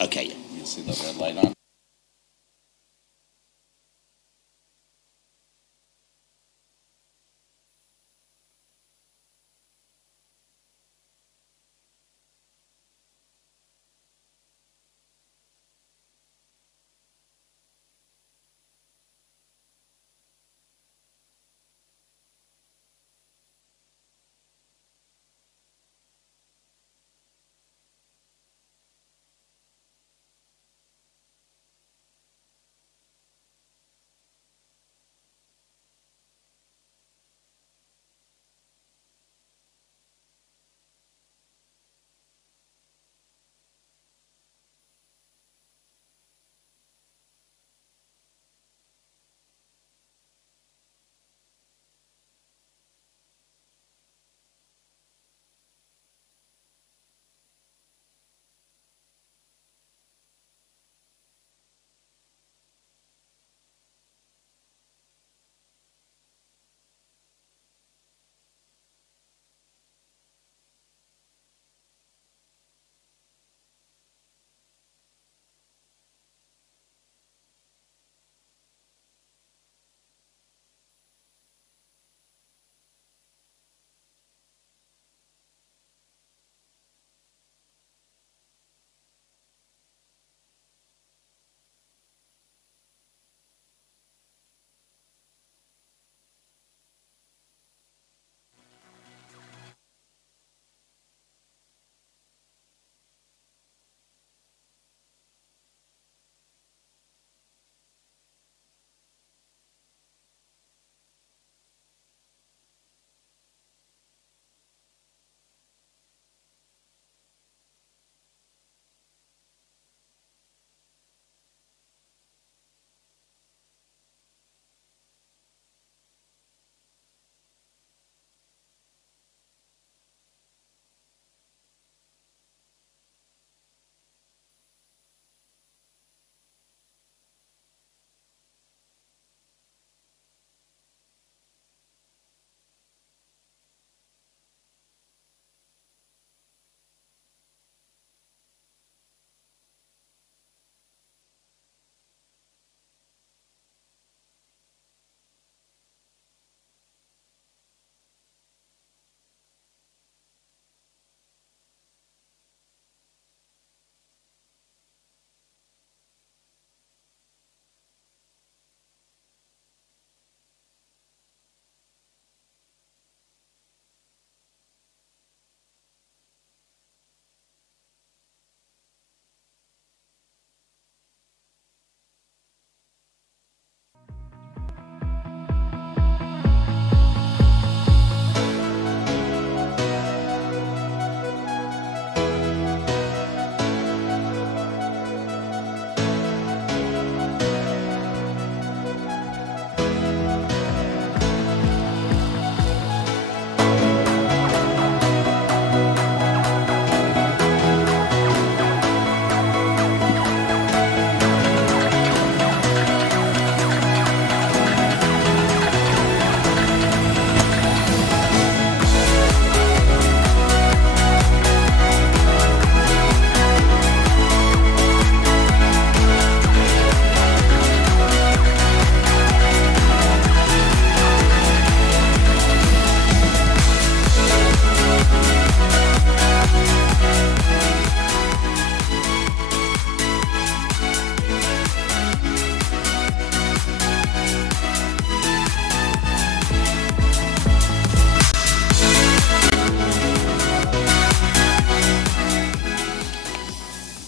Okay. You see the red light on?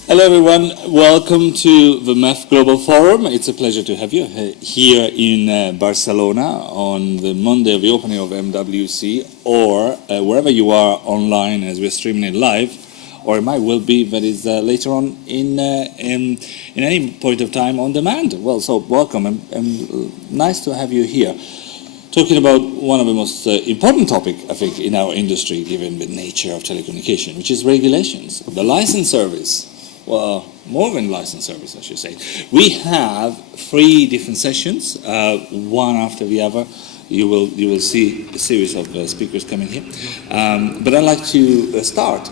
Hello everyone, welcome to the MEF Global Forum. It's a pleasure to have you here in Barcelona on the Monday of the opening of MWC, or wherever you are online as we're streaming it live, or it might well be that is later on in any point of time on demand. Well, so welcome and nice to have you here. Talking about one of the most important topics, I think, in our industry, given the nature of telecommunication, which is regulations, the license service. Well, more than license service, I should say. We have 3 different sessions, one after the other. You will see a series of speakers coming here. But I'd like to start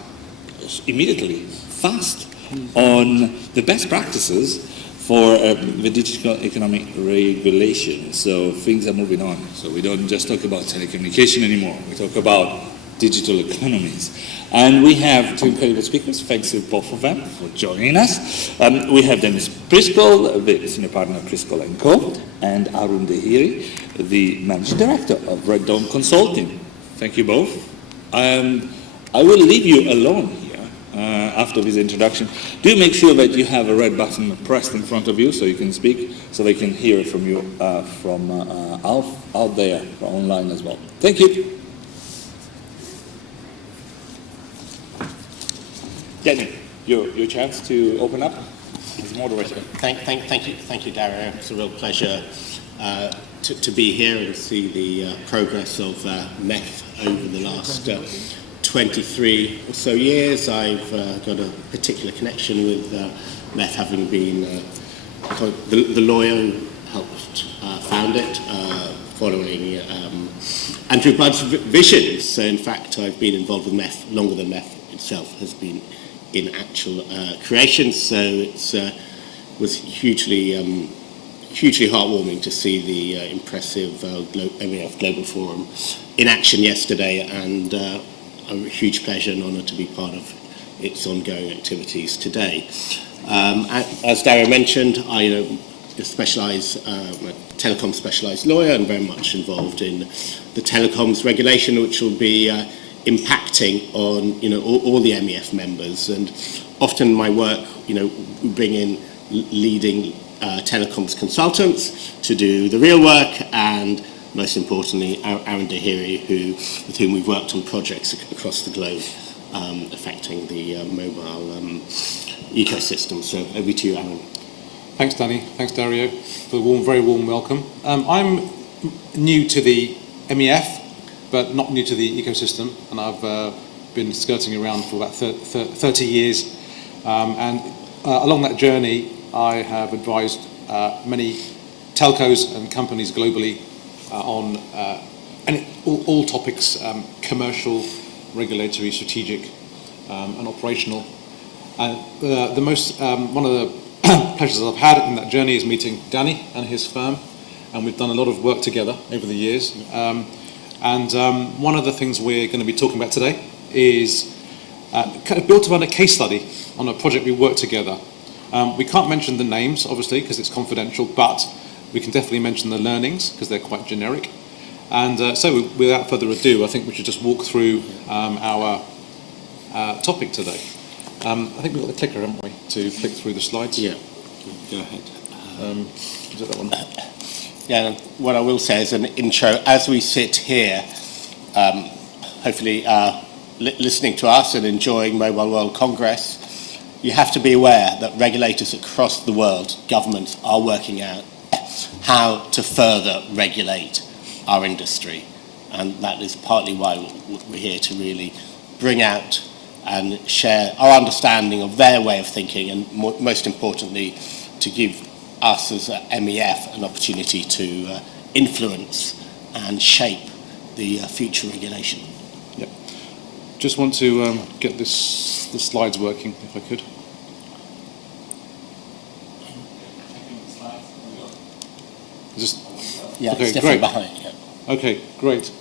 immediately, fast, on the best practices for the digital economic regulation. So things are moving on. So we don't just talk about telecommunication anymore. We talk about digital economies. And we have two incredible speakers. Thanks to both of them for joining us. We have Dennis Priscol, the Senior Partner of Priscol & Co., and Arun Dehiri, the Managing Director of Red Dawn Consulting. Thank you both. I will leave you alone here after this introduction. Do make sure that you have a red button pressed in front of you so you can speak, so they can hear it from you from out there, online as well. Thank you. Danny, your chance to open up as moderator. Thank you, Dario. It's a real pleasure to be here and see the progress of MEF over the last 23 or so years. I've got a particular connection with MEF, having been the lawyer who helped found it, following Andrew Budd's vision. So in fact, I've been involved with MEF longer than MEF itself has been in actual creation. So it was hugely heartwarming to see the impressive MEF Global Forum in action yesterday, and a huge pleasure and honour to be part of its ongoing activities today. As Dario mentioned, I specialise, I'm a telecom specialised lawyer and very much involved in the telecoms regulation, which will be impacting on all the MEF members. And often my work, we bring in leading telecoms consultants to do the real work, and most importantly, Arun Dehiri, with whom we've worked on projects across the globe affecting the mobile ecosystem. So over to you, Arun. Thanks, Danny. Thanks, Dario, for the very warm welcome. I'm new to the MEF, but not new to the ecosystem, and I've been skirting around for about 30 years. And along that journey, I have advised many telcos and companies globally on all topics, commercial, regulatory, strategic, and operational. And the most one of the pleasures I've had in that journey is meeting Danny and his firm, and we've done a lot of work together over the years. One of the things we're going to be talking about today is kind of built around a case study on a project we worked together. We can't mention the names, obviously, because it's confidential, but we can definitely mention the learnings, because they're quite generic. And so without further ado, I think we should just walk through our topic today. I think we've got the clicker, haven't we, to flick through the slides? Yeah, go ahead. Is it that one? Yeah, what I will say is an intro. As we sit here, hopefully listening to us and enjoying Mobile World Congress, you have to be aware that regulators across the world, governments, are working out how to further regulate our industry. And that is partly why we're here, to really bring out and share our understanding of their way of thinking, and most importantly, to give us as a MEF an opportunity to influence and shape the future regulation. Yep. Just want to get the slides working, if I could. Just, yeah, okay, it's definitely great. behind. Yeah. Okay, great.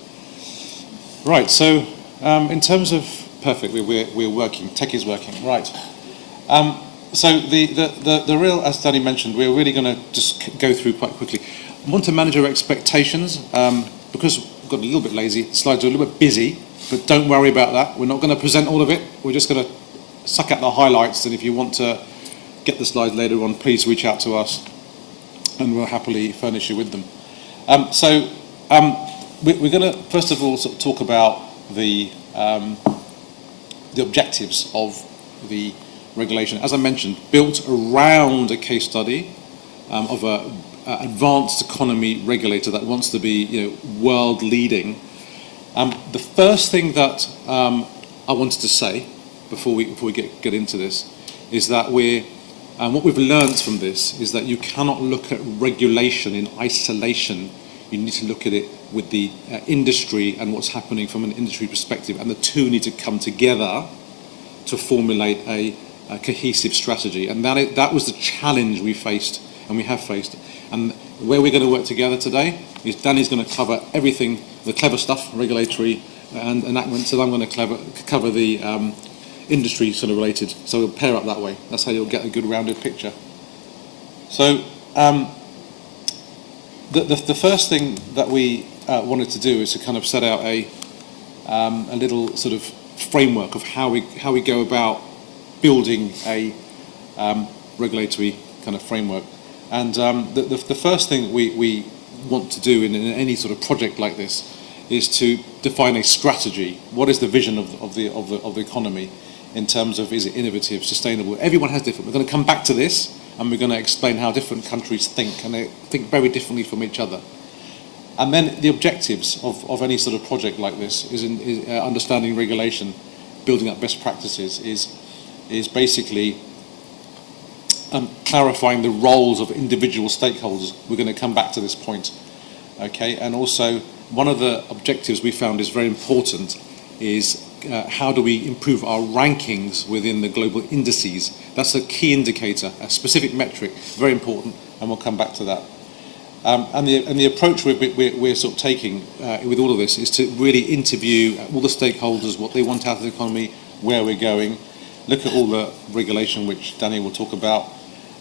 Right, so in terms of, perfect, we're working, tech is working, right. So the real, as Danny mentioned, we're really going to just go through quite quickly. I want to manage our expectations, because we've got a little bit lazy, the slides are a little bit busy, but don't worry about that. We're not going to present all of it, we're just going to suck out the highlights, and if you want to get the slides later on, please reach out to us, and we'll happily furnish you with them. We're going to, first of all, sort of talk about the objectives of the regulation. As I mentioned, built around a case study of an advanced economy regulator that wants to be, world leading. The first thing that I wanted to say before we get into this is that what we've learned from this is that you cannot look at regulation in isolation. You need to look at it with the industry and what's happening from an industry perspective, and the two need to come together to formulate a cohesive strategy. And that was the challenge we faced, and we have faced. And where we're going to work together today is Danny's going to cover everything, the clever stuff, regulatory and enactments, and I'm going to cover the industry sort of related. So we'll pair up that way. That's how you'll get a good rounded picture. So the first thing that we wanted to do is to kind of set out a little sort of framework of how we go about building a regulatory kind of framework. And the first thing we want to do in any sort of project like this is to define a strategy. What is the vision of the economy in terms of, is it innovative, sustainable? Everyone has different. We're going to come back to this, and we're going to explain how different countries think, and they think very differently from each other. And then the objectives of any sort of project like this is understanding regulation, building up best practices, is basically clarifying the roles of individual stakeholders. We're going to come back to this point, okay? And also, one of the objectives we found is very important is how do we improve our rankings within the global indices? That's a key indicator, a specific metric, very important, and we'll come back to that. And the approach we're sort of taking with all of this is to really interview all the stakeholders, what they want out of the economy, where we're going, look at all the regulation which Danny will talk about,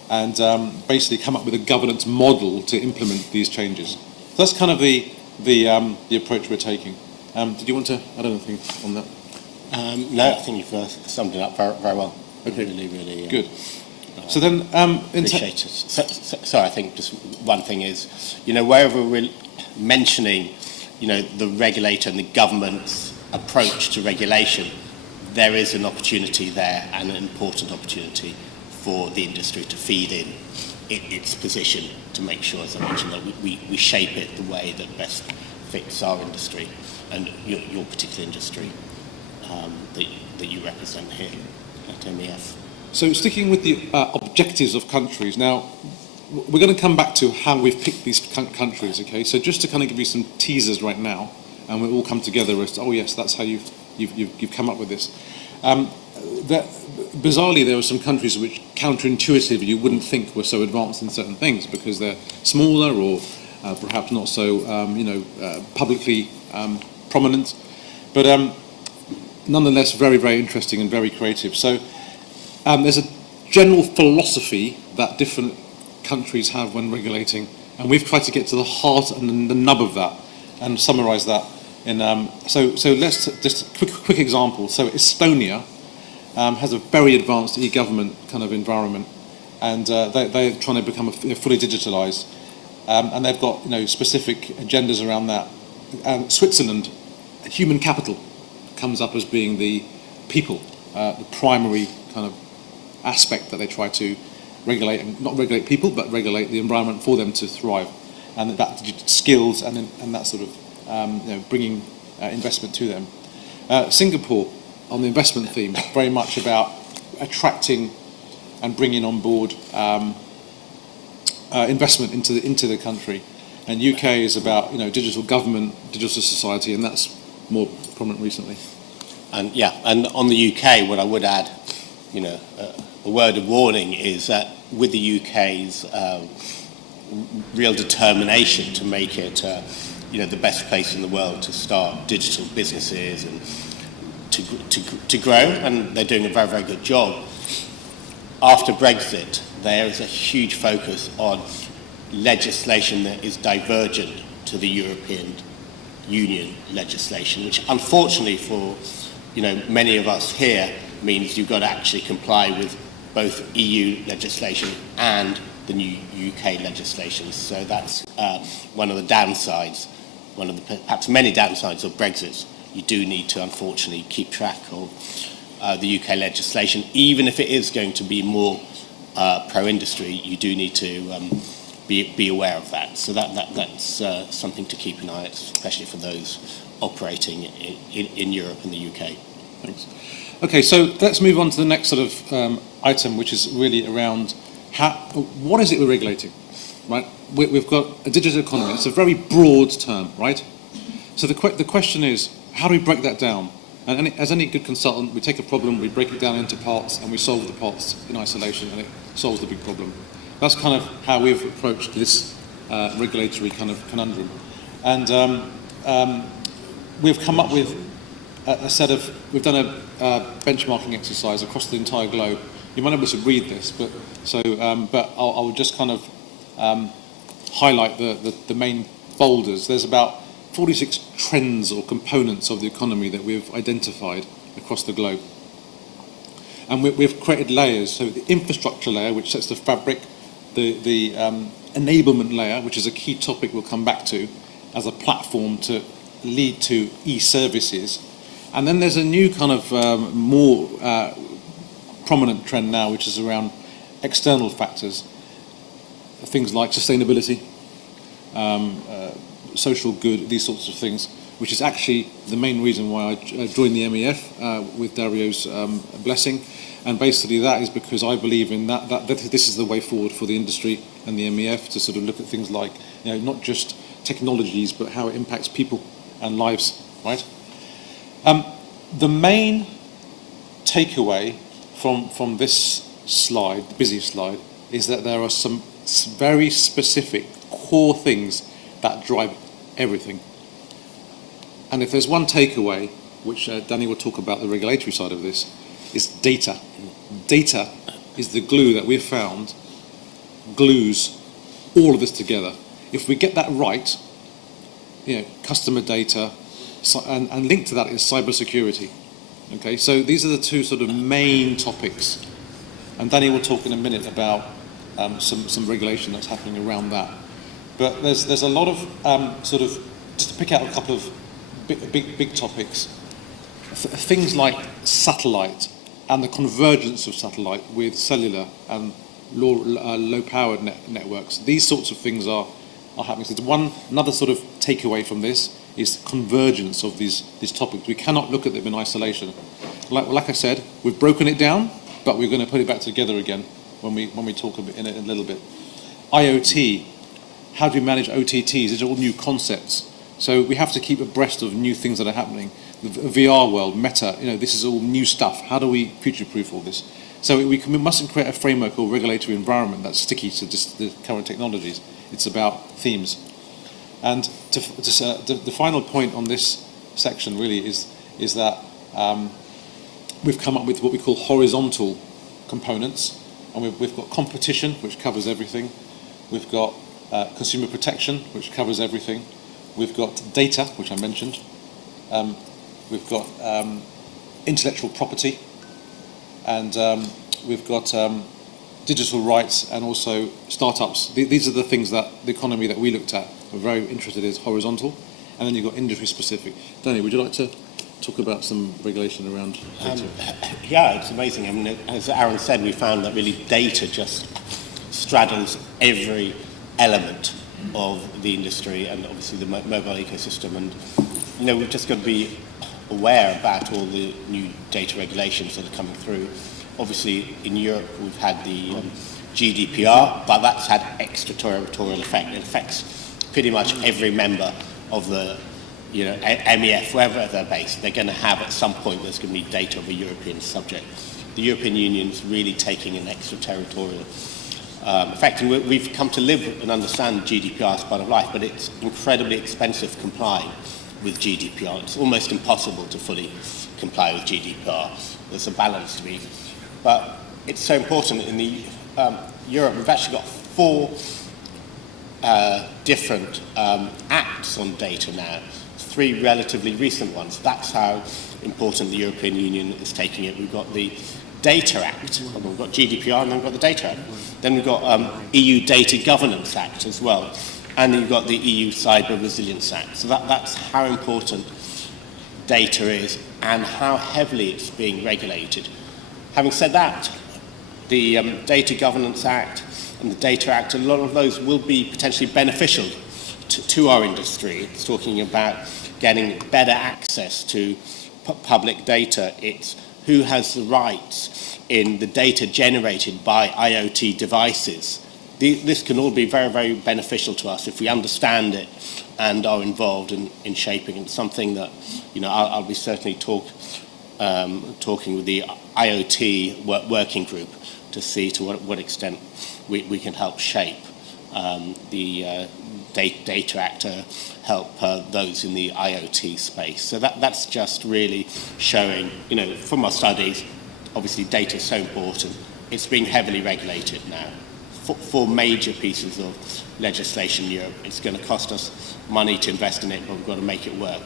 and basically come up with a governance model to implement these changes. So that's kind of the approach we're taking. Did you want to add anything on that? No, I think you've summed it up very, very well. Okay, really good. So then, appreciate it. So I think just one thing is, wherever we're mentioning, the regulator and the government's approach to regulation, there is an opportunity there, and an important opportunity for the industry to feed in its position to make sure, as I mentioned, that we shape it the way that best fits our industry and your particular industry that you represent here at MEF. So sticking with the objectives of countries, now we're going to come back to how we've picked these countries, okay? So just to kind of give you some teasers right now, and we'll all come together as to, oh yes, that's how you've come up with this. Bizarrely, there were some countries which counterintuitively you wouldn't think were so advanced in certain things because they're smaller or perhaps not so publicly prominent, but nonetheless very, very interesting and very creative. So there's a general philosophy that different countries have when regulating, and we've tried to get to the heart and the nub of that and summarise that. So let's just a quick example. So Estonia has a very advanced e-government kind of environment, and they're trying to become fully digitalised, and they've got specific agendas around that. And Switzerland, human capital comes up as being the people, the primary kind of aspect that they try to regulate, and not regulate people, but regulate the environment for them to thrive, and that skills and that sort of bringing investment to them. Singapore, on the investment theme, very much about attracting and bringing on board investment into the country, and UK is about digital government, digital society, and that's more prominent recently. And and on the UK, what I would add, a word of warning is that with the UK's real determination to make it the best place in the world to start digital businesses and to grow, and they're doing a very, very good job. After Brexit, there is a huge focus on legislation that is divergent to the European Union legislation, which unfortunately for many of us here means you've got to actually comply with both EU legislation and the new UK legislation. So that's one of the downsides, one of the perhaps many downsides of Brexit. You do need to, unfortunately, keep track of the UK legislation. Even if it is going to be more pro-industry, you do need to be aware of that. So that's something to keep an eye on, especially for those operating in Europe and the UK. Thanks. Okay, so let's move on to the next sort of item, which is really around what is it we're regulating, right? We've got a digital economy. It's a very broad term, right? So the question is, how do we break that down? And as any good consultant, we take a problem, we break it down into parts, and we solve the parts in isolation, and it solves the big problem. That's kind of how we've approached this regulatory kind of conundrum. And we've come up with we've done a benchmarking exercise across the entire globe. You might not be able to read this, but I'll just kind of highlight the main boulders. There's about 46 trends or components of the economy that we've identified across the globe. And we've created layers. So the infrastructure layer, which sets the fabric, the enablement layer, which is a key topic we'll come back to, as a platform to lead to e-services. And then there's a new kind of more prominent trend now, which is around external factors, things like sustainability, social good, these sorts of things, which is actually the main reason why I joined the MEF with Dario's blessing. And basically that is because I believe in that this is the way forward for the industry and the MEF to sort of look at things like, not just technologies, but how it impacts people and lives, right? The main takeaway from this slide, the busy slide, is that there are some very specific core things that drive everything. And if there's one takeaway, which Danny will talk about the regulatory side of this, is data. Data is the glue that we've found glues all of this together. If we get that right, customer data, and linked to that is cybersecurity. Okay, so these are the two sort of main topics. And Danny will talk in a minute about some regulation that's happening around that. But there's a lot of sort of, just to pick out a couple of big topics, things like satellite and the convergence of satellite with cellular and low-powered networks. These sorts of things are happening. So another sort of takeaway from this is convergence of these topics. We cannot look at them in isolation. Like I said, we've broken it down, but we're going to put it back together again when we talk in a little bit. IoT, how do we manage OTTs? These are all new concepts. So we have to keep abreast of new things that are happening. The VR world, Meta, this is all new stuff. How do we future-proof all this? So we mustn't create a framework or regulatory environment that's sticky to just the current technologies. It's about themes. And the final point on this section really is that we've come up with what we call horizontal components, and we've got competition, which covers everything. We've got consumer protection, which covers everything. We've got data, which I mentioned. We've got intellectual property, and we've got digital rights and also startups. These are the things that the economy that we looked at were very interested in, is horizontal. And then you've got industry specific. Danny, would you like to talk about some regulation around data? Yeah, it's amazing. I mean, as Aaron said, we found that really data just straddles every element of the industry and obviously the mobile ecosystem. And, we've just got to be aware about all the new data regulations that are coming through. Obviously, in Europe, we've had the GDPR, but that's had extraterritorial effect. It affects pretty much every member of the MEF, wherever they're based. They're going to have, at some point, there's going to be data of a European subject. The European Union's really taking an extraterritorial effect. And we've come to live and understand GDPR as part of life, but it's incredibly expensive complying with GDPR. It's almost impossible to fully comply with GDPR. There's a balance to be. But it's so important in the Europe. We've actually got 4 different acts on data now, 3 relatively recent ones. That's how important the European Union is taking it. We've got the Data Act, we've got GDPR, and then we've got the Data Act. Then we've got EU Data Governance Act as well. And then you've got the EU Cyber Resilience Act. So that's how important data is and how heavily it's being regulated. Having said that, the Data Governance Act and the Data Act, a lot of those will be potentially beneficial to our industry. It's talking about getting better access to public data. It's who has the rights in the data generated by IoT devices this can all be very, very beneficial to us if we understand it and are involved in shaping it. It's something that, I'll be certainly talking with the IoT working group to see to what extent we can help shape the Data Act to help those in the IoT space. So that's just really showing, from our studies, obviously data is so important. It's being heavily regulated now. For major pieces of legislation in Europe, it's going to cost us money to invest in it, but we've got to make it work.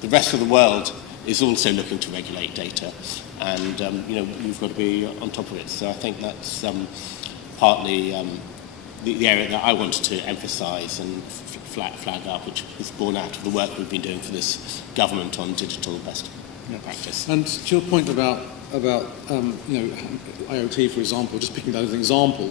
The rest of the world is also looking to regulate data, and we've got to be on top of it. So I think that's partly the area that I wanted to emphasise and flag up, which is born out of the work we've been doing for this government on digital best practice. And to your point about IoT, for example, just picking that as an example,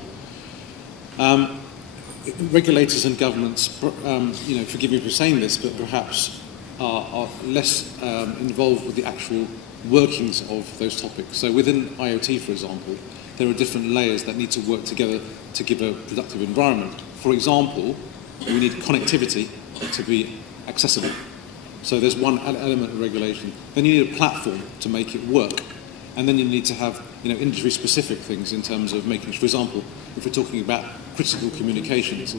regulators and governments, forgive me for saying this, but perhaps are less involved with the actual workings of those topics. So within IoT, for example, there are different layers that need to work together to give a productive environment. For example, we need connectivity to be accessible. So there's one element of regulation. Then you need a platform to make it work. And then you need to have industry-specific things in terms of making, for example, if we're talking about critical communications,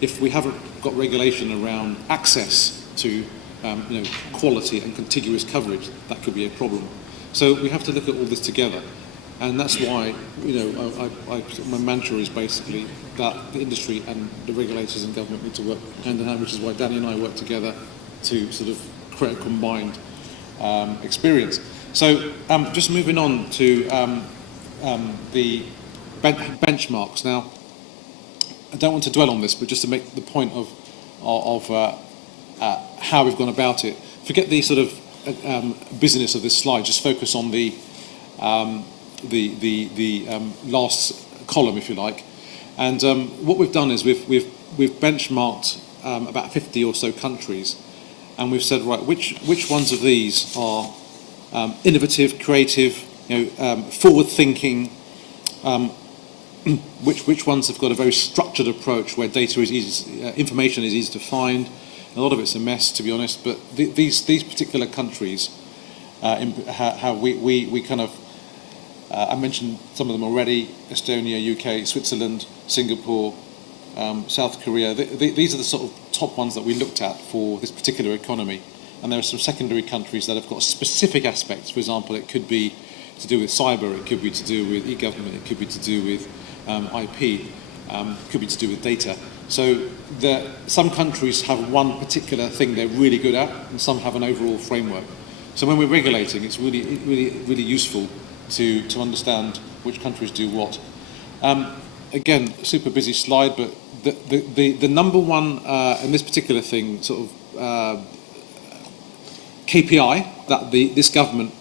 if we haven't got regulation around access to quality and contiguous coverage, that could be a problem. So we have to look at all this together. And that's why, my mantra is basically that the industry and the regulators and government need to work hand in hand, which is why Danny and I work together to sort of create a combined experience. So just moving on to the benchmarks. Now, I don't want to dwell on this, but just to make the point of how we've gone about it. Forget the sort of business of this slide. Just focus on the last column, if you like. And what we've done is we've benchmarked about 50 or so countries, and we've said, right, which ones of these are innovative, creative, forward-thinking, which ones have got a very structured approach where data is easy, information is easy to find. A lot of it's a mess, to be honest. But these particular countries, how we kind of, I mentioned some of them already: Estonia, UK, Switzerland, Singapore, South Korea. These are the sort of top ones that we looked at for this particular economy. And there are some secondary countries that have got specific aspects. For example, it could be to do with cyber, it could be to do with e-government, it could be to do with IP, could be to do with data. So some countries have one particular thing they're really good at, and some have an overall framework. So when we're regulating, it's really useful to understand which countries do what. Again, super busy slide, but the number one in this particular thing, sort of KPI that this government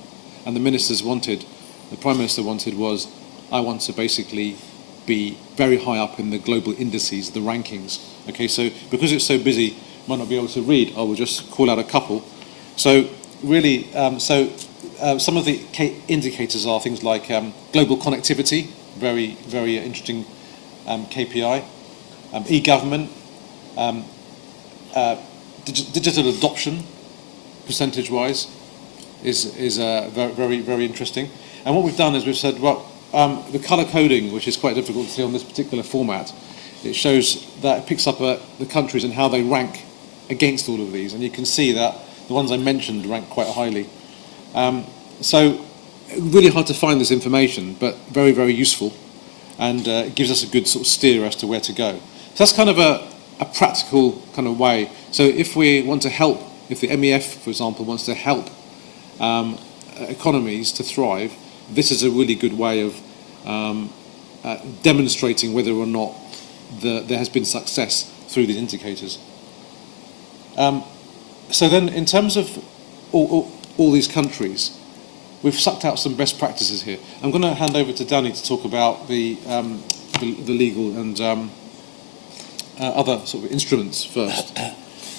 and the ministers wanted, the Prime Minister wanted, was, I want to basically be very high up in the global indices, the rankings. Okay, so because it's so busy, might not be able to read, I will just call out a couple. So really, some of the indicators are things like global connectivity, very, very interesting KPI, e-government, digital adoption, percentage-wise, is very, very interesting. And what we've done is we've said, well, the colour coding, which is quite difficult to see on this particular format, it shows that it picks up the countries and how they rank against all of these. And you can see that the ones I mentioned rank quite highly. So really hard to find this information, but very, very useful, and it gives us a good sort of steer as to where to go. So that's kind of a practical kind of way. So if we want to help, if the MEF, for example, wants to help economies to thrive, this is a really good way of demonstrating whether or not there has been success through these indicators. So then, in terms of all these countries, we've sucked out some best practices here. I'm going to hand over to Danny to talk about the legal and other sort of instruments first,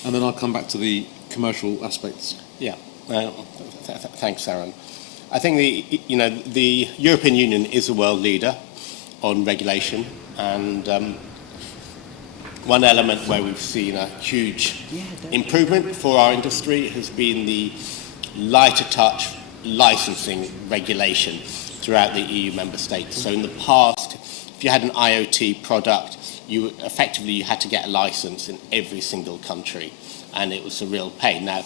and then I'll come back to the commercial aspects. Yeah, thanks, Aaron. I think the European Union is a world leader on regulation, and One element where we've seen a huge improvement for our industry has been the lighter touch licensing regulation throughout the EU member states. So in the past, if you had an IoT product, you had to get a license in every single country, and it was a real pain. Now,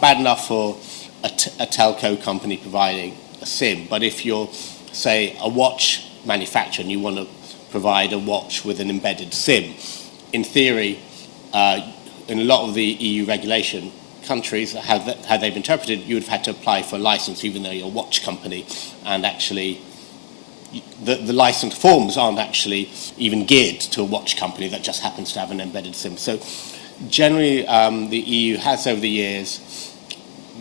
bad enough for a telco company providing a SIM, but if you're, say, a watch manufacturer and you want to provide a watch with an embedded SIM, in theory, in a lot of the EU regulation countries, how they've interpreted, you would have had to apply for a license even though you're a watch company, and actually the license forms aren't actually even geared to a watch company that just happens to have an embedded SIM. So generally, the EU has over the years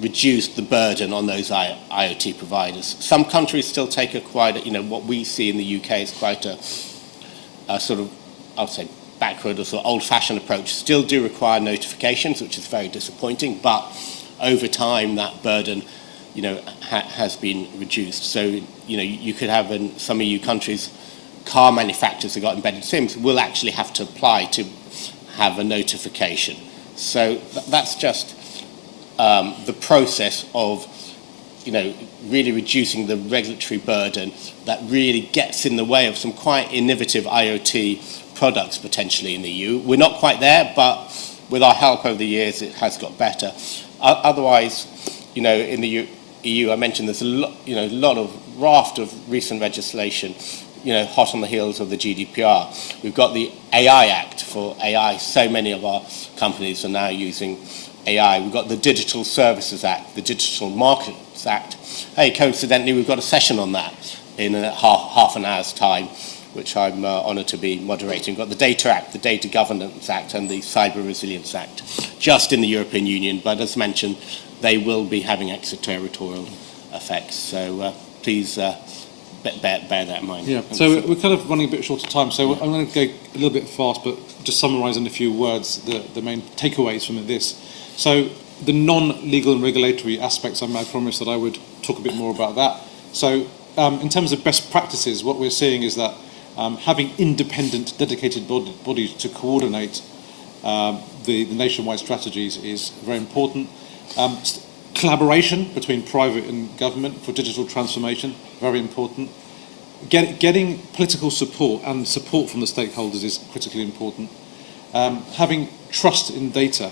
reduced the burden on those IoT providers. Some countries still take what we see in the UK is quite a sort of, I would say, backward or sort of old-fashioned approach. Still do require notifications, which is very disappointing, but over time that burden, has been reduced. So, you could have in some EU countries, car manufacturers that got embedded SIMs will actually have to apply to have a notification. So that's just the process of, really reducing the regulatory burden that really gets in the way of some quite innovative IoT products potentially in the EU. We're not quite there, but with our help over the years, it has got better. Otherwise, in the EU, I mentioned there's a lot of raft of recent legislation, hot on the heels of the GDPR. We've got the AI Act for AI. So many of our companies are now using AI. We've got the Digital Services Act, the Digital Markets Act. Hey, coincidentally, we've got a session on that in half an hour's time, which I'm honoured to be moderating. We've got the Data Act, the Data Governance Act, and the Cyber Resilience Act, just in the European Union. But as mentioned, they will be having extraterritorial effects. So please bear that in mind. Yeah, so we're kind of running a bit short of time, so I'm going to go a little bit fast, but just summarise in a few words the main takeaways from this. So the non-legal and regulatory aspects, I promised that I would talk a bit more about that. So in terms of best practices, what we're seeing is that having independent, dedicated bodies to coordinate the nationwide strategies is very important. Collaboration between private and government for digital transformation, very important. Getting political support and support from the stakeholders is critically important. Having trust in data.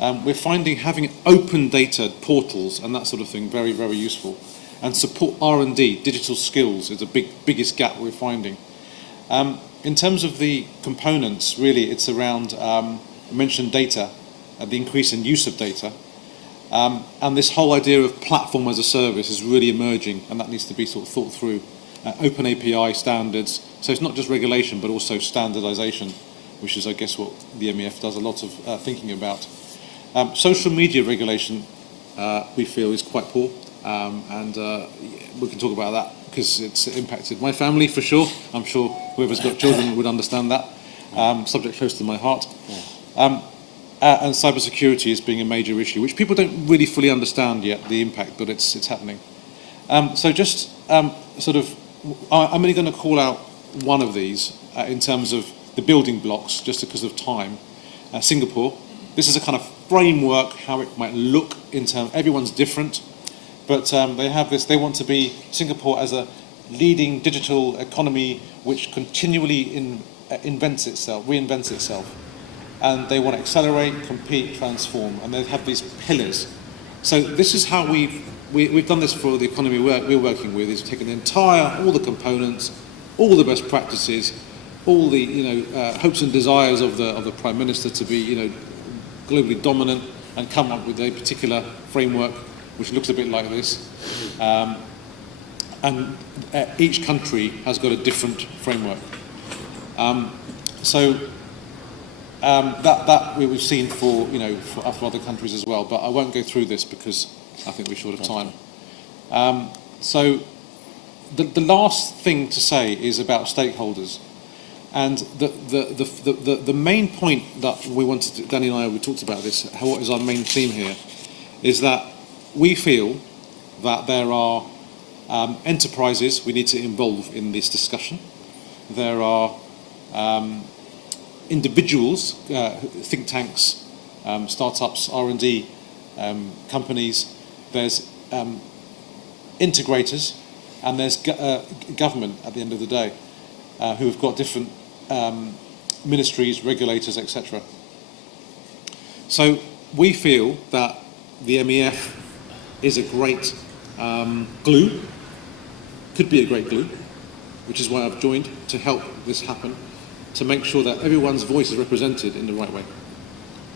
We're finding having open data portals and that sort of thing very, very useful. And support R&D, digital skills, is the biggest gap we're finding. In terms of the components, really, it's around, I mentioned data, the increase in use of data. And this whole idea of platform as a service is really emerging, and that needs to be sort of thought through. Open API standards, so it's not just regulation, but also standardization, which is, I guess, what the MEF does a lot of thinking about. Social media regulation, we feel, is quite poor, and we can talk about that because it's impacted my family for sure. I'm sure whoever's got children would understand that. Subject close to my heart. And cybersecurity is being a major issue, which people don't really fully understand yet, the impact, but it's happening. So just sort of, I'm only going to call out one of these in terms of the building blocks, just because of time. Singapore. This is a kind of framework, how it might look in terms, everyone's different, but they have this, they want to be Singapore as a leading digital economy which continually reinvents itself. And they want to accelerate, compete, transform, and they have these pillars. So this is how we've done this for the economy we're working with, is taking all the components, all the best practices, all the hopes and desires of the Prime Minister to be globally dominant, and come up with a particular framework which looks a bit like this. And each country has got a different framework. That we've seen for other countries as well, but I won't go through this because I think we're short of time. So the last thing to say is about stakeholders, and the main point that we wanted to, Danny and I, we talked about this. What is our main theme here? Is that we feel that there are enterprises we need to involve in this discussion. There are individuals, think tanks, startups, R&D companies, there's integrators, and there's government at the end of the day, who have got different ministries, regulators, etc. So we feel that the MEF is a great glue, could be a great glue, which is why I've joined to help this happen, to make sure that everyone's voice is represented in the right way,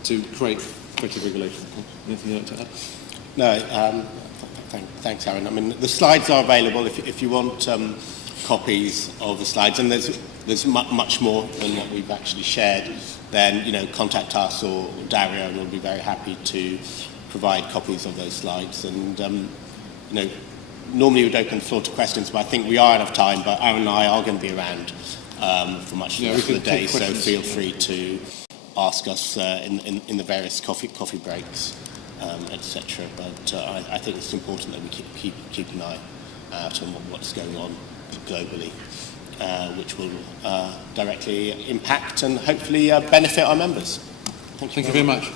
to create better regulation. Anything you'd like to add? No, thanks, Aaron. I mean, the slides are available if you want copies of the slides, and there's much more than what we've actually shared. Then, contact us or Dario, and we'll be very happy to provide copies of those slides. And, normally we'd open the floor to questions, but I think we are out of time, but Aaron and I are going to be around for much of the day, so feel free to ask us in the various coffee breaks, etc. But I think it's important that we keep an eye out on what's going on globally, which will directly impact and hopefully benefit our members. Thank you very much.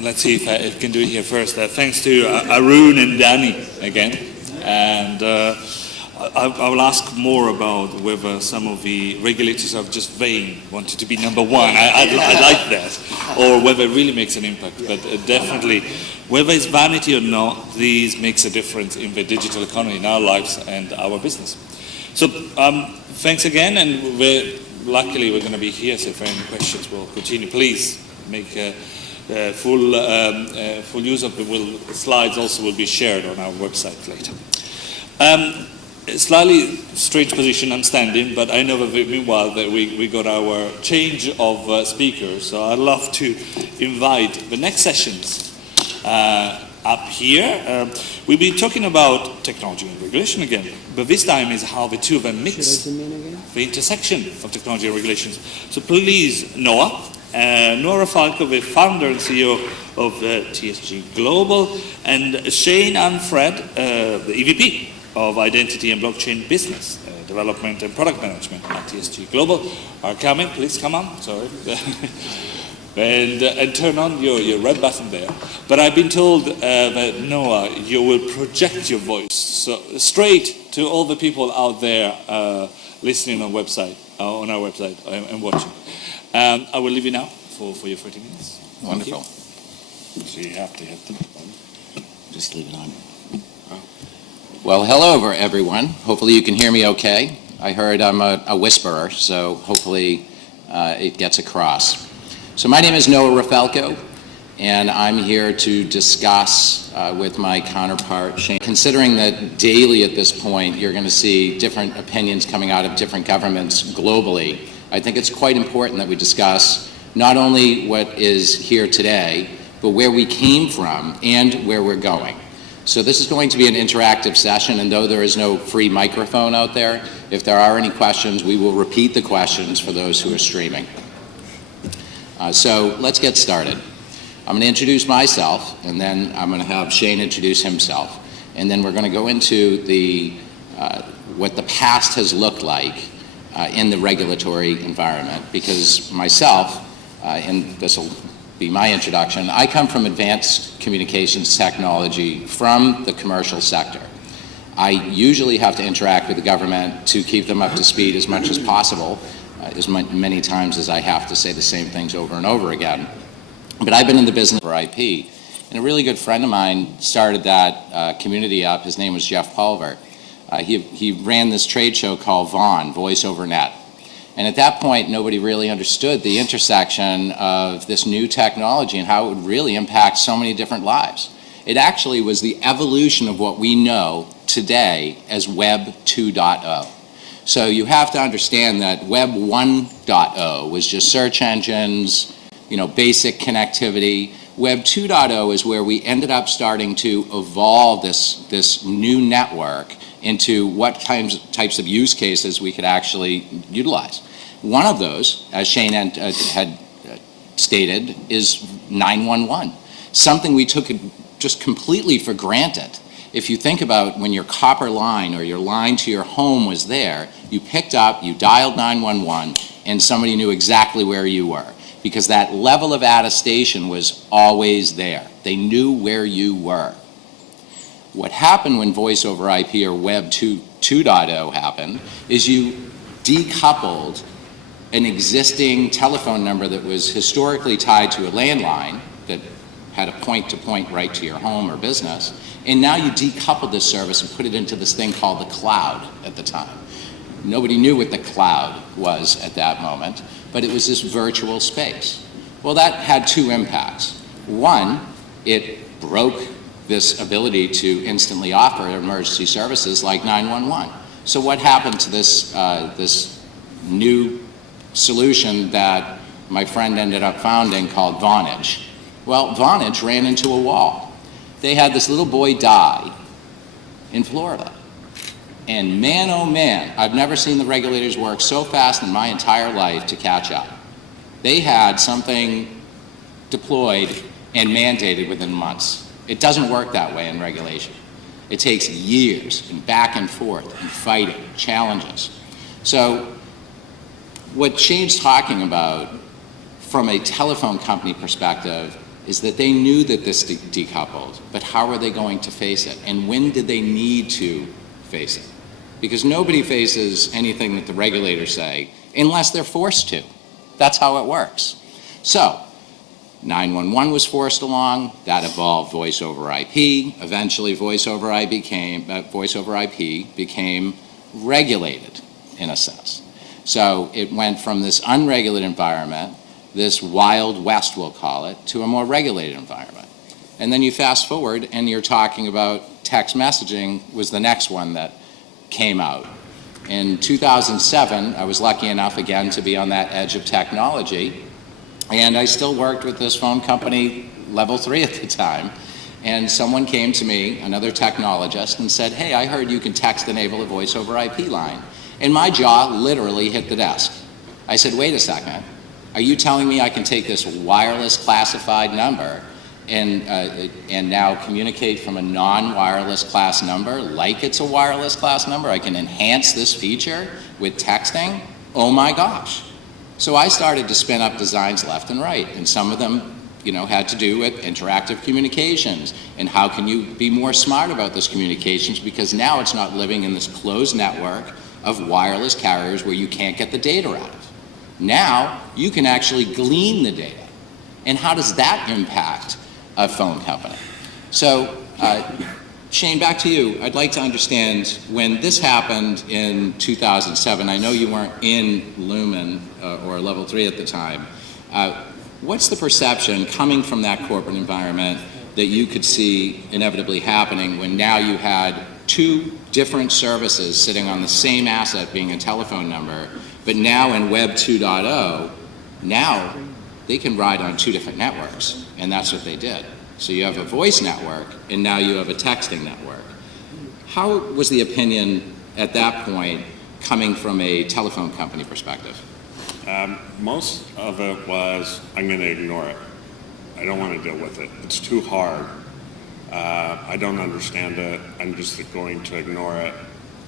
Let's see if I can do it here first. Thanks to Arun and Danny again. And I will ask more about whether some of the regulators are just vain, wanted to be number one. I like that. Or whether it really makes an impact. But definitely, whether it's vanity or not, this makes a difference in the digital economy, in our lives and our business. So thanks again, and luckily we're going to be here, so if there are any questions, we'll continue. Please make full use of the slides. Also will be shared on our website later. Slightly strange position I'm standing, but I know that meanwhile that we got our change of speakers, so I'd love to invite the next sessions up here. We'll be talking about technology and regulation again, but this time is how the two of them mix, the intersection of technology and regulations. So please, Noah Rafalco, the founder and CEO of TSG Global, and Shane and Fred, the EVP of Identity and Blockchain Business Development and Product Management at TSG Global, are coming. Please come on. Sorry. And turn on your red button there. But I've been told that, Noah, you will project your voice so straight to all the people out there listening on our website and watching. I will leave you now for your 30 minutes. Wonderful. So you have to hit the button. Just leave it on. Well, hello everyone. Hopefully you can hear me okay. I heard I'm a whisperer, so hopefully it gets across. So my name is Noah Rafalco, and I'm here to discuss with my counterpart, Shane. Considering that daily at this point you're going to see different opinions coming out of different governments globally, I think it's quite important that we discuss not only what is here today, but where we came from and where we're going. So this is going to be an interactive session, and though there is no free microphone out there, if there are any questions, we will repeat the questions for those who are streaming. So let's get started. I'm going to introduce myself, and then I'm going to have Shane introduce himself. And then we're going to go into what the past has looked like in the regulatory environment, because myself, and this will be my introduction, I come from advanced communications technology from the commercial sector. I usually have to interact with the government to keep them up to speed as much as possible, as many times as I have to say the same things over and over again. But I've been in the business for IP, and a really good friend of mine started that community up. His name was Jeff Pulver. He ran this trade show called VoIP, Voice over Net. And at that point, nobody really understood the intersection of this new technology and how it would really impact so many different lives. It actually was the evolution of what we know today as Web 2.0. So you have to understand that Web 1.0 was just search engines, basic connectivity. Web 2.0 is where we ended up starting to evolve this new network into what types of use cases we could actually utilize. One of those, as Shane had stated is 911, something we took just completely for granted. If you think about when your copper line or your line to your home was there, you picked up, you dialed 911, and somebody knew exactly where you were, because that level of attestation was always there. They knew where you were. What happened when voice over IP or Web 2.0 happened is you decoupled an existing telephone number that was historically tied to a landline that had a point-to-point right to your home or business, and now you decoupled this service and put it into this thing called the cloud at the time. Nobody knew what the cloud was at that moment, but it was this virtual space. Well, that had two impacts. One, it broke this ability to instantly offer emergency services like 911. So what happened to this, this new solution that my friend ended up founding called Vonage? Well, Vonage ran into a wall. They had this little boy die in Florida. And man, oh man, I've never seen the regulators work so fast in my entire life to catch up. They had something deployed and mandated within months. It doesn't work that way in regulation. It takes years and back and forth and fighting, challenges. So what Shane's talking about from a telephone company perspective is that they knew that this decoupled, but how are they going to face it? And when did they need to face it? Because nobody faces anything that the regulators say unless they're forced to. That's how it works. So 911 was forced along, that evolved voice over IP. Eventually voice over IP became regulated in a sense. So it went from this unregulated environment, this Wild West we'll call it, to a more regulated environment. And then you fast forward and you're talking about text messaging was the next one that came out. In 2007, I was lucky enough again to be on that edge of technology, and I still worked with this phone company, level 3 at the time, and someone came to me, another technologist, and said, hey, I heard you can text enable a voice over IP line. And my jaw literally hit the desk. I said, wait a second, are you telling me I can take this wireless classified number and now communicate from a non-wireless class number like it's a wireless class number? I can enhance this feature with texting? Oh my gosh. So I started to spin up designs left and right, and some of them, you know, had to do with interactive communications and how can you be more smart about those communications, because now it's not living in this closed network of wireless carriers where you can't get the data out of. Now you can actually glean the data. And how does that impact a phone company? So Shane, back to you. I'd like to understand when this happened in 2007, I know you weren't in Lumen or level 3 at the time. What's the perception coming from that corporate environment that you could see inevitably happening when now you had two different services sitting on the same asset being a telephone number, but now in Web 2.0, now they can ride on two different networks, and that's what they did. So you have a voice network, and now you have a texting network. How was the opinion at that point coming from a telephone company perspective? Most of it was, I'm going to ignore it. I don't want to deal with it. It's too hard. I don't understand it. I'm just going to ignore it.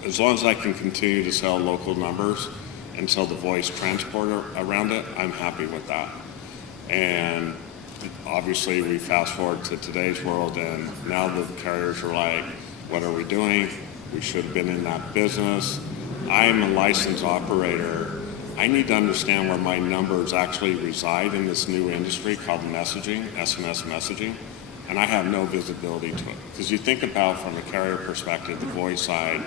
As long as I can continue to sell local numbers and sell the voice transporter around it, I'm happy with that. And obviously we fast forward to today's world, and now the carriers are like, what are we doing? We should have been in that business. I'm a licensed operator. I need to understand where my numbers actually reside in this new industry called messaging, SMS messaging, and I have no visibility to it. Because you think about, from a carrier perspective, the voice side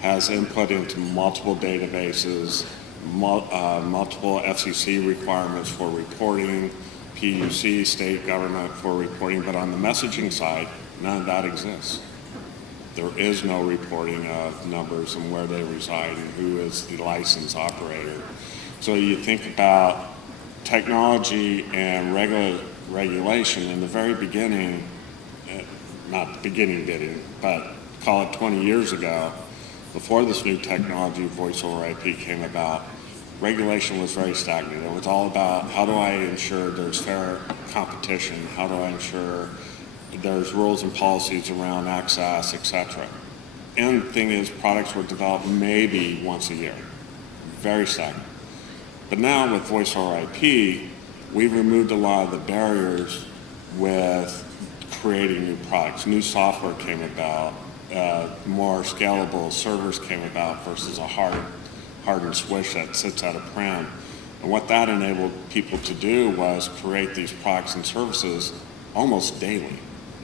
has input into multiple databases, multiple FCC requirements for reporting, PUC, state government for reporting, but on the messaging side, none of that exists. There is no reporting of numbers and where they reside and who is the licensed operator. So you think about technology and regulation in the very beginning, not the beginning, but call it 20 years ago, before this new technology, voice over IP, came about, regulation was very stagnant. It was all about how do I ensure there's fair competition, how do I ensure there's rules and policies around access, etc. And the thing is, products were developed maybe once a year, very stagnant. But now with voice over IP, we've removed a lot of the barriers with creating new products. New software came about, more scalable servers came about versus a hardened switch that sits at a prem. And what that enabled people to do was create these products and services almost daily.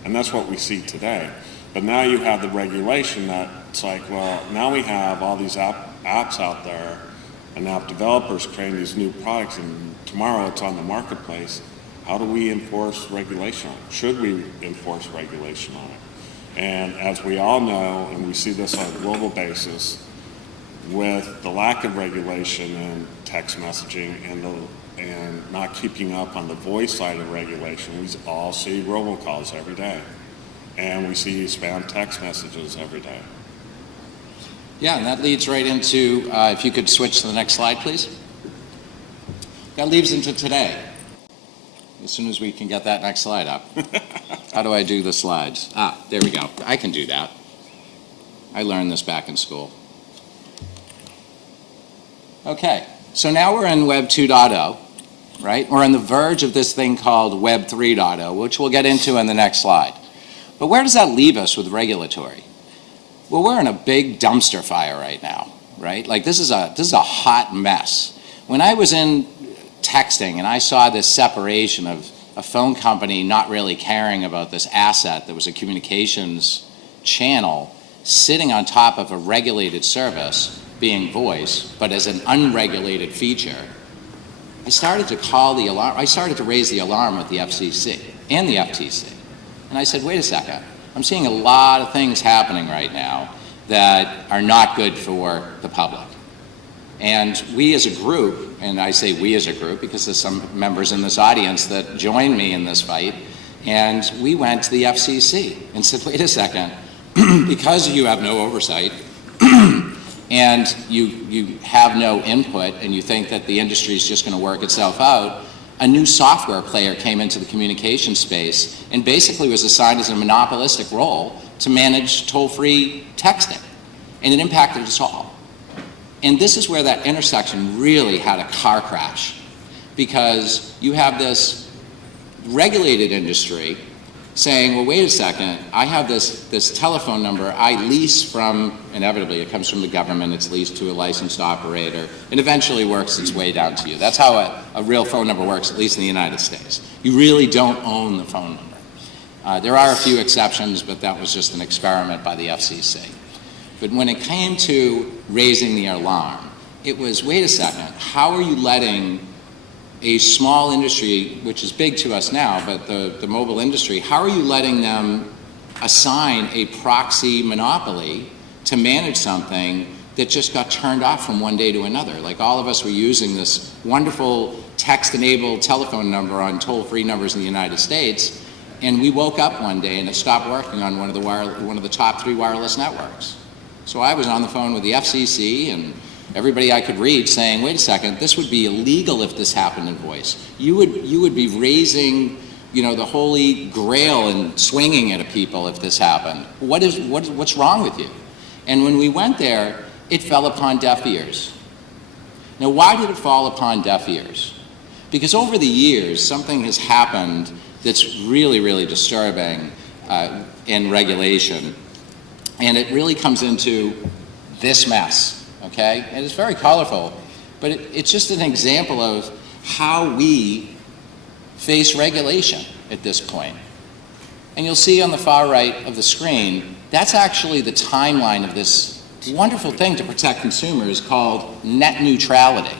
And that's what we see today. But now you have the regulation that's like, well, now we have all these apps out there and app developers creating these new products, and tomorrow it's on the marketplace. How do we enforce regulation on it? Should we enforce regulation on it? And as we all know, and we see this on a global basis, with the lack of regulation in text messaging and not keeping up on the voice side of regulation, we all see robocalls every day. And we see spam text messages every day. Yeah, and that leads right into, if you could switch to the next slide, please. That leads into today. As soon as we can get that next slide up. How do I do the slides? There we go. I can do that. I learned this back in school. Okay, so now we're in Web 2.0, right? We're on the verge of this thing called Web 3.0, which we'll get into in the next slide. But where does that leave us with regulatory? Well, we're in a big dumpster fire right now, right? Like this is a hot mess. When I was in texting and I saw this separation of a phone company not really caring about this asset that was a communications channel sitting on top of a regulated service being voice, but as an unregulated feature, I started to call the alarm. I started to raise the alarm with the FCC and the FTC. And I said, wait a second, I'm seeing a lot of things happening right now that are not good for the public. And we as a group, and I say we as a group because there's some members in this audience that joined me in this fight, and we went to the FCC and said, wait a second, because you have no oversight and you have no input and you think that the industry is just going to work itself out, a new software player came into the communication space and basically was assigned as a monopolistic role to manage toll-free texting. And it impacted us all. And this is where that intersection really had a car crash, because you have this regulated industry saying, well, wait a second, I have this telephone number I lease from, inevitably it comes from the government, it's leased to a licensed operator, and eventually works its way down to you. That's how a real phone number works, at least in the United States. You really don't own the phone number. There are a few exceptions, but that was just an experiment by the FCC. But when it came to raising the alarm, it was, wait a second, how are you letting a small industry, which is big to us now, but the mobile industry, how are you letting them assign a proxy monopoly to manage something that just got turned off from one day to another? Like all of us were using this wonderful text-enabled telephone number on toll-free numbers in the United States, and we woke up one day and it stopped working on one of the top 3 wireless networks. So I was on the phone with the FCC and everybody I could reach saying, wait a second, this would be illegal if this happened in voice. You would be raising, the holy grail and swinging it at people if this happened. What's wrong with you? And when we went there, it fell upon deaf ears. Now, why did it fall upon deaf ears? Because over the years, something has happened that's really, really disturbing in regulation. And it really comes into this mess, okay? And it's very colorful, but it's just an example of how we face regulation at this point. And you'll see on the far right of the screen, that's actually the timeline of this wonderful thing to protect consumers called net neutrality.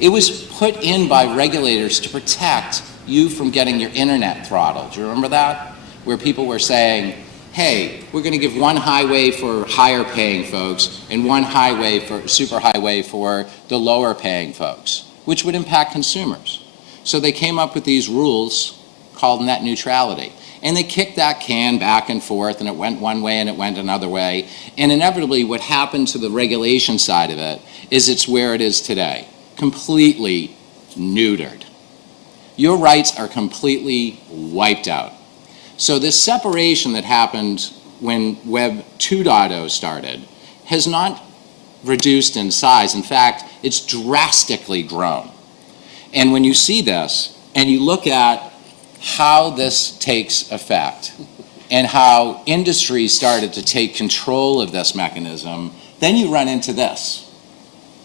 It was put in by regulators to protect you from getting your internet throttled. Do you remember that? Where people were saying, hey, we're going to give one highway for higher paying folks and one highway for super highway for the lower paying folks, which would impact consumers. So they came up with these rules called net neutrality. And they kicked that can back and forth, and it went one way and it went another way. And inevitably what happened to the regulation side of it is it's where it is today. completely neutered. Your rights are completely wiped out. So this separation that happened when Web 2.0 started has not reduced in size. In fact, it's drastically grown. And when you see this and you look at how this takes effect and how industry started to take control of this mechanism, then you run into this,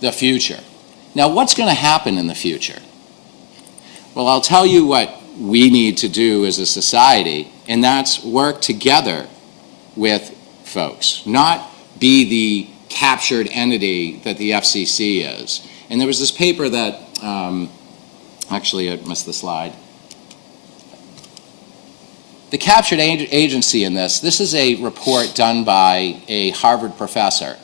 the future. Now, what's going to happen in the future? Well, I'll tell you what we need to do as a society, and that's work together with folks, not be the captured entity that the FCC is. And there was this paper that, actually I missed the slide. The captured agency in this is a report done by a Harvard professor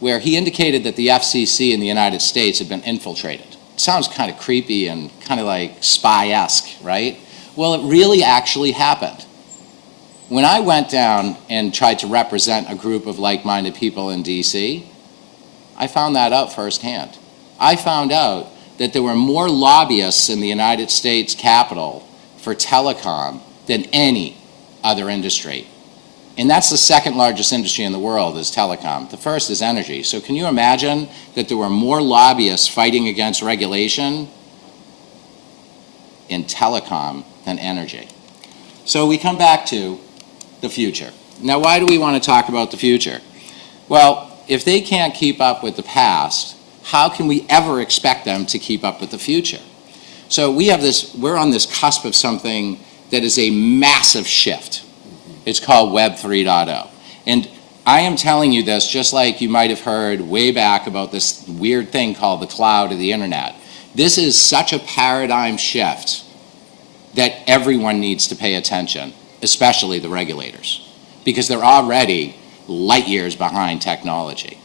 where he indicated that the FCC in the United States had been infiltrated. It sounds kind of creepy and kind of like spy-esque, right? Well, it really actually happened. When I went down and tried to represent a group of like-minded people in DC, I found that out firsthand. I found out that there were more lobbyists in the United States Capitol for telecom than any other industry. And that's the second largest industry in the world is telecom. The first is energy. So can you imagine that there were more lobbyists fighting against regulation in telecom than energy? So we come back to the future. Now, why do we want to talk about the future? Well, if they can't keep up with the past, how can we ever expect them to keep up with the future? So we're on this cusp of something that is a massive shift. It's called Web 3.0. And I am telling you this just like you might have heard way back about this weird thing called the cloud or the internet. This is such a paradigm shift that everyone needs to pay attention, especially the regulators, because they're already light years behind technology.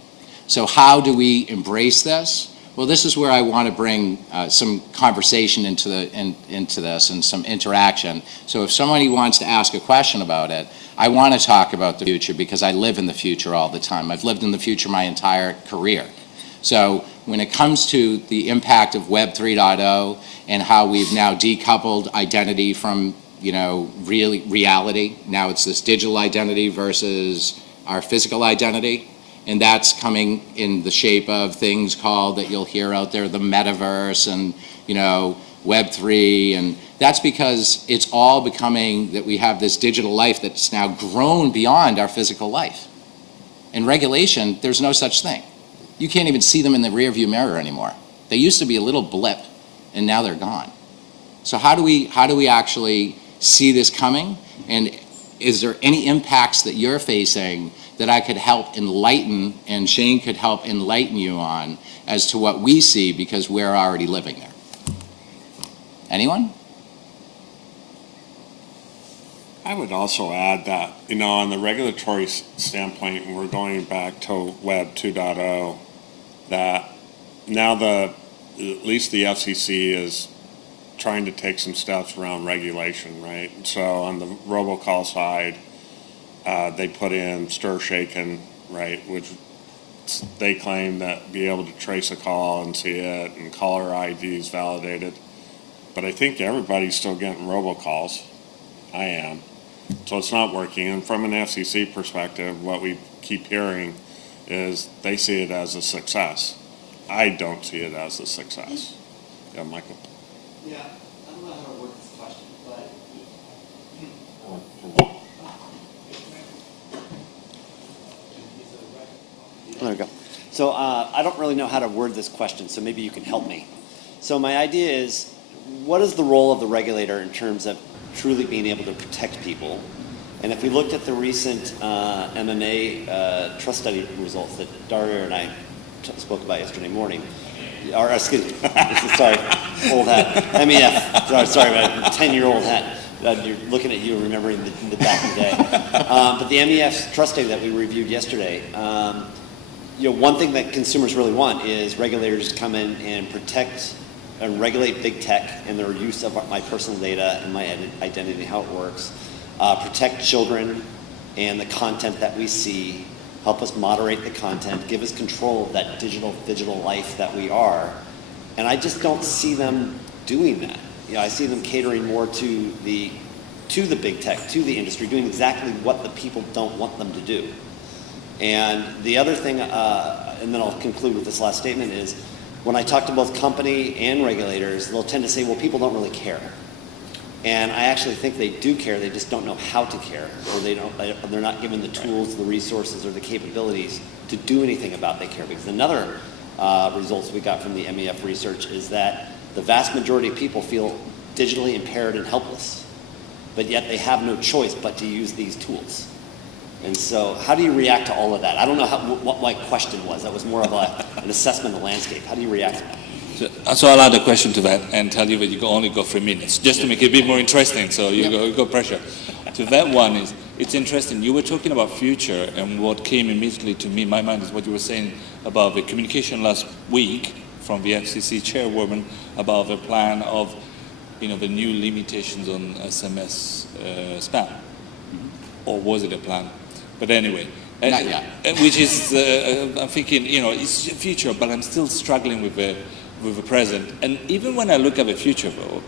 So how do we embrace this? Well, this is where I want to bring some conversation into this and some interaction. So if somebody wants to ask a question about it, I want to talk about the future because I live in the future all the time. I've lived in the future my entire career. So when it comes to the impact of Web 3.0 and how we've now decoupled identity from, reality, now it's this digital identity versus our physical identity. And that's coming in the shape of things called that you'll hear out there, the metaverse and, Web 3. And that's because it's all becoming that we have this digital life that's now grown beyond our physical life. In regulation, there's no such thing. You can't even see them in the rearview mirror anymore. They used to be a little blip, and now they're gone. So how do we actually see this coming? And is there any impacts that you're facing that I could help enlighten and Shane could help enlighten you on as to what we see because we're already living there? Anyone? I would also add that, on the regulatory standpoint, we're going back to Web 2.0, that now at least the FCC is trying to take some steps around regulation, right? So on the robocall side, they put in stir shaken, right, which they claim that be able to trace a call and see it and caller IDs validated. But I think everybody's still getting robocalls. I am. So it's not working. And from an FCC perspective, what we keep hearing is they see it as a success. I don't see it as a success. Yeah, Michael. Yeah, I don't know how to word this question, but there we go. So I don't really know how to word this question, so maybe you can help me. So my idea is, what is the role of the regulator in terms of truly being able to protect people? And if we looked at the recent MMA trust study results that Dario and I spoke about yesterday morning, or excuse me, sorry, old hat, MEF, sorry, my 10-year-old hat. You're looking at you and remembering the back in the day. But the MEF trust data that we reviewed yesterday, one thing that consumers really want is regulators to come in and protect and regulate big tech and their use of my personal data and my identity, how it works, protect children and the content that we see, help us moderate the content, give us control of that digital life that we are, And I just don't see them doing that. I see them catering more to the big tech, to the industry, doing exactly what the people don't want them to do. And the other thing, and then I'll conclude with this last statement, is when I talk to both company and regulators, they'll tend to say, well, people don't really care. And I actually think they do care, they just don't know how to care, or they're not given the tools, the resources, or the capabilities to do anything about they care. Because another results we got from the MEF research is that the vast majority of people feel digitally impaired and helpless, but yet they have no choice but to use these tools. And so how do you react to all of that? I don't know what my question was. That was more of an assessment of the landscape. How do you react to that? So I'll add a question to that and tell you that you can only go 3 minutes, just to make it a bit more interesting, so you got pressure. To that one is, it's interesting, you were talking about future, and what came immediately to me in my mind is what you were saying about the communication last week from the FCC chairwoman about the plan of, the new limitations on SMS spam. Or was it a plan? But anyway. Not yet. Which is, I'm thinking, it's the future, but I'm still struggling with the present. And even when I look at the future, though,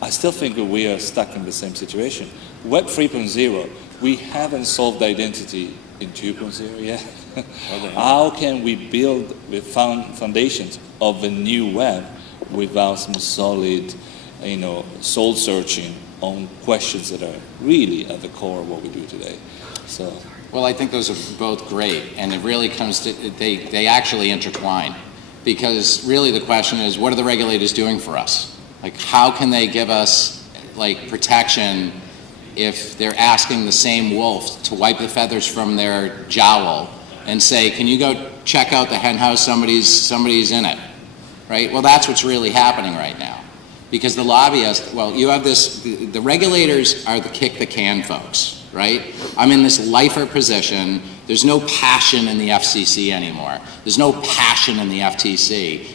I still think that we are stuck in the same situation. Web 3.0, we haven't solved identity in 2.0 yet. How can we build the foundations of a new web without some solid, soul searching on questions that are really at the core of what we do today? So. Well, I think those are both great, and it really comes to, they actually intertwine. Because really the question is, what are the regulators doing for us? Like, how can they give us, protection if they're asking the same wolf to wipe the feathers from their jowl and say, can you go check out the hen house, somebody's in it, right? Well, that's what's really happening right now. Because the lobbyists, you have this, the regulators are the kick the can folks, right? I'm in this lifer position. There's no passion in the FCC anymore. There's no passion in the FTC.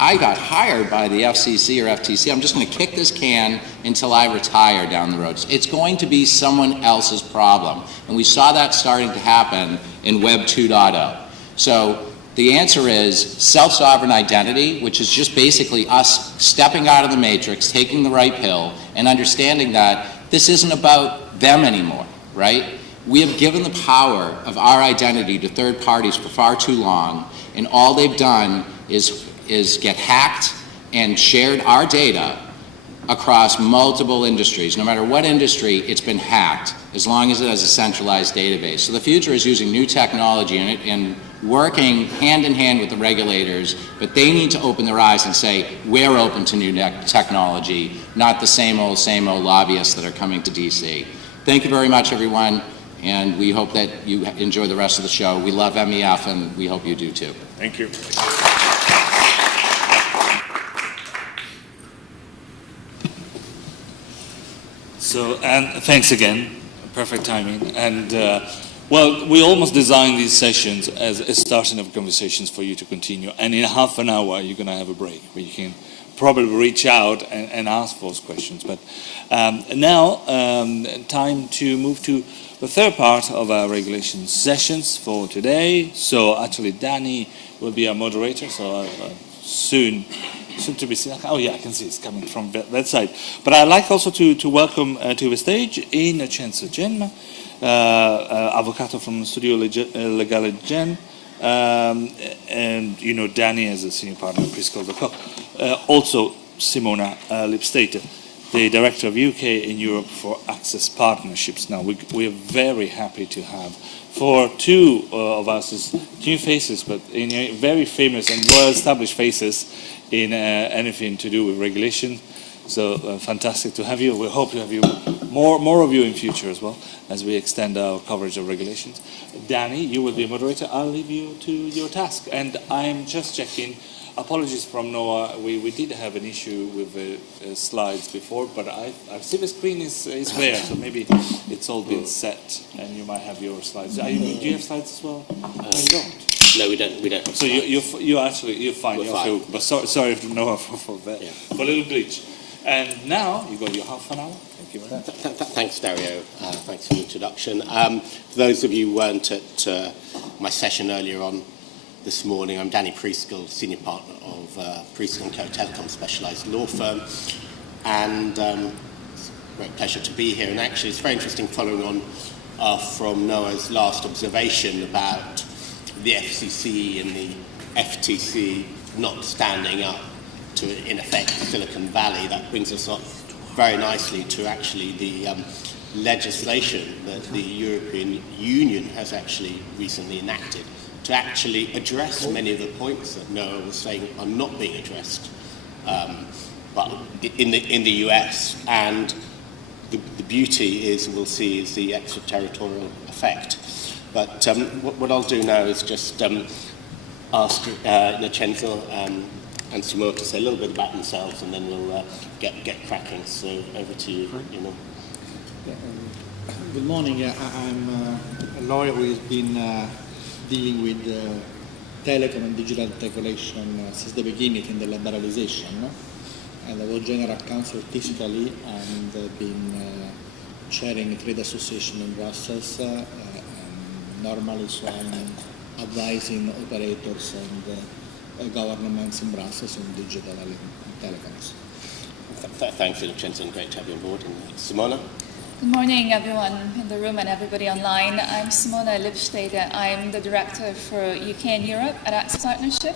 I got hired by the FCC or FTC. I'm just going to kick this can until I retire down the road. It's going to be someone else's problem. And we saw that starting to happen in Web 2.0. So the answer is self-sovereign identity, which is just basically us stepping out of the matrix, taking the right pill, and understanding that this isn't about them anymore, right? We have given the power of our identity to third parties for far too long, and all they've done is get hacked and shared our data across multiple industries. No matter what industry, it's been hacked, as long as it has a centralized database. So the future is using new technology and working hand in hand with the regulators, but they need to open their eyes and say, we're open to new technology, not the same old lobbyists that are coming to DC. Thank you very much, everyone, and we hope that you enjoy the rest of the show. We love MEF, and we hope you do too. Thank you. So, and thanks again, perfect timing. And we almost designed these sessions as a starting of conversations for you to continue. And in half an hour, you're going to have a break where you can probably reach out and ask those questions. But now, time to move to the third part of our regulation sessions for today. So actually, Danny will be our moderator. So soon to be seen. Oh yeah, I can see it's coming from that side. But I'd like also to welcome to the stage Innocenzo Gemma, avvocato from Studio Legale Gen, and Danny as a senior partner at Prisco.com. Also Simona Lipstater, the director of UK and Europe for Access Partnerships. Now we are very happy to have for two of us as new faces, but very famous and well-established faces in anything to do with regulation. So fantastic to have you. We hope to have you more of you in future as well as we extend our coverage of regulations. Danny, you will be a moderator. I'll leave you to your task. And I'm just checking. Apologies from Noah. We did have an issue with the slides before, but I see the screen is there, so maybe it's all been set, and you might have your slides. Do you have slides as well? No, you don't. No, we don't. So you're fine. You're fine. But sorry to Noah for that, for a little glitch. And now you've got your half an hour. Thank you very much. Thanks, Dario. Thanks for the introduction. For those of you who weren't at my session earlier on, this morning. I'm Danny Preskill, Senior Partner of Preskill & Co. Telecom Specialised Law Firm, and it's a great pleasure to be here. And actually it's very interesting following on from Noah's last observation about the FCC and the FTC not standing up to, in effect, Silicon Valley. That brings us up very nicely to actually the legislation that the European Union has actually recently enacted to actually address many of the points that Noah was saying are not being addressed but in the US. And the beauty is, we'll see, is the extraterritorial effect. But what I'll do now is just ask Vincenzo and Simone to say a little bit about themselves, and then we'll get cracking. So over to you, you. Good morning. I'm a lawyer who has been dealing with telecom and digital regulation since the beginning in the liberalization. And I was general counsel of Italy and been chairing a trade association in Brussels. Normally, so I'm advising operators and governments in Brussels on digital and telecoms. Thanks, Vincenzo, and great to have you on board. And Simona? Good morning, everyone in the room and everybody online. I'm Simona Lipstede. I'm the director for UK and Europe at Access Partnership.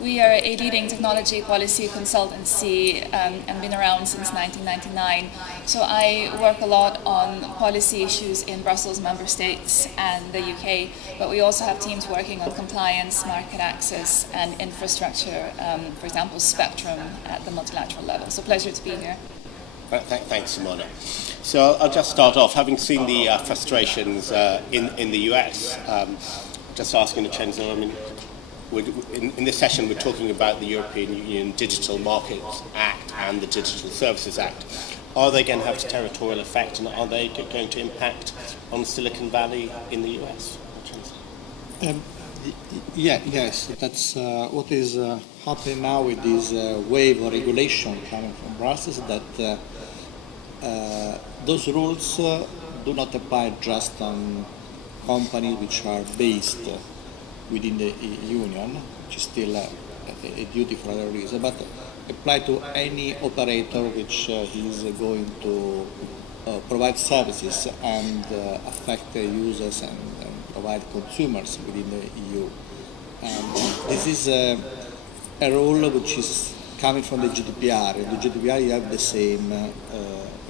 We are a leading technology policy consultancy and been around since 1999. So I work a lot on policy issues in Brussels, member states, and the UK. But we also have teams working on compliance, market access, and infrastructure. For example, spectrum at the multilateral level. So pleasure to be here. Thanks, Simona. So I'll just start off, having seen the frustrations in the US, just asking Vincenzo, I mean, in this session we're talking about the European Union Digital Markets Act and the Digital Services Act. Are they going to have a territorial effect, and are they going to impact on Silicon Valley in the US? Yes, that's what is happening now with this wave of regulation coming from Brussels, that those rules do not apply just on companies which are based within the Union, which is still a duty for other reason, but apply to any operator which is going to provide services and affect the users and provide consumers within the EU. This is a rule which is coming from the GDPR. In the GDPR you have the same,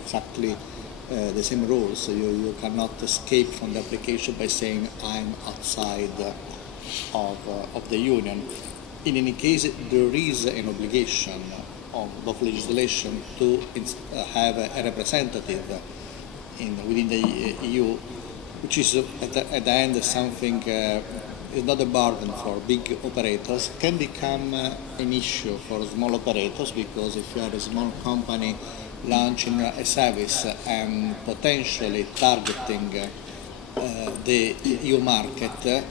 exactly the same rules. So you cannot escape from the application by saying I'm outside of the Union. In any case, there is an obligation of legislation to have a representative within the EU, which is at the end something is not a burden for big operators, can become an issue for small operators, because if you are a small company launching a service and potentially targeting the EU market,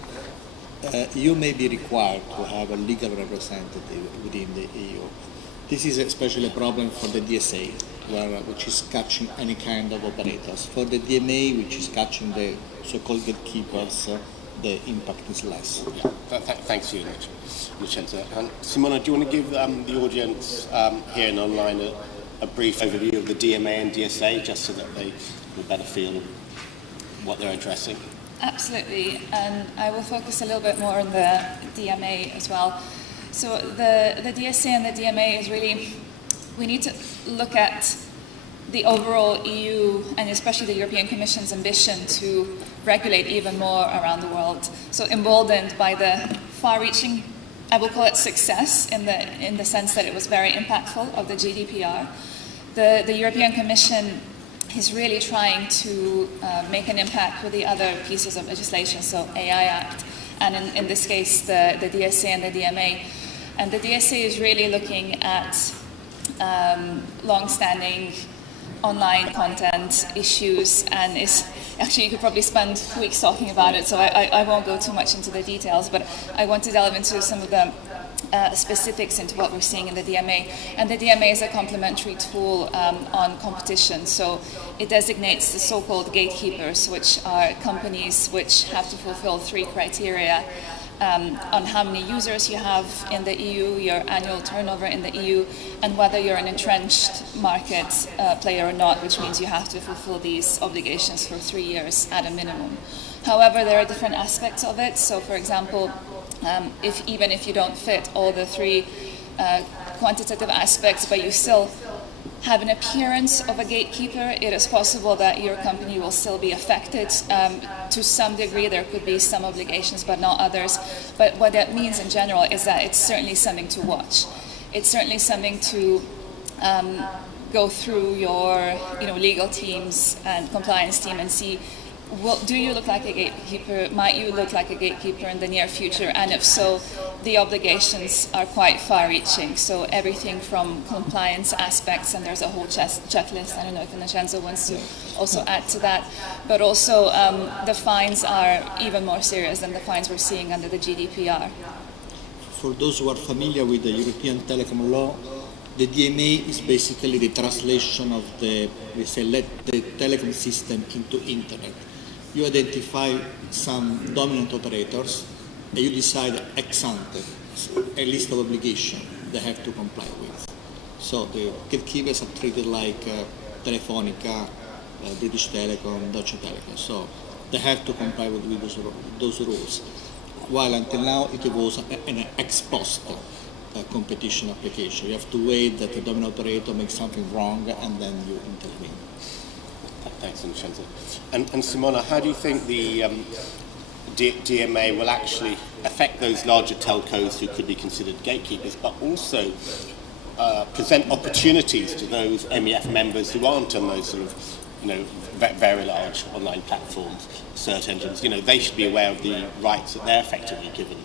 you may be required to have a legal representative within the EU. This is especially a problem for the DSA, which is catching any kind of operators. For the DMA, which is catching the so-called gatekeepers, the impact is less. Yeah. Thanks you, Vincenzo. And Simona, do you want to give the audience here and online a brief overview of the DMA and DSA, just so that they will better feel what they're addressing? Absolutely, and I will focus a little bit more on the DMA as well. So the DSA and the DMA is really, we need to look at the overall EU and especially the European Commission's ambition to regulate even more around the world. So emboldened by the far-reaching, I will call it success in the sense that it was very impactful of the GDPR. The European Commission is really trying to make an impact with the other pieces of legislation, so AI Act, and in this case the DSA and the DMA. And the DSA is really looking at long-standing online content issues, and is actually, you could probably spend weeks talking about it, so I won't go too much into the details, but I want to delve into some of the specifics into what we're seeing in the DMA. And the DMA is a complementary tool on competition. So it designates the so-called gatekeepers, which are companies which have to fulfill 3 criteria on how many users you have in the EU, your annual turnover in the EU, and whether you're an entrenched market player or not, which means you have to fulfill these obligations for 3 years at a minimum. However, there are different aspects of it. So, for example, even if you don't fit all the 3 quantitative aspects, but you still have an appearance of a gatekeeper, it is possible that your company will still be affected. To some degree, there could be some obligations, but not others. But what that means in general is that it's certainly something to watch. It's certainly something to go through your legal teams and compliance team and see, do you look like a gatekeeper? Might you look like a gatekeeper in the near future? And if so, the obligations are quite far-reaching. So everything from compliance aspects, and there's a whole checklist. I don't know if Vincenzo wants to also add to that. But also the fines are even more serious than the fines we're seeing under the GDPR. For those who are familiar with the European telecom law, the DMA is basically the translation of the telecom system into internet. You identify some dominant operators and you decide ex ante a list of obligations they have to comply with. So the gatekeepers are treated like Telefonica, British Telecom, Deutsche Telekom. So they have to comply with those rules. While until now it was an ex post competition application. You have to wait that the dominant operator makes something wrong and then you intervene. Thanks, Vincenzo. And Simona, how do you think the DMA will actually affect those larger telcos who could be considered gatekeepers, but also present opportunities to those MEF members who aren't on those sort of, very large online platforms, search engines? They should be aware of the rights that they're effectively given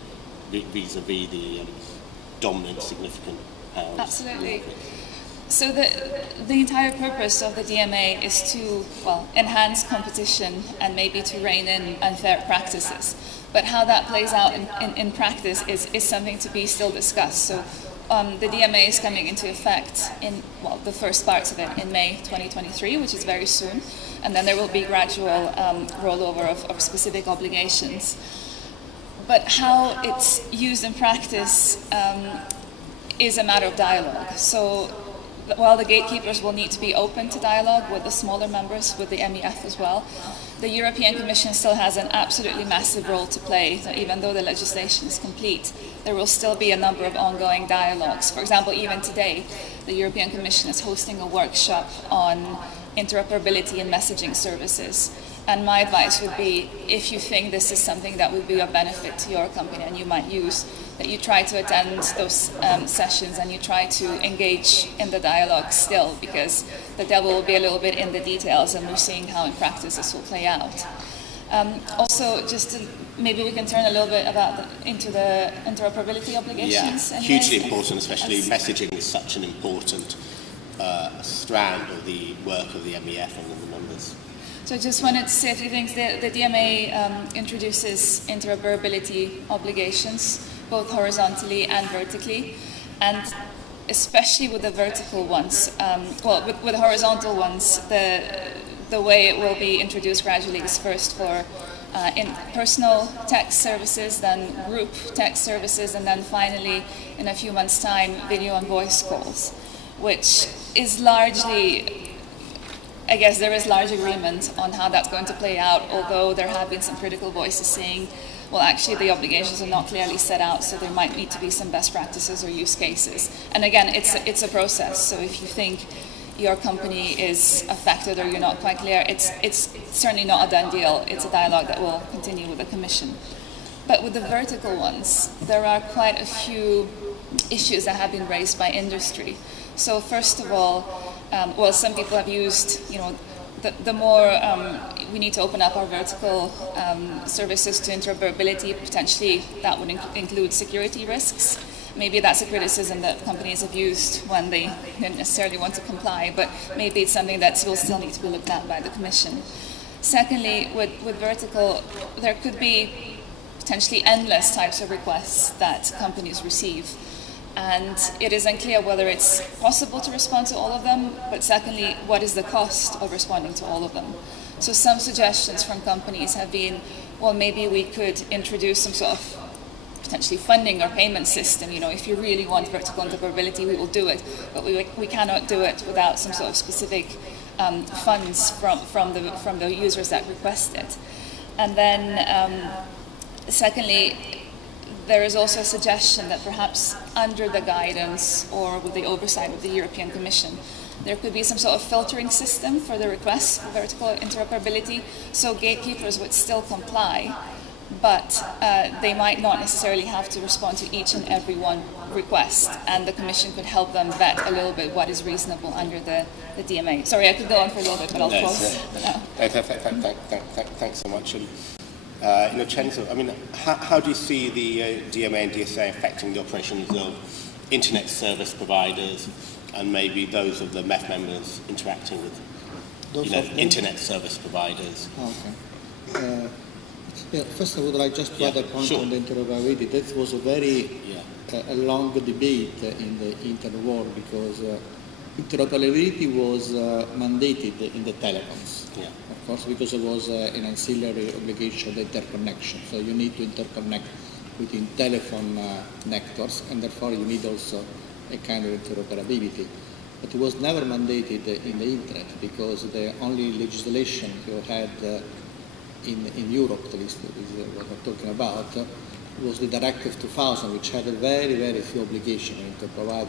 vis-a-vis the dominant, significant powers. Absolutely. So the entire purpose of the DMA is to, enhance competition and maybe to rein in unfair practices. But how that plays out in practice is something to be still discussed. So the DMA is coming into effect in, the first parts of it in May 2023, which is very soon. And then there will be gradual rollover of specific obligations. But how it's used in practice is a matter of dialogue. So while the gatekeepers will need to be open to dialogue with the smaller members, with the MEF as well, the European Commission still has an absolutely massive role to play. So even though the legislation is complete, there will still be a number of ongoing dialogues. For example, even today, the European Commission is hosting a workshop on interoperability in messaging services. And my advice would be, if you think this is something that would be of benefit to your company and you might use, that you try to attend those sessions and you try to engage in the dialogue still, because the devil will be a little bit in the details and we're seeing how in practice this will play out. Also, maybe we can turn a little bit into the interoperability obligations. Yeah, hugely important, especially messaging is such an important strand of the work of the MEF and the members. So I just wanted to say a few things. The DMA introduces interoperability obligations, both horizontally and vertically, and especially with the vertical ones. With the horizontal ones, the way it will be introduced gradually is first for in personal text services, then group text services, and then finally, in a few months' time, video and voice calls, which is largely, I guess there is large agreement on how that's going to play out, although there have been some critical voices saying, well, actually the obligations are not clearly set out, so there might need to be some best practices or use cases. And again, it's a process, so if you think your company is affected or you're not quite clear, it's certainly not a done deal. It's a dialogue that will continue with the Commission. But with the vertical ones, there are quite a few issues that have been raised by industry. So first of all, some people have used, the more we need to open up our vertical services to interoperability, potentially that would include security risks. Maybe that's a criticism that companies have used when they didn't necessarily want to comply, but maybe it's something that will still need to be looked at by the Commission. Secondly, with vertical, there could be potentially endless types of requests that companies receive. And it is unclear whether it's possible to respond to all of them, but secondly, what is the cost of responding to all of them? So some suggestions from companies have been, well, maybe we could introduce some sort of potentially funding or payment system. You know, if you really want vertical interoperability, we will do it, but we cannot do it without some sort of specific funds from the users that request it. And then secondly, there is also a suggestion that perhaps under the guidance or with the oversight of the European Commission, there could be some sort of filtering system for the requests for vertical interoperability, so gatekeepers would still comply, but they might not necessarily have to respond to each and every one request, and the Commission could help them vet a little bit what is reasonable under the DMA. Sorry, I could go on for a little bit, but I'll close. Thanks so much. And, Vincenzo, I mean, how do you see the DMA and DSA affecting the operations of internet service providers and maybe those of the MEF members interacting with internet service providers? Okay. First, I would like just to add a point on the interoperability. That was a very a long debate in the internet world because interoperability was mandated in the telecoms. Yeah. Of course, because it was an ancillary obligation, the interconnection. So you need to interconnect within telephone networks, and therefore you need also a kind of interoperability. But it was never mandated in the internet because the only legislation you had in Europe, at least is what I'm talking about, was the Directive 2000, which had a very, very few obligations to provide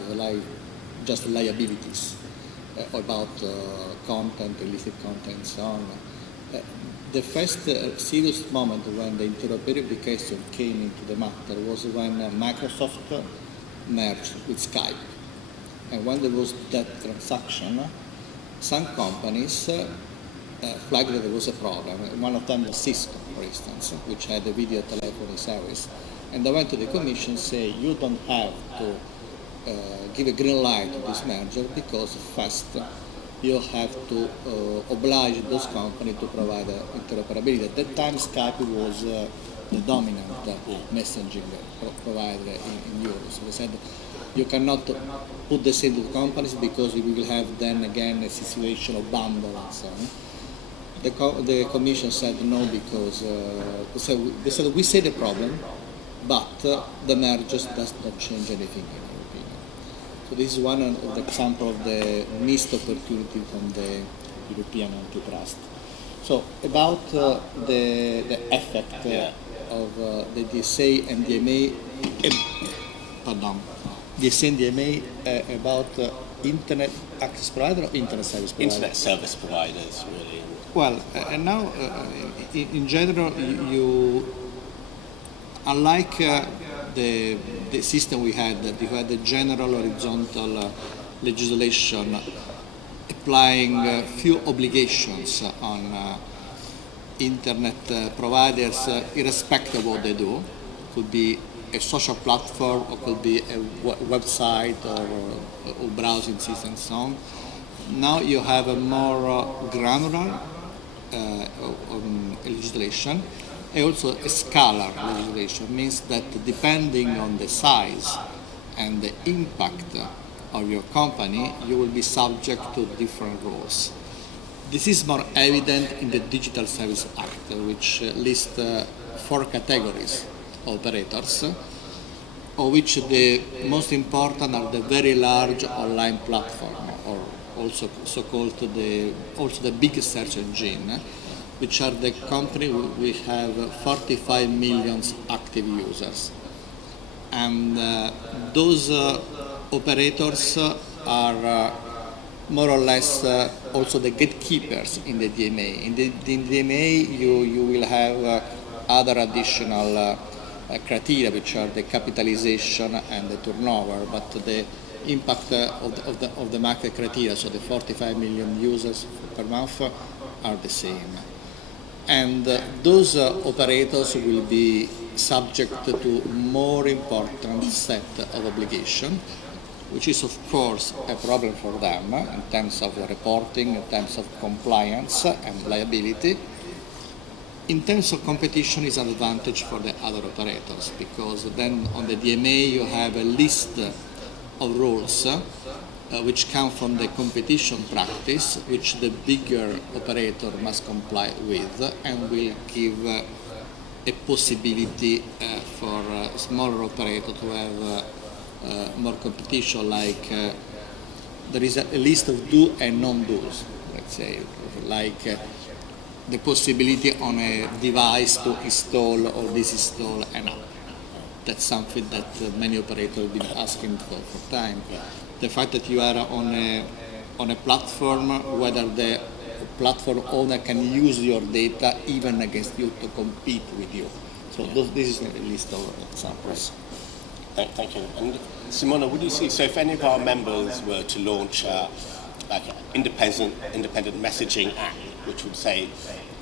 just liabilities about content, illicit content, and so on. The first serious moment when the interoperability question came into the matter was when Microsoft merged with Skype. And when there was that transaction, some companies flagged that there was a problem. One of them was Cisco, for instance, which had a video telephony service. And they went to the Commission and say, you don't have to give a green light to this merger because first you have to oblige those companies to provide interoperability. At that time, Skype was the dominant messaging provider in Europe. So they said, you cannot put the same to companies because we will have then again a situation of bundle and so on. The Commission said no because they said we see the problem, but the merger does not change anything in our opinion. So this is one of the example of the missed opportunity from the European antitrust. So about the effect of the DSA and DMA, DSA and DMA about internet access provider or internet service provider? Internet service providers, really. Well, and now, in general, unlike the system we had the general horizontal legislation applying few obligations on internet providers, irrespective of what they do, could be a social platform or could be a website or browsing system and so on. Now you have a more granular legislation, and also a scalar legislation, means that depending on the size and the impact of your company, you will be subject to different rules. This is more evident in the Digital Service Act, which lists 4 categories of operators, of which the most important are the very large online platform, or also so-called the biggest search engine, which are the company which have 45 million active users. And those operators are more or less also the gatekeepers in the DMA. In the DMA, you will have other additional criteria, which are the capitalization and the turnover, but the impact of the market criteria, so the 45 million users per month, are the same. And those operators will be subject to more important set of obligation, which is of course a problem for them in terms of reporting, in terms of compliance and liability. In terms of competition, is an advantage for the other operators, because then on the DMA you have a list of rules which come from the competition practice, which the bigger operator must comply with, and will give a possibility for smaller operator to have more competition, like there is a list of do and non-do's, let's say, like the possibility on a device to install or disinstall an app. That's something that many operators have been asking for time. The fact that you are on a platform, whether the platform owner can use your data even against you to compete with you. So this is a list of examples. Thank you. And Simona, would you see, so if any of our members were to launch like an independent messaging app, which would say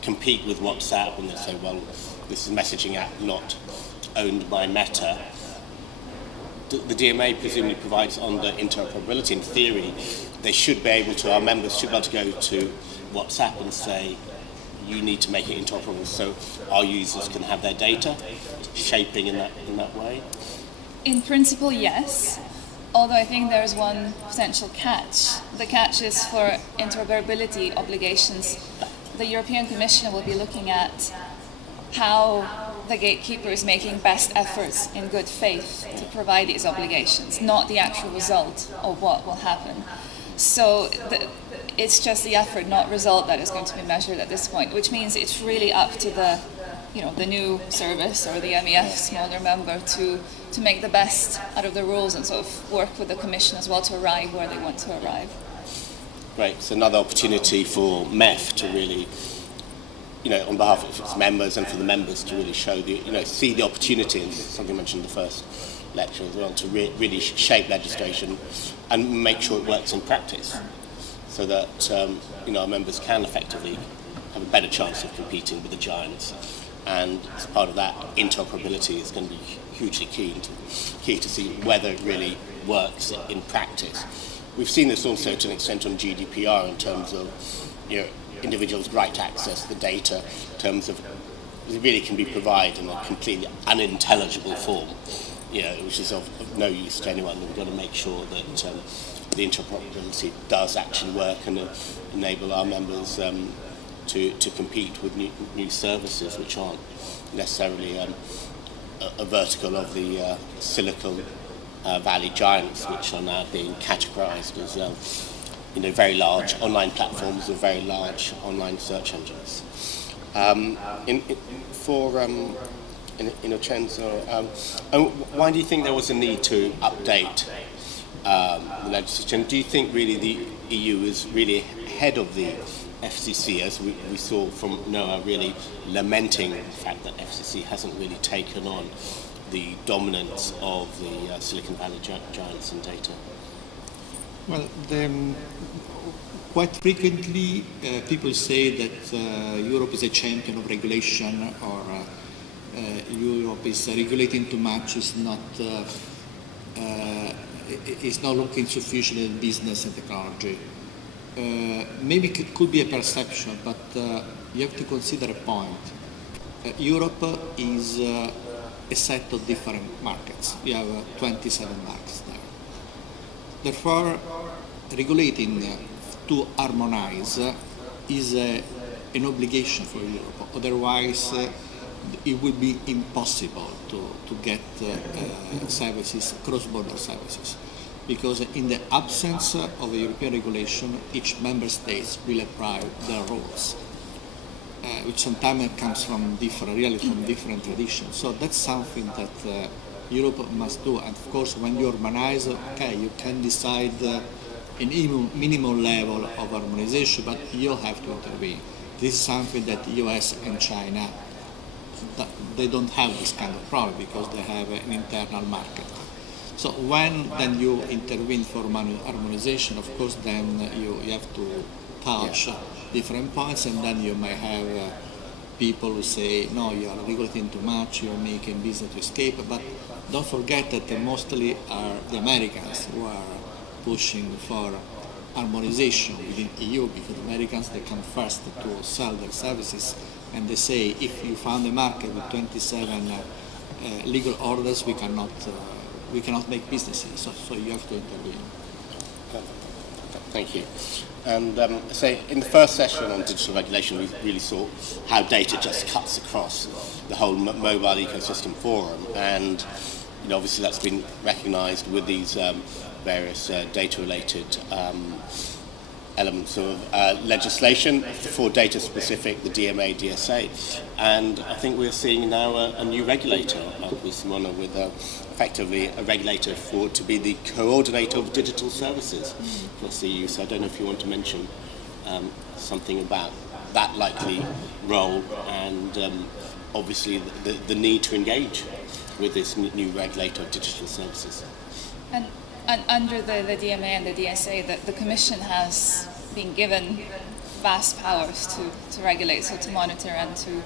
compete with WhatsApp, and they say, well, this is a messaging app not owned by Meta, the DMA presumably provides on the interoperability. In theory, they should be able to, our members should be able to go to WhatsApp and say, you need to make it interoperable so our users can have their data shaping in that way? In principle, yes. Although I think there's one potential catch. The catch is for interoperability obligations. The European Commission will be looking at how the gatekeeper is making best efforts in good faith to provide these obligations, not the actual result of what will happen. So it's just the effort, not result, that is going to be measured at this point, which means it's really up to the new service or the MEF smaller member to make the best out of the rules and sort of work with the Commission as well to arrive where they want to arrive. Great. It's another opportunity for MEF to really, on behalf of its members and for the members to really show see the opportunity, and something mentioned in the first lecture as well, to really shape legislation and make sure it works in practice, so that our members can effectively have a better chance of competing with the giants. And as part of that, interoperability is going to be hugely key to see whether it really works in practice. We've seen this also to an extent on GDPR in terms of individuals' right to access the data, in terms of it really can be provided in a completely unintelligible form, which is of no use to anyone. We've got to make sure that the interoperability does actually work and enable our members to compete with new services which aren't necessarily a vertical of the Silicon Valley giants, which are now being categorized as very large online platforms with very large online search engines. Why do you think there was a need to update the legislation? Do you think really the EU is really ahead of the FCC, as we saw from Noah really lamenting the fact that FCC hasn't really taken on the dominance of the Silicon Valley giants in data? Well, quite frequently people say that Europe is a champion of regulation, or Europe is regulating too much, is not looking sufficiently at business and technology. Maybe it could be a perception, but you have to consider a point. Europe is a set of different markets. You have 27 markets there. Therefore, regulating to harmonize is an obligation for Europe. Otherwise, it would be impossible to get services, cross-border services. Because in the absence of a European regulation, each member state will apply their rules, which sometimes comes from different traditions. So that's something that Europe must do. And of course, when you harmonize, okay, you can decide a minimum level of harmonization, but you have to intervene. This is something that US and China, they don't have this kind of problem because they have an internal market. So when then you intervene for harmonization, of course, then you have to touch different points, and then you may have people who say, no, you are regulating too much, you're making business to escape. But don't forget that mostly are the Americans who are pushing for harmonization within EU, because the Americans, they come first to sell their services, and they say, if you found a market with 27 legal orders, we cannot make business in, so you have to intervene. Thank you. And so in the first session on digital regulation, we really saw how data just cuts across the whole mobile ecosystem forum. And obviously that's been recognised with these various data-related elements of legislation for data-specific, the DMA, DSA. And I think we're seeing now a new regulator, with Simona, with effectively a regulator to be the coordinator of digital services across the EU. So I don't know if you want to mention something about that likely role and obviously the need to engage with this new regulator of digital services. And under the DMA and the DSA, the Commission has been given vast powers to regulate, so to monitor and to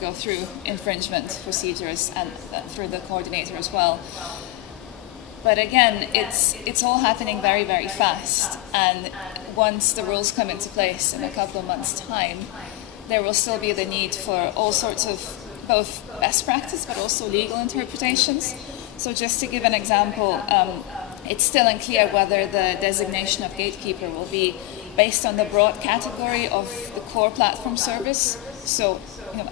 go through infringement procedures and through the coordinator as well. But again, it's all happening very, very fast. And once the rules come into place in a couple of months' time, there will still be the need for all sorts of both best practice but also legal interpretations. So just to give an example, it's still unclear whether the designation of gatekeeper will be based on the broad category of the core platform service. So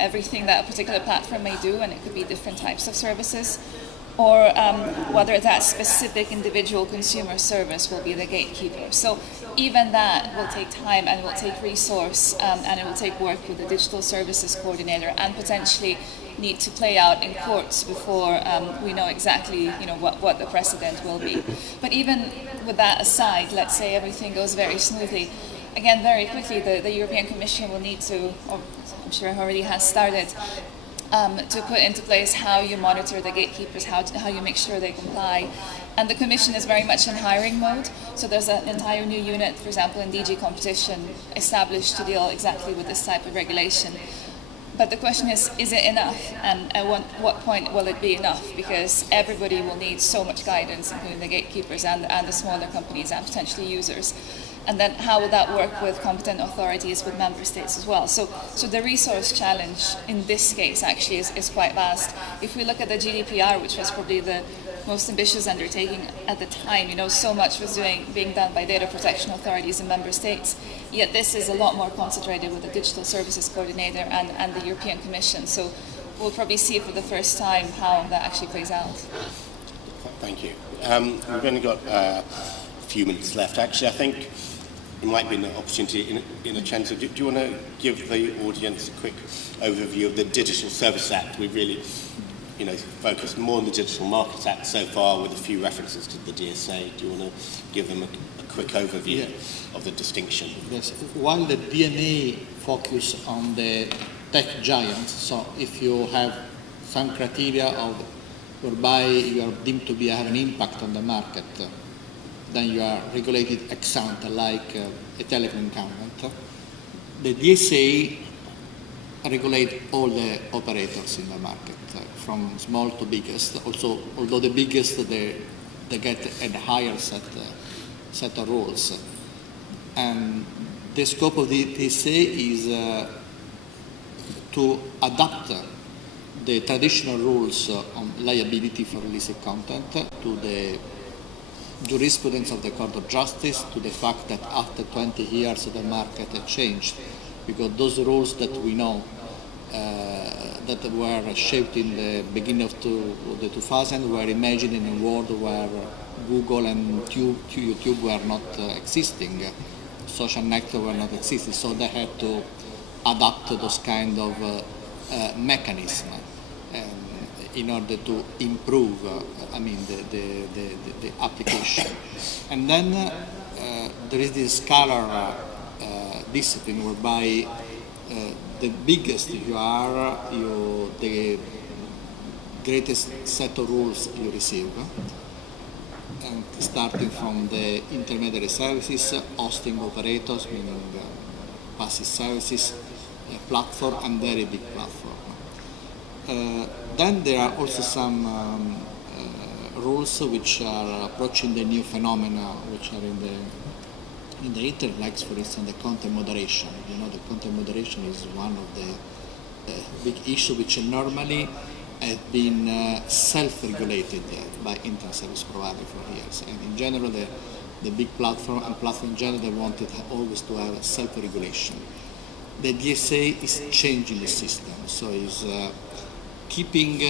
everything that a particular platform may do, and it could be different types of services, or whether that specific individual consumer service will be the gatekeeper. So even that will take time and will take resource, and it will take work with the digital services coordinator and potentially need to play out in courts before we know exactly what the precedent will be. But even with that aside, let's say everything goes very smoothly, again, very quickly the European Commission will need to, or I'm sure it already has started, to put into place how you monitor the gatekeepers, how you make sure they comply. And the Commission is very much in hiring mode, so there's an entire new unit, for example, in DG Competition, established to deal exactly with this type of regulation. But the question is it enough? And at what point will it be enough? Because everybody will need so much guidance, including the gatekeepers and the smaller companies and potentially users. And then how will that work with competent authorities, with member states as well? So the resource challenge in this case actually is quite vast. If we look at the GDPR, which was probably the most ambitious undertaking at the time, so much was being done by data protection authorities in member states. Yet this is a lot more concentrated with the Digital Services Coordinator and the European Commission. So we'll probably see for the first time how that actually plays out. Thank you. We've only got a few minutes left. Actually, I think it might be an opportunity in a chance. Do you want to give the audience a quick overview of the Digital Services Act? We've really focused more on the Digital Markets Act so far, with a few references to the DSA. Do you want to give them a quick overview of the distinction? Yes. While the DMA focus on the tech giants, so if you have some criteria whereby you are deemed to have an impact on the market, then you are regulated ex ante like a telecom incumbent. The DSA regulate all the operators in the market, from small to biggest. Also, although the biggest, they get a higher set of rules. And the scope of the DSA is to adapt the traditional rules on liability for illicit content to the jurisprudence of the Court of Justice, to the fact that after 20 years the market has changed, because those rules that we know that were shaped in the beginning of the 2000s were imagined in a world where Google and YouTube were not existing, social networks were not existing, so they had to adapt those kind of mechanisms in order to improve, the application. And then there is this scalar discipline whereby the biggest you are, the greatest set of rules you receive. And starting from the intermediary services, hosting operators, meaning passive services, platform, and very big platform. Then there are also some rules which are approaching the new phenomena which are in the internet, like for instance the content moderation. The content moderation is one of the big issues which normally have been self-regulated by internet service providers for years. And in general, the big platform and platform in general, they wanted always to have self-regulation. The DSA is changing the system, so is keeping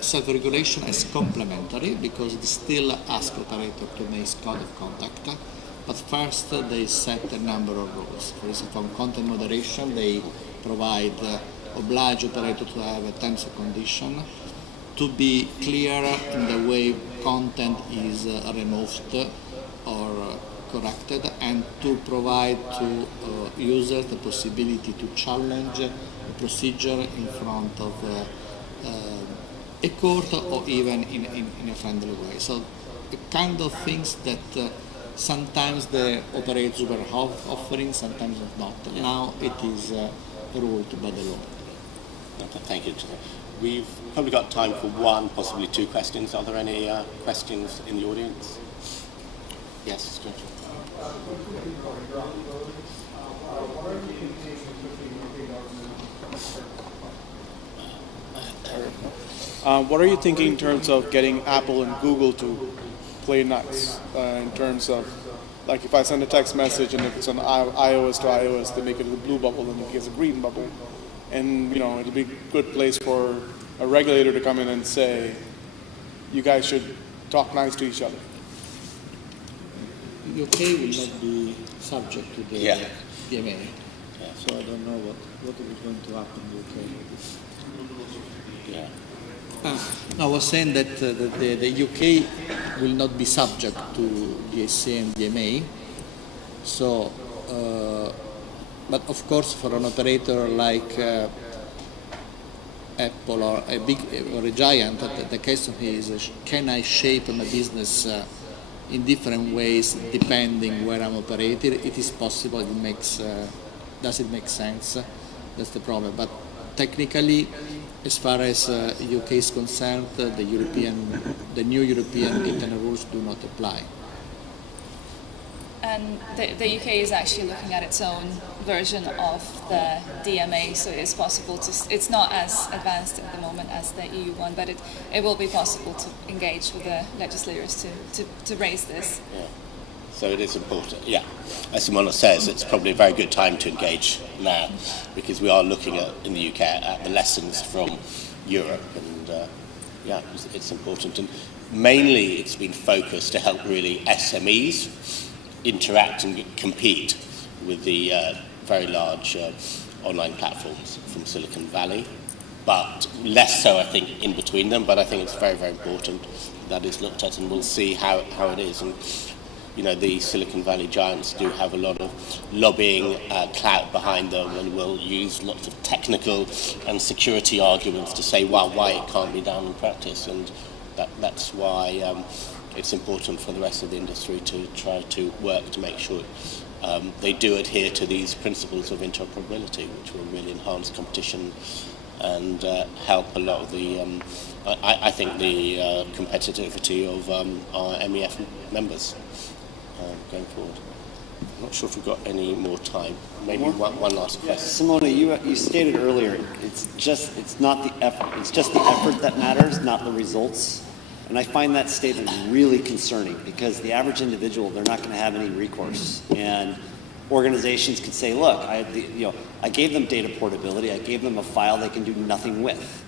self-regulation as complementary because it still asks operator to make code of contact. But first, they set a number of rules. For instance, from content moderation, they provide oblige operator to have a terms and condition, to be clear in the way content is removed or corrected, and to provide to users the possibility to challenge a procedure in front of a court or even in a friendly way. So the kind of things that sometimes the operators were offering, sometimes not. Now it is ruled by the law. Okay, thank you. We've probably got time for one, possibly two questions. Are there any questions in the audience? Yes, George. What are you thinking in terms of getting Apple and Google to play nuts in terms of, like, if I send a text message and if it's on iOS to iOS, they make it a blue bubble and it gets a green bubble, and it'll be a good place for a regulator to come in and say, you guys should talk nice to each other. UK will not be subject to the DMA, so I don't know what is going to happen in UK. No, I was saying that the UK will not be subject to DSA and DMA. So, but of course, for an operator like Apple or a giant, the question is, can I shape my business in different ways depending where I'm operating? It is possible. It makes. Does it make sense? That's the problem. But technically, as far as UK is concerned, the new European internal rules do not apply. And the UK is actually looking at its own version of the DMA, so it's possible to. It's not as advanced at the moment as the EU one, but it will be possible to engage with the legislators to raise this. Yeah. So it is important. Yeah, as Simona says, it's probably a very good time to engage now, because we are looking at, in the UK, at the lessons from Europe, and it's important. And mainly it's been focused to help really SMEs interact and compete with the very large online platforms from Silicon Valley, but less so, I think, in between them. But I think it's very, very important that is looked at, and we'll see how it is. And the Silicon Valley giants do have a lot of lobbying clout behind them, and will use lots of technical and security arguments to say, well, why it can't be done in practice. And that's why it's important for the rest of the industry to try to work to make sure they do adhere to these principles of interoperability, which will really enhance competition and help a lot of the, I think, the competitivity of our MEF members going forward. I'm not sure if we've got any more time. Maybe one last question. Simona, you stated earlier, it's not the effort. It's just the effort that matters, not the results. And I find that statement really concerning, because the average individual, they're not going to have any recourse. And organizations could say, look, I gave them data portability, I gave them a file they can do nothing with.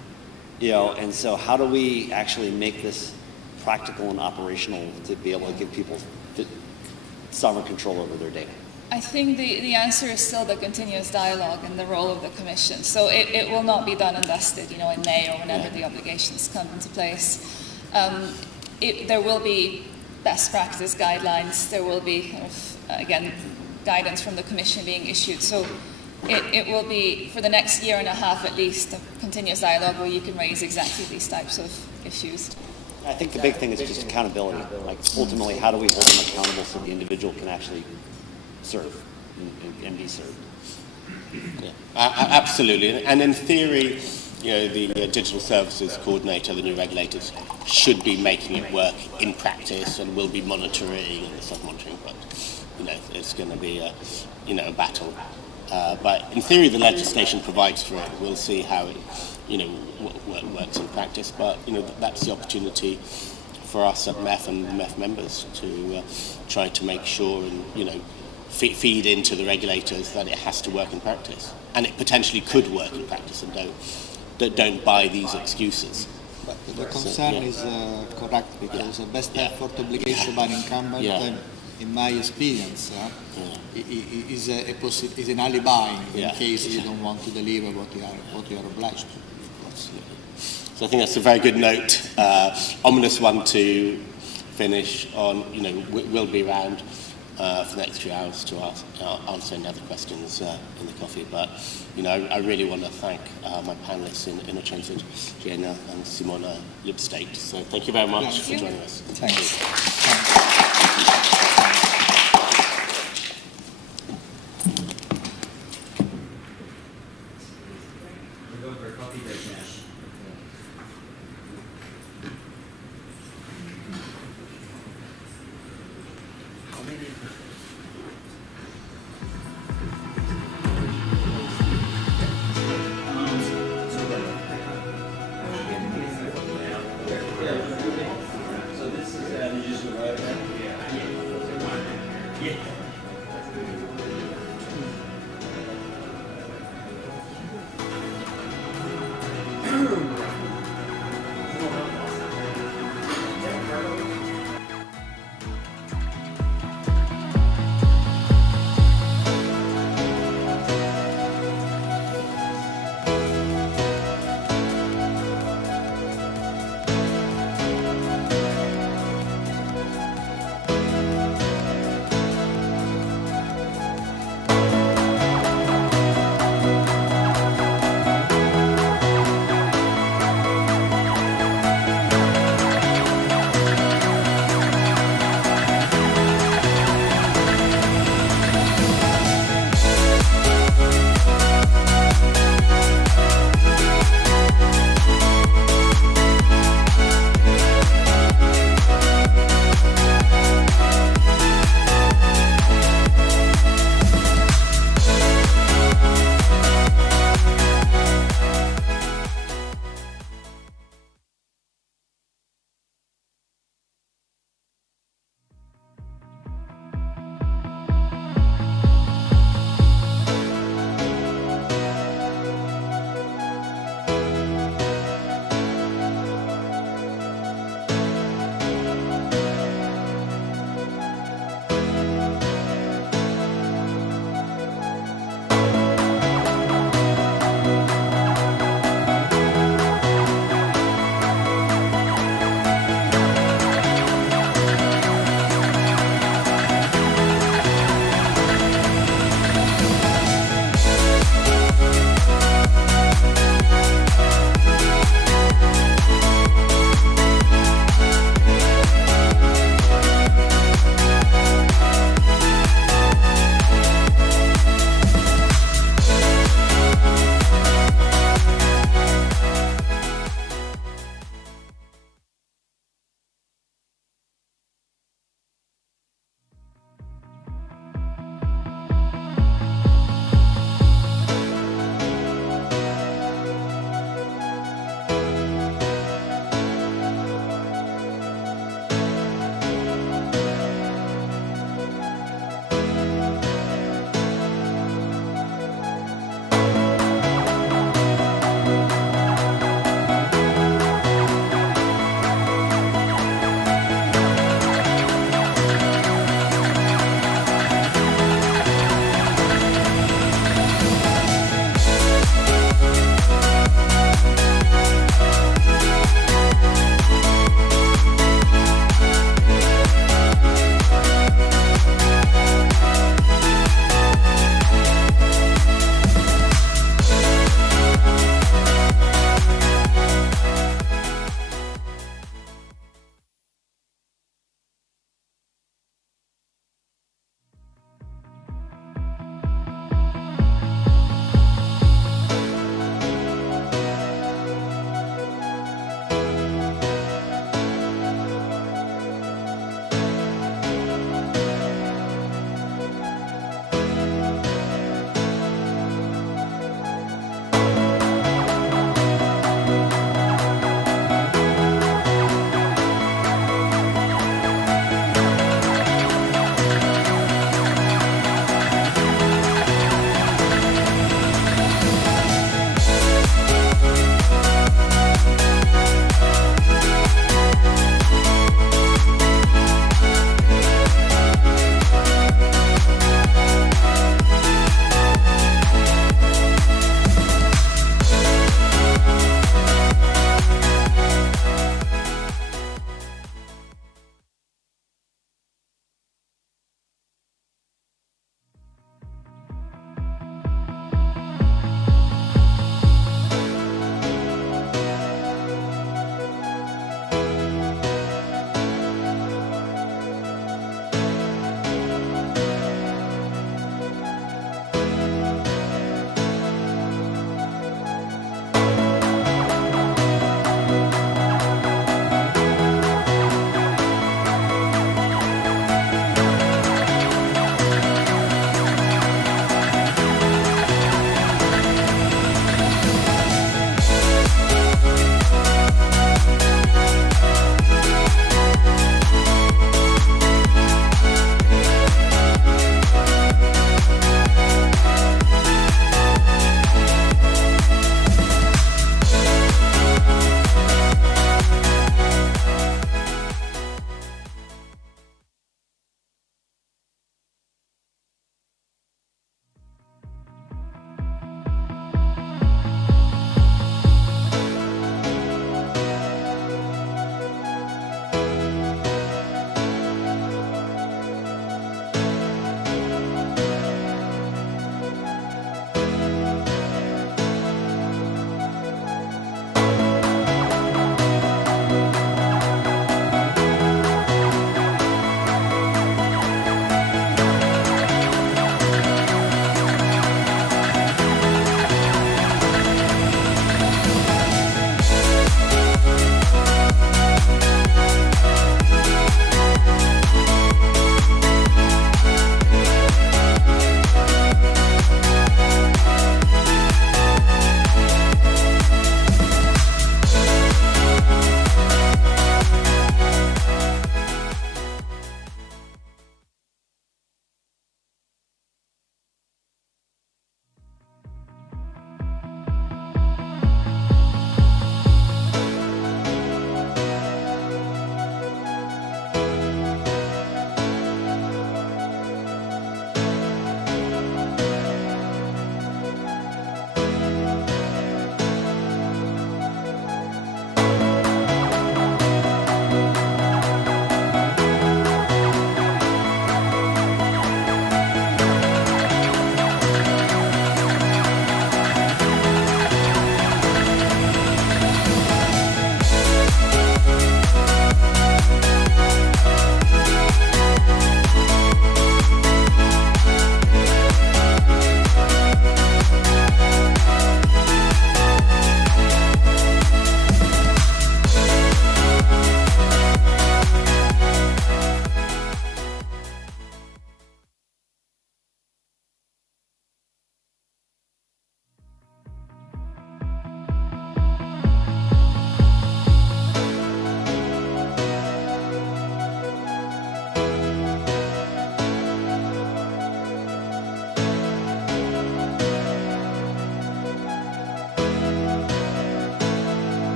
And so how do we actually make this practical and operational to be able to give people sovereign control over their data? I think the answer is still the continuous dialogue and the role of the Commission. So it will not be done and dusted, in May or whenever the obligations come into place. There will be best practice guidelines. There will be, again, guidance from the Commission being issued. So it will be, for the next year and a half at least, a continuous dialogue where you can raise exactly these types of issues. I think the big thing is just accountability. Like, ultimately, how do we hold them accountable so the individual can actually serve and be served? Yeah, absolutely. And in theory, the Digital Services Coordinator, the new regulators, should be making it work in practice, and will be monitoring and self-monitoring. But it's going to be a battle. But in theory, the legislation provides for it. We'll see how it works in practice. But that's the opportunity for us at MEF and the MEF members to try to make sure and, you know, feed into the regulators that it has to work in practice, and it potentially could work in practice, and don't buy these excuses. But the concern is correct, because a best effort obligation by incumbent, in my experience, is an alibi in case you don't want to deliver what you are obliged to. Absolutely. So I think that's a very good note, ominous one to finish on. You know, we'll be around for the next few hours to answer any other questions in the coffee. But, you know, I really want to thank my panelists in Innocenzo, Jenna and Simona Lipstate. So thank you very much for joining us. Thanks. So this is just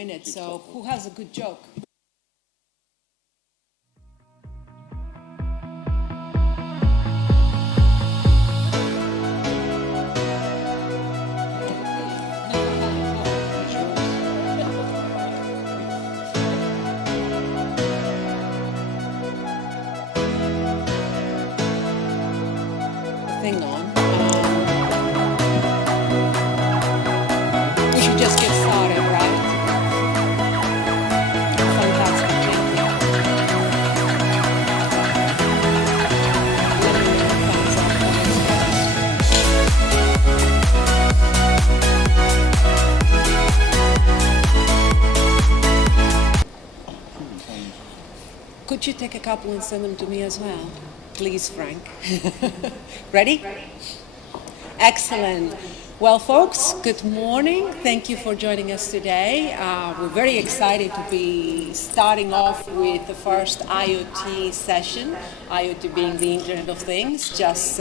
minutes. So who has a good joke? Thing on. We should just get started, right? Fantastic. Thank you. Let me know thumbs up on this. Could you take a couple and send them to me as well? Please, Frank. Ready? Excellent. Well, folks, good morning. Thank you for joining us today. We're very excited to be starting off with the first IoT session, IoT being the Internet of Things, just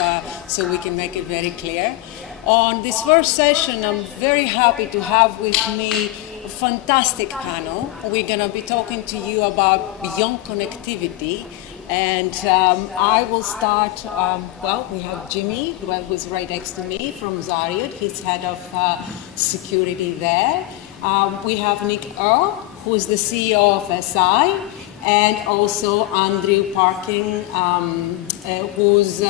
so we can make it very clear. On this first session, I'm very happy to have with me a fantastic panel. We're going to be talking to you about beyond connectivity. And I will start, well, we have Jimmy, who's right next to me from Zariot. He's head of security there. We have Nick Earl, who is the CEO of SI, and also Andrew Parking, who's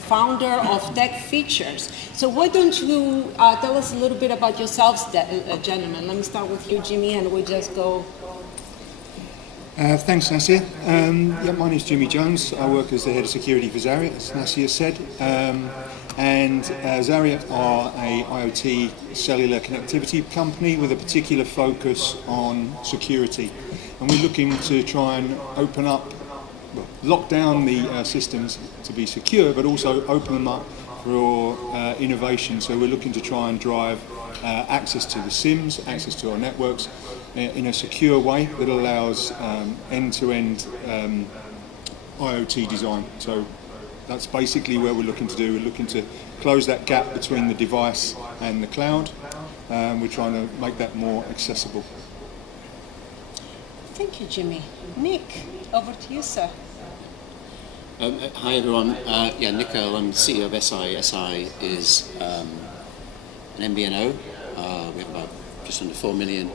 founder of Gatekeepers. So why don't you tell us a little bit about yourselves, gentlemen. Let me start with you, Jimmy, and we'll just go. Thanks, Nasia. Yeah, my name is Jimmy Jones. I work as the head of security for Zariot, as Nasia said. And Zariot are a IoT cellular connectivity company with a particular focus on security. And we're looking to try and open up, well, lock down the systems to be secure, but also open them up for innovation. So we're looking to try and drive access to the SIMs, access to our networks, in a secure way that allows end-to-end IoT design. So that's basically where we're looking to do. We're looking to close that gap between the device and the cloud. We're trying to make that more accessible. Thank you, Jimmy. Nick, over to you, sir. Hi, everyone. Yeah, Nick Earl, I'm CEO of SI. SI is an MVNO. We have about just under 4 million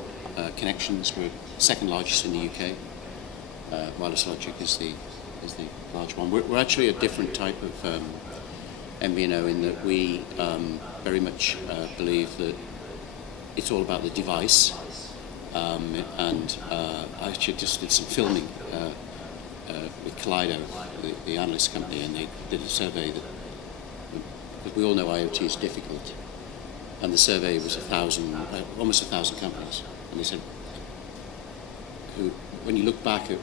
connections. We're second largest in the UK. Wireless Logic is the large one. We're actually a different type of MVNO in that we very much believe that it's all about the device. And I actually just did some filming with Kaleido, the analyst company, and they did a survey that we all know IoT is difficult. And the survey was almost 1,000 companies. And they said, when you look back at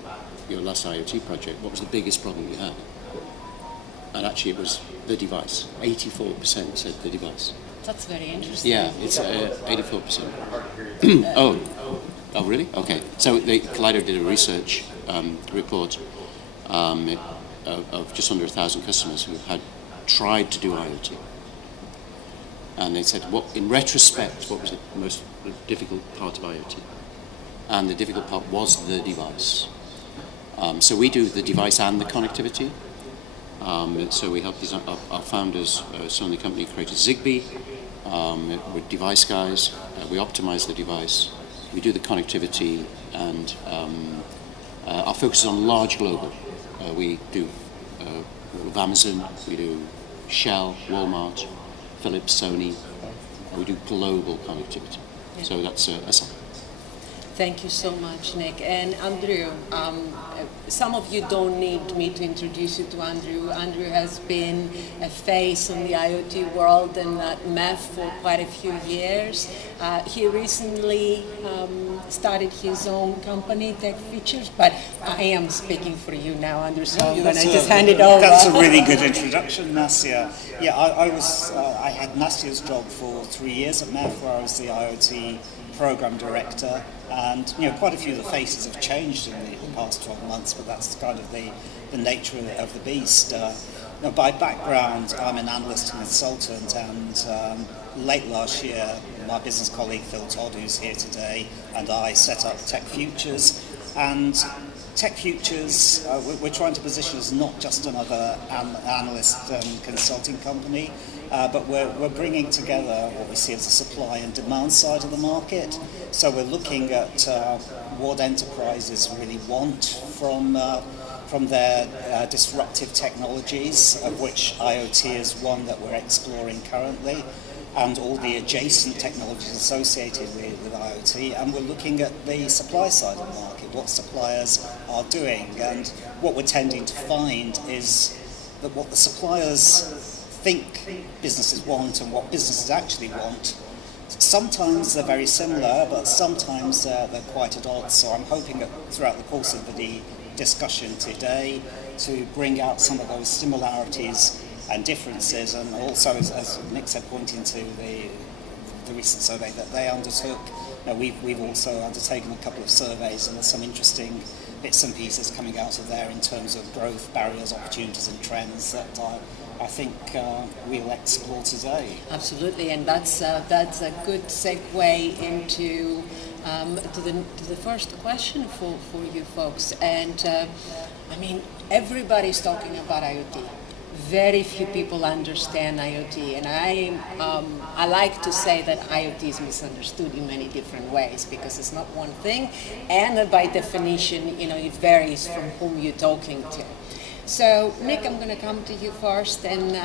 your last IoT project, what was the biggest problem you had? And actually it was the device. 84% said the device. That's very interesting. Yeah, it's 84%. Oh, really? Okay. So Kaleido did a research report of just under 1,000 customers who had tried to do IoT. And they said, in retrospect, what was the most difficult part of IoT? And the difficult part was the device. So we do the device and the connectivity. So we help our founders, some of the company created Zigbee. We're device guys. We optimize the device. We do the connectivity, and our focus is on large global. We do with Amazon, we do Shell, Walmart, Philips, Sony. We do global connectivity. Yeah. So that's us. Thank you so much, Nick. And Andrew, some of you don't need me to introduce you to Andrew. Andrew has been a face on the IoT world and at MEF for quite a few years. He recently started his own company, Gatekeepers, but I am speaking for you now, Andrew, so I'm going to just hand it over. That's a really good introduction, Nasia. Yeah, I had Nasia's job for 3 years at MEF, where I was the IoT program director, and quite a few of the faces have changed in the past 12 months, but that's kind of the nature of the beast. Now, by background, I'm an analyst and consultant, and late last year, my business colleague Phil Todd, who's here today, and I set up Tech Futures. And Tech Futures, we're trying to position as not just another analyst and consulting company, but we're bringing together what we see as the supply and demand side of the market. So we're looking at what enterprises really want from their disruptive technologies, of which IoT is one that we're exploring currently, and all the adjacent technologies associated with IoT. And we're looking at the supply side of the market, what suppliers are doing. And what we're tending to find is that what the suppliers think businesses want and what businesses actually want, sometimes they're very similar, but sometimes they're quite at odds. So I'm hoping that throughout the course of the discussion today to bring out some of those similarities and differences, and also, as Nick said, pointing to the recent survey that they undertook. We've also undertaken a couple of surveys, and there's some interesting bits and pieces coming out of there in terms of growth, barriers, opportunities and trends that I think we'll explore today. Absolutely, and that's a good segue into to the first question for you folks. And I mean, everybody's talking about IoT. Very few people understand IoT, and I like to say that IoT is misunderstood in many different ways because it's not one thing, and by definition, it varies from whom you're talking to. So, Nick, I'm going to come to you first. And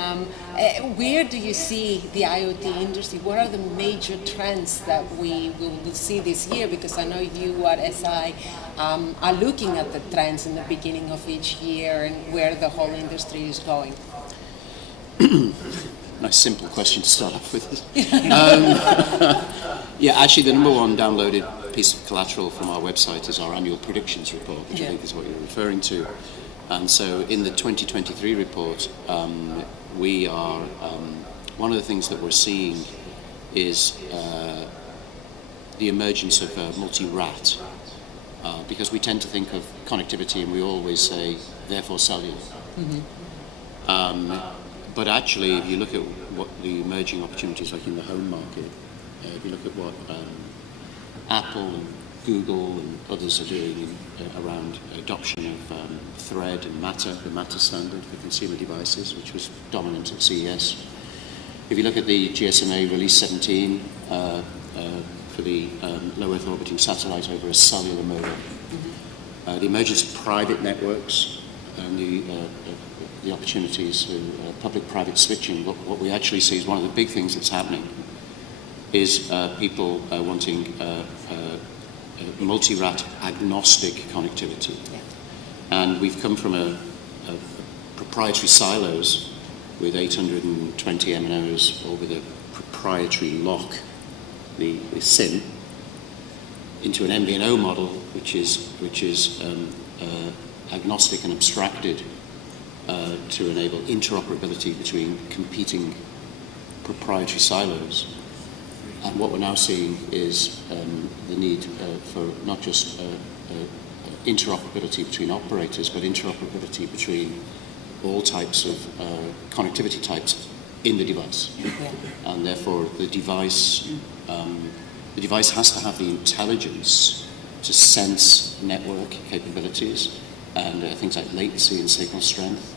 where do you see the IoT industry? What are the major trends that we will see this year? Because I know you at SI are looking at the trends in the beginning of each year and where the whole industry is going. Nice simple question to start off with. Yeah, actually the number one downloaded piece of collateral from our website is our annual predictions report, which I think is what you're referring to. And so in the 2023 report, we are, one of the things that we're seeing is the emergence of multi-RAT, because we tend to think of connectivity and we always say, therefore cellular. But actually, if you look at what the emerging opportunities like in the home market, if you look at what Apple and Google and others are doing around adoption of Thread and Matter, the Matter standard for consumer devices, which was dominant at CES. If you look at the GSMA Release 17 for the low Earth orbiting satellite over a cellular modem, the emergence of private networks and the opportunities for public-private switching, what we actually see is one of the big things that's happening is people wanting multi-RAT agnostic connectivity. And we've come from a proprietary silos with 820 MNOs or with a proprietary lock, the SIM, into an MVNO model which is agnostic and abstracted to enable interoperability between competing proprietary silos. And what we're now seeing is the need for not just interoperability between operators, but interoperability between all types of connectivity types in the device. And therefore, the device has to have the intelligence to sense network capabilities and things like latency and signal strength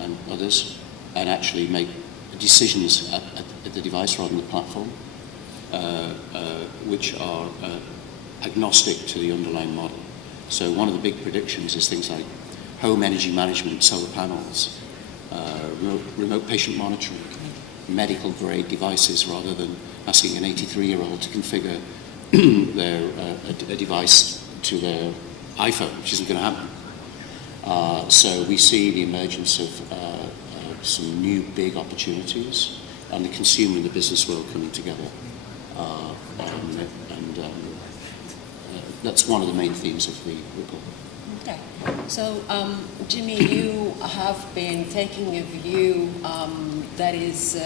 and others, and actually make decisions at the device rather than the platform, which are agnostic to the underlying model. So one of the big predictions is things like home energy management, solar panels, remote patient monitoring, medical grade devices, rather than asking an 83-year-old to configure a device to their iPhone, which isn't going to happen. So we see the emergence of some new big opportunities and the consumer and the business world coming together. That's one of the main themes of the report. Okay. So, Jimmy, you have been taking a view that is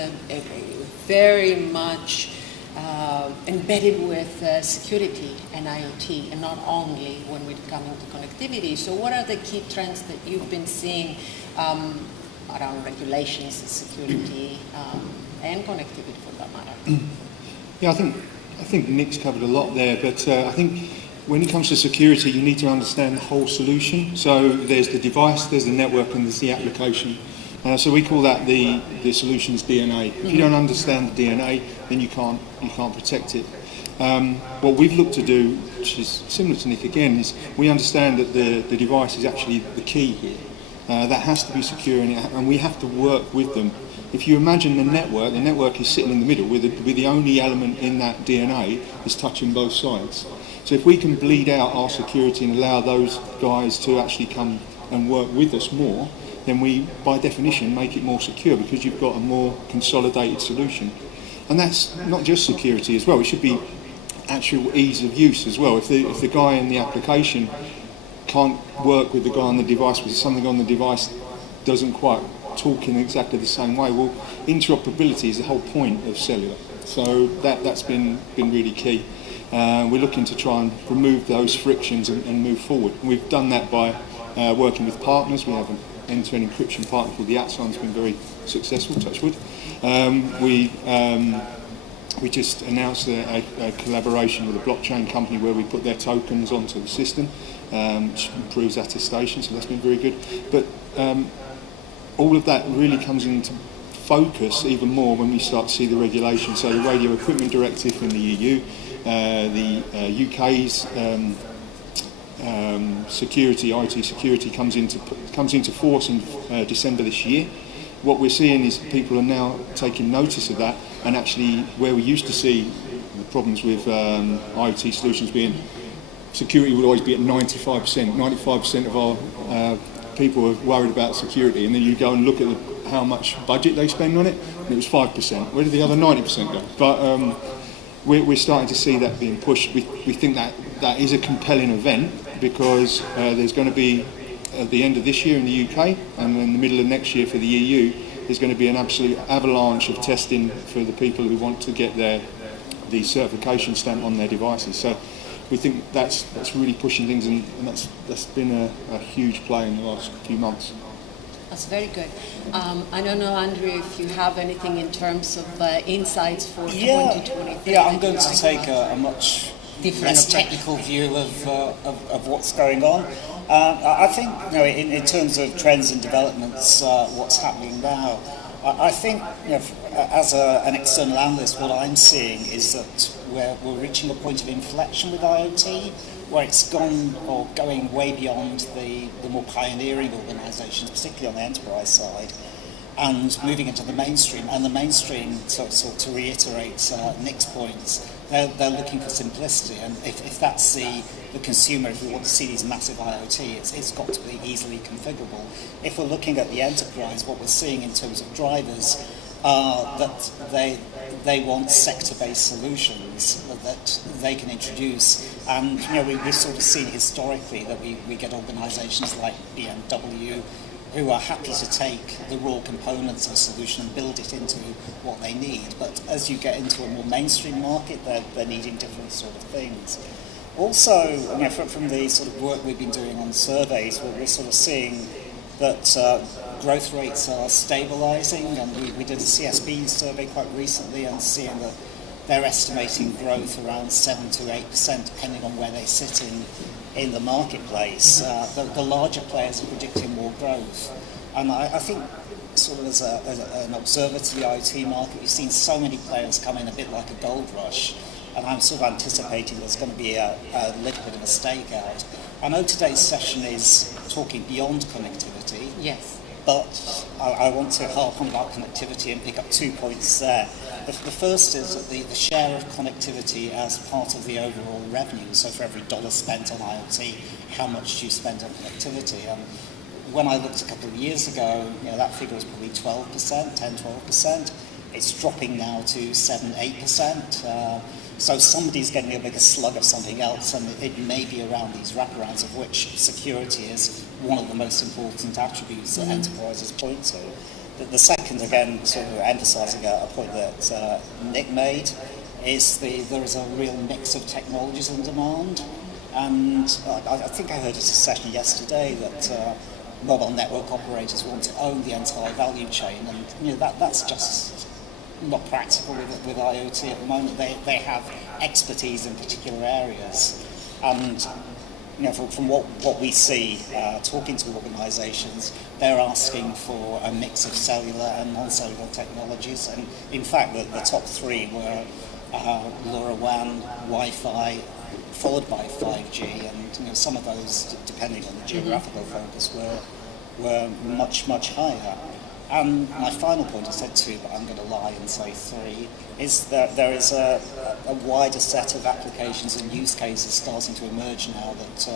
very much embedded with security and IoT, and not only when we're coming to connectivity. So what are the key trends that you've been seeing around regulations, security, and connectivity for that matter. Yeah, I think Nick's covered a lot there, but I think when it comes to security, you need to understand the whole solution. So there's the device, there's the network, and there's the application. So we call that the solution's DNA. If you don't understand the DNA, then you can't protect it. What we've looked to do, which is similar to Nick again, is we understand that the device is actually the key here. That has to be secure, and we have to work with them. If you imagine the network is sitting in the middle, with the only element in that DNA is touching both sides. So if we can bleed out our security and allow those guys to actually come and work with us more, then we, by definition, make it more secure because you've got a more consolidated solution. And that's not just security as well, it should be actual ease of use as well. If the guy in the application can't work with the guy on the device because something on the device doesn't quite talk in exactly the same way, well, interoperability is the whole point of cellular. So that's been really key. We're looking to try and remove those frictions and move forward. And we've done that by working with partners. We have an end-to-end encryption partner called the Axon's been very successful, touch wood. We just announced a collaboration with a blockchain company where we put their tokens onto the system, which improves attestation, so that's been very good. But all of that really comes into focus even more when we start to see the regulation. So the Radio Equipment Directive in the EU, the UK's security, IT security comes into force in December this year. What we're seeing is people are now taking notice of that, and actually where we used to see the problems with IoT solutions being security would always be at 95%. 95% of our people are worried about security, and then you go and look at how much budget they spend on it, and it was 5%. Where did the other 90% go? But we're starting to see that being pushed. We think that is a compelling event because there's going to be, at the end of this year in the UK and in the middle of next year for the EU, there's going to be an absolute avalanche of testing for the people who want to get the certification stamp on their devices. So we think that's really pushing things, and that's been a huge play in the last few months. That's very good. I don't know, Andrew, if you have anything in terms of insights for 2023. Yeah, I'm going to take a much less technical view of what's going on. I think, in terms of trends and developments, what's happening now, I think, as an external analyst, what I'm seeing is that we're reaching a point of inflection with IoT, where it's going way beyond the more pioneering organisations, particularly on the enterprise side, and moving into the mainstream. And the mainstream, to reiterate Nick's points, they're looking for simplicity, and if that's the consumer, if we want to see these massive IoT, it's got to be easily configurable. If we're looking at the enterprise, what we're seeing in terms of drivers are that they want sector-based solutions that they can introduce. And we've sort of seen historically that we get organisations like BMW who are happy to take the raw components of a solution and build it into what they need. But as you get into a more mainstream market, they're needing different sort of things. Also, from the sort of work we've been doing on surveys, we're sort of seeing that growth rates are stabilising, and we did a CSB survey quite recently and seeing that they're estimating growth around 7 to 8%, depending on where they sit in the marketplace. The larger players are predicting more growth. And I think, sort of as an observer to the IoT market, we've seen so many players come in a bit like a gold rush, and I'm sort of anticipating there's going to be a little bit of a stakeout. I know today's session is talking beyond connectivity. Yes. But I want to harp on about connectivity and pick up 2 points there. The first is that the share of connectivity as part of the overall revenue. So for every dollar spent on IoT, how much do you spend on connectivity? When I looked a couple of years ago, that figure was probably 12%, 10, 12%. It's dropping now to 7, 8%. So somebody's getting a bigger slug of something else, and it may be around these wraparounds, of which security is one of the most important attributes that enterprises point to. The second, again, sort of emphasising a point that Nick made, is there is a real mix of technologies in demand. And I think I heard at a session yesterday that mobile network operators want to own the entire value chain, and that's just not practical with IoT at the moment. They have expertise in particular areas, and from what we see, talking to organisations, they're asking for a mix of cellular and non-cellular technologies. And in fact, the top three were LoRaWAN, Wi-Fi, followed by 5G, and some of those, depending on the geographical focus, were much higher. And my final point, I said 2, but I'm going to lie and say 3, is that there is a wider set of applications and use cases starting to emerge now that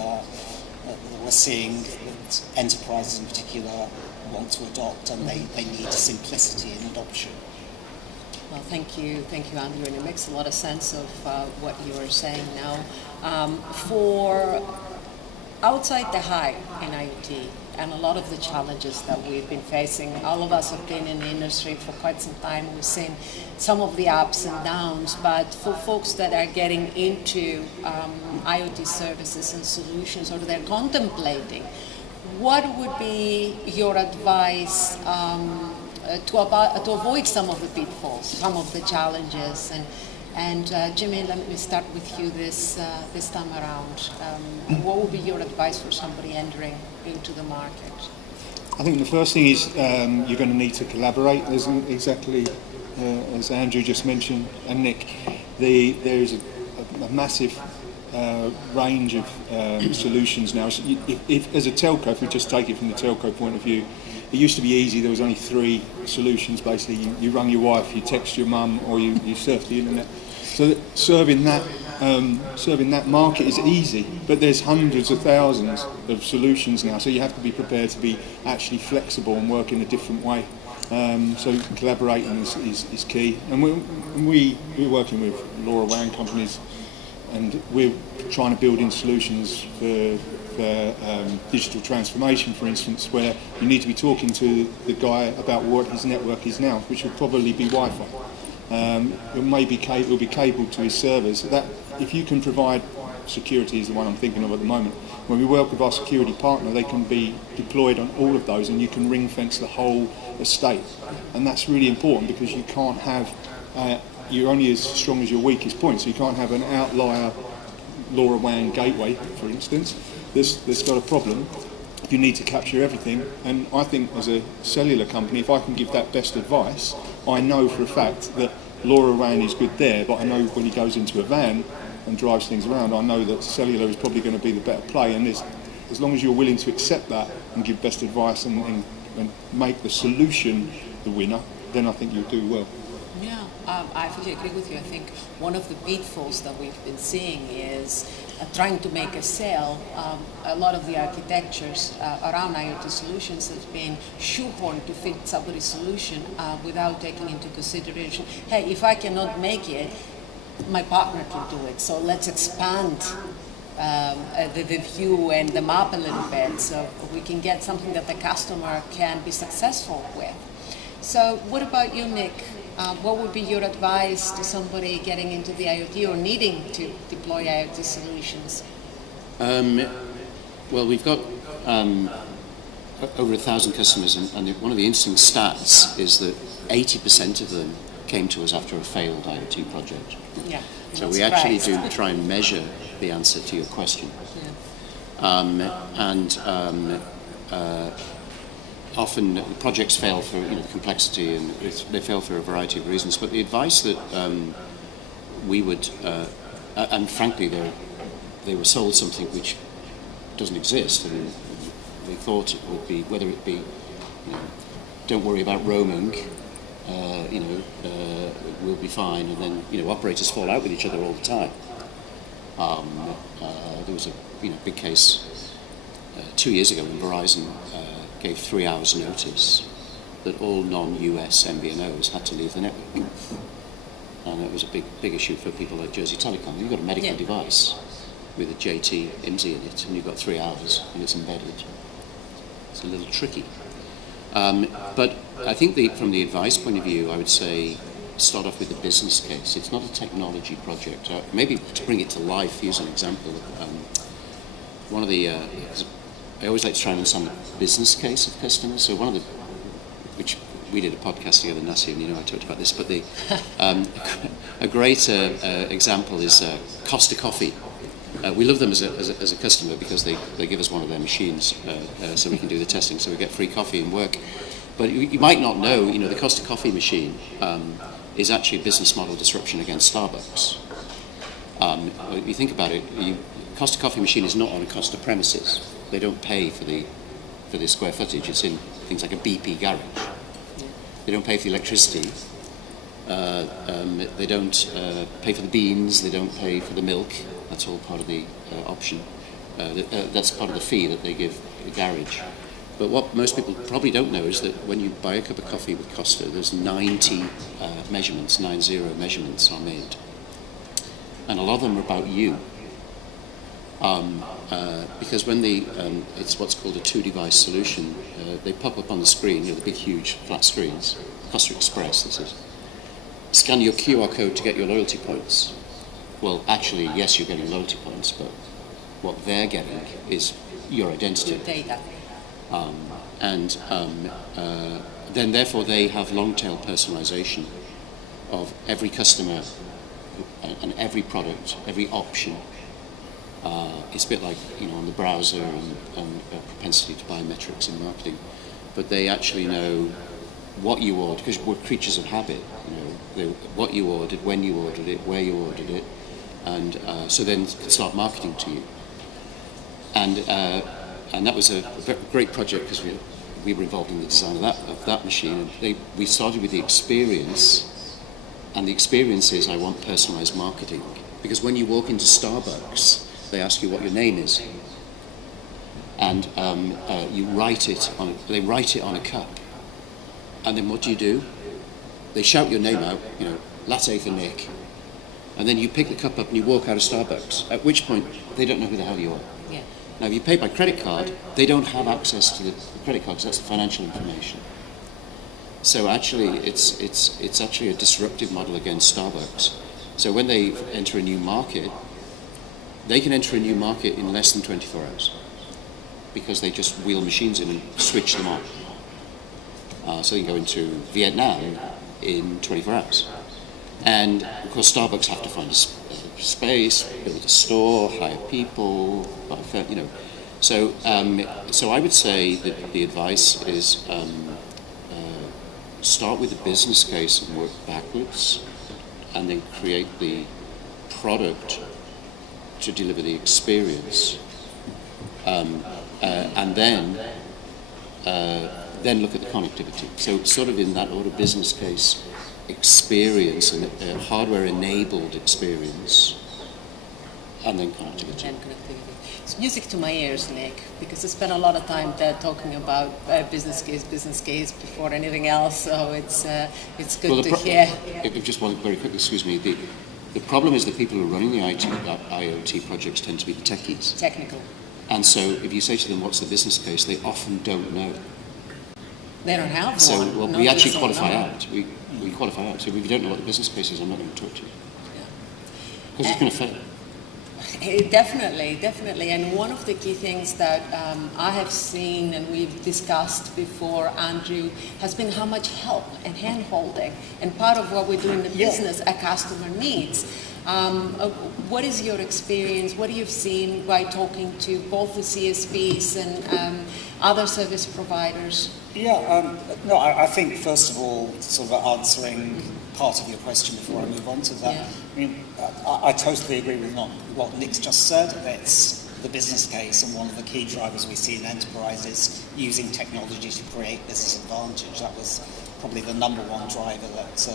we're seeing that enterprises in particular want to adopt, and they need simplicity in adoption. Well, thank you, Andrew, and it makes a lot of sense of what you are saying now. For outside the hive in IoT, and a lot of the challenges that we've been facing, all of us have been in the industry for quite some time. We've seen some of the ups and downs, but for folks that are getting into IoT services and solutions, or they're contemplating, what would be your advice to avoid some of the pitfalls, some of the challenges? And Jimmy, let me start with you this time around. What would be your advice for somebody entering into the market? I think the first thing is you're going to need to collaborate, exactly as Andrew just mentioned, and Nick. There is a massive range of solutions now. So if as a telco, if we just take it from the telco point of view, it used to be easy. There was only 3 solutions basically. You rung your wife, you text your mum, or you surf the internet. So serving that market is easy, but there's hundreds of thousands of solutions now. So you have to be prepared to be actually flexible and work in a different way. So collaborating is key. And we're working with LoRaWAN companies, and we're trying to build in solutions for digital transformation, for instance, where you need to be talking to the guy about what his network is now, which will probably be Wi-Fi. It will be cabled to his servers. That, if you can provide security, is the one I'm thinking of at the moment. When we work with our security partner, they can be deployed on all of those, and you can ring fence the whole estate. And that's really important, because you can't have, you're only as strong as your weakest point, so you can't have an outlier LoRaWAN gateway, for instance, that's got a problem. You need to capture everything, and I think as a cellular company, if I can give that best advice, I know for a fact that LoRaWAN is good there, but I know when he goes into a van and drives things around, I know that cellular is probably going to be the better play, and as long as you're willing to accept that and give best advice and make the solution the winner, then I think you'll do well. Yeah, I fully agree with you. I think one of the pitfalls that we've been seeing is trying to make a sale. A lot of the architectures around IoT solutions has been shoehorned to fit somebody's solution without taking into consideration, hey, if I cannot make it, my partner can do it. So let's expand the view and the map a little bit, so we can get something that the customer can be successful with. So what about you, Nick? What would be your advice to somebody getting into the IoT or needing to deploy IoT solutions? Well, we've got over 1,000 customers, and one of the interesting stats is that 80% of them came to us after a failed IoT project. Yeah. So we actually do try and measure the answer to your question. Yeah. Often projects fail for complexity, and they fail for a variety of reasons. But the advice that we would, and frankly, they were sold something which doesn't exist, and they thought it would be, whether it be, don't worry about roaming, we'll be fine, and then operators fall out with each other all the time. There was a big case 2 years ago when Verizon gave 3 hours notice that all non-US MVNOs had to leave the network. And it was a big issue for people like Jersey Telecom. You've got a medical device with a JT IMSI in it, and you've got 3 hours and it's embedded. It's a little tricky. But I think from the advice point of view, I would say start off with the business case. It's not a technology project. Maybe to bring it to life, use an example. One of the I always like to try and understand the business case of customers. So one of the, which we did a podcast together, Nassi, and you know I talked about this, but the a great example is Costa Coffee. We love them as a customer because they give us one of their machines so we can do the testing, so we get free coffee and work. But you might not know, you know, the Costa Coffee machine is actually a business model disruption against Starbucks. If you think about it, Costa Coffee machine is not on a Costa premises. They don't pay for the square footage. It's in things like a BP garage. They don't pay for the electricity. They don't pay for the beans. They don't pay for the milk. That's all part of the option. That's part of the fee that they give the garage. But what most people probably don't know is that when you buy a cup of coffee with Costa, there's 90 measurements, 90 measurements are made. And a lot of them are about you. Because when it's what's called a two-device solution, they pop up on the screen, you know, the big, huge, flat screens, Costa Express, this is. Scan your QR code to get your loyalty points. Well, actually, yes, you're getting loyalty points, but what they're getting is your identity. Your data. Then therefore they have long-tail personalization of every customer and every product, every option. It's a bit like, you know, on the browser and propensity to buy metrics in marketing, but they actually know what you ordered, because we're creatures of habit, you know, what you ordered, when you ordered it, where you ordered it, and so then can start marketing to you. And that was a great project because we were involved in the design of that machine. And we started with the experience, and the experience is I want personalized marketing, because when you walk into Starbucks, they ask you what your name is, and you write it on. They write it on a cup, and then what do? They shout your name out, you know, latte for Nick, and then you pick the cup up and you walk out of Starbucks. At which point they don't know who the hell you are. Yeah. Now, if you pay by credit card, they don't have access to the credit card because that's the financial information. So actually, it's actually a disruptive model against Starbucks. So when they enter a new market, they can enter a new market in less than 24 hours because they just wheel machines in and switch them on. So you can go into Vietnam in 24 hours. And of course, Starbucks have to find a space, build a store, hire people, you know. So I would say that the advice is start with the business case and work backwards, and then create the product to deliver the experience, and then look at the connectivity. So sort of in that order: business case, experience, and hardware-enabled experience, and then connectivity. It's music to my ears, Nick, because I spent a lot of time there talking about business case before anything else. So it's good to hear. If just one very quick, excuse me. The problem is that people who are running the IoT projects tend to be the techies. Technical. And so if you say to them, what's the business case, they often don't know. They don't have one. So we actually qualify out. We qualify out. So if you don't know what the business case is, I'm not going to talk to you. Because it's going to fail. Definitely. And one of the key things that I have seen and we've discussed before, Andrew, has been how much help and hand-holding. And part of what we do in the business a customer needs. What is your experience? What have you seen by talking to both the CSPs and other service providers? No, I think first of all, sort of answering part of your question before I move on to that. Yeah. I mean, I totally agree with what Nick's just said. It's the business case, and one of the key drivers we see in enterprises using technology to create business advantage. That was probably the number one driver that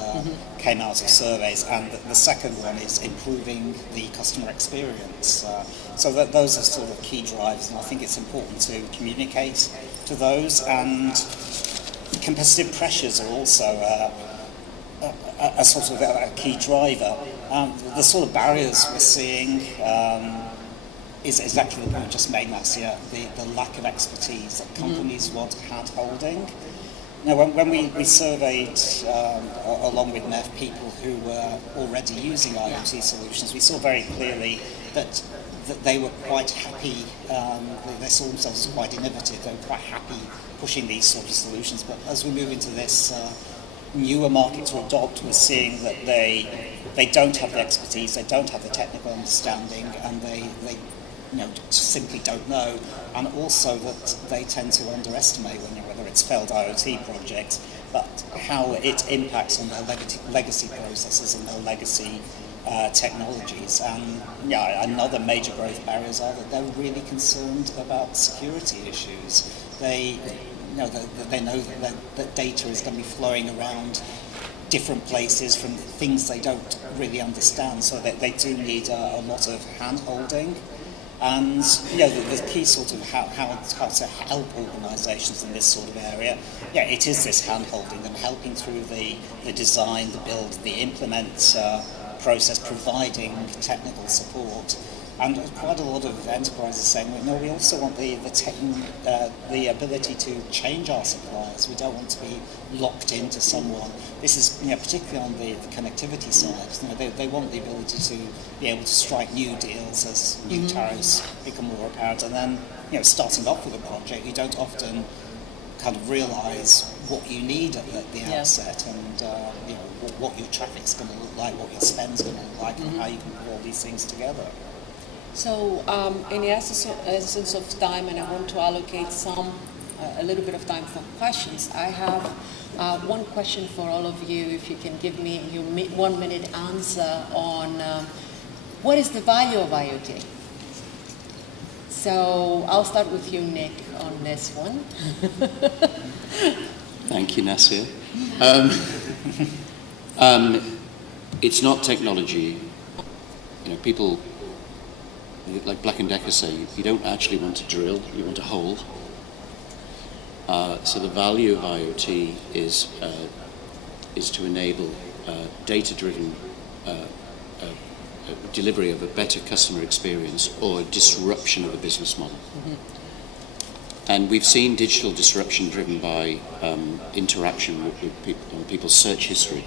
came out of surveys, and the second one is improving the customer experience. So that those are sort of key drivers, and I think it's important to communicate to those. And competitive pressures are also a sort of a key driver. The sort of barriers we're seeing is exactly the point you just made last year, the lack of expertise that companies want hand-holding. Now, when we surveyed, along with MEF, people who were already using IoT solutions, we saw very clearly that they were quite happy, they saw themselves as quite innovative, they were quite happy pushing these sort of solutions. But as we move into this newer market to adopt, we're seeing that they don't have the expertise, they don't have the technical understanding, and they just simply don't know, and also that they tend to underestimate whether it's failed IoT projects, but how it impacts on their legacy processes and their legacy technologies. And another major growth barriers are that they're really concerned about security issues. They know that data is going to be flowing around different places from things they don't really understand, so that they do need a lot of hand-holding. And the key sort of how to help organisations in this sort of area, it is this hand-holding and helping through the design, the build, the implement process, providing technical support. And quite a lot of enterprises saying, well, no, we also want the ability to change our suppliers. We don't want to be locked into someone. This is particularly on the connectivity side. They want the ability to be able to strike new deals as new tariffs become more apparent. And then, starting off with a project, you don't often kind of realise what you need at the outset, and what your traffic's going to look like, what your spend's going to look like, and how you can put all these things together. So, in the essence of time, and I want to allocate a little bit of time for questions, I have one question for all of you. If you can give me your 1 minute answer on what is the value of IoT? So, I'll start with you, Nick, on this one. Thank you, Nasir. It's not technology. People, like Black & Decker say, you don't actually want to drill, you want to hole. So the value of IoT is to enable data-driven delivery of a better customer experience or a disruption of a business model. And we've seen digital disruption driven by interaction with people, on people's search history,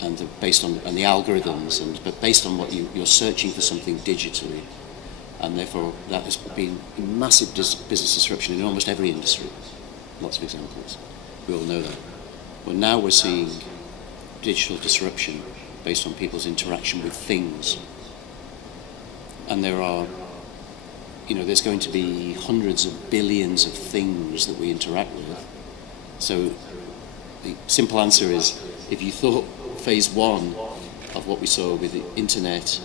and based on the algorithms, but based on what you're searching for something digitally, and therefore that has been massive business disruption in almost every industry. Lots of examples. We all know that. Well, now we're seeing digital disruption based on people's interaction with things, and there's going to be hundreds of billions of things that we interact with. So the simple answer is, if you thought phase one of what we saw with the internet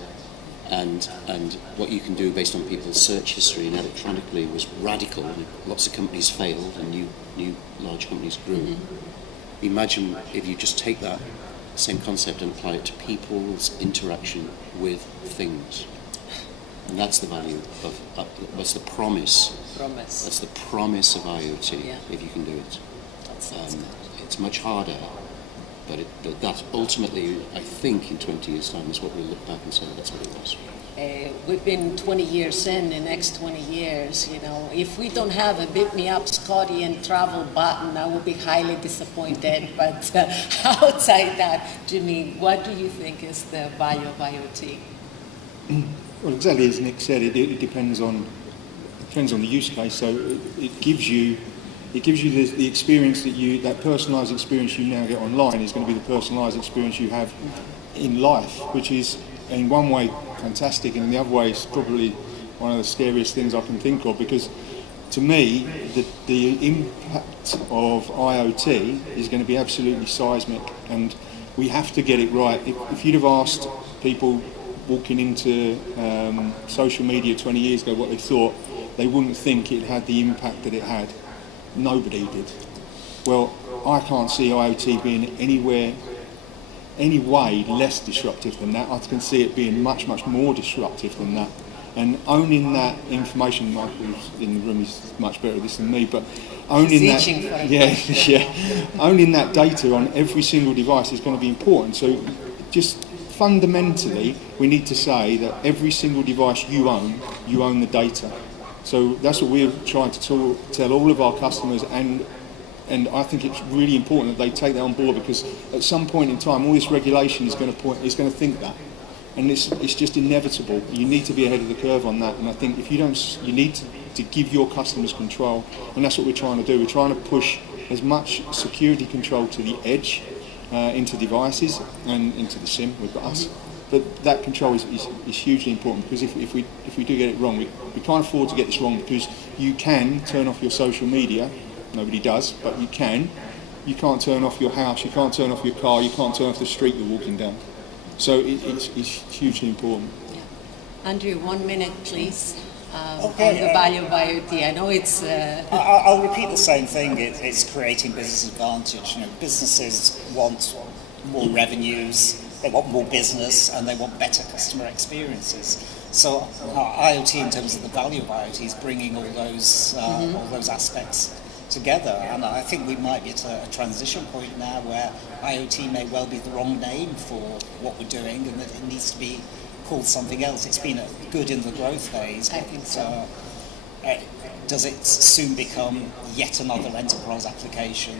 and what you can do based on people's search history and electronically was radical, and lots of companies failed and new large companies grew. Imagine if you just take that same concept and apply it to people's interaction with things. And that's the value of, that's the promise. That's the promise of IoT, if you can do it. It's much harder, but that ultimately, I think, in 20 years' time is what we'll look back and say, that's what it was. We've been 20 years in the next 20 years, if we don't have a beat me up Scotty and travel button, I will be highly disappointed. But outside that, Jimmy, what do you think is the value of IoT? Well, exactly as Nick said, it depends on the use case. So it gives you the experience that personalised experience you now get online is going to be the personalised experience you have in life, which is in one way fantastic, and in the other way it's probably one of the scariest things I can think of, because to me the impact of IoT is going to be absolutely seismic, and we have to get it right. If you'd have asked people walking into social media 20 years ago what they thought, they wouldn't think it had the impact that it had. Nobody did. Well, I can't see IoT being any way less disruptive than that. I can see it being much, much more disruptive than that. And owning that information, Michael in the room is much better at this than me, but owning owning that data on every single device is going to be important. So just fundamentally, we need to say that every single device you own the data. So that's what we're trying to tell all of our customers and And I think it's really important that they take that on board, because at some point in time, all this regulation is going to think that. And it's just inevitable. You need to be ahead of the curve on that. And I think if you don't, you need to give your customers control. And that's what we're trying to do. We're trying to push as much security control to the edge, into devices and into the SIM. We've got us. But that control is hugely important, because if we do get it wrong, we can't afford to get this wrong, because you can turn off your social media. Nobody does, but you can. You can't turn off your house, you can't turn off your car, you can't turn off the street you're walking down. So it's hugely important. Andrew, 1 minute, please, on the value of IoT. I know it's... I'll repeat the same thing. It's creating business advantage. You know, businesses want more revenues, they want more business, and they want better customer experiences. So IoT, in terms of the value of IoT, is bringing all those aspects together. And I think we might be at a transition point now where IoT may well be the wrong name for what we're doing, and that it needs to be called something else. It's been good in the growth phase. I think so. Does it soon become yet another enterprise application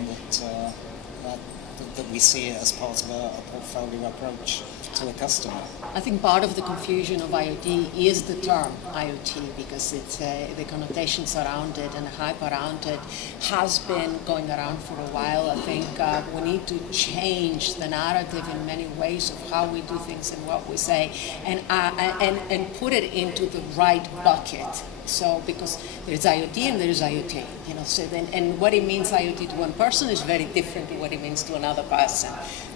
that we see as part of a portfolio approach to the customer? I think part of the confusion of IoT is the term IoT, because it's the connotations around it and the hype around it has been going around for a while. I think we need to change the narrative in many ways of how we do things and what we say, and put it into the right bucket. So, because there's IoT and there's IoT, you know, so then, and what it means IoT to one person is very different to what it means to another person.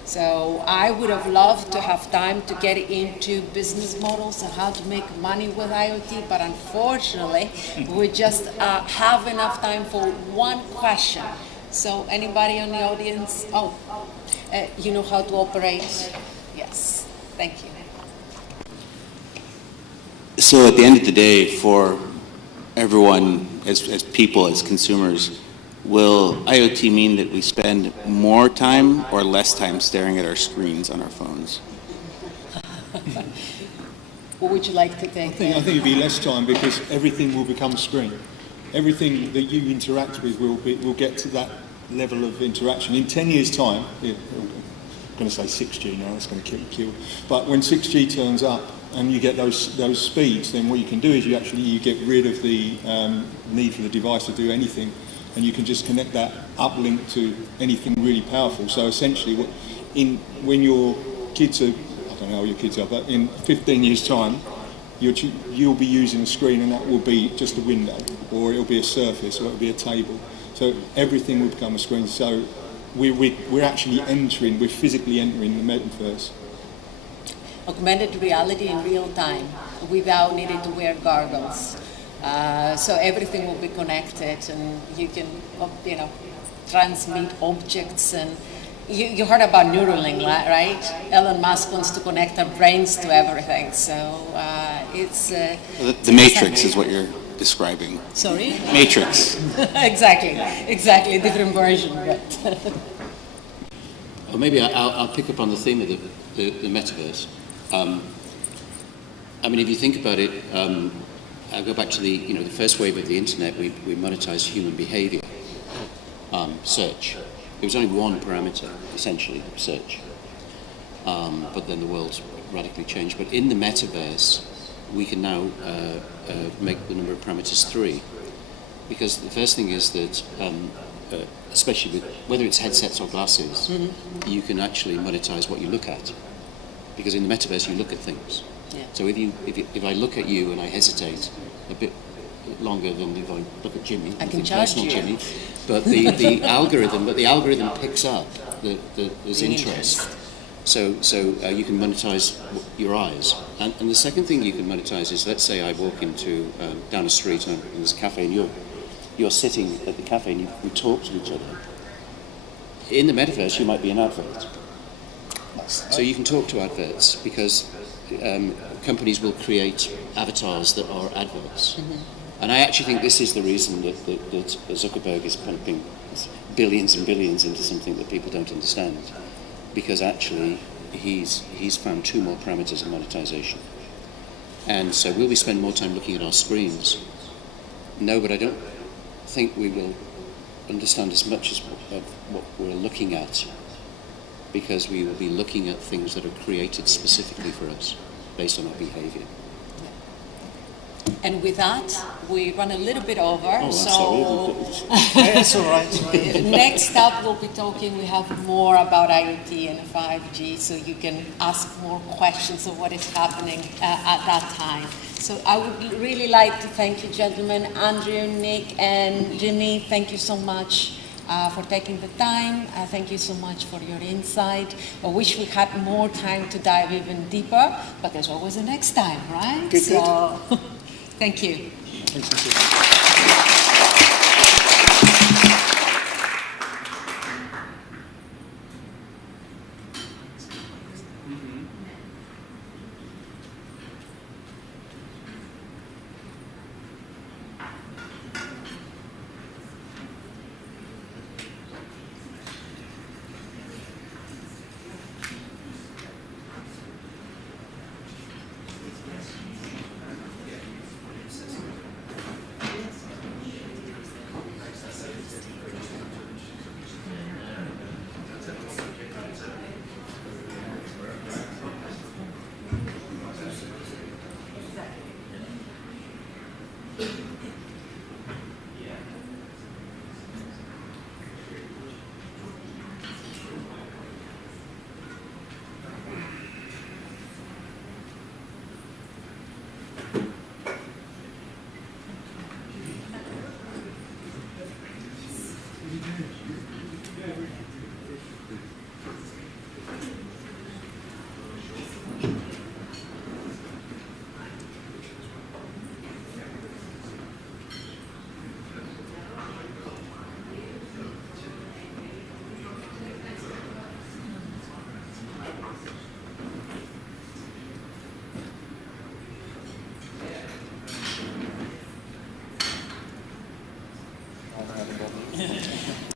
So I would have loved to have time to get into business models and how to make money with IoT, but unfortunately, we just have enough time for one question. So anybody in the audience? Oh, you know how to operate? Yes, thank you. So at the end of the day, for everyone, as people, as consumers, will IoT mean that we spend more time or less time staring at our screens on our phones? What would you like to think? I think it'd be less time, because everything will become screen. Everything that you interact with will get to that level of interaction. In 10 years' time, I'm going to say 6G now, that's going to kill. But when 6G turns up, and you get those speeds, then what you can do is you get rid of the need for the device to do anything, and you can just connect that uplink to anything really powerful. So essentially, when your kids are, I don't know how your kids are, but in 15 years' time, you'll be using a screen, and that will be just a window, or it'll be a surface, or it'll be a table. So everything will become a screen. So we're actually we're physically entering the metaverse. Augmented reality in real time without needing to wear goggles. So everything will be connected, and you can, transmit objects. And you heard about Neuralink, right? Elon Musk wants to connect our brains to everything. So it's the Matrix is what you're describing. Sorry? Matrix. Exactly, a different version. But Well, maybe I'll pick up on the theme of the metaverse. I mean, if you think about it, I'll go back to the first wave of the internet. We monetized human behavior, search. There was only one parameter, essentially, search. But then the world's radically changed. But in the metaverse, we can now make the number of parameters 3, because the first thing is that, especially with whether it's headsets or glasses, you can actually monetize what you look at. Because in the metaverse, you look at things. Yeah. So if I look at you and I hesitate a bit longer than if I look at Jimmy, I can charge you. Jimmy, but the algorithm picks up that there's interest. So you can monetize your eyes. And the second thing you can monetize is, let's say I walk into down a street and there's a cafe, and you're sitting at the cafe and we talk to each other. In the metaverse, you might be an advert. So you can talk to adverts, because companies will create avatars that are adverts. And I actually think this is the reason that Zuckerberg is pumping billions and billions into something that people don't understand, because actually he's found 2 more parameters of monetization. And so will we spend more time looking at our screens? No, but I don't think we will understand as much of what we're looking at, because we will be looking at things that are created specifically for us based on our behavior. And with that, we run a little bit over. I'm sorry. It's all right. Next up, we'll be talking, we have more about IoT and 5G, so you can ask more questions of what is happening at that time. So I would really like to thank you, gentlemen, Andrew, Nick, and Jimmy. Thank you so much for taking the time. Thank you so much for your insight. I wish we had more time to dive even deeper, but there's always a next time, right? Good. Thank you.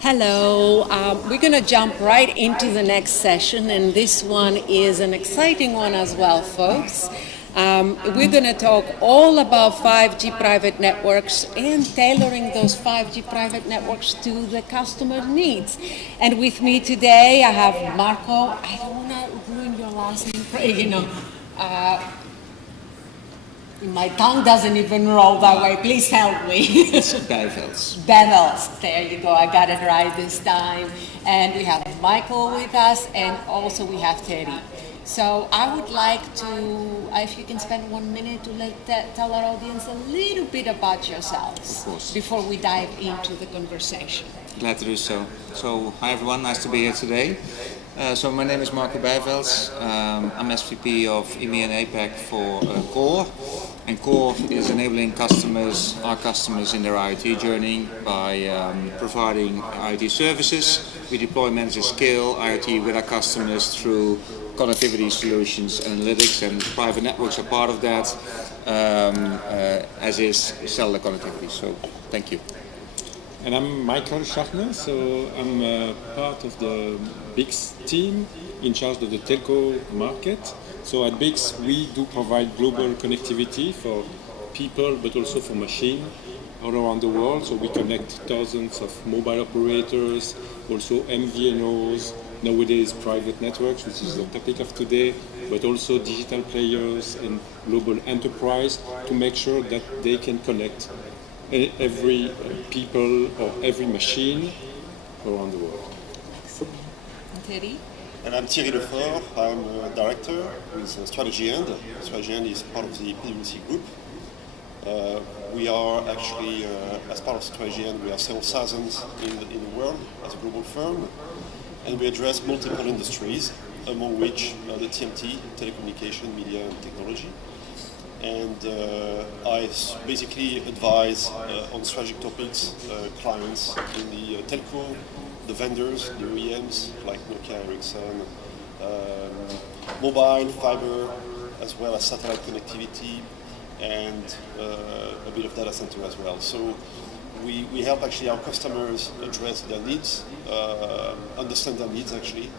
Hello, we're going to jump right into the next session, and this one is an exciting one as well, folks. We're going to talk all about 5G private networks and tailoring those 5G private networks to the customer needs. And with me today, I have Marco. I don't want to ruin your last name, my tongue doesn't even roll that way. Please help me. It's Bevels. Bevels. There you go. I got it right this time. And we have Michael with us, and also we have Teddy. So I would like to, if you can spend 1 minute to tell our audience a little bit about yourselves. Of course. Before we dive into the conversation. Glad to do so. So, hi everyone, nice to be here today. So my name is Marco Bijvels. I'm SVP of EMEA and APAC for Core. And Core is enabling our customers in their IoT journey by providing IoT services. We deploy, manage, and scale IoT with our customers through connectivity solutions, analytics, and private networks are part of that, as is cellular connectivity. So, thank you. And I'm Michael Schaffner, so I'm part of the BIX team in charge of the telco market. So at BIX, we do provide global connectivity for people, but also for machines all around the world. So we connect thousands of mobile operators, also MVNOs, nowadays private networks, which is the topic of today, but also digital players and global enterprise to make sure that they can connect every people or every machine around the world. Teddy? And I'm Thierry Lefort. I'm a director with Strategy End. Strategy End is part of the PwC group. We are actually, as part of Strategy End, we are several thousands in the world as a global firm. And we address multiple industries, among which the TMT, telecommunication, media, and technology. And I basically advise on strategic topics clients in the telco, the vendors, the OEMs like Nokia, Ericsson, mobile, fiber, as well as satellite connectivity, and a bit of data center as well. So we help actually our customers address their needs, understand their needs actually,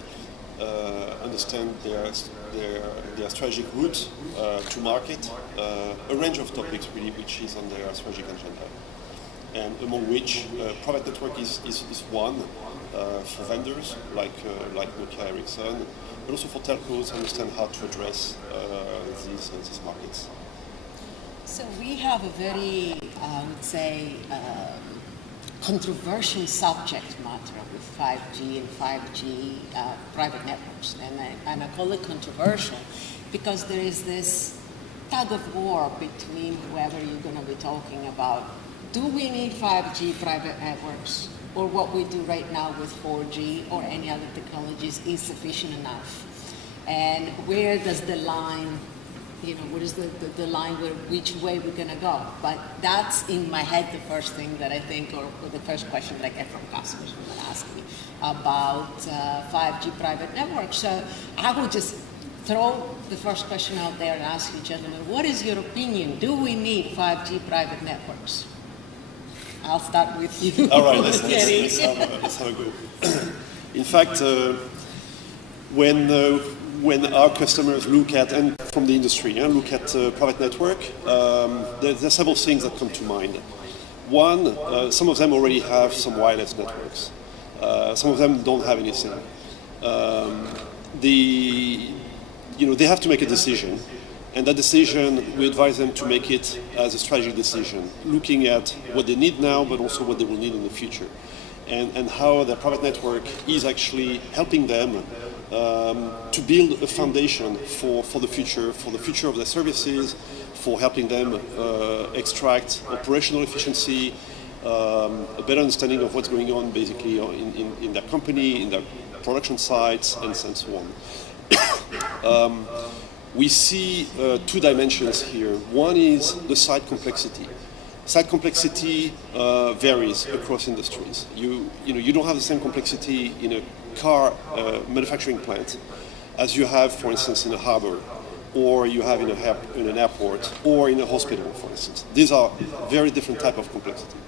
understand their strategic route to market, a range of topics really which is on their strategic agenda. and among which private network is one for vendors like Nokia, Ericsson, but also for telcos to understand how to address these markets. So we have a very, I would say, controversial subject matter with 5G and 5G private networks. And I call it controversial because there is this tug of war between whether you're going to be talking about, do we need 5G private networks, or what we do right now with 4G or any other technologies is sufficient enough? And where does the line, what is the line which way we're going to go? But that's in my head the first thing that I think, or the first question that I get from customers when they ask me about 5G private networks. So I will just throw the first question out there and ask you, gentlemen, what is your opinion? Do we need 5G private networks? I'll start with you. All right, let's have a go. In fact, when our customers look at, and from the industry, look at private network, there are several things that come to mind. One, some of them already have some wireless networks. Some of them don't have anything. They have to make a decision, and that decision, we advise them to make it as a strategic decision, looking at what they need now, but also what they will need in the future, and how their private network is actually helping them to build a foundation for the future of their services, for helping them extract operational efficiency, a better understanding of what's going on basically in their company, in their production sites, and so on. We see two dimensions here. One is the site complexity. Site complexity varies across industries. You don't have the same complexity in a car manufacturing plant as you have, for instance, in a harbor, or you have in an airport, or in a hospital, for instance. These are very different type of complexity.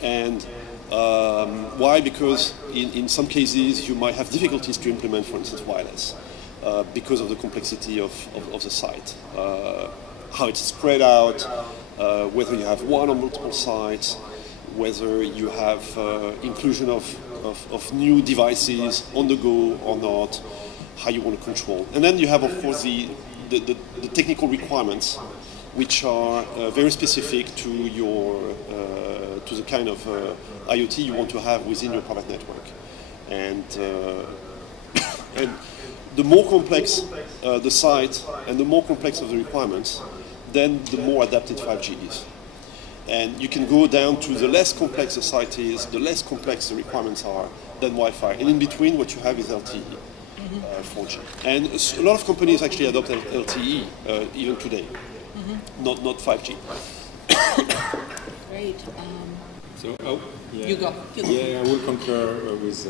And why? Because in some cases you might have difficulties to implement, for instance, wireless, because of the complexity of the site, how it's spread out, whether you have one or multiple sites, whether you have inclusion of new devices on the go or not, how you want to control. And then you have, of course, the technical requirements, which are very specific to to the kind of IoT you want to have within your private network. And the more complex the site and the more complex of the requirements, then the more adapted 5G is. And you can go down to the less complex the site is, the less complex the requirements are than Wi-Fi. And in between, what you have is LTE, 4G. And a lot of companies actually adopt LTE even today, not 5G. Great. Yeah. You go. Yeah, I will concur with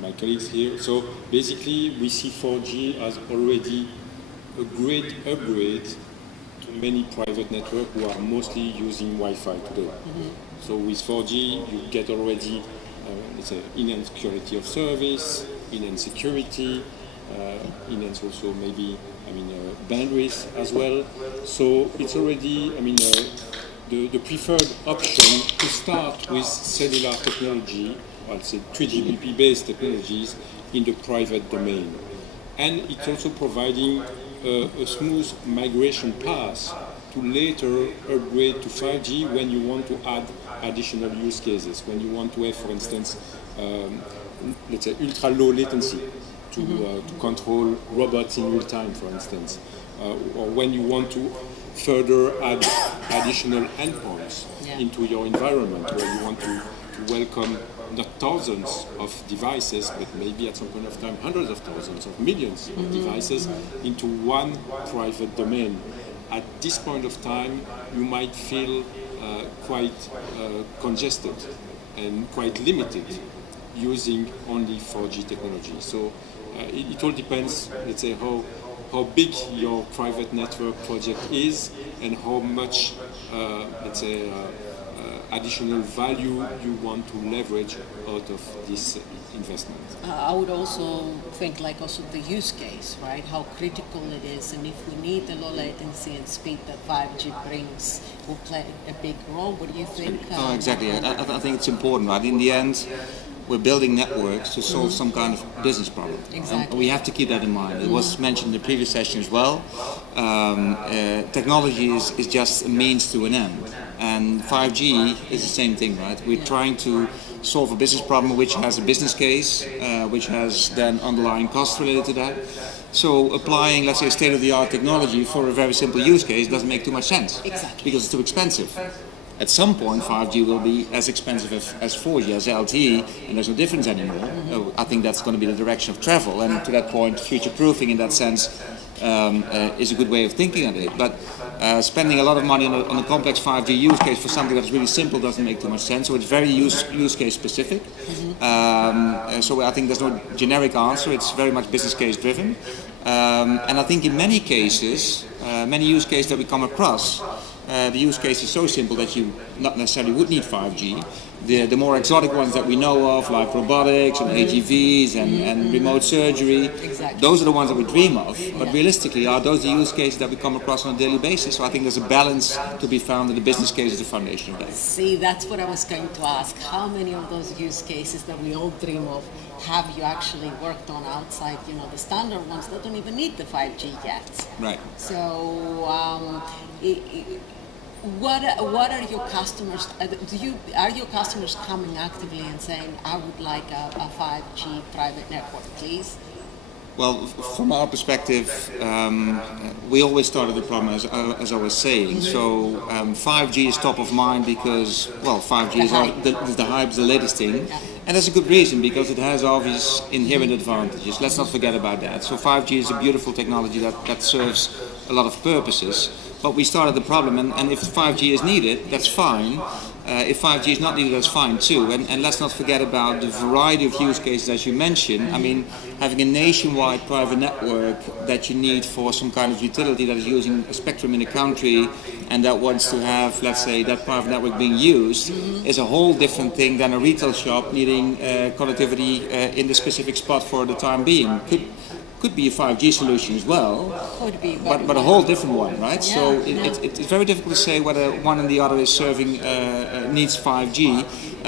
my colleagues here. So basically, we see 4G as already a great upgrade to many private networks who are mostly using Wi-Fi today. So with 4G, you get already, let's say, enhanced quality of service, enhanced security, enhanced also maybe, bandwidth as well. So it's already, the preferred option to start with cellular technology, or let's say 3GPP based technologies in the private domain. And it's also providing a smooth migration path to later upgrade to 5G when you want to add additional use cases, when you want to have, for instance, let's say ultra low latency to control robots in real time, for instance, or when you want to further add additional endpoints into your environment, where you want to welcome not thousands of devices, but maybe at some point of time hundreds of thousands of millions of devices into one private domain. At this point of time, you might feel quite congested and quite limited using only 4G technology. So it all depends, let's say, how big your private network project is and how much, let's say, additional value you want to leverage out of this investment? I would also think like also the use case, right? How critical it is, and if we need the low latency and speed that 5G brings, will play a big role. What do you think? Oh, exactly. I think it's important, right? In the end, we're building networks to solve some kind of business problem. Exactly. And we have to keep that in mind. It was mentioned in the previous session as well. Technology is just a means to an end. And 5G is the same thing, right? We're trying to solve a business problem which has a business case, which has then underlying costs related to that. So applying, let's say, state-of-the-art technology for a very simple use case doesn't make too much sense. Exactly. Because it's too expensive. At some point, 5G will be as expensive as 4G, as LTE, and there's no difference anymore. I think that's going to be the direction of travel, and to that point, future-proofing in that sense is a good way of thinking of it. But spending a lot of money on a complex 5G use case for something that's really simple doesn't make too much sense. So it's very use case specific. So I think there's no generic answer. It's very much business case driven. And I think in many cases, many use cases that we come across, the use case is so simple that you not necessarily would need 5G. The more exotic ones that we know of, like robotics and AGVs and remote surgery, those are the ones that we dream of. But realistically, are those the use cases that we come across on a daily basis? So I think there's a balance to be found, and the business case is the foundation of that. See, that's what I was going to ask. How many of those use cases that we all dream of have you actually worked on outside, the standard ones that don't even need the 5G yet? Right. So, what are your customers? Are your customers coming actively and saying, "I would like a 5G private network, please"? Well, from our perspective, we always started the problem as I was saying. So 5G is top of mind because, well, 5G is the hype, the latest thing. And that's a good reason, because it has obvious inherent advantages. Let's not forget about that. So 5G is a beautiful technology that serves a lot of purposes. But we started the problem, and if 5G is needed, that's fine. If 5G is not needed, that's fine too. And let's not forget about the variety of use cases, as you mentioned. I mean, having a nationwide private network that you need for some kind of utility that is using a spectrum in a country and that wants to have, let's say, that private network being used is a whole different thing than a retail shop needing connectivity in the specific spot for the time being. Could be a 5G solution as well, but a whole different one, right? Yeah, so it's very difficult to say whether one and the other is serving needs 5G,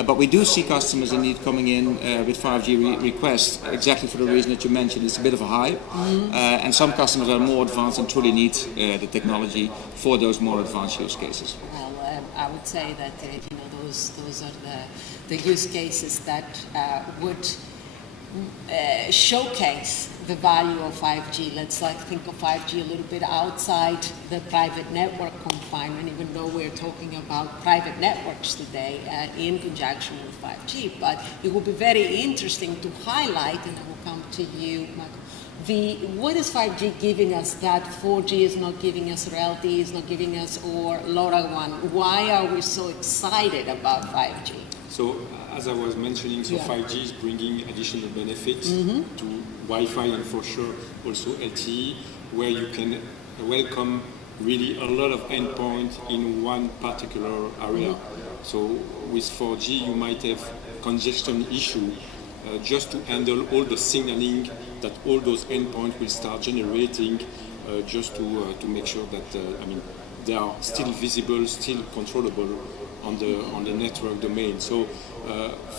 but we do see customers in need coming in with 5G requests exactly for the reason that you mentioned. It's a bit of a hype, and some customers are more advanced and truly need the technology for those more advanced use cases. Well, I would say that those are the use cases that would showcase the value of 5G. Let's think of 5G a little bit outside the private network confinement, even though we're talking about private networks today in conjunction with 5G. But it will be very interesting to highlight, and I will come to you, Michael, what is 5G giving us that 4G is not giving us, or LTE is not giving us, or LoRaWAN? Why are we so excited about 5G? So, as I was mentioning, 5G is bringing additional benefits to Wi-Fi and for sure also LTE, where you can welcome really a lot of endpoints in one particular area. So with 4G you might have congestion issue just to handle all the signaling that all those endpoints will start generating, just to make sure that they are still visible, still controllable on the network domain. So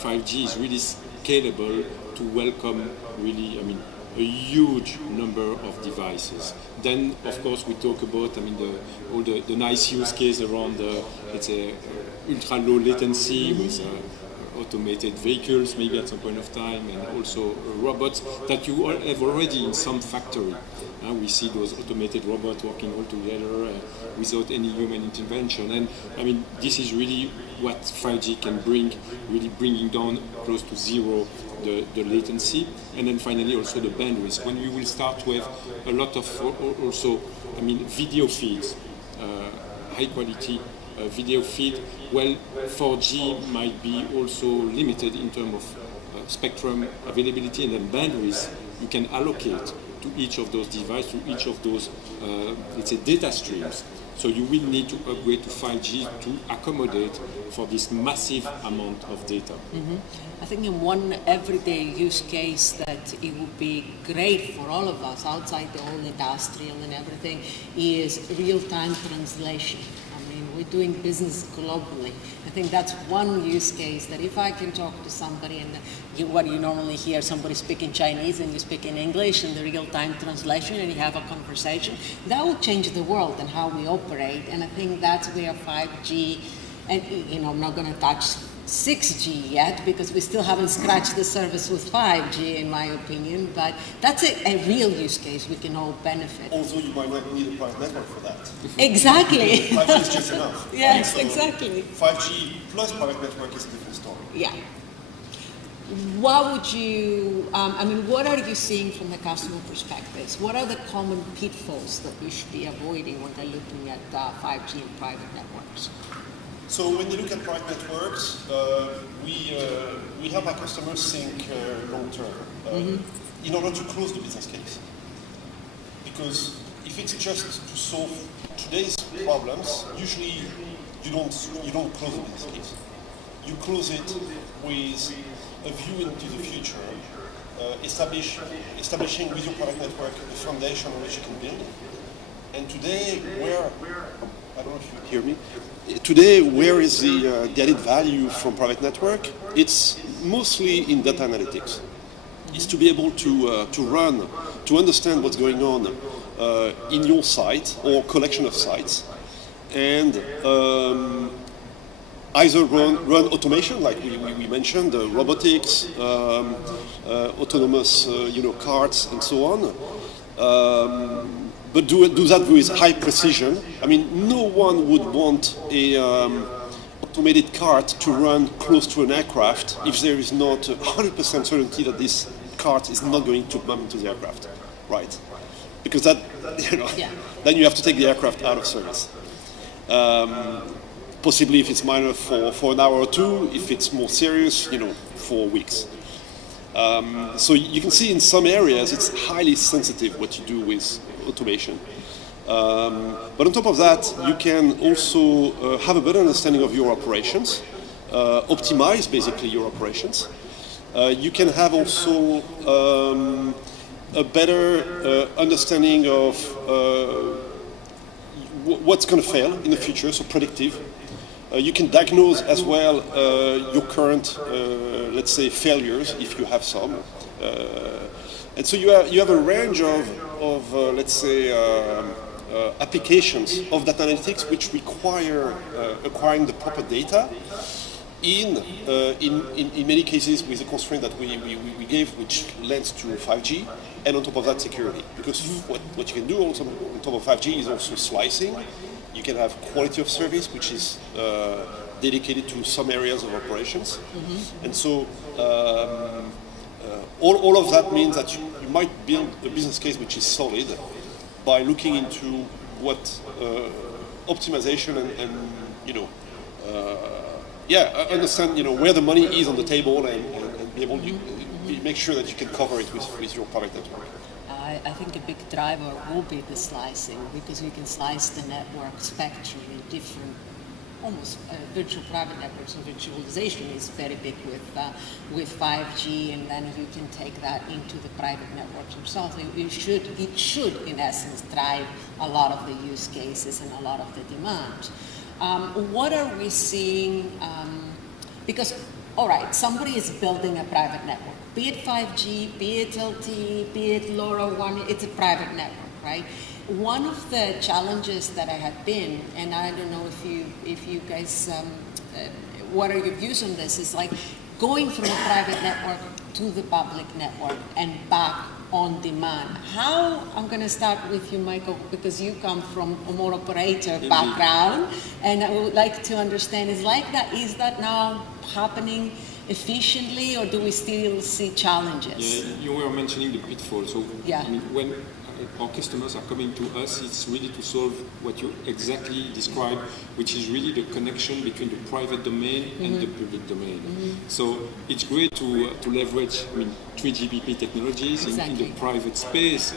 5G is really scalable to welcome really, a huge number of devices. Then, of course, we talk about, all the nice use case around, let's say, ultra low latency with automated vehicles, maybe at some point of time, and also robots that you have already in some factory. We see those automated robots working all together without any human intervention. And this is really what 5G can bring, really bringing down close to zero the latency. And then finally also the bandwidth. When we will start to have a lot of also, video feeds, high quality video feed, well, 4G might be also limited in terms of spectrum availability, and then bandwidth you can allocate to each of those devices, to each of those, let's say, data streams. So you will need to upgrade to 5G to accommodate for this massive amount of data. I think in one everyday use case that it would be great for all of us outside the whole industrial and everything is real-time translation. I mean, we're doing business globally. I think that's one use case that if I can talk to somebody and what you normally hear, somebody speaking Chinese and you speak in English and the real-time translation and you have a conversation, that will change the world and how we operate. And I think that's where 5G, and I'm not going to touch 6G yet because we still haven't scratched the surface with 5G in my opinion, but that's a real use case we can all benefit. Also, you might not need a private network for that. Exactly. 5G is just enough. Yes, So exactly. 5G plus private network is a different story. Yeah. What would you, what are you seeing from the customer perspectives? What are the common pitfalls that we should be avoiding when they're looking at 5G and private networks? So when you look at private networks, we help our customers think long term in order to close the business case. Because if it's just to solve today's problems, usually you don't close the business case. You close it with a view into the future, establishing with your product network the foundation on which you can build. And today, I don't know if you hear me. Today, where is the added value from private network? It's mostly in data analytics. It's to be able to understand what's going on in your site or collection of sites, and either run automation, like we mentioned, robotics, autonomous, carts, and so on. But do that with high precision. I mean, no one would want a automated cart to run close to an aircraft if there is not 100% certainty that this cart is not going to bump into the aircraft, right? Because that, then you have to take the aircraft out of service. Possibly if it's minor for an hour or two, if it's more serious, for weeks. So you can see in some areas it's highly sensitive what you do with automation. But on top of that, you can also have a better understanding of your operations, optimize basically your operations. You can have also a better understanding of what's going to fail in the future, so predictive. You can diagnose as well your current, let's say, failures, if you have some. And so you have a range of let's say, applications of data analytics which require acquiring the proper data in many cases with the constraint that we gave, which lends to 5G, and on top of that, security. Because what you can do also on top of 5G is also slicing. You can have quality of service, which is dedicated to some areas of operations. And so all of that means that you might build a business case which is solid by looking into what optimization and understand where the money is on the table and be able to make sure that you can cover it with your product network. I think a big driver will be the slicing, because we can slice the network spectrum in different, almost virtual private networks, and virtualization is very big with 5G, and then you can take that into the private networks themselves. It should, in essence, drive a lot of the use cases and a lot of the demand. What are we seeing? Because, all right, somebody is building a private network. Be it 5G, be it LTE, be it LoRaWAN, it's a private network, right? One of the challenges that I have been, and I don't know if you guys, what are your views on this, is like going from a private network to the public network and back on demand. How, I'm going to start with you, Michael, because you come from a more operator background, and I would like to understand, is that now happening efficiently, or do we still see challenges? Yeah, you were mentioning the pitfall. So yeah. I mean, when our customers are coming to us, it's really to solve what you exactly described, which is really the connection between the private domain and the public domain. So it's great to leverage 3GPP technologies in the private space,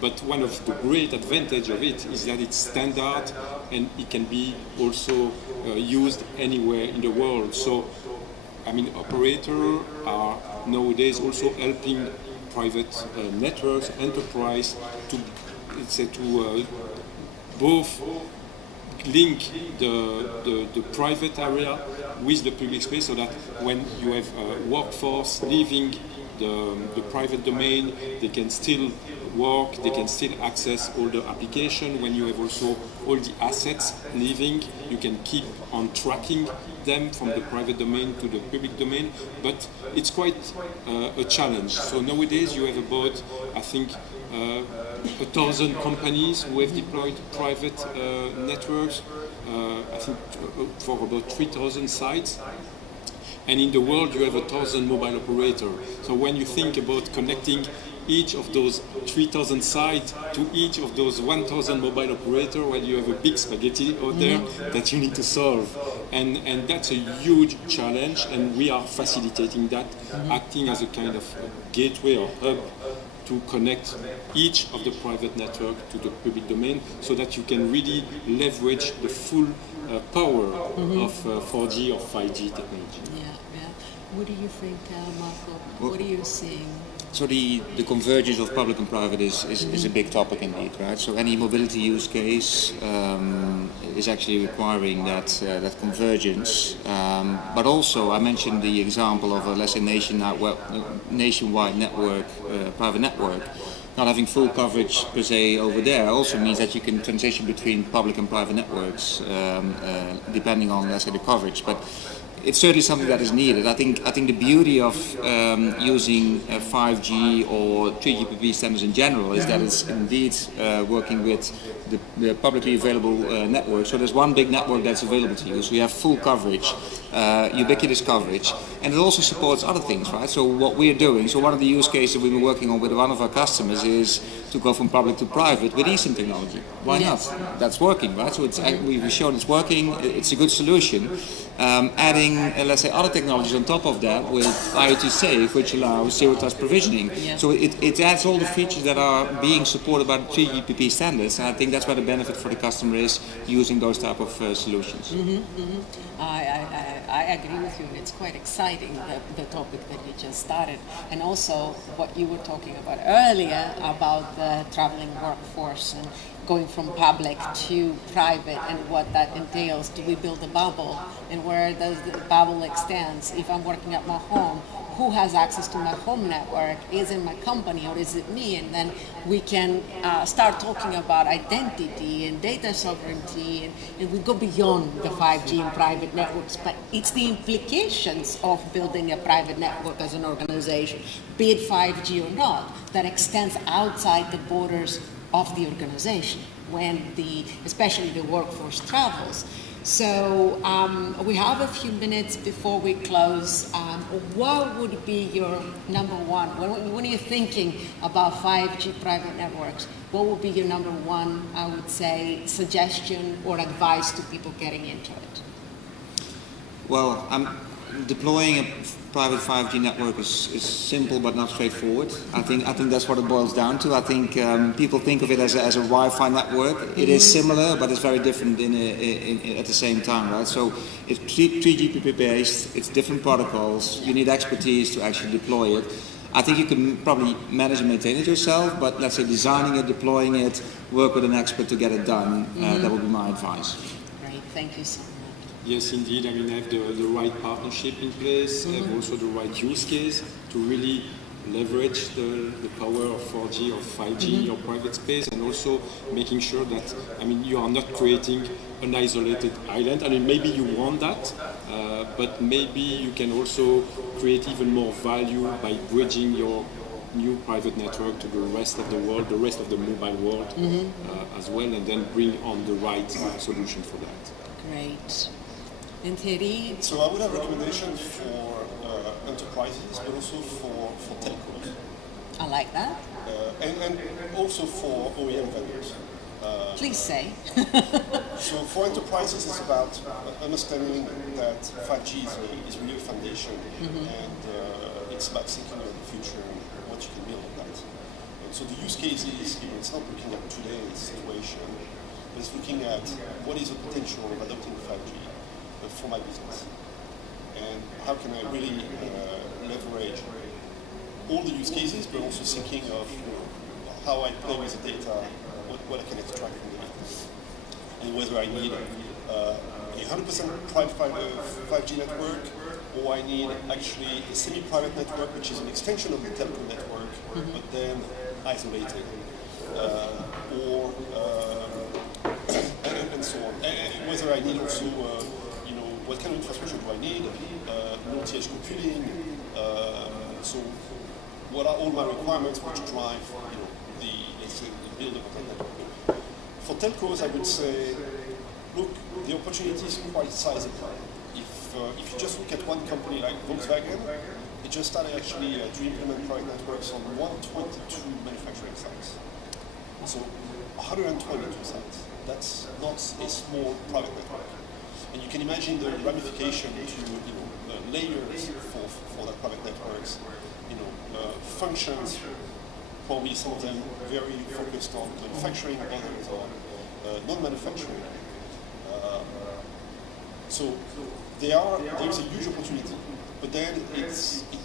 but one of the great advantage of it is that it's standard and it can be also used anywhere in the world. So operators are nowadays also helping private networks, enterprise, to both link the private area with the public space, so that when you have a workforce leaving the private domain, they can still work, they can still access all the application. When you have also all the assets leaving, you can keep on tracking them from the private domain to the public domain, but it's quite a challenge. So nowadays you have about, I think, 1,000 companies who have deployed private networks, I think for about 3,000 sites. And in the world you have 1,000 mobile operators. So when you think about connecting each of those 3,000 sites to each of those 1,000 mobile operators, well, you have a big spaghetti out there that you need to solve. And that's a huge challenge, and we are facilitating that, acting as a kind of gateway or hub to connect each of the private network to the public domain, so that you can really leverage the full power of 4G or 5G technology. What do you think, Marco? What are you seeing? So the convergence of public and private is a big topic indeed, right? So any mobility use case is actually requiring that convergence. But also, I mentioned the example of a, let's say, nationwide network, private network. Not having full coverage per se over there also means that you can transition between public and private networks depending on, let's say, the coverage. But it's certainly something that is needed. I think the beauty of using 5G or 3GPP standards in general is that it's indeed working with the publicly available network. So there's one big network that's available to you. So you have full coverage, ubiquitous coverage, and it also supports other things, right? So what we're doing, so one of the use cases we've been working on with one of our customers is to go from public to private with eSIM technology. Why not? That's working, right? So we've shown it's working. It's a good solution. Adding, let's say, other technologies on top of that with IoT Safe, which allows zero-touch provisioning. So it adds all the features that are being supported by the 3GPP standards, and I think that's where the benefit for the customer is using those type of solutions. I agree with you. It's quite exciting, the topic that you just started, and also what you were talking about earlier about the traveling workforce and going from public to private and what that entails. Do we build a bubble, and where does the bubble extends? If I'm working at my home, who has access to my home network? Is it my company or is it me? And then we can start talking about identity and data sovereignty, and we go beyond the 5G and private networks, but it's the implications of building a private network as an organization, be it 5G or not, that extends outside the borders of the organization when especially the workforce travels. So we have a few minutes before we close. What would be your number one? When you're thinking about 5G private networks, what would be your number one, I would say, suggestion or advice to people getting into it? Well, deploying a private 5G network is simple but not straightforward. I think that's what it boils down to. I think people think of it as a Wi-Fi network. It is similar, but it's very different at the same time, right? So it's 3GPP based, it's different protocols. You need expertise to actually deploy it. I think you can probably manage and maintain it yourself, but let's say designing it, deploying it, work with an expert to get it done. That would be my advice. Great, thank you so much. Yes, indeed. I mean, have the right partnership in place, have also the right use case to really leverage the power of 4G or 5G in your private space, and also making sure that, I mean, you are not creating an isolated island. I mean, maybe you want that, but maybe you can also create even more value by bridging your new private network to the rest of the world, the rest of the mobile world as well, and then bring on the right solution for that. Great. And Thierry? So I would have recommendations for enterprises, but also for telcos. I like that. And also for OEM vendors. Please say. So for enterprises, it's about understanding that 5G is really a foundation, and it's about thinking of the future and what you can build on that. And so the use cases, it's not looking at today's situation, but it's looking at what is the potential of adopting 5G for my business, and how can I really leverage all the use cases, but also thinking of how I play with the data, what I can extract from the data, and whether I need a 100% private 5G network, or I need actually a semi-private network, which is an extension of the telco network, but then isolated, and so on. And whether I need also, what kind of infrastructure do I need? Multi-edge computing. So, what are all my requirements which drive, let's say, the build-up of the network? For telcos, I would say, look, the opportunity is quite sizable. If you just look at one company like Volkswagen, it just started actually to implement private networks on 122 manufacturing sites. So 122 sites. That's not a small private network. And you can imagine the ramification to layers for that private networks. Functions, probably some of them very focused on manufacturing, others on non-manufacturing. So there is a huge opportunity, but then it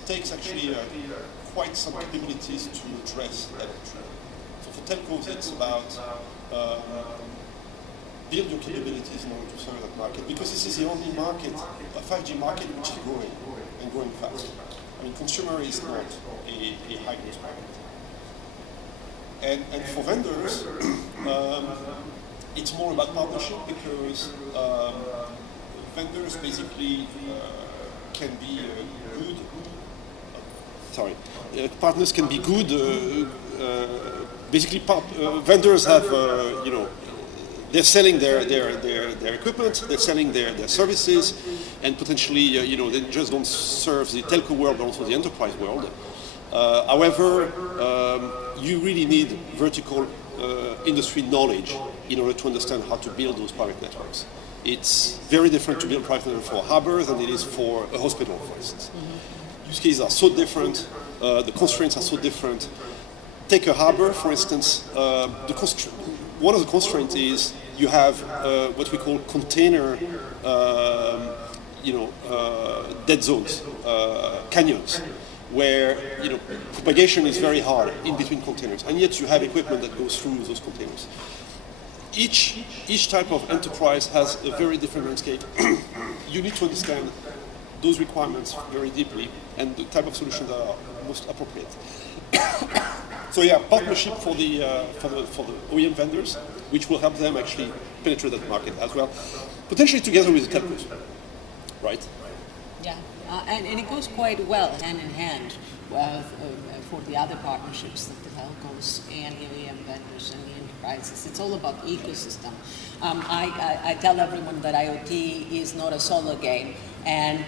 takes actually quite some capabilities to address that opportunity. So for telcos, it's about build your capabilities in order to serve that market, because this is the only market, a 5G market, which is growing and growing fast. I mean, consumer is not a high-growth market. And for vendors, it's more about partnership, because vendors basically can be good. Partners can be good. Basically, vendors have, they're selling their equipment, they're selling their services, and potentially, they just don't serve the telco world, but also the enterprise world. However, you really need vertical industry knowledge in order to understand how to build those private networks. It's very different to build private network for a harbor than it is for a hospital, for instance. Use cases are so different, the constraints are so different. Take a harbor, for instance. One of the constraints is you have what we call container, dead zones, canyons, where propagation is very hard in between containers, and yet you have equipment that goes through those containers. Each type of enterprise has a very different landscape. You need to understand those requirements very deeply and the type of solutions that are most appropriate. So yeah, partnership for the OEM vendors, which will help them actually penetrate that market as well, potentially together with the telcos, right? Yeah, and it goes quite well hand in hand for the other partnerships that the telcos and the OEM vendors and the enterprises. It's all about ecosystem. I tell everyone that IoT is not a solo game, and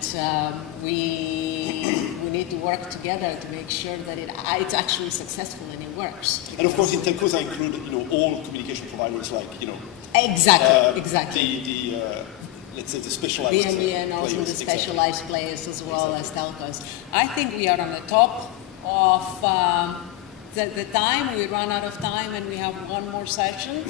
we need to work together to make sure that it's actually successful and it works. And of course, in telcos, I include all communication providers, like exactly. Let's say the specialized DMA and also the specialized players as well as telcos. I think we are on the top of the time. We run out of time and we have one more session.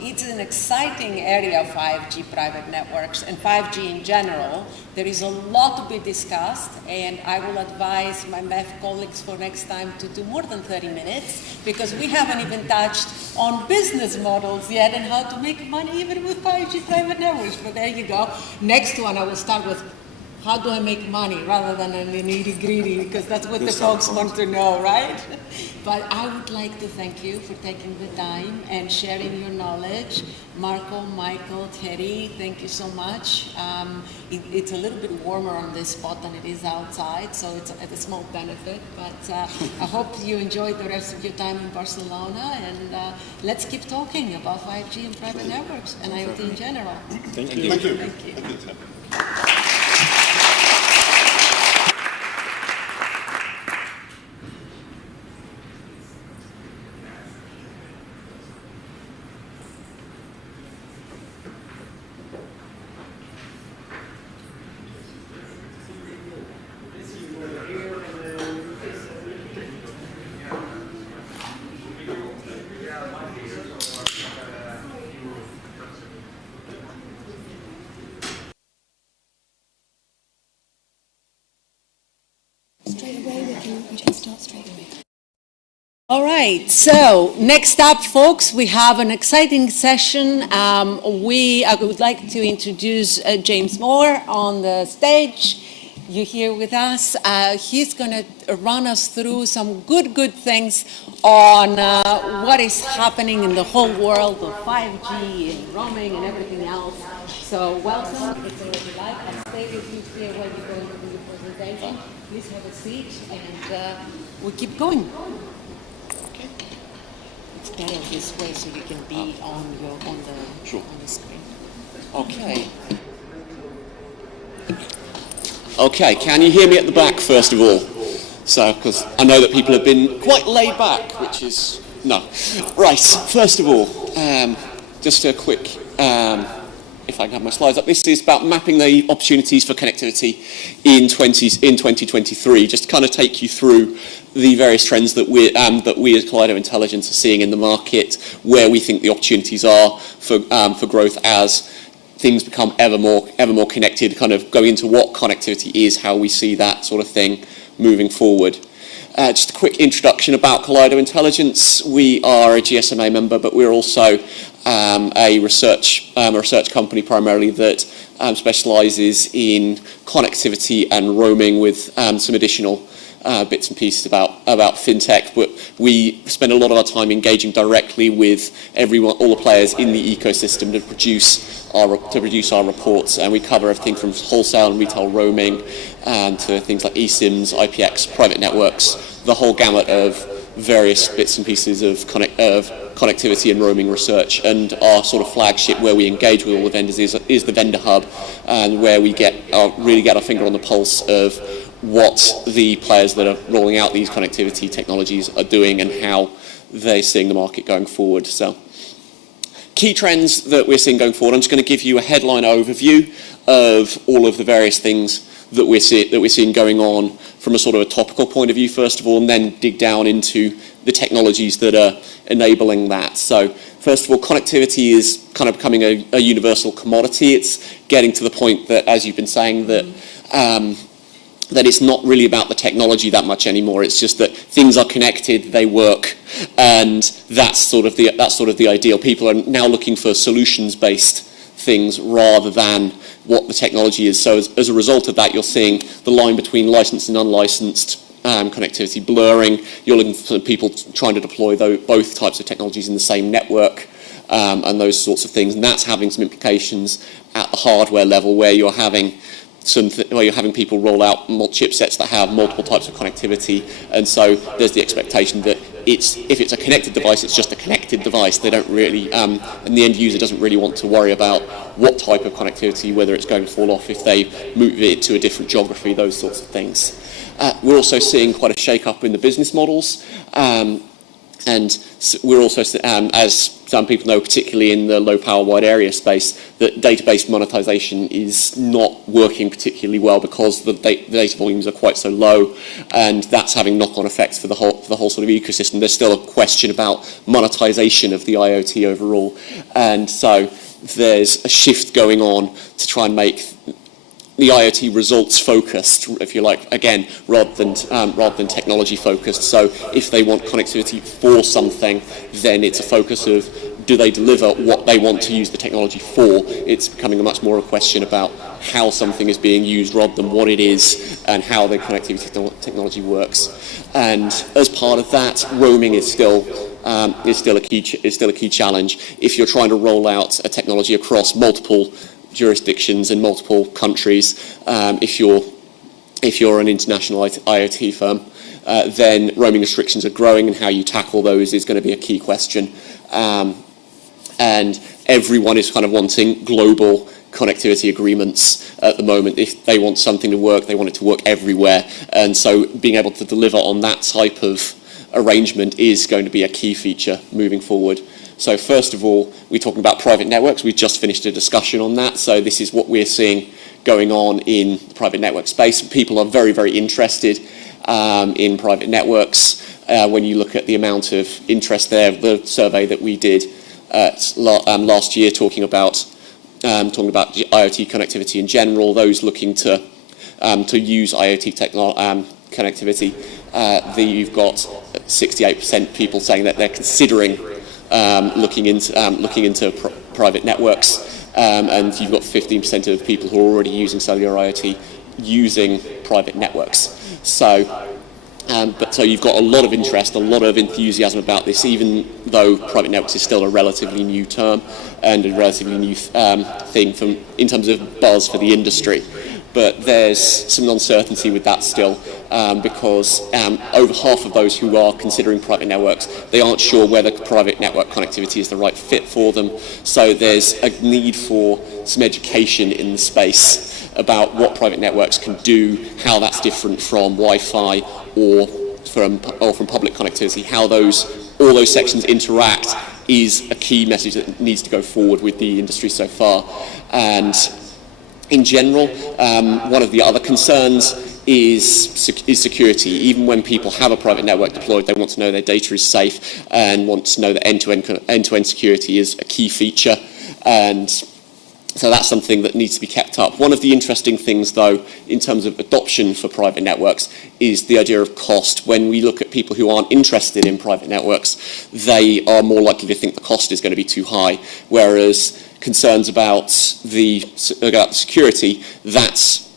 It's an exciting area of 5G private networks and 5G in general. There is a lot to be discussed, and I will advise my MEF colleagues for next time to do more than 30 minutes, because we haven't even touched on business models yet and how to make money even with 5G private networks. But there you go. Next one, I will start with how do I make money rather than an nitty-gritty, because that's what the folks want to know, right? But I would like to thank you for taking the time and sharing your knowledge. Marco, Michael, Terry, thank you so much. It's a little bit warmer on this spot than it is outside, so it's a small benefit. But I hope you enjoyed the rest of your time in Barcelona, and let's keep talking about 5G and private networks and IoT in general. Thank you. Thank you. Thank you. Thank you. All right, so next up, folks, we have an exciting session. I would like to introduce James Moore on the stage. You're here with us. He's going to run us through some good things on what is happening in the whole world of 5G and roaming and everything else. So welcome. It's already live. I'll stay with you here while you're going through your presentation. Please have a seat, and we'll keep going. It's better this way so you can be on the screen. Okay. Okay, can you hear me at the back first of all? So, because I know that people have been quite laid back, which is, no. Right, first of all, just a quick, if I can have my slides up, this is about mapping the opportunities for connectivity in 2023, just to kind of take you through the various trends that we as Kaleido Intelligence are seeing in the market, where we think the opportunities are for growth as things become ever more connected, kind of going into what connectivity is, how we see that sort of thing moving forward. Just a quick introduction about Kaleido Intelligence. We are a GSMA member, but we're also a research company primarily that specialises in connectivity and roaming with some additional bits and pieces about fintech, but we spend a lot of our time engaging directly with all the players in the ecosystem to produce our reports, and we cover everything from wholesale and retail roaming to things like eSIMs, IPX, private networks, the whole gamut of various bits and pieces of connectivity and roaming research. And our sort of flagship where we engage with all the vendors is the vendor hub, and where we really get our finger on the pulse of what the players that are rolling out these connectivity technologies are doing and how they're seeing the market going forward. So, key trends that we're seeing going forward. I'm just going to give you a headline overview of all of the various things that we're seeing going on from a sort of a topical point of view, first of all, and then dig down into the technologies that are enabling that. So, first of all, connectivity is kind of becoming a universal commodity. It's getting to the point that, as you've been saying, that it's not really about the technology that much anymore. It's just that things are connected, they work, and that's sort of the ideal. People are now looking for solutions-based things rather than what the technology is. So as a result of that, you're seeing the line between licensed and unlicensed connectivity blurring. You're looking for people trying to deploy both types of technologies in the same network, and those sorts of things. And that's having some implications at the hardware level, where you're having people roll out chipsets that have multiple types of connectivity, and so there's the expectation that if it's a connected device, it's just a connected device. They don't really, and the end user doesn't really want to worry about what type of connectivity, whether it's going to fall off if they move it to a different geography, those sorts of things. We're also seeing quite a shake-up in the business models. And we're also, as some people know, particularly in the low-power wide area space, that database monetization is not working particularly well because the data volumes are quite so low, and that's having knock-on effects for the whole sort of ecosystem. There's still a question about monetization of the IoT overall, and so there's a shift going on to try and make the IoT results focused, if you like, again, rather than technology focused. So if they want connectivity for something, then it's a focus of, do they deliver what they want to use the technology for? It's becoming a much more a question about how something is being used rather than what it is and how the connectivity technology works. And as part of that, roaming is still a key challenge. If you're trying to roll out a technology across multiple jurisdictions in multiple countries, if you're an international IoT firm, then roaming restrictions are growing, and how you tackle those is going to be a key question. And everyone is kind of wanting global connectivity agreements at the moment. If they want something to work, they want it to work everywhere, and so being able to deliver on that type of arrangement is going to be a key feature moving forward. So first of all, we're talking about private networks. We've just finished a discussion on that. So this is what we're seeing going on in the private network space. People are very, very interested in private networks. When you look at the amount of interest there, the survey that we did last year talking about IoT connectivity in general, those looking to use IoT connectivity, you've got 68% people saying that they're considering looking into private networks, and you've got 15% of people who are already using cellular IoT using private networks. So you've got a lot of interest, a lot of enthusiasm about this, even though private networks is still a relatively new term and a relatively new thing in terms of buzz for the industry. But there's some uncertainty with that still, because over half of those who are considering private networks, they aren't sure whether private network connectivity is the right fit for them. So there's a need for some education in the space about what private networks can do, how that's different from Wi-Fi or from public connectivity, how all those sections interact is a key message that needs to go forward with the industry so far. And in general, one of the other concerns is security. Even when people have a private network deployed, they want to know their data is safe and want to know that end-to-end security is a key feature. And so that's something that needs to be kept up. One of the interesting things, though, in terms of adoption for private networks is the idea of cost. When we look at people who aren't interested in private networks, they are more likely to think the cost is going to be too high, whereas concerns about security, that's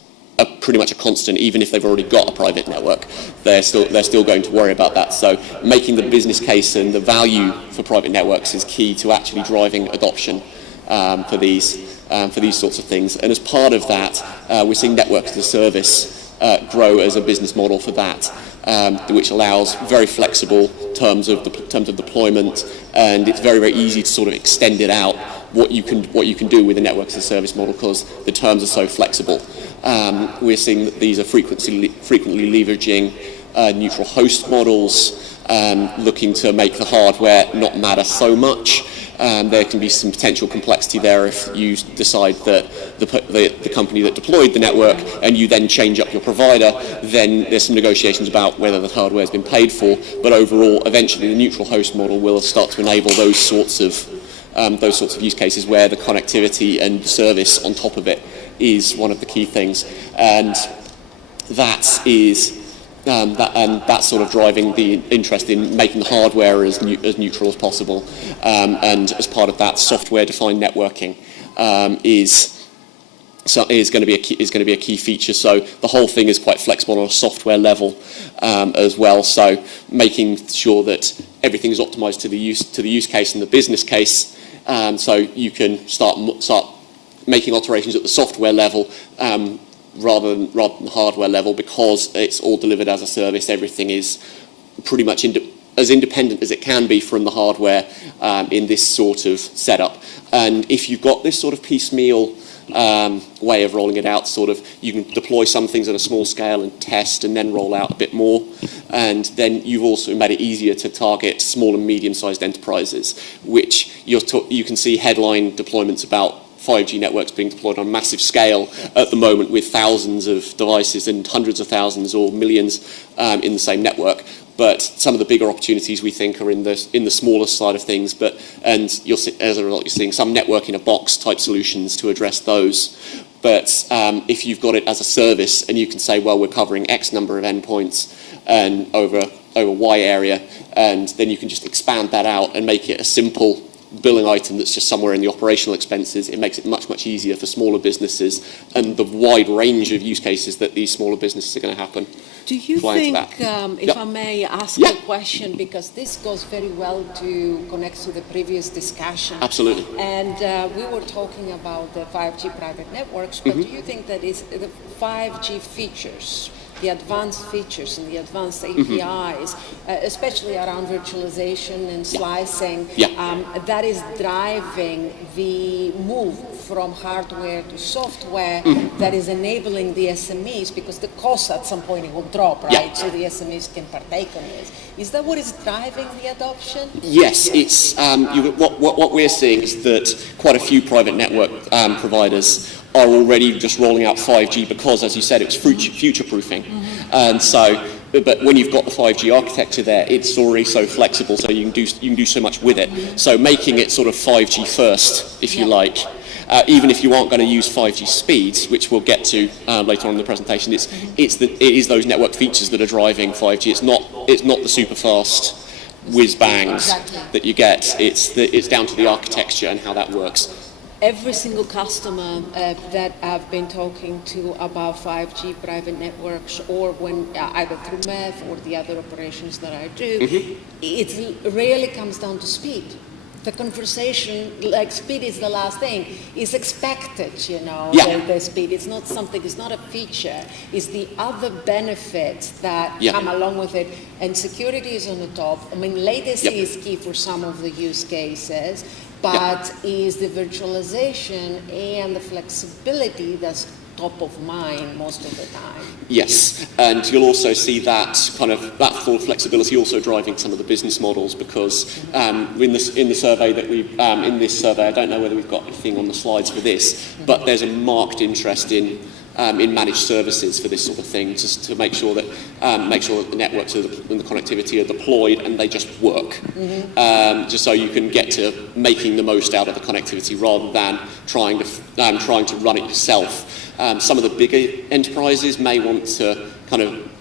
pretty much a constant. Even if they've already got a private network, they're still going to worry about that. So making the business case and the value for private networks is key to actually driving adoption for these sorts of things. And as part of that, we're seeing network as a service grow as a business model for that, which allows very flexible terms of deployment, and it's very, very easy to sort of extend it out what you can do with a network as a service model because the terms are so flexible. We're seeing that these are frequently leveraging neutral host models, looking to make the hardware not matter so much. There can be some potential complexity there if you decide that the company that deployed the network and you then change up your provider, then there's some negotiations about whether the hardware has been paid for. But overall, eventually the neutral host model will start to enable those sorts of use cases where the connectivity and service on top of it is one of the key things. And that's sort of driving the interest in making the hardware as neutral as possible. And as part of that, software-defined networking is going to be a key feature. So the whole thing is quite flexible on a software level as well. So making sure that everything is optimized to the use case and the business case. So you can start making alterations at the software level. Rather than the hardware level, because it's all delivered as a service. Everything is pretty much as independent as it can be from the hardware in this sort of setup. And if you've got this sort of piecemeal way of rolling it out, sort of you can deploy some things on a small scale and test and then roll out a bit more. And then you've also made it easier to target small and medium-sized enterprises, which you can see headline deployments about 5G networks being deployed on a massive scale at the moment with thousands of devices and hundreds of thousands or millions in the same network. But some of the bigger opportunities we think are in the smaller side of things. And as a result, you're seeing some network in a box type solutions to address those. But if you've got it as a service and you can say, well, we're covering X number of endpoints and over Y area, and then you can just expand that out and make it a simple billing item that's just somewhere in the operational expenses, it makes it much, much easier for smaller businesses and the wide range of use cases that these smaller businesses are going to happen. Do you think, if I may ask a question, because this goes very well to connect to the previous discussion. Absolutely. And we were talking about the 5G private networks, but do you think that is the 5G features, the advanced features and the advanced APIs, especially around virtualization and slicing, that is driving the move from hardware to software that is enabling the SMEs, because the cost at some point it will drop, right? So the SMEs can partake on this. Is that what is driving the adoption? Yes, it's what we're seeing is that quite a few private network providers are already just rolling out 5G because, as you said, it's future-proofing. And so, but when you've got the 5G architecture there, it's already so flexible, so you can do so much with it. So making it sort of 5G first, if you like, even if you aren't going to use 5G speeds, which we'll get to later on in the presentation, it is those network features that are driving 5G. It's not the super fast whiz bangs that you get. It's down to the architecture and how that works. Every single customer that I've been talking to about 5G private networks, or when either through MEF or the other operations that I do, it really comes down to speed. The conversation, like speed is the last thing, is expected, you know, the speed. It's not something, it's not a feature, it's the other benefits that come along with it. And security is on the top. I mean, latency is key for some of the use cases, but is the virtualization and the flexibility that's top of mind most of the time. Yes, and you'll also see that that full flexibility also driving some of the business models, because in the survey that in this survey, I don't know whether we've got anything on the slides for this, but there's a marked interest in managed services for this sort of thing, just to make sure that the networks and the connectivity are deployed and they just work. Just so you can get to making the most out of the connectivity rather than trying to run it yourself. Some of the bigger enterprises may want to kind of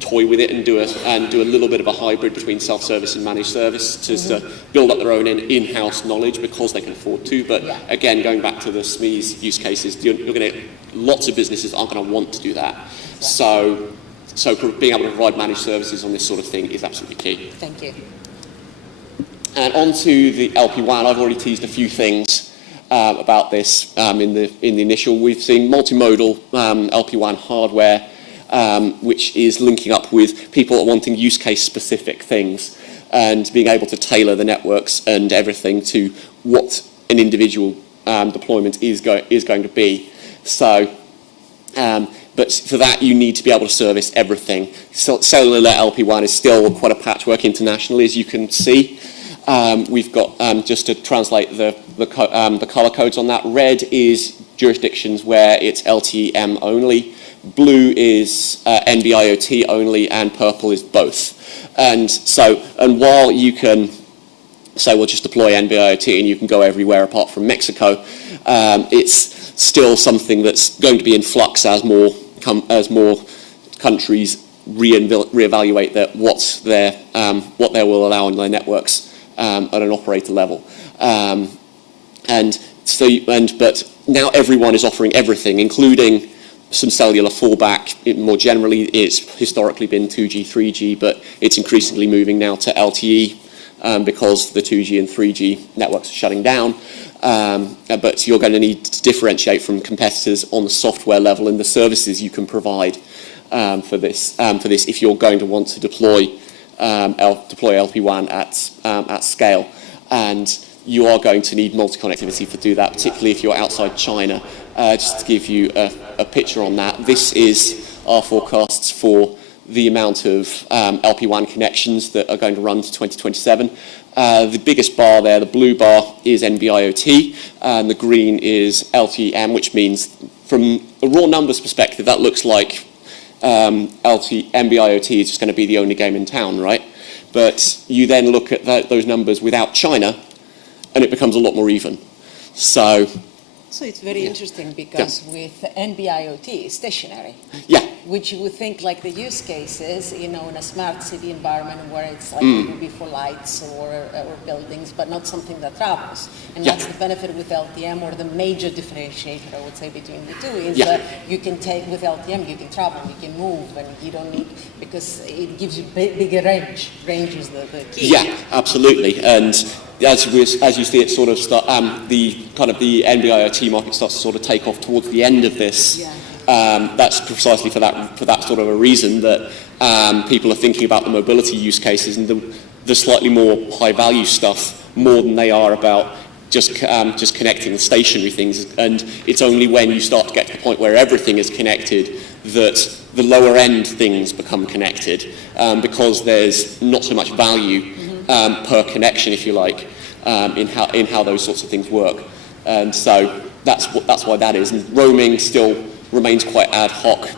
toy with it and do a little bit of a hybrid between self-service and managed service, to build up their own in-house knowledge because they can afford to. But again, going back to the SMEs use cases, you're going to lots of businesses aren't going to want to do that. So being able to provide managed services on this sort of thing is absolutely key. Thank you. And on to the LPWAN. I've already teased a few things about this in the initial. We've seen multimodal LPWAN hardware, which is linking up with people wanting use case specific things and being able to tailor the networks and everything to what an individual deployment is going to be. So, but for that you need to be able to service everything. So cellular LPWAN is still quite a patchwork internationally, as you can see. We've got, just to translate the color codes on that, red is jurisdictions where it's LTE-M only, blue is NB-IoT only, and purple is both. And while you can say, well, just deploy NB-IoT and you can go everywhere apart from Mexico, it's still something that's going to be in flux as more countries reevaluate what they will allow on their networks at an operator level. But now everyone is offering everything, including some cellular fallback. More generally, it's historically been 2G, 3G, but it's increasingly moving now to LTE because the 2G and 3G networks are shutting down. But you're going to need to differentiate from competitors on the software level and the services you can provide for this if you're going to want to deploy LPWAN at scale. And you are going to need multi-connectivity to do that, particularly if you're outside China. Just to give you a picture on that, this is our forecasts for the amount of LPWAN connections that are going to run to 2027. The biggest bar there, the blue bar, is NB-IoT, and the green is LTE-M, which means from a raw numbers perspective, that looks like NB-IoT is just going to be the only game in town, right? But you then look at those numbers without China, and it becomes a lot more even. So it's very interesting because with NB-IoT, it's stationary. Which you would think like the use cases, you know, in a smart city environment where it's like it would be for lights or buildings, but not something that travels. And that's the benefit with LTM, or the major differentiator, I would say, between the two, is that you can take, with LTM, you can travel, you can move, and you don't need, because it gives you bigger range. Range is the key. Yeah, absolutely. And as you see it sort of start, the NB-IoT market starts to sort of take off towards the end of this. That's precisely for that sort of a reason that people are thinking about the mobility use cases and the slightly more high value stuff more than they are about just connecting the stationary things. And it's only when you start to get to the point where everything is connected that the lower end things become connected, because there's not so much value per connection, if you like, in how those sorts of things work. And so that's why that is. And roaming still remains quite ad hoc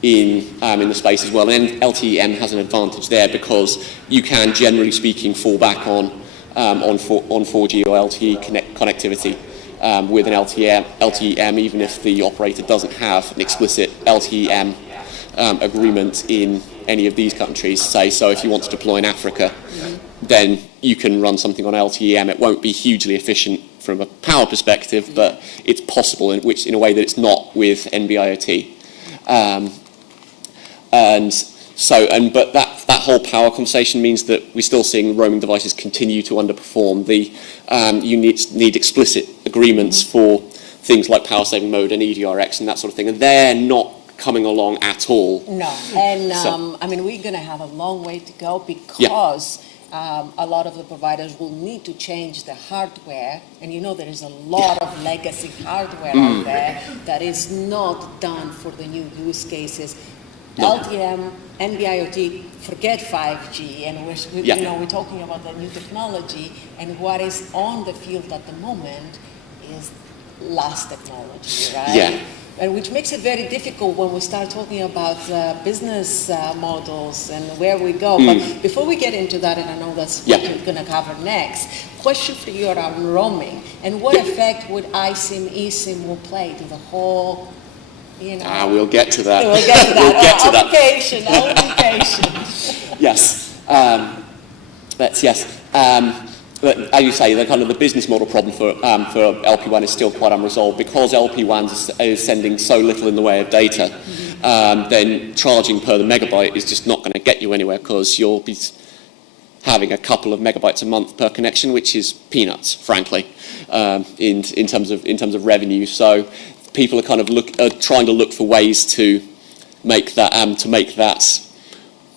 in the space as well. And LTE-M has an advantage there because you can, generally speaking, fall back on 4G or LTE connectivity with an LTEM, even if the operator doesn't have an explicit LTEM agreement in any of these countries. Say, so if you want to deploy in Africa, then you can run something on LTEM. It won't be hugely efficient from a power perspective, but it's possible in a way that it's not with NB-IoT. But that whole power conversation means that we're still seeing roaming devices continue to underperform. You need explicit agreements for things like power saving mode and EDRX and that sort of thing, and they're not coming along at all. No, and I mean, we're going to have a long way to go because a lot of the providers will need to change the hardware, and you know there is a lot of legacy hardware out there that is not done for the new use cases. LTM, NB-IoT, forget 5G, and we're talking about the new technology, and what is on the field at the moment is last technology, right? Yeah. And which makes it very difficult when we start talking about business models and where we go. But before we get into that, and I know that's what you're going to cover next, question for you around roaming, and what effect would eSIM, eSIM will play to the whole, we'll get to that. We'll get to that. We'll get to that. Application. Yes. But as you say, the business model problem for LPWAN is still quite unresolved because LPWAN is sending so little in the way of data. Then charging per the megabyte is just not going to get you anywhere because you'll be having a couple of megabytes a month per connection, which is peanuts, frankly, in terms of revenue. So people are trying to look for ways to make that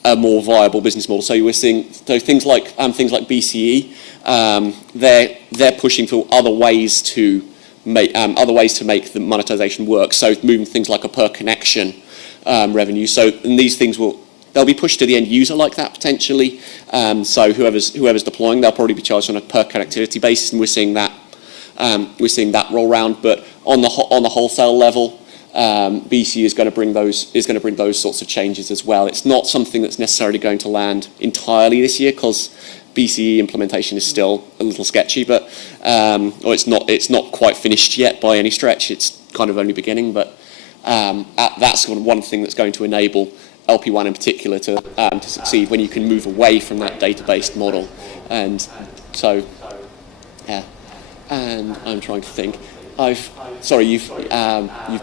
a more viable business model. So we're seeing things like BCE. They're pushing for other ways to make the monetization work. So moving things like a per connection revenue. So and these things they'll be pushed to the end user like that potentially. So whoever's deploying, they'll probably be charged on a per connectivity basis, and we're seeing that roll round. But on the wholesale level, BC is going to bring those sorts of changes as well. It's not something that's necessarily going to land entirely this year because BCE implementation is still a little sketchy, but or it's not quite finished yet by any stretch. It's kind of only beginning, but that's one thing that's going to enable LP1 in particular to succeed when you can move away from that data-based model. And so, and I'm trying to think. You've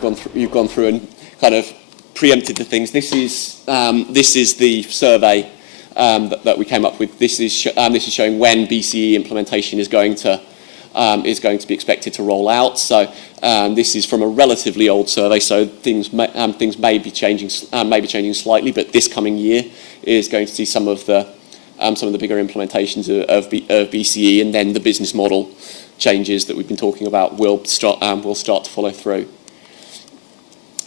gone through and kind of preempted the things. This is the survey that we came up with. This is showing when BCE implementation is going to be expected to roll out. So this is from a relatively old survey. So things may be changing slightly, but this coming year is going to see some of the bigger implementations of BCE, and then the business model changes that we've been talking about will start to follow through.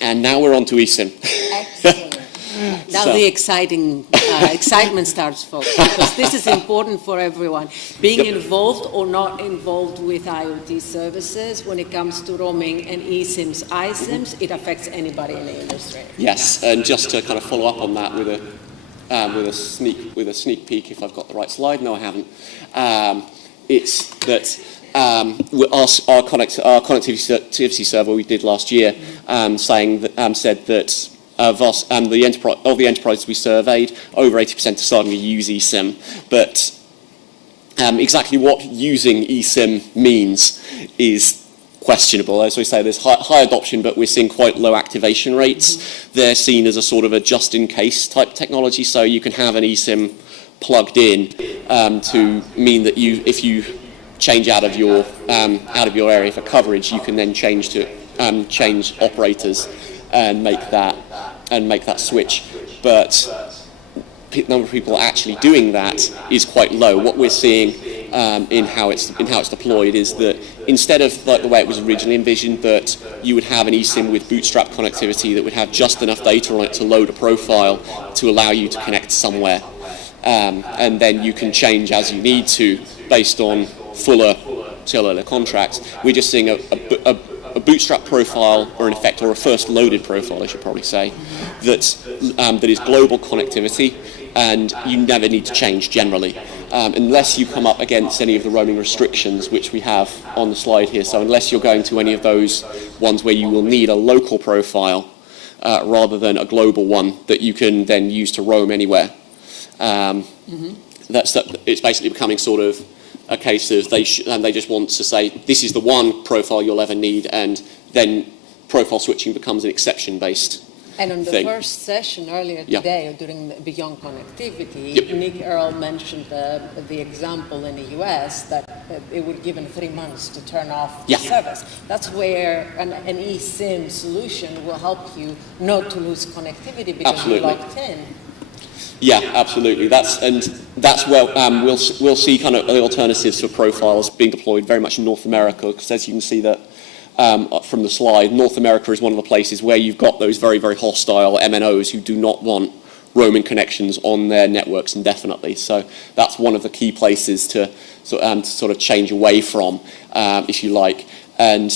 And now we're on to eSIM. Excellent. Now the excitement starts, folks, because this is important for everyone. Being involved or not involved with IoT services, when it comes to roaming and eSIMs, iSIMs, it affects anybody in the industry. Yes, and just to kind of follow up on that with a sneak peek, if I've got the right slide. No, I haven't. It's that our connectivity survey we did last year said that of the enterprises we surveyed, over 80% are starting to use eSIM. But exactly what using eSIM means is questionable. As we say, there's high adoption, but we're seeing quite low activation rates. They're seen as a sort of a just-in-case type technology, so you can have an eSIM plugged in to mean that if you change out of your area for coverage, you can then change operators and make that switch. But the number of people actually doing that is quite low. What we're seeing in how it's deployed is that instead of like the way it was originally envisioned, that you would have an eSIM with bootstrap connectivity that would have just enough data on it to load a profile to allow you to connect somewhere, and then you can change as you need to based on fuller cellular contracts. We're just seeing a bootstrap profile, or in effect, or a first loaded profile, I should probably say, that is global connectivity, and you never need to change generally. unless you come up against any of the roaming restrictions which we have on the slide here. So unless you're going to any of those ones where you will need a local profile rather than a global one that you can then use to roam anywhere. It's basically becoming sort of a case of they just want to say this is the one profile you'll ever need, and then profile switching becomes an exception-based And on the thing. first session earlier Yeah. today, during Beyond Connectivity, Yep. Nick Earl mentioned the example in the US that it would give them 3 months to turn off the Yeah. service. That's where an eSIM solution will help you not to lose connectivity because Absolutely. you're locked in. Yeah, absolutely. That's where we'll see kind of the alternatives for profiles being deployed very much in North America, because as you can see that from the slide, North America is one of the places where you've got those very, very hostile MNOs who do not want roaming connections on their networks indefinitely. So that's one of the key places to sort of change away from, if you like. And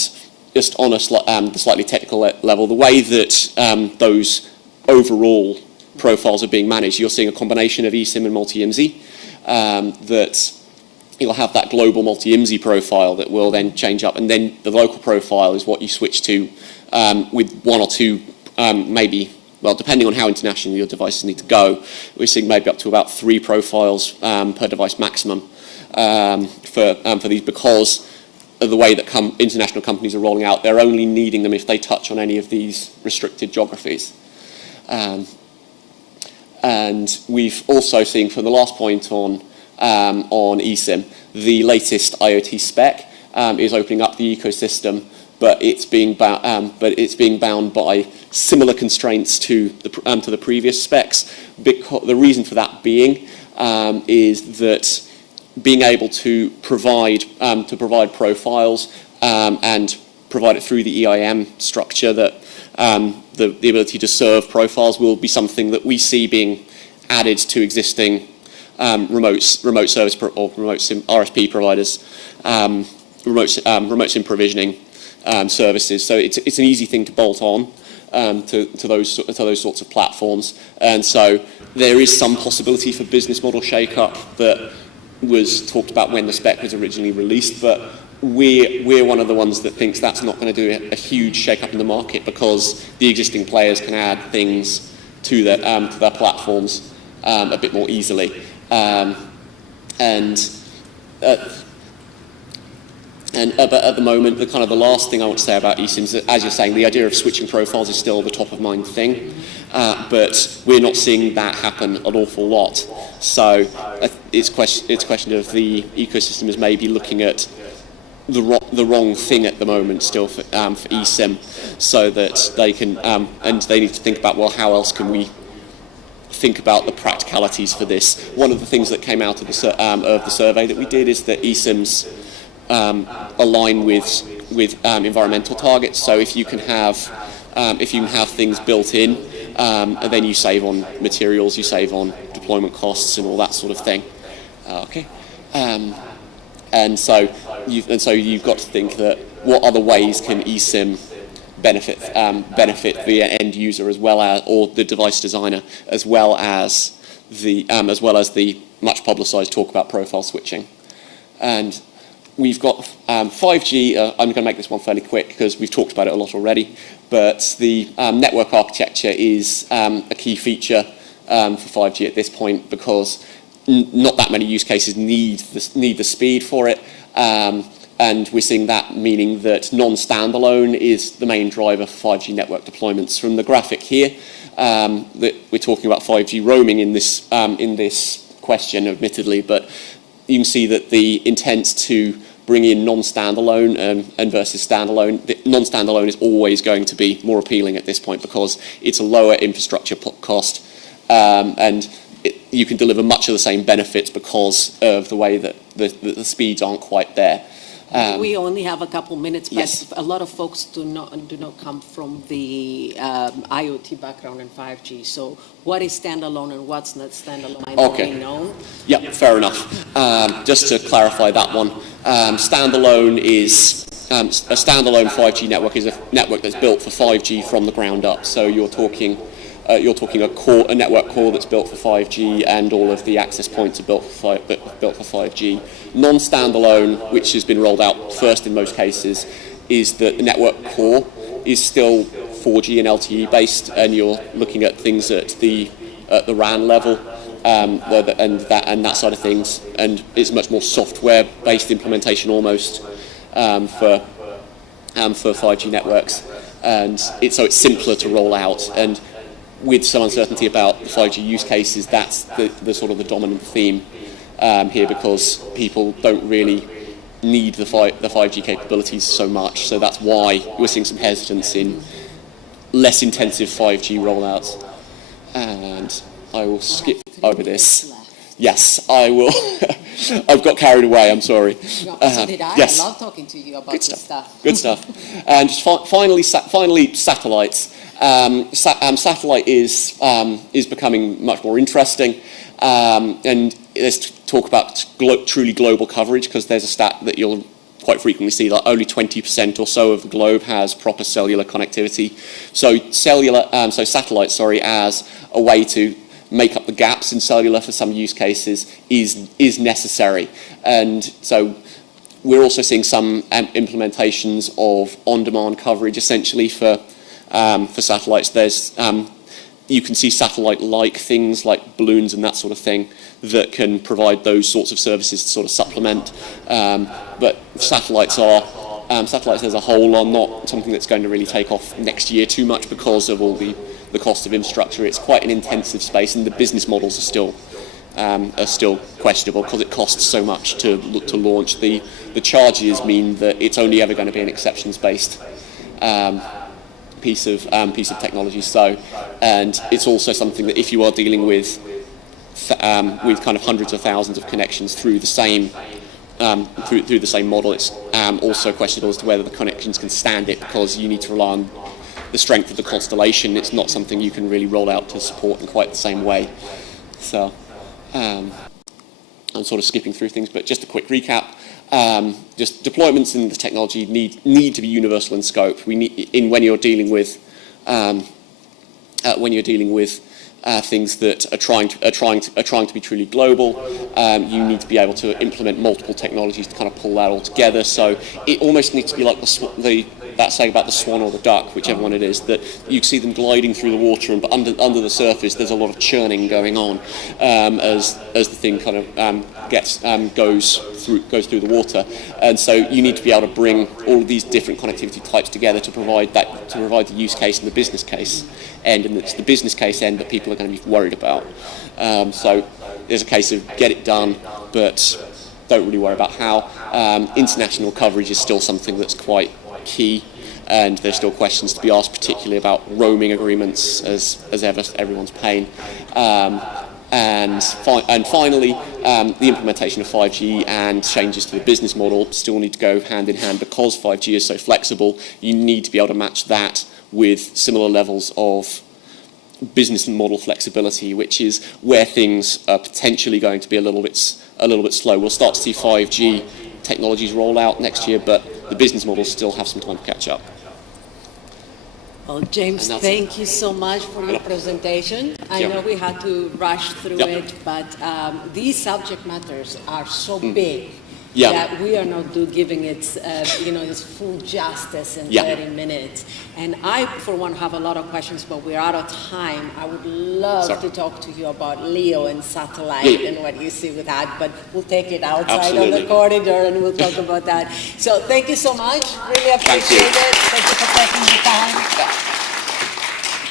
just on the slightly technical level, the way that those overall profiles are being managed, you're seeing a combination of eSIM and multi-IMSI, that you'll have that global multi-IMSI profile that will then change up, and then the local profile is what you switch to with one or two, maybe, well, depending on how international your devices need to go, we're seeing maybe up to about 3 profiles per device maximum for these, because of the way that international companies are rolling out. They're only needing them if they touch on any of these restricted geographies. And we've also seen, for the last point on eSIM, the latest IoT spec is opening up the ecosystem, but it's being bound by similar constraints to the previous specs. The reason for that being is that being able to provide profiles and provide it through the EIM structure, that the ability to serve profiles will be something that we see being added to existing remote service or remote SIM RSP providers, remote SIM provisioning services. So it's an easy thing to bolt on to those sorts of platforms, and so there is some possibility for business model shake-up that was talked about when the spec was originally released, but we're one of the ones that thinks that's not going to do a huge shake-up in the market, because the existing players can add things to their platforms a bit more easily. But at the moment, the last thing I want to say about eSIMs is that, as you're saying, the idea of switching profiles is still the top of mind thing, but we're not seeing that happen an awful lot. So it's a question of the ecosystem is maybe looking at the wrong thing at the moment still for eSIM, so that they can and they need to think about, well, how else can we think about the practicalities for this. One of the things that came out of the survey that we did is that eSIMs align with environmental targets. So if you can have things built in, and then you save on materials, you save on deployment costs and all that sort of thing. Okay. And so you've got to think that what other ways can eSIM benefit the end user, as well as, or the device designer, as well as the much publicised talk about profile switching. And we've got 5G. I'm going to make this one fairly quick because we've talked about it a lot already. But the network architecture is a key feature for 5G at this point, because not that many use cases need the speed for it. And we're seeing that, meaning that non-standalone is the main driver for 5G network deployments. From the graphic here, that we're talking about 5G roaming in this question, admittedly, but you can see that the intent to bring in non-standalone and versus standalone, non-standalone is always going to be more appealing at this point, because it's a lower infrastructure cost, and you can deliver much of the same benefits because of the way that the speeds aren't quite there. We only have a couple minutes, but yes. A lot of folks do not come from the IoT background in 5G. So what is standalone and what's not standalone? Might not be known. Yeah, fair enough. Just to clarify that one, standalone is a standalone 5G network is a network that's built for 5G from the ground up. So you're talking a network core that's built for 5G, and all of the access points are built for built for 5G. Non-standalone, which has been rolled out first in most cases, is that the network core is still 4G and LTE based, and you're looking at things at the RAN level and that side of things, and it's much more software based implementation almost for 5G networks, and it's simpler to roll out. And with some uncertainty about the 5G use cases, that's the sort of the dominant theme here, because people don't really need the 5G capabilities so much. So that's why we're seeing some hesitance in less intensive 5G rollouts. And I will skip over this. Yes, I will. I've got carried away, I'm sorry. No, so did I. Yes. I love talking to you about this stuff. Good stuff. And just finally, satellites. Satellite is becoming much more interesting. And let's talk about truly global coverage, because there's a stat that you'll quite frequently see that only 20% or so of the globe has proper cellular connectivity. So satellite, as a way to make up the gaps in cellular for some use cases is necessary. And so we're also seeing some implementations of on-demand coverage essentially for satellites. There's you can see satellite-like things like balloons and that sort of thing that can provide those sorts of services to sort of supplement. But satellites as a whole are not something that's going to really take off next year too much because of all the cost of infrastructure. It's quite an intensive space, and the business models are still questionable because it costs so much to launch. The charges mean that it's only ever going to be an exceptions-based piece of technology. So, and it's also something that if you are dealing with kind of hundreds of thousands of connections through the same through the same model, it's also questionable as to whether the connections can stand it, because you need to rely on the strength of the constellation. It's not something you can really roll out to support in quite the same way. So I'm sort of skipping through things, but just a quick recap. Just deployments in the technology need to be universal in scope. We need when you're dealing with things that are trying to be truly global. You need to be able to implement multiple technologies to kind of pull that all together. So it almost needs to be like that saying about the swan or the duck, whichever one it is, that you see them gliding through the water, but under the surface there's a lot of churning going on as the thing kind of goes through the water. And so you need to be able to bring all of these different connectivity types together to provide the use case and the business case end, and it's the business case end that people are going to be worried about. So there's a case of get it done, but don't really worry about how. International coverage is still something that's quite key, and there's still questions to be asked, particularly about roaming agreements, as ever, everyone's pain. And finally, the implementation of 5G and changes to the business model still need to go hand in hand, because 5G is so flexible. You need to be able to match that with similar levels of business model flexibility, which is where things are potentially going to be a little bit slow. We'll start to see 5G technologies roll out next year, but the business models still have some time to catch up. Well, James, thank you so much for your presentation. I know we had to rush through it, but these subject matters are so big that we are not giving it its full justice in 30 minutes. And I, for one, have a lot of questions, but we're out of time. I would love to talk to you about LEO and satellite and what you see with that, but we'll take it outside on the corridor and we'll talk about that. So thank you so much. Really appreciate it. Thank you for taking the time.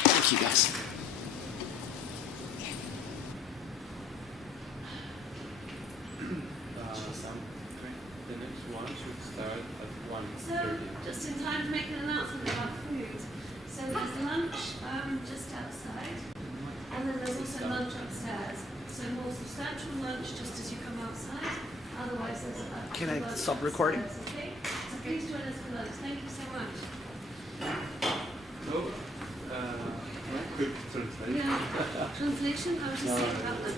Thank you, guys. Just in time to make an announcement about food. So there's lunch just outside, and then there's also lunch upstairs. So more substantial lunch just as you come outside. Otherwise, there's a Can I stop recording? Okay. So please join us for lunch. Thank you so much. Quick translation. Yeah. Translation. I was just saying about lunch.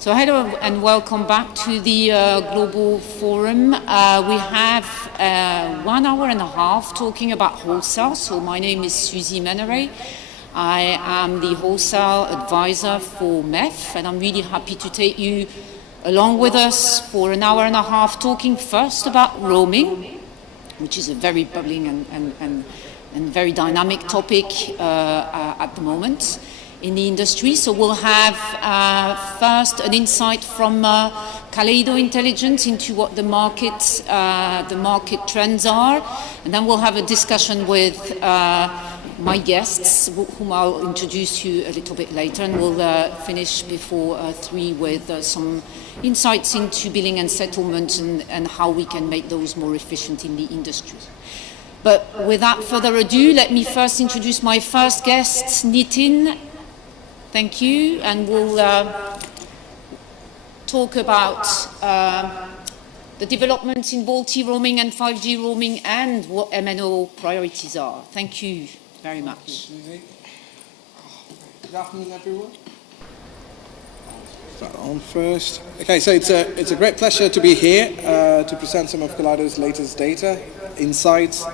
So hello and welcome back to the Global Forum. We have 1 hour and a half talking about wholesale. So my name is Suzy Meneray. I am the wholesale advisor for MEF, and I'm really happy to take you along with us for 1 hour and a half talking first about roaming, which is a very bubbling and very dynamic topic at the moment in the industry. So we'll have first an insight from Kaleido Intelligence into what the market trends are, and then we'll have a discussion with my guests, whom I'll introduce you a little bit later, and we'll finish before 3 with some insights into billing and settlement and how we can make those more efficient in the industry. But without further ado, let me first introduce my first guest, Nitin. Thank you, and we'll talk about the developments in VoIP roaming and 5G roaming and what MNO priorities are. Thank you very much. Good afternoon, everyone. Start on first. Okay, so it's a great pleasure to be here to present some of Kaleido's latest data, insights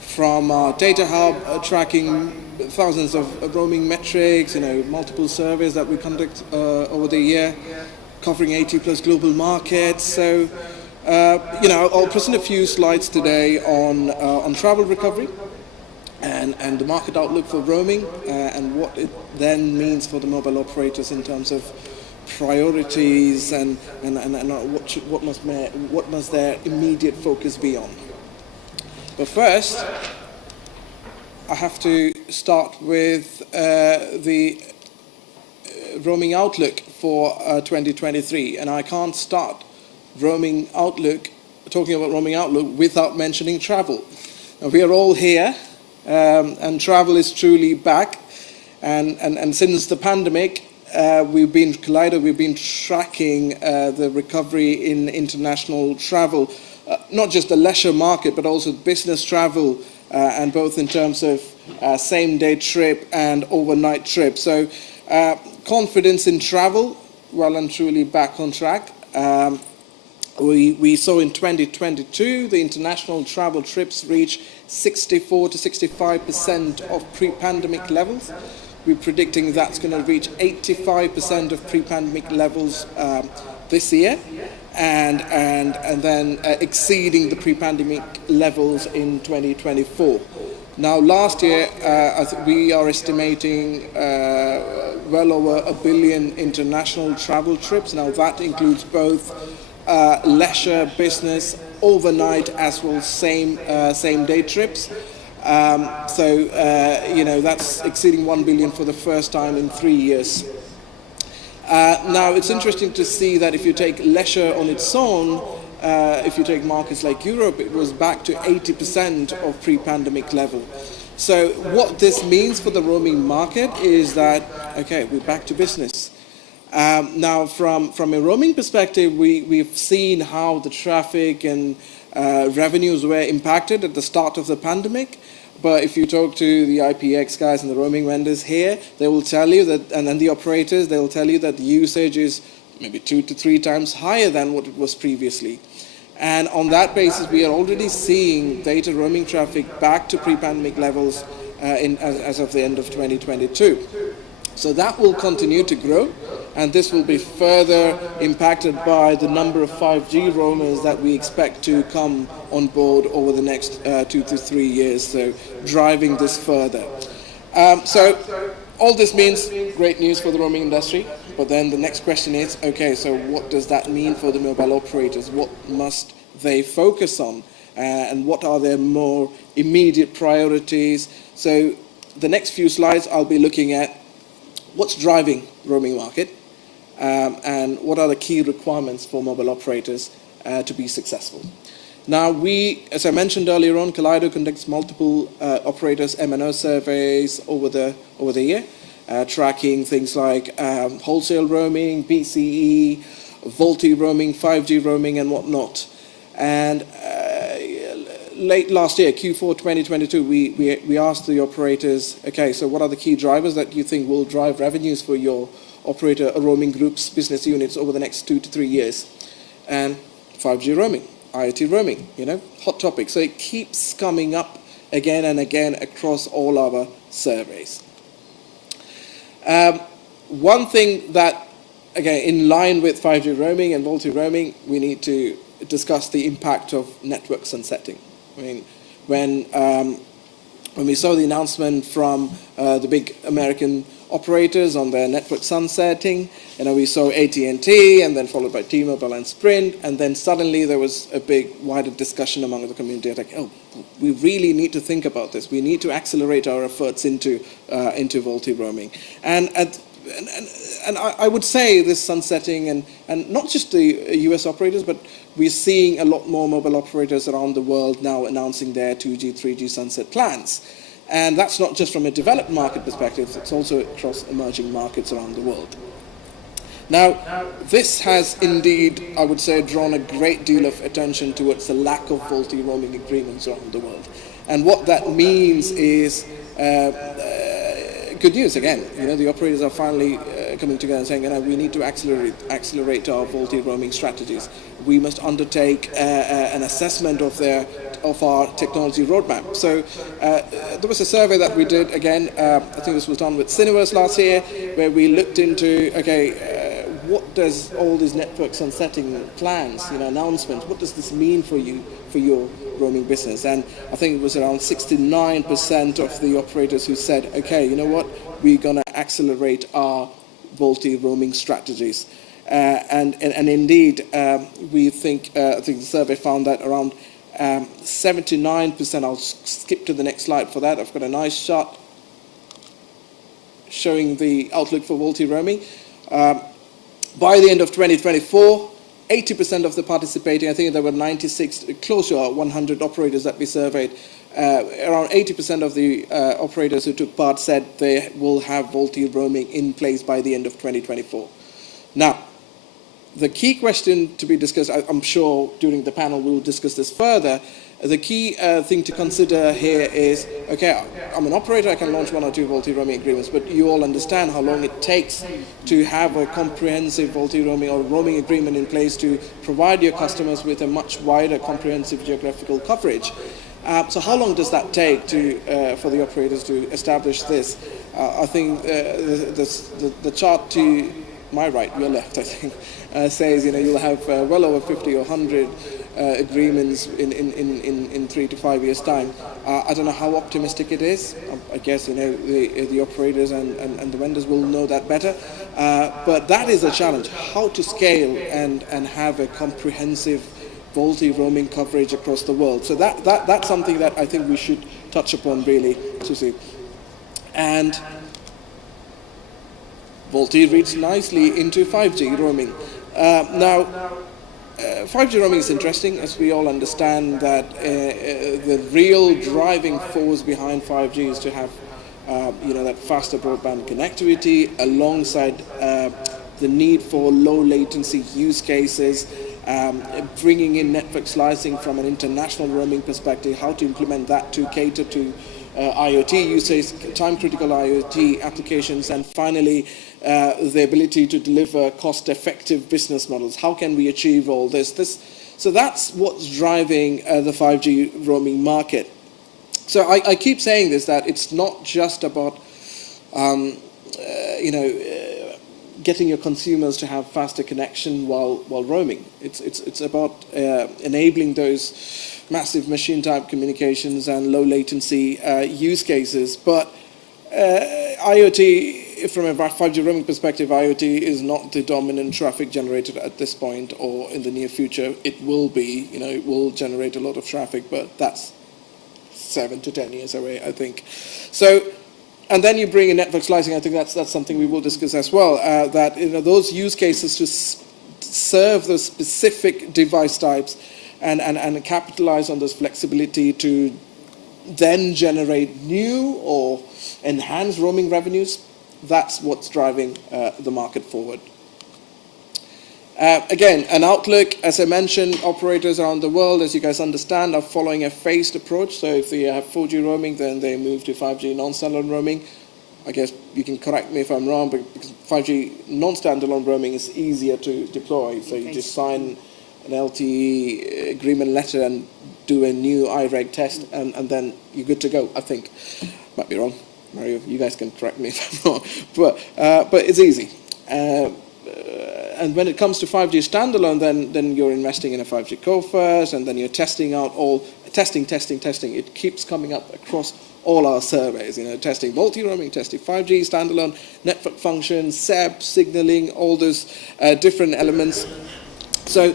from our data hub, tracking thousands of roaming metrics, multiple surveys that we conduct over the year, covering 80 plus global markets. So, I'll present a few slides today on travel recovery and the market outlook for roaming and what it then means for the mobile operators in terms of priorities and what must their immediate focus be on. But first, I have to start with the roaming outlook for 2023, and I can't start talking about roaming outlook without mentioning travel. Now, we are all here, and travel is truly back, and since the pandemic, we've been tracking the recovery in international travel, not just the leisure market, but also business travel, and both in terms of same-day trip and overnight trip. So confidence in travel, well and truly back on track. We saw in 2022 the international travel trips reach 64 to 65% of pre-pandemic levels. We're predicting that's going to reach 85% of pre-pandemic levels this year, and then exceeding the pre-pandemic levels in 2024. Now, last year, we are estimating well over 1 billion international travel trips. Now, that includes both leisure, business, overnight, as well as same-day trips. That's exceeding 1 billion for the first time in 3 years. Now, it's interesting to see that if you take leisure on its own, if you take markets like Europe, it was back to 80% of pre-pandemic level. So what this means for the roaming market is that, okay, we're back to business. Now, from a roaming perspective, we've seen how the traffic and revenues were impacted at the start of the pandemic. But if you talk to the IPX guys and the roaming vendors here, they will tell you that, and then the operators, they will tell you that the usage is maybe 2 to 3 times higher than what it was previously. And on that basis, we are already seeing data roaming traffic back to pre-pandemic levels as of the end of 2022. So that will continue to grow, and this will be further impacted by the number of 5G roamers that we expect to come on board over the next 2 to 3 years, so driving this further. So all this means great news for the roaming industry, but then the next question is, okay, so what does that mean for the mobile operators? What must they focus on, and what are their more immediate priorities? So the next few slides I'll be looking at what's driving roaming market, and what are the key requirements for mobile operators to be successful. Now, as I mentioned earlier on, Kaleido conducts multiple operators MNO surveys over the year, tracking things like wholesale roaming, BCE, VoIP roaming, 5G roaming, and whatnot. And late last year, Q4 2022, we asked the operators, okay, so what are the key drivers that you think will drive revenues for your operator roaming groups, business units over the next 2 to 3 years. And 5G roaming, IoT roaming, hot topic. So it keeps coming up again and again across all our surveys. One thing that, again, in line with 5G roaming and VoIP roaming, we need to discuss the impact of network sunsetting. I mean, when we saw the announcement from the big American operators on their network sunsetting, we saw AT&T and then followed by T-Mobile and Sprint, and then suddenly there was a big wider discussion among the community like, oh, we really need to think about this. We need to accelerate our efforts into VoIP roaming. And I would say this sunsetting, and not just the US operators, but we're seeing a lot more mobile operators around the world now announcing their 2G, 3G sunset plans. And that's not just from a developed market perspective, it's also across emerging markets around the world. Now, this has indeed, I would say, drawn a great deal of attention towards the lack of VoIP roaming agreements around the world. And what that means is good news again. The operators are finally coming together and saying, we need to accelerate our VoIP roaming strategies. We must undertake an assessment of our technology roadmap. So there was a survey that we did, again, I think this was done with Cineverse last year, where we looked into, what does all these network sunsetting plans, announcements, what does this mean for you, for your roaming business? And I think it was around 69% of the operators who said, okay, you know what, we're going to accelerate our VoIP roaming strategies. And indeed, we think, I think the survey found that around 79%, I'll skip to the next slide for that, I've got a nice chart showing the outlook for VoIP roaming. By the end of 2024, 80% of the participating, I think there were 96, close to 100 operators that we surveyed, around 80% of the operators who took part said they will have VoIP roaming in place by the end of 2024. Now, the key question to be discussed, I'm sure during the panel we'll discuss this further, the key thing to consider here is, okay, I'm an operator, I can launch 1 or 2 VoIP roaming agreements, but you all understand how long it takes to have a comprehensive VoIP roaming or roaming agreement in place to provide your customers with a much wider comprehensive geographical coverage. So how long does that take for the operators to establish this? I think the chart to my right, your left, I think, says you'll have well over 50 or 100 agreements in 3 to 5 years' time. I don't know how optimistic it is. I guess the operators and the vendors will know that better. But that is a challenge: how to scale and have a comprehensive VoIP roaming coverage across the world. So that's something that I think we should touch upon really, Susie. And VoIP reads nicely into 5G roaming. Now, 5G roaming is interesting, as we all understand that the real driving force behind 5G is to have that faster broadband connectivity alongside the need for low latency use cases, bringing in network slicing from an international roaming perspective, how to implement that to cater to IoT usage, time-critical IoT applications, and finally, the ability to deliver cost-effective business models. How can we achieve all this? So that's what's driving the 5G roaming market. So I keep saying this, that it's not just about, getting your consumers to have faster connection while roaming. It's about enabling those massive machine-type communications and low latency use cases. But IoT, from a 5G roaming perspective, IoT is not the dominant traffic generator at this point or in the near future. It will be, it will generate a lot of traffic, but that's 7 to 10 years away, I think. So, and then you bring in network slicing. I think that's something we will discuss as well, that those use cases to serve those specific device types and capitalize on this flexibility to then generate new or enhanced roaming revenues. That's what's driving the market forward. Again, an outlook, as I mentioned, operators around the world, as you guys understand, are following a phased approach. So if they have 4G roaming, then they move to 5G non-standard roaming. I guess you can correct me if I'm wrong, but because 5G non-standalone roaming is easier to deploy. So you just sign an LTE agreement letter and do a new iReg test, and then you're good to go, I think. Might be wrong. Mario, you guys can correct me if I'm wrong. But it's easy. And when it comes to 5G standalone, then you're investing in a 5G core first, and then you're testing out all, testing. It keeps coming up across all our surveys, testing multi-roaming, testing 5G standalone, network functions, SEP, signaling, all those different elements. So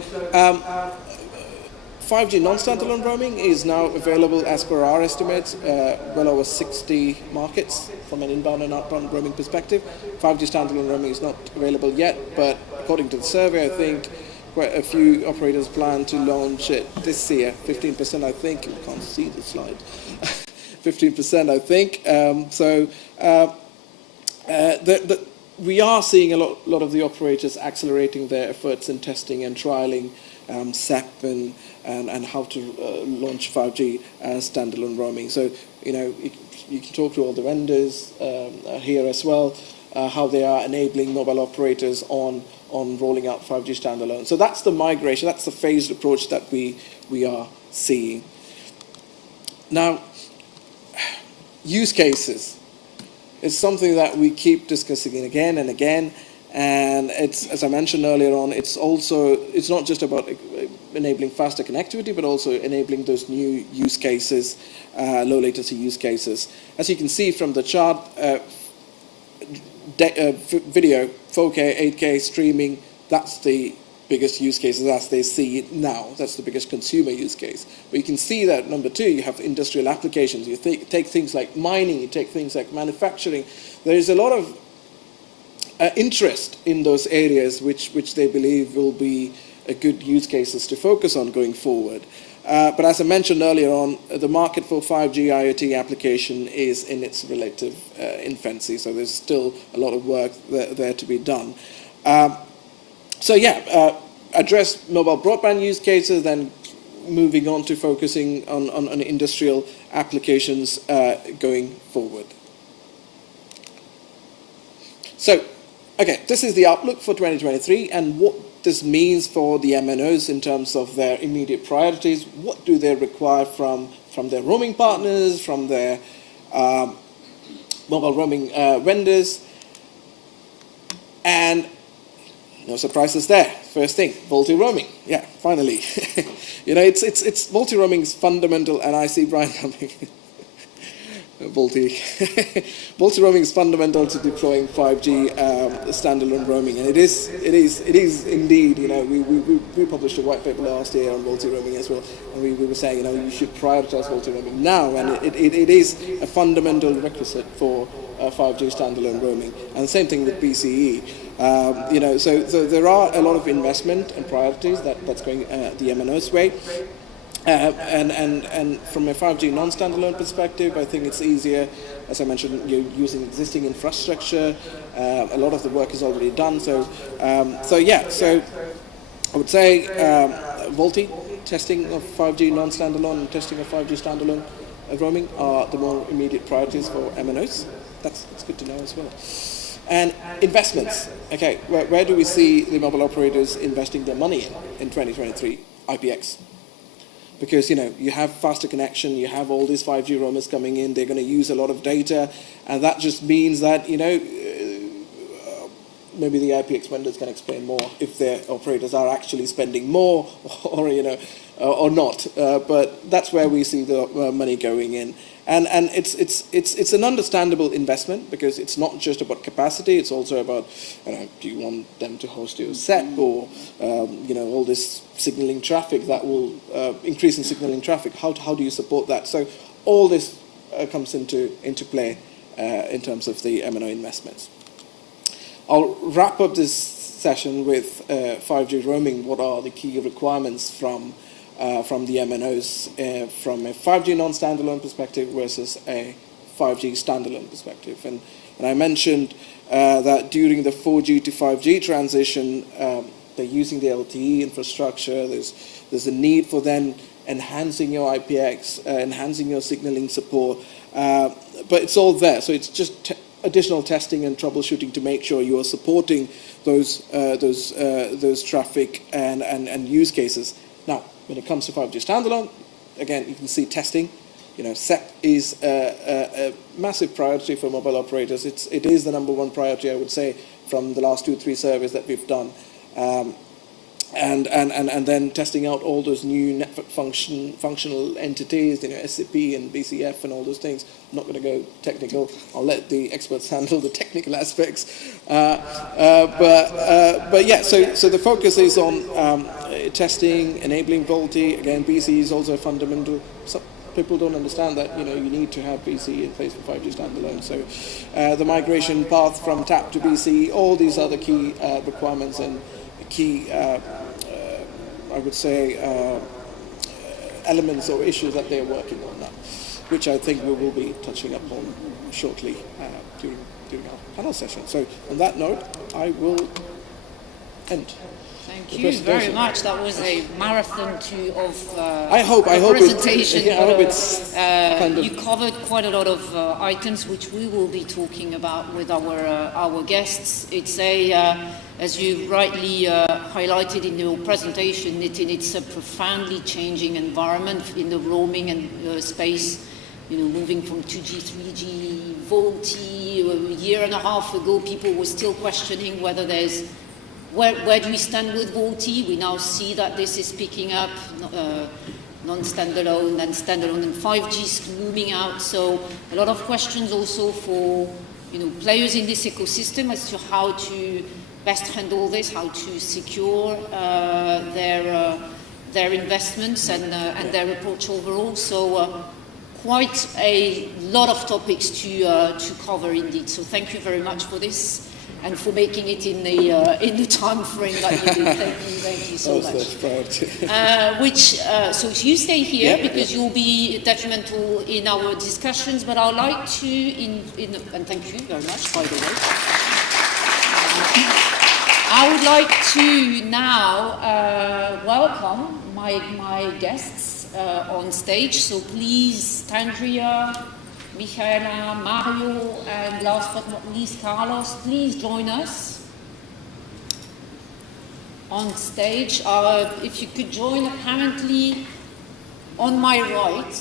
5G non-standalone roaming is now available, as per our estimates, well over 60 markets from an inbound and outbound roaming perspective. 5G standalone roaming is not available yet, but according to the survey, I think quite a few operators plan to launch it this year. 15%, I think. You can't see the slide. 15%, I think. We are seeing a lot of the operators accelerating their efforts in testing and trialing SEP and how to launch 5G standalone roaming. So, you can talk to all the vendors here as well, how they are enabling mobile operators on rolling out 5G standalone. So that's the migration, that's the phased approach that we are seeing. Now, use cases is something that we keep discussing again and again, and it's, as I mentioned earlier on, it's not just about enabling faster connectivity, but also enabling those new use cases, low latency use cases. As you can see from the chart, video, 4K, 8K streaming, that's the biggest use cases as they see it now. That's the biggest consumer use case. But you can see that number two, you have industrial applications. You take things like mining, you take things like manufacturing. There is a lot of interest in those areas which they believe will be good use cases to focus on going forward. But as I mentioned earlier on, the market for 5G IoT application is in its relative infancy, so there's still a lot of work there to be done. Address mobile broadband use cases, then moving on to focusing on industrial applications going forward. So, okay, this is the outlook for 2023 and what this means for the MNOs in terms of their immediate priorities. What do they require from their roaming partners, from their mobile roaming vendors? And no surprises there. First thing, multi-roaming. Yeah, finally. It's multi-roaming is fundamental, and I see Brian coming. Multi-roaming is fundamental to deploying 5G standalone roaming, and it is indeed. We published a white paper last year on multi-roaming as well, and we were saying you should prioritize multi-roaming now, and it is a fundamental requisite for 5G standalone roaming, and the same thing with BCE. So there are a lot of investment and priorities that's going the MNO's way. And from a 5G non-standalone perspective, I think it's easier. As I mentioned, you're using existing infrastructure. A lot of the work is already done. So I would say VoLTE, testing of 5G non-standalone and testing of 5G standalone roaming are the more immediate priorities for MNOs. That's good to know as well. And investments. Okay, where do we see the mobile operators investing their money in 2023? IPX. Because you have faster connection, you have all these 5G roamers coming in, they're going to use a lot of data, and that just means that maybe the IPX vendors can explain more if their operators are actually spending more or not. But that's where we see the money going in, and it's an understandable investment because it's not just about capacity; it's also about do you want them to host your SEP or all this signaling traffic that will increase in signaling traffic. How do you support that? So all this comes into play in terms of the MNO investments. I'll wrap up this session with 5G roaming. What are the key requirements from the MNOs from a 5G non-standalone perspective versus a 5G standalone perspective? And I mentioned that during the 4G to 5G transition, they're using the LTE infrastructure. There's a need for then enhancing your IPX, enhancing your signaling support. But it's all there. So it's just additional testing and troubleshooting to make sure you are supporting those traffic and use cases. Now, when it comes to 5G standalone, again, you can see testing. SEP is a massive priority for mobile operators. It is the #1 priority, I would say, from the last 2-3 surveys that we've done. And then testing out all those new network functional entities, SCP and BCF and all those things. I'm not going to go technical. I'll let the experts handle the technical aspects. But yeah, so the focus is on testing, enabling VoLTE. Again, BC is also fundamental. Some people don't understand that you need to have BC in place for 5G standalone. So the migration path from TAP to BC, all these are the key requirements and key, I would say, elements or issues that they're working on now, which I think we will be touching upon shortly during our panel session. So on that note, I will end. Thank you very much. That was a marathon of presentation. I hope it's you covered quite a lot of items which we will be talking about with our guests. It's as you rightly highlighted in your presentation, it's a profoundly changing environment in the roaming and space. Moving from 2G, 3G, VoLTE. A year and a half ago, people were still questioning whether there's where do we stand with VoLTE? We now see that this is picking up, non-standalone and standalone, and 5G is looming out. So a lot of questions also for players in this ecosystem as to how to best handle this, how to secure their investments and their approach overall. So quite a lot of topics to cover indeed. So thank you very much for this. And for making it in the time frame that you did. Thank you so much. So you stay here because you'll be detrimental in our discussions, but I'd like to, and thank you very much, by the way. I would like to now welcome my guests on stage. So please, Tandria, Michaela, Mario, and last but not least, Carlos, please join us on stage. If you could join apparently on my right.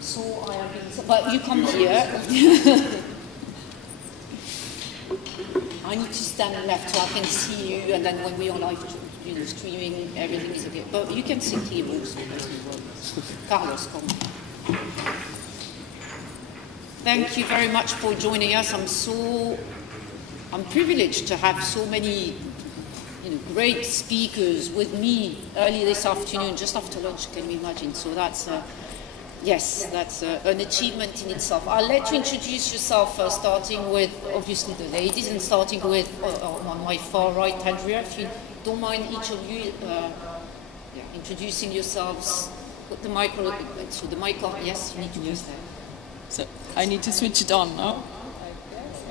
So I have been, but you come here. I need to stand left so I can see you, and then when we are live streaming, everything is okay. But you can sit here also. Carlos, come. Thank you very much for joining us. I'm privileged to have so many, great speakers with me early this afternoon, just after lunch. Can you imagine? So that's an achievement in itself. I'll let you introduce yourself, starting with obviously the ladies, and starting with on my far right, Andrea. If you don't mind, each of you introducing yourselves. Put the mic. So the mic on. Yes, you need to use that. So I need to switch it on, no?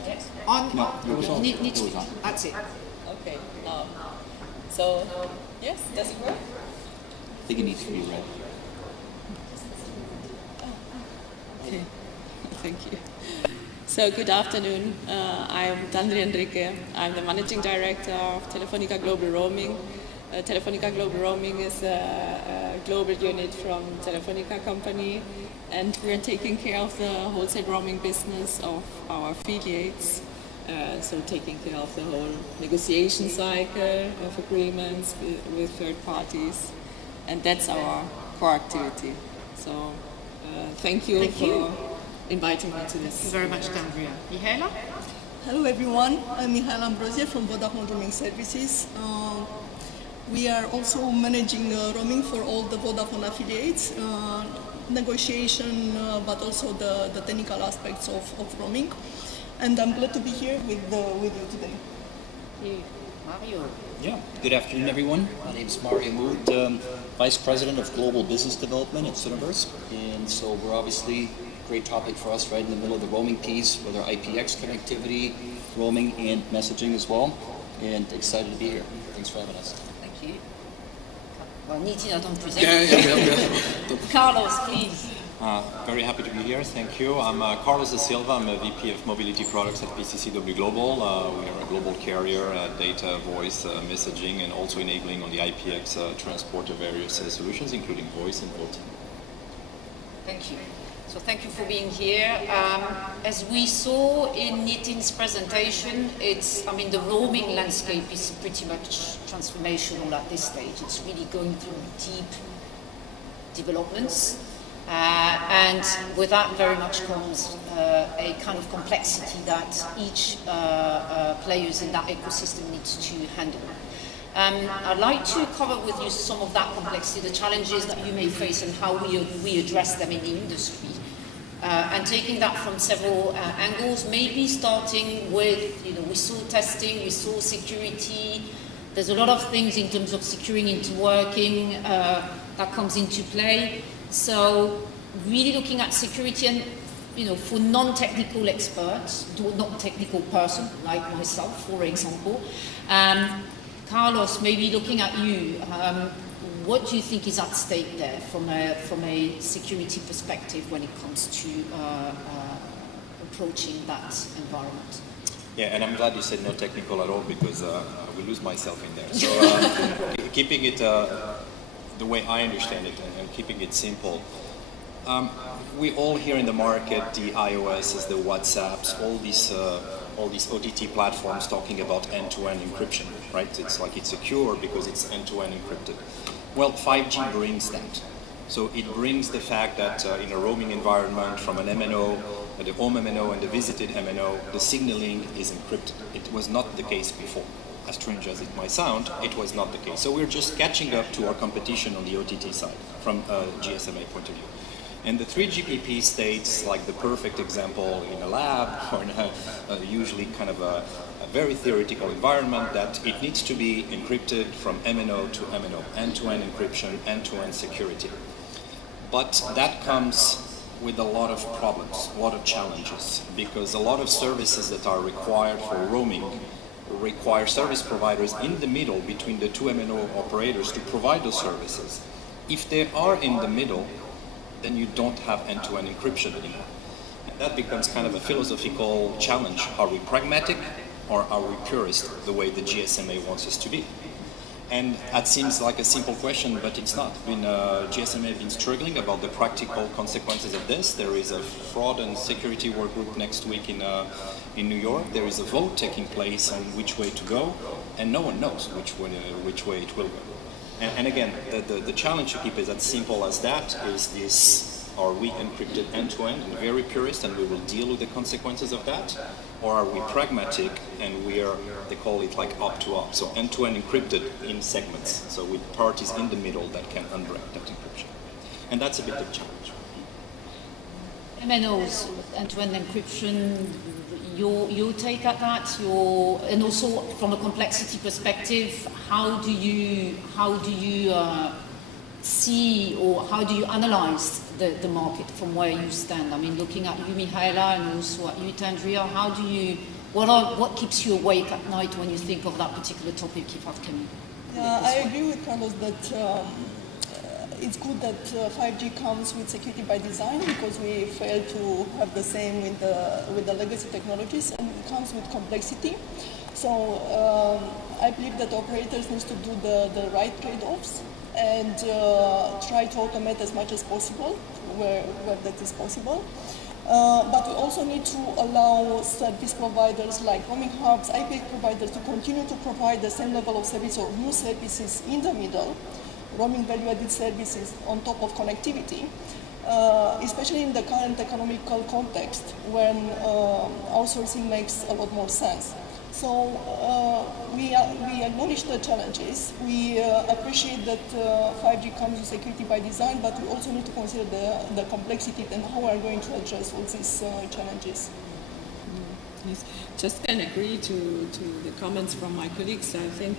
Yes. On? No, you need to. That's it. Okay. So, yes, does it work? I think it needs to be red. Okay, thank you. So good afternoon. I'm Tandria Enrique. I'm the Managing Director of Telefonica Global Roaming. Telefonica Global Roaming is a global unit from Telefonica company, and we're taking care of the wholesale roaming business of our affiliates. So taking care of the whole negotiation cycle of agreements with third parties, and that's our core activity. So thank you for inviting me to this. Thank you very much, Andrea. Michaela? Hello everyone, I'm Michaela Ambrosia from Vodafone Roaming Services. We are also managing roaming for all the Vodafone affiliates, negotiation, but also the technical aspects of roaming. And I'm glad to be here with you today. Mario. Yeah, good afternoon everyone. My name is Mario Mood, Vice President of Global Business Development at Cineverse. And so we're obviously a great topic for us right in the middle of the roaming piece with our IPX connectivity, roaming and messaging as well. And excited to be here. Thanks for having us. Thank you. Well, Niti not on present. Carlos, please. Very happy to be here, thank you. I'm Carlos da Silva, I'm a VP of Mobility Products at PCCW Global. We are a global carrier, data, voice, messaging, and also enabling on the IPX transport of various solutions, including voice and VoIP. Thank you. So thank you for being here. As we saw in Nitin's presentation, the roaming landscape is pretty much transformational at this stage. It's really going through deep developments. And with that very much comes a kind of complexity that each players in that ecosystem needs to handle. I'd like to cover with you some of that complexity, the challenges that you may face and how we address them in the industry. And taking that from several angles, maybe starting with, we saw testing, we saw security. There's a lot of things in terms of securing into working that comes into play. So really looking at security and, for non-technical experts, not technical person like myself, for example. Carlos, maybe looking at you, what do you think is at stake there from a security perspective when it comes to approaching that environment? Yeah, and I'm glad you said not technical at all because I will lose myself in there. So keeping it the way I understand it and keeping it simple. We all hear in the market the iOSs, the WhatsApps, all these OTT platforms talking about end-to-end encryption, right? It's like it's secure because it's end-to-end encrypted. Well, 5G brings that. So it brings the fact that in a roaming environment from an MNO, the home MNO and the visited MNO, the signaling is encrypted. It was not the case before. As strange as it might sound, it was not the case. So we're just catching up to our competition on the OTT side from a GSMA point of view. And the 3GPP states, like the perfect example in a lab or in a usually kind of a very theoretical environment, that it needs to be encrypted from MNO to MNO, end-to-end encryption, end-to-end security. But that comes with a lot of problems, a lot of challenges, because a lot of services that are required for roaming require service providers in the middle between the two MNO operators to provide those services. If they are in the middle, then you don't have end-to-end encryption anymore. And that becomes kind of a philosophical challenge. Are we pragmatic or are we purist the way the GSMA wants us to be? And that seems like a simple question, but it's not. GSMA has been struggling about the practical consequences of this. There is a fraud and security work group next week in New York. There is a vote taking place on which way to go, and no one knows which way it will go. And again, the challenge to keep it as simple as that is this: are we encrypted end-to-end and very purist and we will deal with the consequences of that? Or are we pragmatic and we are, they call it like up-to-up, so end-to-end encrypted in segments, so with parties in the middle that can unbreak that encryption. And that's a bit of a challenge. MNOs, end-to-end encryption, your take at that, and also from a complexity perspective, how do you see, or how do you analyze the market from where you stand? I mean, looking at you, Mihaela, and also at you, Tandria, what keeps you awake at night when you think of that particular topic, if I can? I agree with Carlos that it's good that 5G comes with security by design, because we fail to have the same with the legacy technologies, and it comes with complexity. So I believe that operators need to do the right trade-offs and try to automate as much as possible where that is possible. But we also need to allow service providers like roaming hubs, IPX providers to continue to provide the same level of service or new services in the middle, roaming value-added services on top of connectivity, especially in the current economical context when outsourcing makes a lot more sense. So we acknowledge the challenges. We appreciate that 5G comes with security by design, but we also need to consider the complexity and how we are going to address all these challenges. Yes. Just can agree to the comments from my colleagues. I think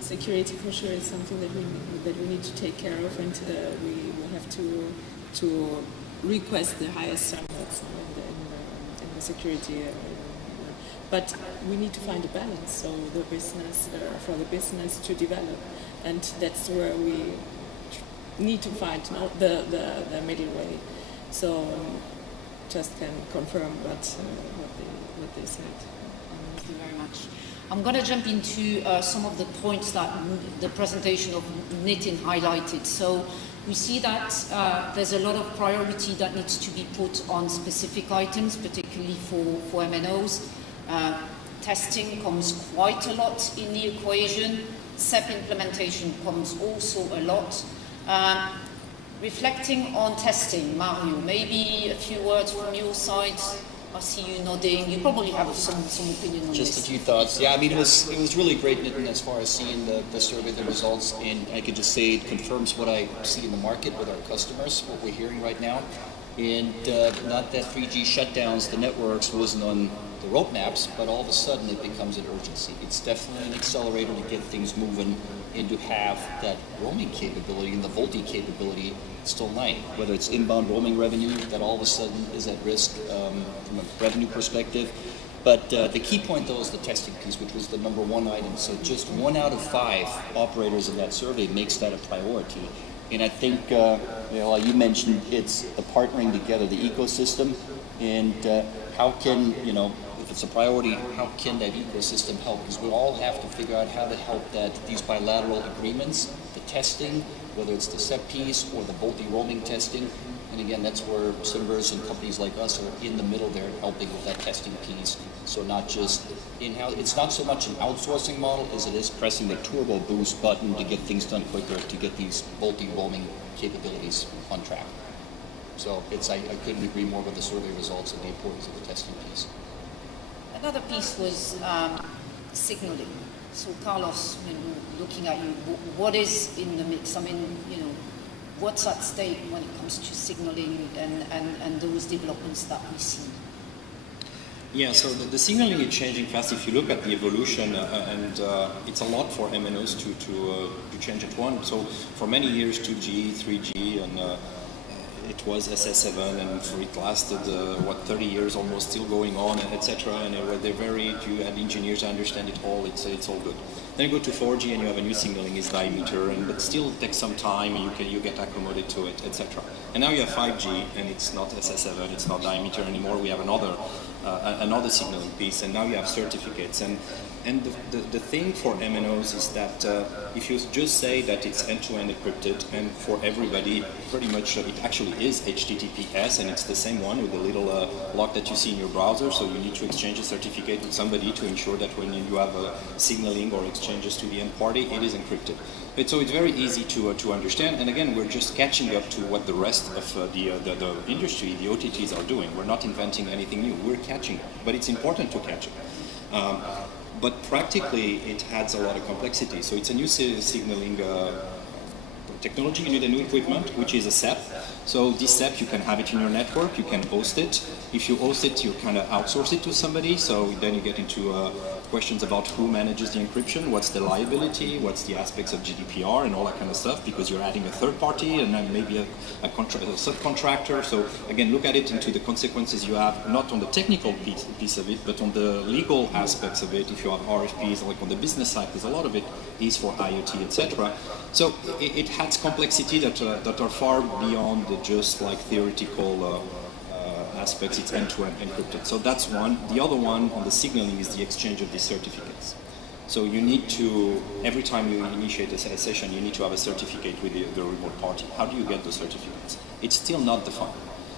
security for sure is something that we need to take care of, and we will have to request the highest standards in the security. But we need to find a balance, so the business for the business to develop, and that's where we need to find the middle way. So just can confirm what they said. Thank you very much. I'm going to jump into some of the points that the presentation of Nitin highlighted. So we see that there's a lot of priority that needs to be put on specific items, particularly for MNOs. Testing comes quite a lot in the equation. SEP implementation comes also a lot. Reflecting on testing, Mario, maybe a few words from your side. I see you nodding. You probably have some opinion on Just this. a few thoughts. Yeah, I mean, it was really great, Nitin, as far as seeing the survey, the results, and I could just say it confirms what I see in the market with our customers, what we're hearing right now. And not that 3G shutdowns the networks wasn't on the roadmaps, but all of a sudden it becomes an urgency. It's definitely an accelerator to get things moving and to have that roaming capability and the VoLTE capability still lying, whether it's inbound roaming revenue that all of a sudden is at risk from a revenue perspective. But the key point, though, is the testing piece, which was the number one item. So just 1 out of 5 operators in that survey makes that a priority. And I think, you mentioned it's the partnering together, the ecosystem, and how can, if it's a priority, how can that ecosystem help? Because we all have to figure out how to help these bilateral agreements, the testing, whether it's the SEP piece or the VoLTE roaming testing. And again, that's where Cineverse and companies like us are in the middle there helping with that testing piece. So not just in-house, it's not so much an outsourcing model as it is pressing the turbo boost button to get things done quicker, to get these VoLTE roaming capabilities on track. So I couldn't agree more with the survey results and the importance of the testing piece. Another piece was signaling. So Carlos, looking at you, what is in the mix? I mean, what's at stake when it comes to signaling and those developments that we see? Yeah, so the signaling is changing fast. If you look at the evolution, and it's a lot for MNOs to change it. One, so for many years, 2G, 3G, and it was SS7, and it lasted 30 years almost, still going on, etc. And they're you had engineers understand it all. It's all good. Then you go to 4G and you have a new signaling is diameter, but still it takes some time. You get accommodated to it, etc. And now you have 5G and it's not SS7, it's not diameter anymore. We have another signaling piece, and now you have certificates. And the thing for MNOs is that if you just say that it's end-to-end encrypted, and for everybody, pretty much it actually is HTTPS, and it's the same one with the little lock that you see in your browser, so you need to exchange a certificate with somebody to ensure that when you have a signaling or exchanges to the end party, it is encrypted. So it's very easy to understand, and again, we're just catching up to what the rest of the industry, the OTTs are doing. We're not inventing anything new, we're catching up, but it's important to catch up. But practically, it adds a lot of complexity. So it's a new signaling technology. You need a new equipment, which is a SEP. So this SEP, you can have it in your network. You can host it. If you host it, you kind of outsource it to somebody. So then you get into questions about who manages the encryption, what's the liability, what's the aspects of GDPR and all that kind of stuff, because you're adding a third party and then maybe a subcontractor. So again, look at it into the consequences you have, not on the technical piece of it, but on the legal aspects of it. If you have RFPs, like on the business side, because a lot of it is for IoT, etc. So it has complexity that are far beyond the just like theoretical aspects. It's end-to-end encrypted. So that's one. The other one on the signaling is the exchange of these certificates. So you need to, every time you initiate a session, you need to have a certificate with the remote party. How do you get the certificates? It's still not defined.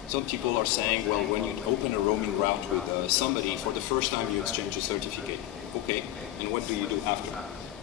Some people are saying, well, when you open a roaming route with somebody, for the first time you exchange a certificate. Okay, and what do you do after?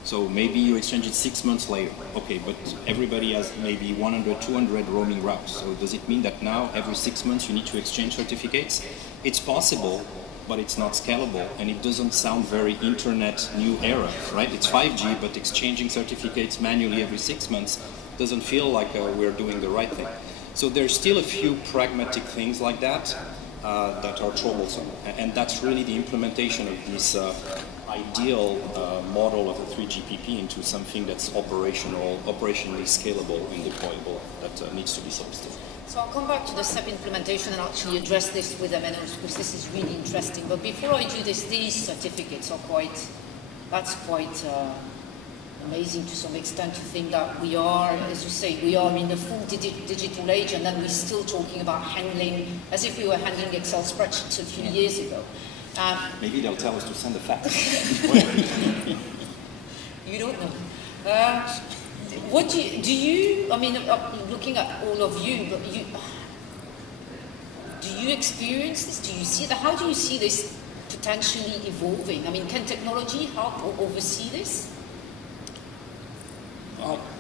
So maybe you exchange it 6 months later. Okay, but everybody has maybe 100, 200 roaming routes. So does it mean that now every 6 months you need to exchange certificates? It's possible, but it's not scalable, and it doesn't sound very internet new era, right? It's 5G, but exchanging certificates manually every 6 months doesn't feel like we're doing the right thing. So there's still a few pragmatic things like that that are troublesome, and that's really the implementation of this ideal model of a 3GPP into something that's operationally scalable and deployable that needs to be solved still. So I'll come back to the SEP implementation and actually address this with MNOs, because this is really interesting. But before I do this, these certificates are quite amazing to some extent to think that we are, as you say, we are in the full digital age, and then we're still talking about handling, as if we were handling Excel spreadsheets a few years ago. Maybe they'll tell us to send a fax. You don't know. What do you, I mean, looking at all of you, but do you experience this? Do you see that? How do you see this potentially evolving? I mean, can technology help or oversee this?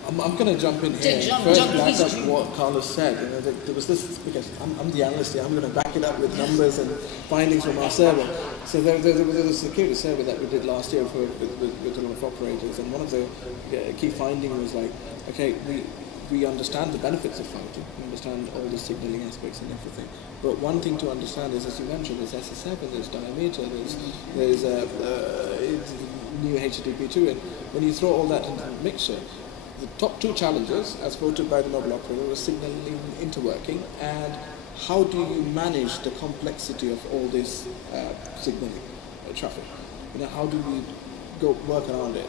I'm going to jump in here. First, back up what Carlos said. You know, there was this, because I'm the analyst here, I'm going to back it up with numbers and findings from our survey. So there was a security survey that we did last year with a lot of operators, and one of the key findings was like, okay, we understand the benefits of 5G, we understand all the signaling aspects and everything. But one thing to understand is, as you mentioned, there's SS7, there's diameter, there's new HTTP2, and when you throw all that into the mixture, the top two challenges, as voted by the mobile operator, was signaling interworking and how do you manage the complexity of all this signaling traffic? You know, how do we work around it?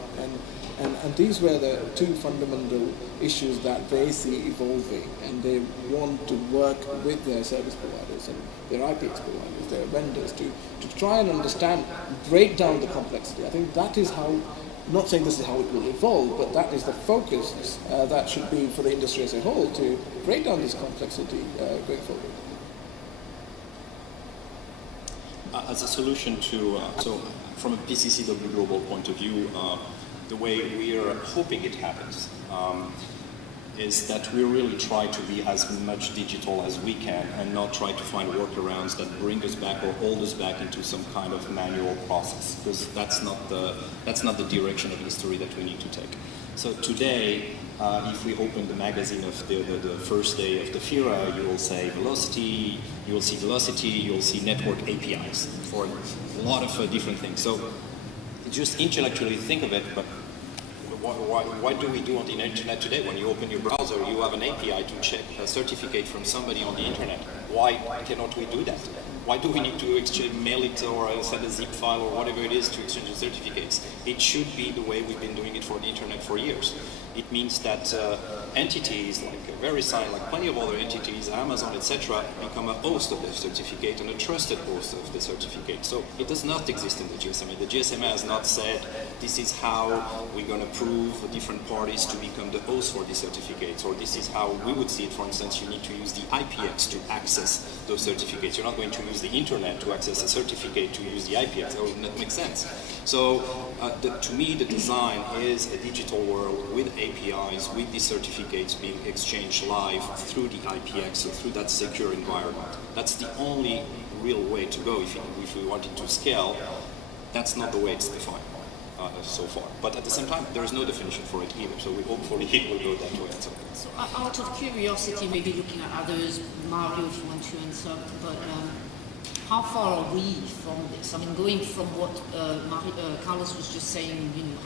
And these were the two fundamental issues that they see evolving, and they want to work with their service providers and their IPX providers, their vendors, to try and understand, break down the complexity. I think that is how, I'm not saying this is how it will evolve, but that is the focus that should be for the industry as a whole, to break down this complexity going forward. As a solution to, so from a PCCW global point of view, the way we are hoping it happens is that we really try to be as much digital as we can and not try to find workarounds that bring us back or hold us back into some kind of manual process, because that's not the direction of history that we need to take. So today, if we open the magazine of the first day of the FIRA, you will say velocity, you will see velocity, you will see network APIs for a lot of different things. So just intellectually think of it, but what do we do on the internet today? When you open your browser, you have an API to check a certificate from somebody on the internet. Why cannot we do that? Why do we need to exchange, mail it or send a zip file or whatever it is to exchange the certificates? It should be the way we've been doing it for the internet for years. It means that entities like VeriSign, like plenty of other entities, Amazon, etc., become a host of the certificate and a trusted host of the certificate. So it does not exist in the GSMA. The GSMA has not said this is how we're going to prove different parties to become the host for these certificates, or this is how we would see it. For instance, you need to use the IPX to access those certificates. You're not going to use the internet to access a certificate to use the IPX. That would not make sense. So to me, the design is a digital world with APIs, with these certificates being exchanged live through the IPX, so through that secure environment. That's the only real way to go if we wanted to scale. That's not the way it's defined so far. But at the same time, there is no definition for it either, so we hopefully it will go that way. So out of curiosity, maybe looking at others, Mario, if you want to answer, but how far are we from this? I mean, going from what Carlos was just saying, you know,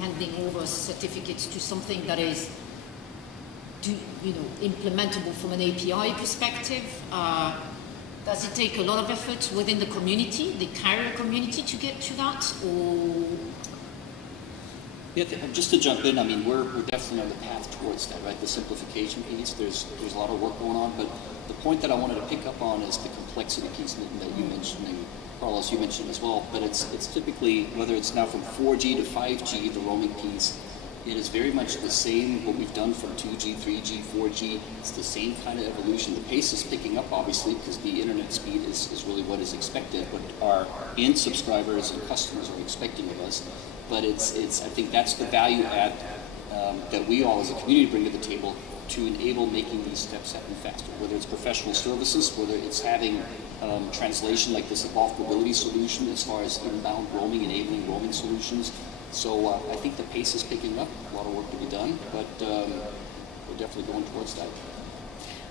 handing over certificates to something that is, implementable from an API perspective. Does it take a lot of effort within the community, the carrier community, to get to that, or? Yeah, just to jump in, I mean, we're definitely on the path towards that, right? The simplification piece, there's a lot of work going on, but the point that I wanted to pick up on is the complexity piece that you mentioned, and Carlos, you mentioned as well, but it's typically, whether it's now from 4G to 5G, the roaming piece, it is very much the same, what we've done from 2G, 3G, 4G, it's the same kind of evolution. The pace is picking up, obviously, because the internet speed is really what is expected, what our end subscribers and customers are expecting of us. But it's I think that's the value add that we all as a community bring to the table to enable making these steps happen faster, whether it's professional services, whether it's having translation like this evolved mobility solution as far as inbound roaming, enabling roaming solutions. So I think the pace is picking up, a lot of work to be done, but we're definitely going towards that.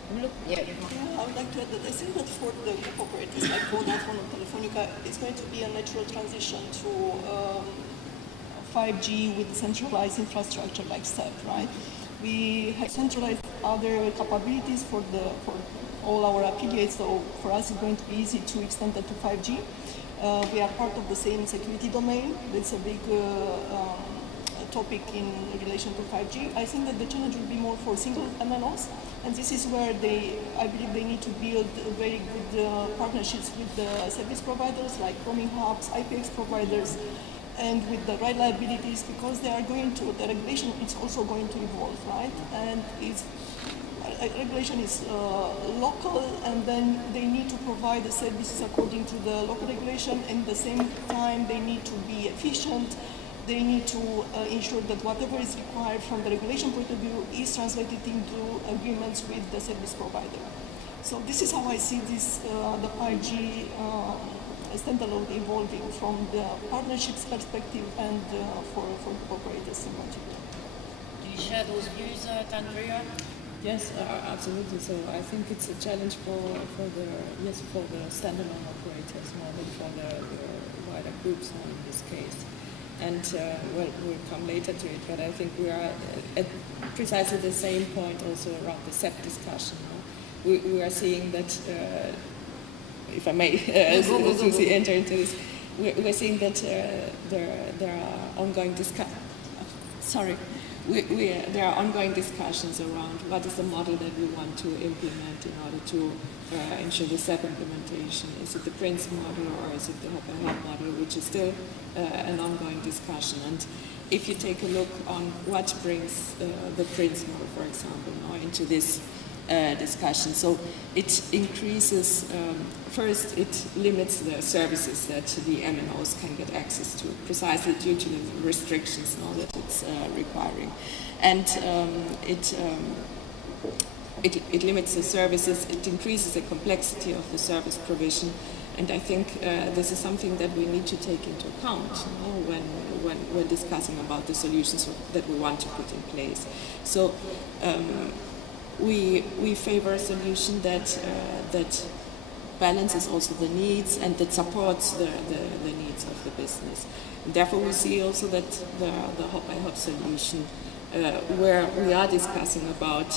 I would like to add that I think that for the group operators like Vodafone and Telefonica, it's going to be a natural transition to 5G with centralized infrastructure like SEP, right? We have centralized other capabilities for all our affiliates, so for us it's going to be easy to extend that to 5G. We are part of the same security domain. It's a big topic in relation to 5G. I think that the challenge will be more for single MNOs, and this is where I believe they need to build very good partnerships with the service providers like roaming hubs, IPX providers, and with the right liabilities, because the regulation is also going to evolve, right? And regulation is local, and then they need to provide the services according to the local regulation, and at the same time they need to be efficient. They need to ensure that whatever is required from the regulation point of view is translated into agreements with the service provider. So this is how I see this, the 5G standalone evolving from the partnerships perspective and for operators in particular. Do you share those views, Andrea? Yes, absolutely. So I think it's a challenge for the standalone operators more than for the wider groups now in this case. And we'll come later to it, but I think we are at precisely the same point also around the SEP discussion. We are seeing that, if I may enter into this, we're seeing that there are ongoing discussions. There are ongoing discussions around what is the model that we want to implement in order to ensure the SEP implementation. Is it the Prince model or is it the Hop and Help model, which is still an ongoing discussion. And if you take a look on what brings the Prince model, for example, now into this discussion. So it increases, first it limits the services that the MNOs can get access to, precisely due to the restrictions now that it's requiring. And it limits the services, it increases the complexity of the service provision, and I think this is something that we need to take into account when we're discussing about the solutions that we want to put in place. So we favor a solution that balances also the needs and that supports the needs of the business. And therefore, we see also that the Hop by Hop solution, where we are discussing about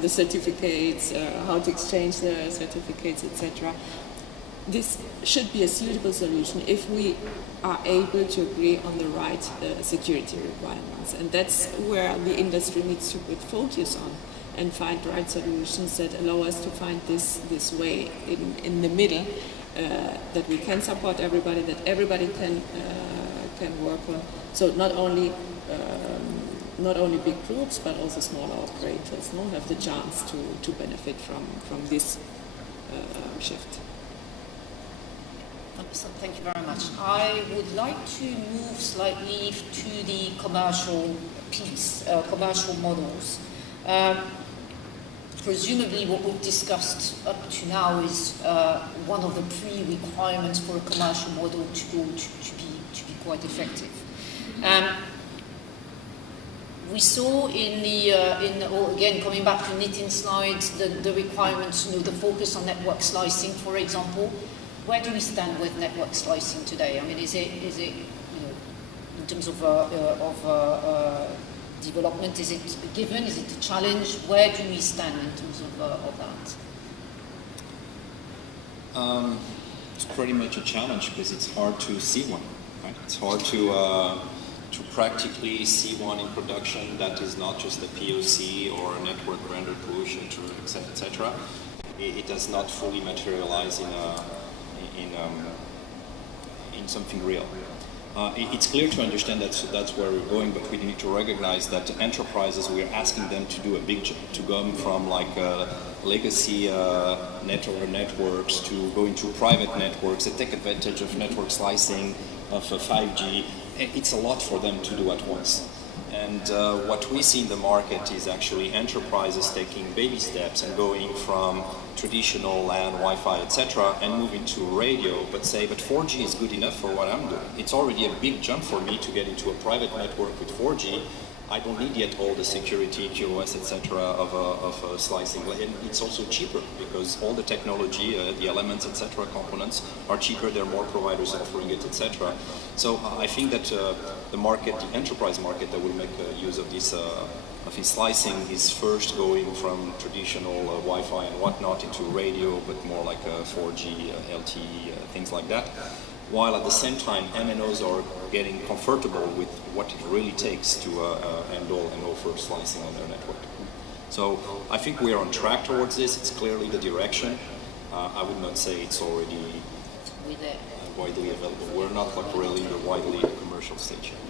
the certificates, how to exchange the certificates, etc. This should be a suitable solution if we are able to agree on the right security requirements, and that's where the industry needs to put focus on and find the right solutions that allow us to find this way in the middle that we can support everybody, that everybody can work on. So not only big groups, but also smaller operators have the chance to benefit from this shift. Thank you very much. I would like to move slightly to the commercial piece, commercial models. Presumably what we've discussed up to now is one of the pre-requirements for a commercial model to be quite effective. We saw again, coming back to Nitin's slides, the requirements, the focus on network slicing, for example. Where do we stand with network slicing today? I mean, is it in terms of development, is it a given? Is it a challenge? Where do we stand in terms of that? It's pretty much a challenge because it's hard to see one. Right? It's hard to practically see one in production that is not just a POC or a network render push, etc. It does not fully materialize in something real. It's clear to understand that that's where we're going, but we need to recognize that enterprises, we're asking them to do a big jump, to go from like legacy networks to go into private networks that take advantage of network slicing, of 5G. It's a lot for them to do at once. And what we see in the market is actually enterprises taking baby steps and going from traditional LAN, Wi-Fi, etc., and moving to radio, but 4G is good enough for what I'm doing. It's already a big jump for me to get into a private network with 4G. I don't need yet all the security, QoS, etc. of slicing. And it's also cheaper because all the technology, the elements, etc. components are cheaper. There are more providers offering it, etc. So I think that the market, the enterprise market that will make use of this slicing is first going from traditional Wi-Fi and whatnot into radio, but more like 4G, LTE, things like that. while at the same time MNOs are getting comfortable with what it really takes to handle and offer slicing on their network. So I think we are on track towards this. It's clearly the direction. I would not say it's already widely available. We're not like really in the widely commercial stage yet.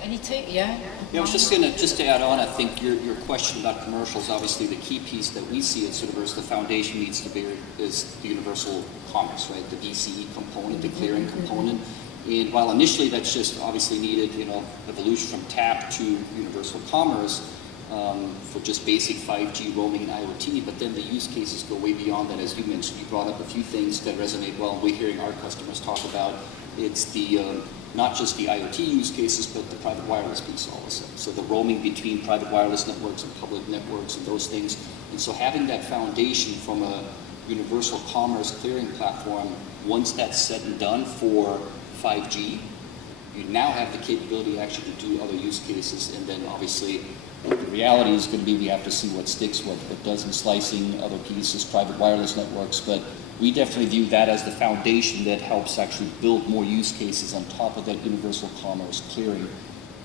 Any take? Yeah. Yeah, I was just to add on. I think your question about commercials, obviously, the key piece that we see at Cineverse, the foundation needs to be is the universal commerce, right? The DCE component, the clearing component. And while initially that's just obviously needed, evolution from TAP to universal commerce for just basic 5G roaming and IoT, but then the use cases go way beyond that. As you mentioned, you brought up a few things that resonate well. We're hearing our customers talk about it's the not just the IoT use cases, but the private wireless piece also. So the roaming between private wireless networks and public networks and those things. And so having that foundation from a universal commerce clearing platform, once that's said and done for 5G, you now have the capability actually to do other use cases. And then obviously the reality is going to be we have to see what sticks, what doesn't, slicing, other pieces, private wireless networks. But we definitely view that as the foundation that helps actually build more use cases on top of that universal commerce clearing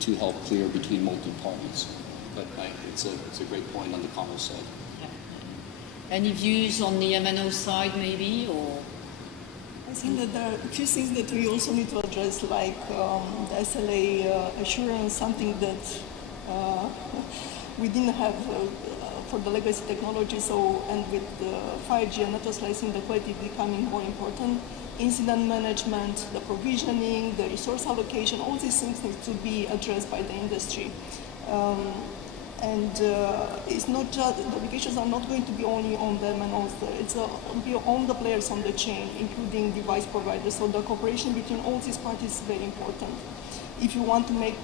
to help clear between multiple parties. But it's a great point on the commerce side. Yeah. Any views on the MNO side maybe, or? I think that there are a few things that we also need to address, like the SLA assurance, something that we didn't have for the legacy technology. So, and with the 5G and network slicing, the quality is becoming more important. Incident management, the provisioning, the resource allocation, all these things need to be addressed by the industry. It's not just, the obligations are not going to be only on the MNOs, it's be on the players on the chain, including device providers. So the cooperation between all these parties is very important if you want to make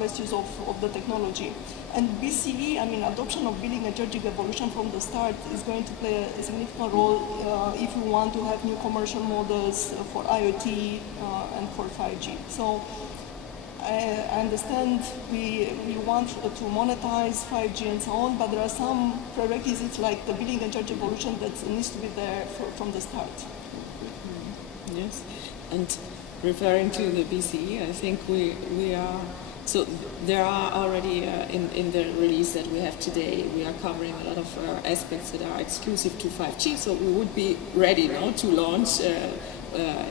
best use of the technology. And BCE, adoption of billing and charging evolution from the start is going to play a significant role if you want to have new commercial models for IoT and for 5G. So I understand we want to monetize 5G and so on, but there are some prerequisites like the billing and charge evolution that needs to be there from the start. Yes, and referring to the BCE, I think we are, so there are already in the release that we have today, we are covering a lot of aspects that are exclusive to 5G, so we would be ready now to launch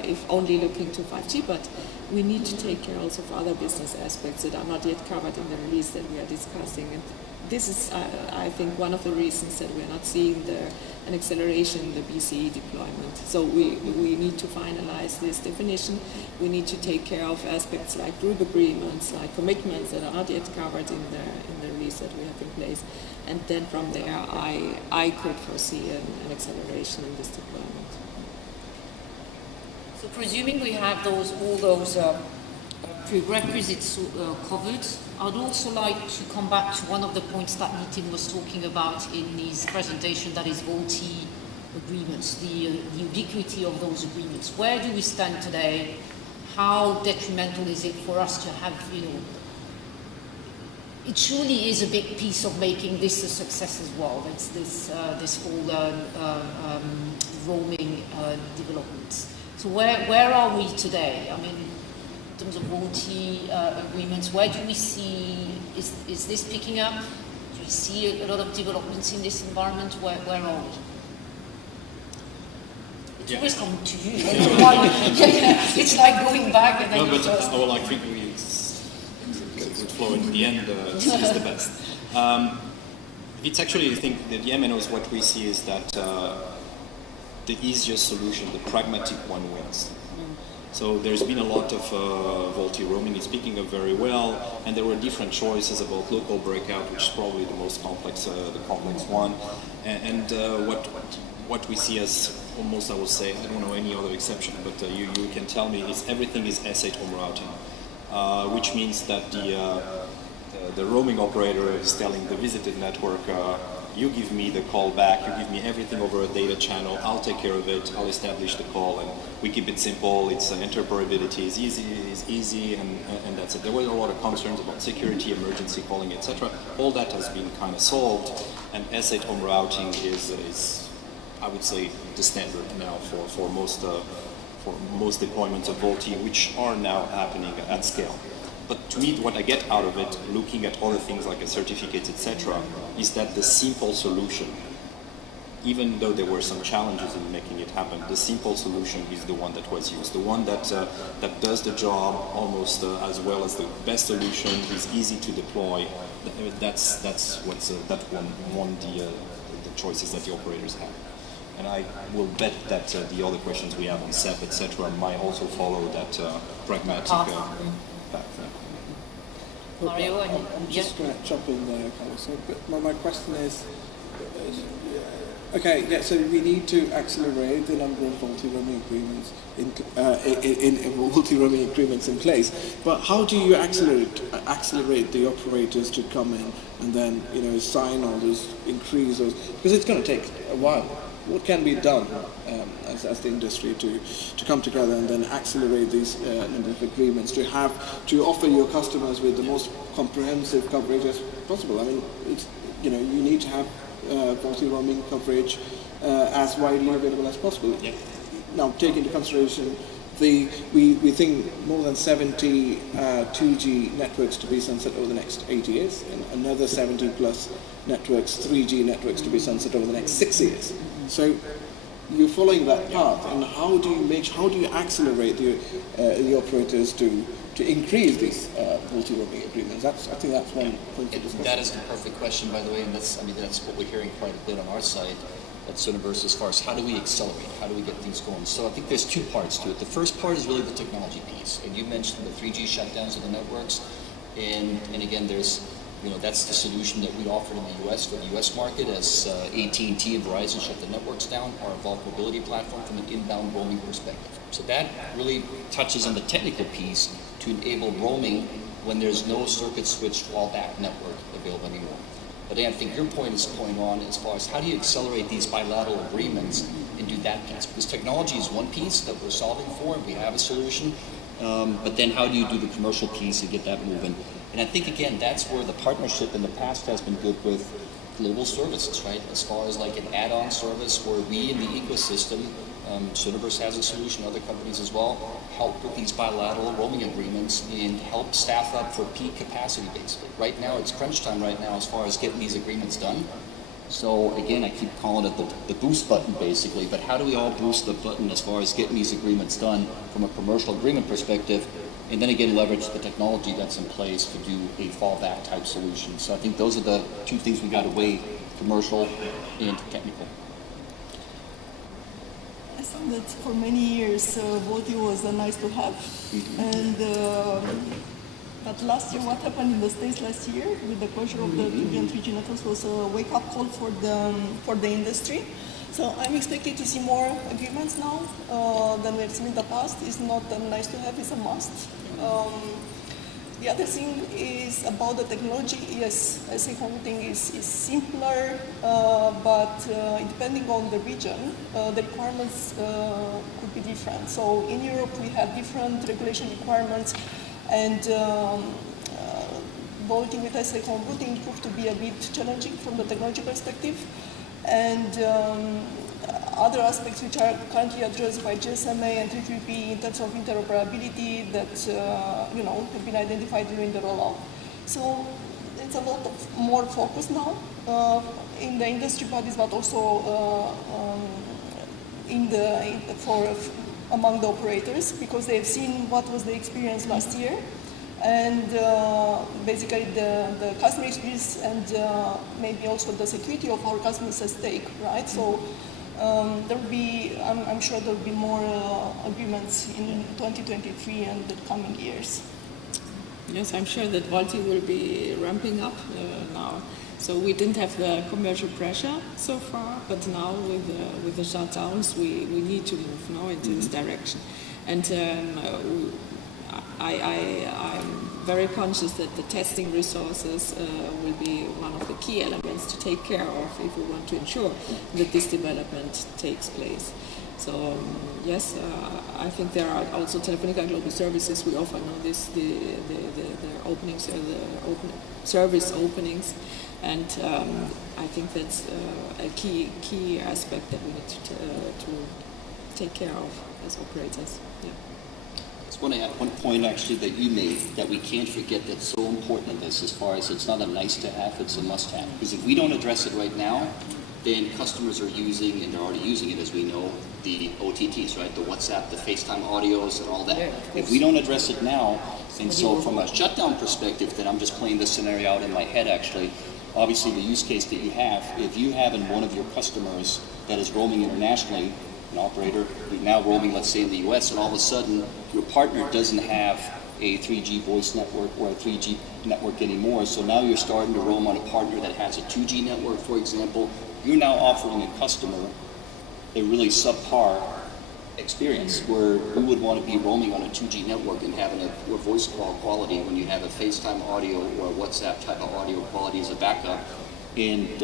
if only looking to 5G, but we need to take care also of other business aspects that are not yet covered in the release that we are discussing. And this is, I think, one of the reasons that we are not seeing an acceleration in the BCE deployment. So we need to finalize this definition. We need to take care of aspects like group agreements, like commitments that are not yet covered in the release that we have in place. And then from there, I could foresee an acceleration in this deployment. So presuming we have all those prerequisites covered, I'd also like to come back to one of the points that Nitin was talking about in his presentation, that is VoIP agreements, the ubiquity of those agreements. Where do we stand today? How detrimental is it for us to have, it truly is a big piece of making this a success as well. It's this whole roaming development. So where are we today? I mean, in terms of VoIP agreements, where do we see, is this picking up? Do we see a lot of developments in this environment? Where are we? It's always coming to you. It's like going back and then I think good flow at the end is the best. It's actually, I think, that the MNOs, what we see is that the easiest solution, the pragmatic one wins. So there's been a lot of VoLTE roaming, it's picking up very well, and there were different choices about local breakout, which is probably the most complex, one. And what we see as almost, I would say, I don't know any other exception, but you can tell me, is everything is S8 home routing, which means that the roaming operator is telling the visited network, you give me the call back, you give me everything over a data channel, I'll take care of it, I'll establish the call, and we keep it simple, it's interoperability is easy, and that's it. There were a lot of concerns about security, emergency calling, etc. All that has been kind of solved, and S8 home routing is I would say, the standard now for most for most deployments of VoIP, which are now happening at scale. But to me, what I get out of it, looking at other things like certificates, etc., is that the simple solution, even though there were some challenges in making it happen, the simple solution is the one that was used, the one that that does the job almost as well as the best solution, is easy to deploy. That's what's the choices that the operators have. And I will bet that the other questions we have on SEP, etc., might also follow that pragmatic path there. Mario, I'm just going to jump in there, Carlos. So, but my question is, okay, yeah, so we need to accelerate the number of multi-roaming agreements in multi-roaming agreements in place. But how do you accelerate the operators to come in and then sign all those, increase those? Because it's going to take a while. What can be done as the industry to come together and then accelerate these number of agreements to offer your customers with the most comprehensive coverage as possible? I mean, it's you need to have multi-roaming coverage as widely available as possible. Yeah. Now, take into consideration we think more than 70 2G networks to be sunset over the next 8 years, and another 70 plus networks, 3G networks to be sunset over the next 6 years. So you're following that path, and how do you accelerate the operators to increase these multi-roaming agreements? I think that's one point to discuss. That is the perfect question, by the way, and that's what we're hearing quite a bit on our side at Universe as far as how do we accelerate, how do we get things going. So I think there's two parts to it. The first part is really the technology piece, and you mentioned the 3G shutdowns of the networks, and again, there's that's the solution that we offered in the U.S. for the U.S. market as AT&T and Verizon shut the networks down, our Evolve Mobility platform from an inbound roaming perspective. So that really touches on the technical piece to enable roaming when there's no circuit switched fallback network available anymore. But I think your point is going on as far as how do you accelerate these bilateral agreements and do that piece? Because technology is one piece that we're solving for, and we have a solution. But then how do you do the commercial piece and get that moving? And I think, again, that's where the partnership in the past has been good with global services, right? As far as like an add-on service where we in the ecosystem, Universe has a solution, other companies as well, help with these bilateral roaming agreements and help staff up for peak capacity basically. Right now, it's crunch time right now as far as getting these agreements done. So again, I keep calling it the boost button basically, but how do we all boost the button as far as getting these agreements done from a commercial agreement perspective, and then again leverage the technology that's in place to do a fallback type solution. So I think those are the two things we got to weigh, commercial and technical. I think that for many years VoIP was nice to have, and but last year, what happened in the States last year with the closure of the 2G and 3G networks was a wake-up call for the industry. So I'm expecting to see more agreements now than we've seen in the past. It's not nice to have; it's a must. The other thing is about the technology. Yes, I say computing is simpler, but depending on the region, the requirements could be different. So in Europe, we have different regulation requirements. And voting with SA computing proved to be a bit challenging from the technology perspective. And other aspects which are currently addressed by GSMA and 3GPP in terms of interoperability that have been identified during the rollout. So it's a lot of more focus now in the industry bodies, but also among the operators, because they've seen what was the experience last year, and basically the customer experience and maybe also the security of our customers at stake, right? So there will be, I'm sure there will be more agreements in 2023 and the coming years. Yes, I'm sure that VoIP will be ramping up now. So we didn't have the commercial pressure so far, but now with the shutdowns, we need to move now into this direction. And I'm very conscious that the testing resources will be one of the key elements to take care of if we want to ensure that this development takes place. So yes, I think there are also Telefonica Global Services. We offer now the openings, service openings. And I think that's a key aspect that we need take care of as operators. Yeah. I just want to add one point actually that you made that we can't forget that's so important in this as far as it's not a nice to have, it's a must have. Because if we don't address it right now, then customers are using, and they're already using it as we know, the OTTs, right? The WhatsApp, the FaceTime audios and all that. Yeah, if we don't address it now, and so from a shutdown perspective, then I'm just playing this scenario out in my head actually, obviously the use case that you have, if you have in one of your customers that is roaming internationally, an operator who's now roaming, let's say in the US, and all of a sudden your partner doesn't have a 3G voice network or a 3G network anymore, so now you're starting to roam on a partner that has a 2G network, for example, you're now offering a customer a really subpar experience where we would want to be roaming on a 2G network and having a poor voice call quality when you have a FaceTime audio or a WhatsApp type of audio quality as a backup. And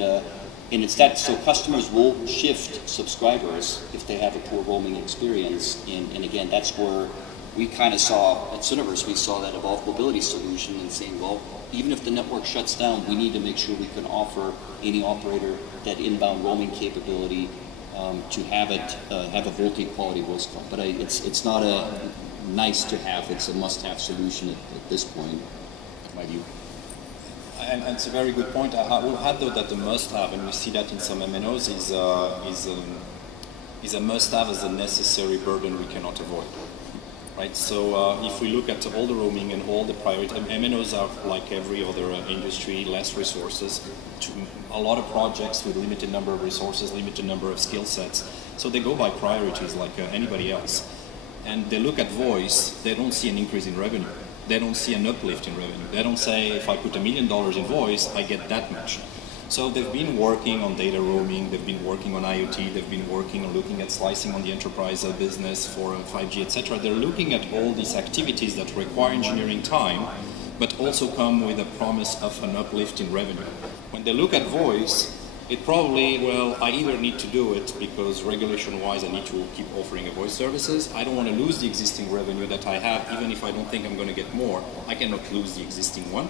it's that, so customers will shift subscribers if they have a poor roaming experience. And again, that's where we kind of saw, at Cineverse, we saw that evolved mobility solution and saying, well, even if the network shuts down, we need to make sure we can offer any operator that inbound roaming capability to have it, have a VoLTE quality voice call. But it's not a nice to have, it's a must-have solution at this point, in my view. And it's a very good point. I will add though that the must-have, and we see that in some MNOs, is a must-have as a necessary burden we cannot avoid. Right. So if we look at all the roaming and all the priority, MNOs are like every other industry, less resources, a lot of projects with limited number of resources, limited number of skill sets. So they go by priorities like anybody else. And they look at voice, they don't see an increase in revenue. They don't see an uplift in revenue. They don't say, if I put $1 million in voice, I get that much. So they've been working on data roaming, they've been working on IoT, they've been working on looking at slicing on the enterprise business for 5G, etc. They're looking at all these activities that require engineering time, but also come with a promise of an uplift in revenue. When they look at voice, it probably, well, I either need to do it because regulation-wise I need to keep offering a voice services. I don't want to lose the existing revenue that I have, even if I don't think I'm going to get more. I cannot lose the existing one.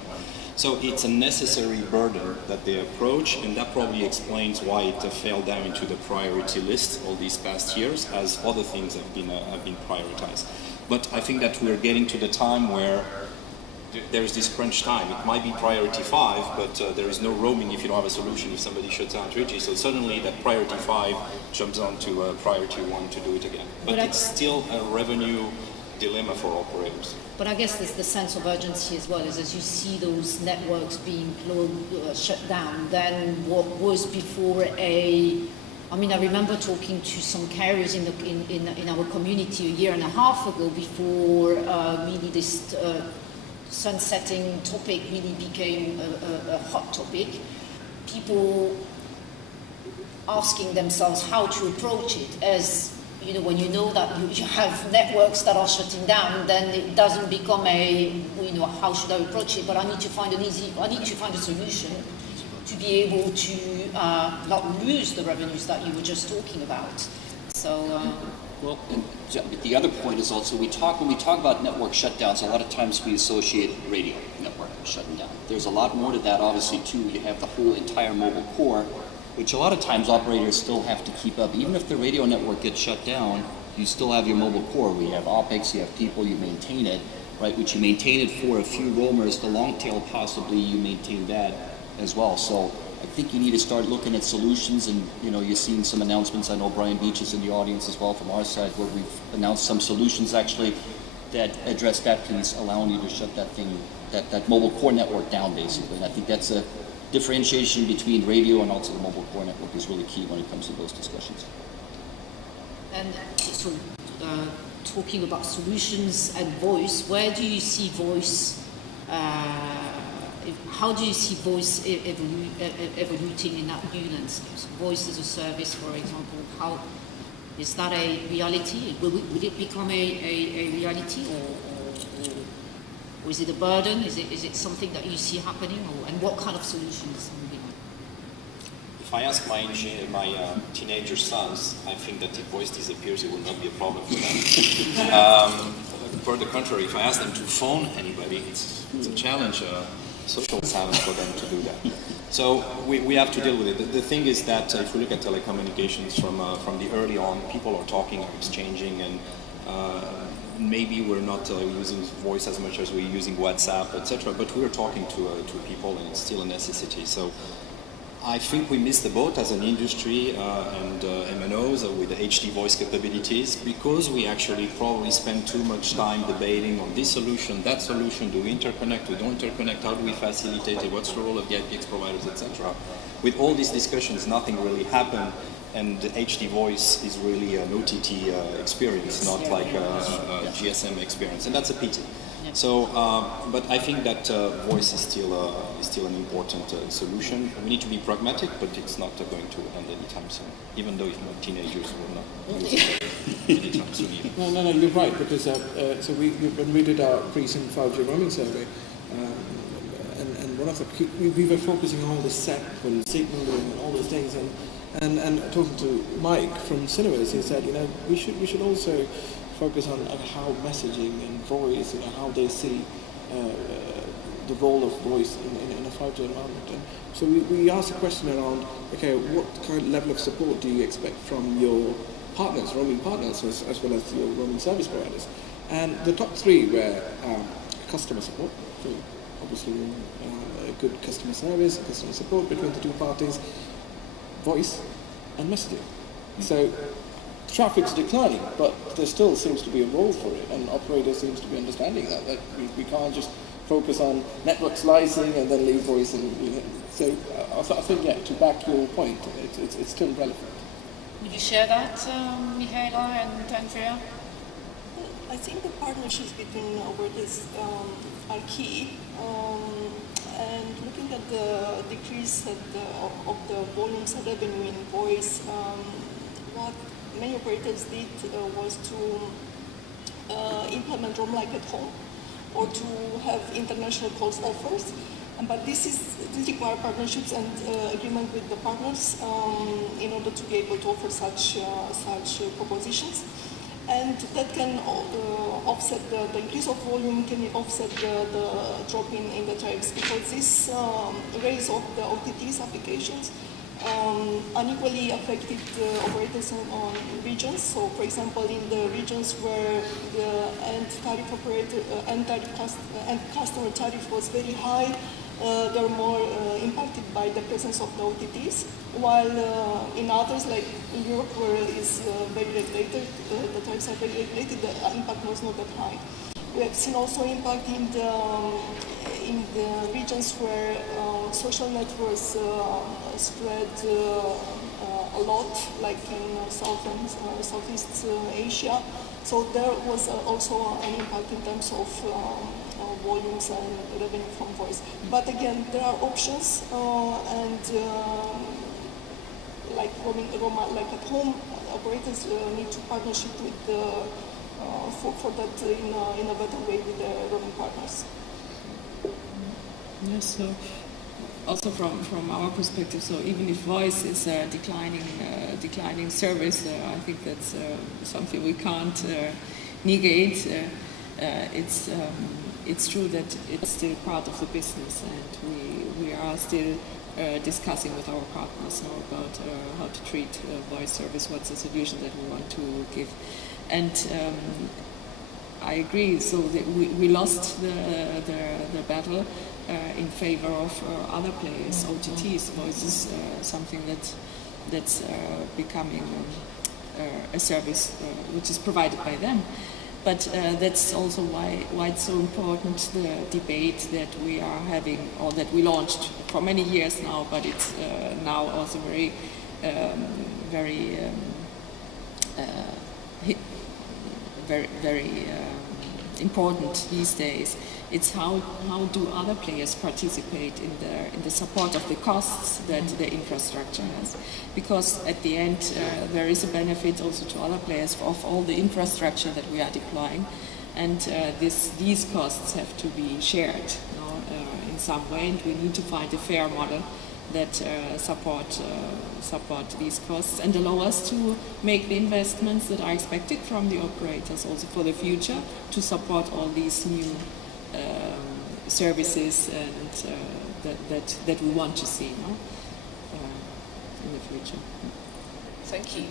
So it's a necessary burden that they approach, and that probably explains why it fell down into the priority list all these past years, as other things have been prioritized. But I think that we're getting to the time where there's this crunch time. It might be priority 5, but there is no roaming if you don't have a solution if somebody shuts down 3G. So suddenly that priority 5 jumps on to priority 1 to do it again. But it's still a revenue dilemma for operators. But I guess there's the sense of urgency as well, is as you see those networks being shut down, then what was before I remember talking to some carriers in our community a year and a half ago before really this sunsetting topic really became a hot topic. People asking themselves how to approach it as, you know, when you know that you have networks that are shutting down, then it doesn't become how should I approach it? But I need to find a solution to be able to not lose the revenues that you were just talking about. So. Well, and the other point is also when we talk about network shutdowns, a lot of times we associate radio network shutting down. There's a lot more to that, obviously, too. You have the whole entire mobile core, which a lot of times operators still have to keep up. Even if the radio network gets shut down, you still have your mobile core. We have OpEx, you have people, you maintain it, right? Which you maintain it for a few roamers. The long tail, possibly, you maintain that as well. So I think you need to start looking at solutions, and you're seeing some announcements. I know Brian Beach is in the audience as well from our side, where we've announced some solutions actually that address that piece, allowing you to shut that mobile core network down, basically. And I think that's a differentiation between radio and also the mobile core network is really key when it comes to those discussions. And so, talking about solutions and voice, where do you see voice? How do you see voice evoluting in that new landscape? So voice as a service, for example, how is that a reality? Will it become a reality, or is it a burden? Is it something that you see happening, and what kind of solutions? If I ask my teenager sons, I think that if voice disappears, it will not be a problem for them. For the contrary, if I ask them to phone anybody, it's a challenge. Social challenge for them to do that. So we have to deal with it. The thing is that if we look at telecommunications from the early on, people are talking, are exchanging, and maybe we're not using voice as much as we're using WhatsApp, etc. But we're talking to people, and it's still a necessity. So I think we missed the boat as an industry and MNOs with the HD voice capabilities, because we actually probably spend too much time debating on this solution, that solution. Do we interconnect? We don't interconnect? How do we facilitate it? What's the role of the IPX providers, etc. With all these discussions, nothing really happened. And the HD voice is really an OTT experience, not like a GSM experience, and that's a pity. So, but I think that voice is still an important solution. We need to be pragmatic, but it's not going to end anytime soon. Even though teenagers will not use it anytime soon. Either. No, you're right, because so when we did our recent 5G roaming survey, and one of the we were focusing on all the SEP and signaling and all those things, and talking to Mike from Cinemas, he said, we should also focus on how messaging and voice, how they see the role of voice in a 5G environment. And so we asked a question around, okay, what kind of level of support do you expect from your partners, roaming partners, as well as your roaming service providers? And the top three were customer support, so obviously good customer service, customer support between the two parties, voice and messaging. So traffic's declining, but there still seems to be a role for it, and operators seems to be understanding that we can't just focus on network slicing and then leave voice. And so I think, yeah, to back your point, it's still relevant. Would you share that, Michaela and Andrea? I think the partnerships between operators are key. And looking at the decrease of the volumes of revenue in voice, what many operators did was to implement Roam Like at Home, or to have international calls offers. But this requires partnerships and agreement with the partners in order to be able to offer such propositions. And that can offset the increase of volume, can offset the drop in the tariffs, because this raise of the OTTs applications unequally affected operators on regions. So, for example, in the regions where the end customer tariff was very high, they were more impacted by the presence of the OTTs, while in others, like in Europe, where it is very regulated, the tariffs are very regulated, the impact was not that high. We have seen also impact in the regions where social networks spread a lot, like in South and Southeast Asia. So there was also an impact in terms of volumes and revenue from voice. But again, there are options, and like like at home, operators need to partnership with for that in a better way with the roaming partners. Yes, so also from our perspective, so even if voice is a declining service, I think that's something we can't negate. It's true that it's still part of the business, and we are still discussing with our partners now about how to treat voice service, what's the solution that we want to give. And I agree, so we lost the battle in favor of other players, OTTs. Voice is something that's becoming a service which is provided by them. But that's also why it's so important, the debate that we are having, or that we launched for many years now, but it's now also very important these days. It's how do other players participate in the support of the costs that the infrastructure has, because at the end there is a benefit also to other players of all the infrastructure that we are deploying, and these costs have to be shared, in some way, and we need to find a fair model that support these costs and allow us to make the investments that are expected from the operators also for the future to support all these new services and that we want to see, no? In the future. Thank you.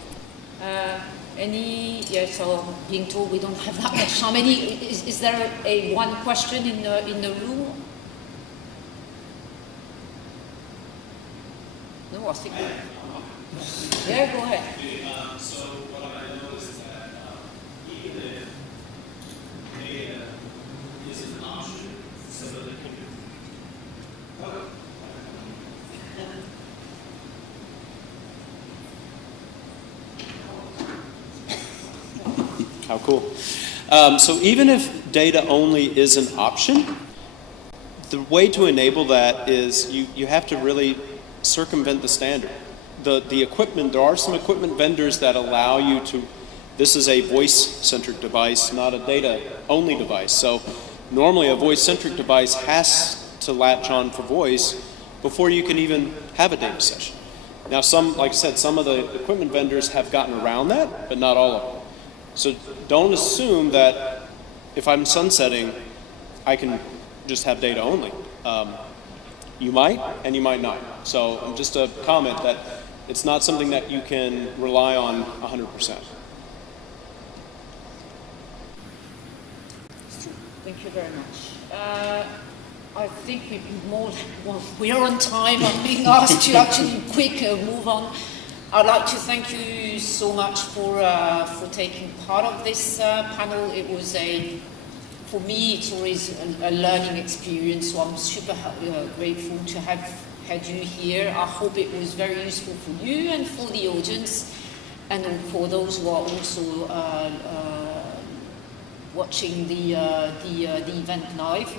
So being told we don't have that much time. Is there one question in the room? No, I think. Yeah, go ahead. So what I noticed is that even if data is an option, so that it can. How cool. So even if data only is an option, the way to enable that is you have to really circumvent the standard. The equipment, there are some equipment vendors that allow you to, this is a voice-centric device, not a data-only device. So normally a voice-centric device has to latch on for voice before you can even have a data session. Now like I said, some of the equipment vendors have gotten around that, but not all of them. So don't assume that if I'm sunsetting, I can just have data only. You might, and you might not. So just a comment that it's not something that you can rely on 100%. Thank you very much. I think we are on time. I'm being asked to actually quick move on. I'd like to thank you so much for taking part of this panel. It was for me, it's always a learning experience, so I'm super grateful to have had you here. I hope it was very useful for you and for the audience, and for those who are also watching the event live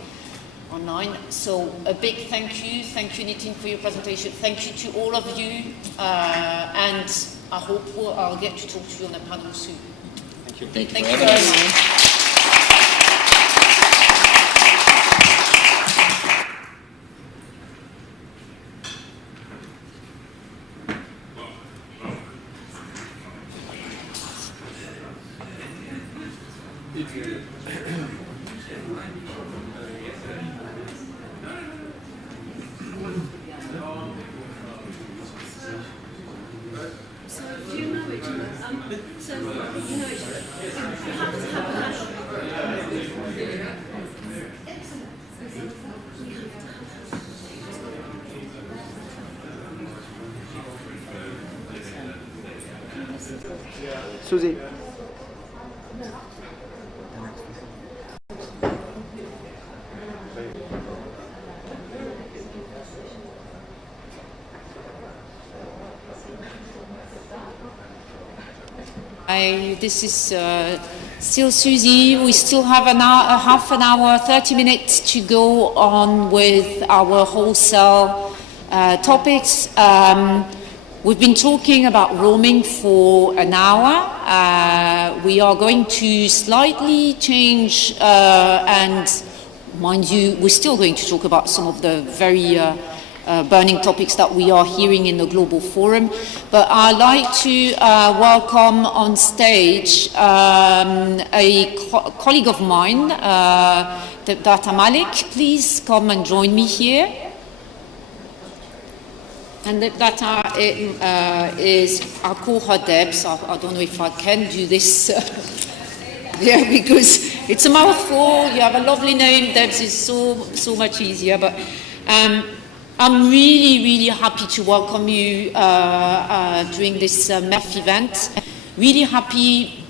online. So a big thank you Nitin for your presentation. Thank you to all of you, and I hope I'll get to talk to you on the panel soon. Thank you. Thank you very much. Susie. This is still Susie. We still have a half an hour, 30 minutes to go on with our wholesale topics. We've been talking about roaming for an hour. We are going to slightly change, and mind you, we're still going to talk about some of the very burning topics that we are hearing in the Global Forum. But I'd like to welcome on stage a colleague of mine, Data Malik. Please come and join me here. And Data is our core Debs. I don't know if I can do this there because it's a mouthful. You have a lovely name. Debs is so much easier. But I'm really happy to welcome you during this MEF event. Really happy,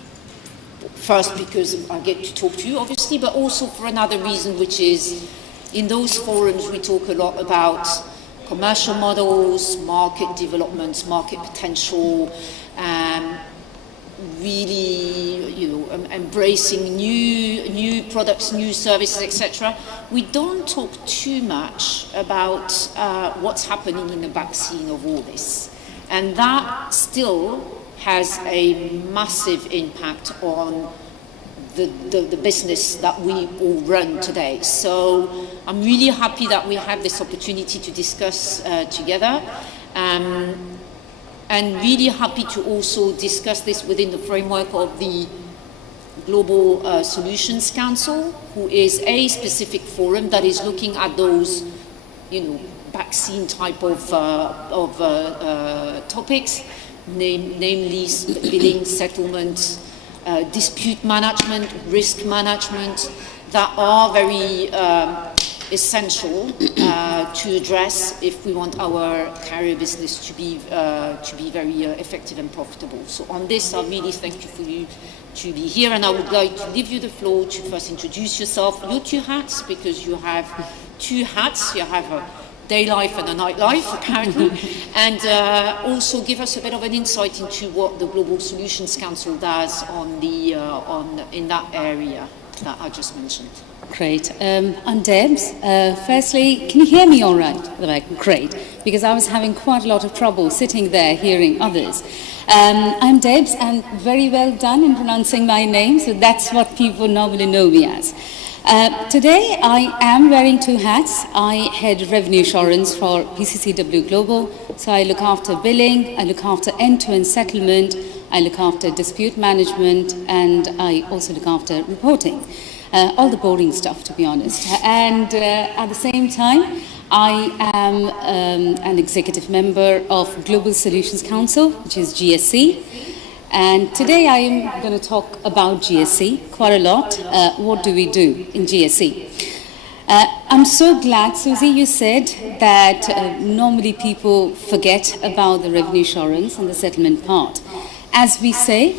first because I get to talk to you, obviously, but also for another reason, which is in those forums we talk a lot about commercial models, market developments, market potential, really, embracing new products, new services, etc. We don't talk too much about what's happening in the backseat of all this, and that still has a massive impact on the business that we all run today. So I'm really happy that we have this opportunity to discuss together. And really happy to also discuss this within the framework of the Global Solutions Council, who is a specific forum that is looking at those vaccine type of topics, namely billing, settlement, dispute management, risk management, that are very essential to address if we want our carrier business to be very effective and profitable. So on this, I really thank you for you to be here, and I would like to give you the floor to first introduce yourself, your two hats, because you have two hats. You have a day life and a night life, apparently, and also give us a bit of an insight into what the Global Solutions Council does in that area that I just mentioned. Great. I'm Debs. Firstly, can you hear me all right? Great, because I was having quite a lot of trouble sitting there hearing others. I'm Debs, and very well done in pronouncing my name, so that's what people normally know me as. Today, I am wearing two hats. I head revenue assurance for PCCW Global, so I look after billing, I look after end-to-end settlement, I look after dispute management, and I also look after reporting. All the boring stuff, to be honest. And at the same time, I am an executive member of Global Solutions Council, which is GSC. And today I am going to talk about GSC quite a lot. What do we do in GSC? I'm so glad, Susie, you said that normally people forget about the revenue assurance and the settlement part. As we say,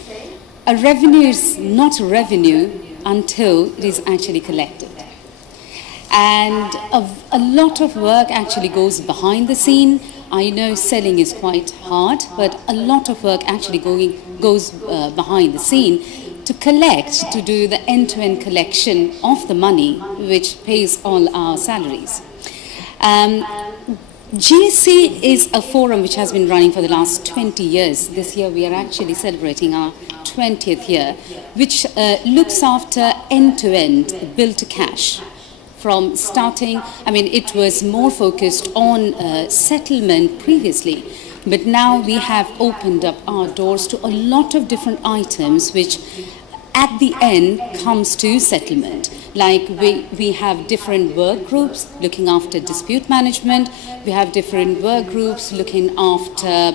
a revenue is not a revenue until it is actually collected. And a lot of work actually goes behind the scene. I know selling is quite hard, but a lot of work actually goes behind the scene to collect, to do the end-to-end collection of the money which pays all our salaries. GSC is a forum which has been running for the last 20 years. This year we are actually celebrating our 20th year, which looks after end-to-end bill to cash. From starting, it was more focused on settlement previously, but now we have opened up our doors to a lot of different items which at the end comes to settlement. Like we have different work groups looking after dispute management, we have different work groups looking after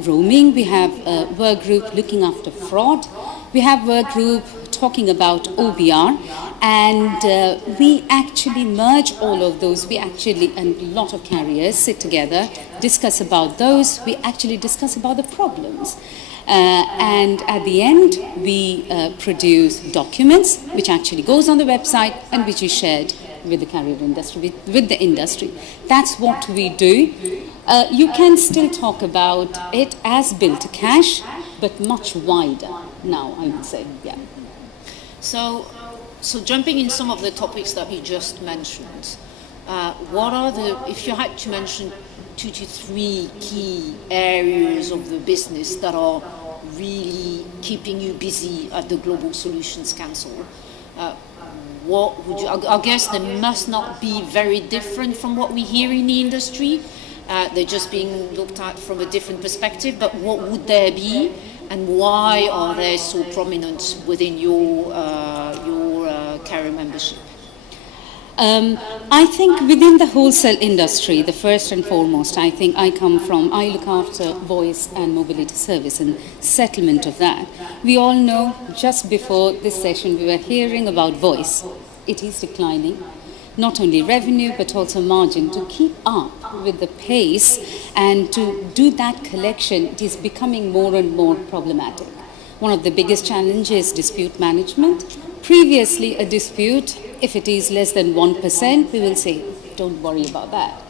roaming, we have a work group looking after fraud, we have work group talking about OBR, and we actually merge all of those. And a lot of carriers sit together, discuss about those, we actually discuss about the problems. And at the end, we produce documents which actually goes on the website and which is shared with the carrier industry, with the industry. That's what we do. You can still talk about it as bill to cash, but much wider now, I would say, yeah. So jumping in some of the topics that you just mentioned, if you had to mention 2 to 3 key areas of the business that are really keeping you busy at the Global Solutions Council, what would you, I guess they must not be very different from what we hear in the industry. They're just being looked at from a different perspective, but what would there be, and why are they so prominent within your carrier membership? I think within the wholesale industry, the first and foremost, I look after voice and mobility service and settlement of that. We all know just before this session we were hearing about voice. It is declining, not only revenue but also margin. To keep up with the pace and to do that collection, it is becoming more and more problematic. One of the biggest challenges is dispute management. Previously, a dispute, if it is less than 1%, we will say, don't worry about that.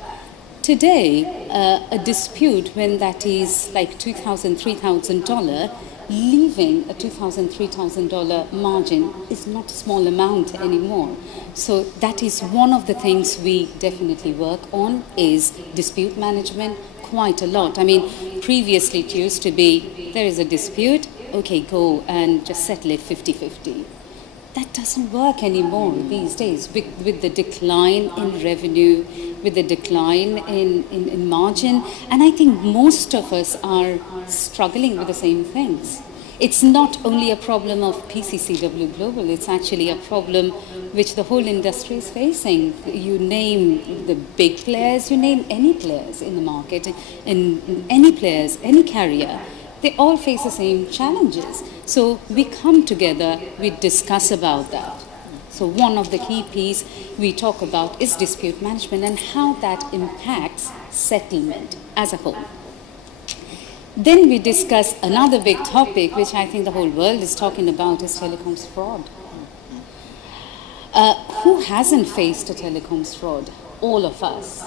Today, a dispute, when that is like $2,000, $3,000, leaving a $2,000, $3,000 margin is not a small amount anymore. So that is one of the things we definitely work on, is dispute management quite a lot. Previously it used to be, there is a dispute, okay, go and just settle it 50-50. That doesn't work anymore these days with the decline in revenue, with the decline in margin. And I think most of us are struggling with the same things. It's not only a problem of PCCW Global, it's actually a problem which the whole industry is facing. You name the big players, you name any players in the market, and any players, any carrier, they all face the same challenges. So we come together, we discuss about that. So one of the key pieces we talk about is dispute management and how that impacts settlement as a whole. Then we discuss another big topic, which I think the whole world is talking about, is telecoms fraud. Who hasn't faced a telecoms fraud? All of us.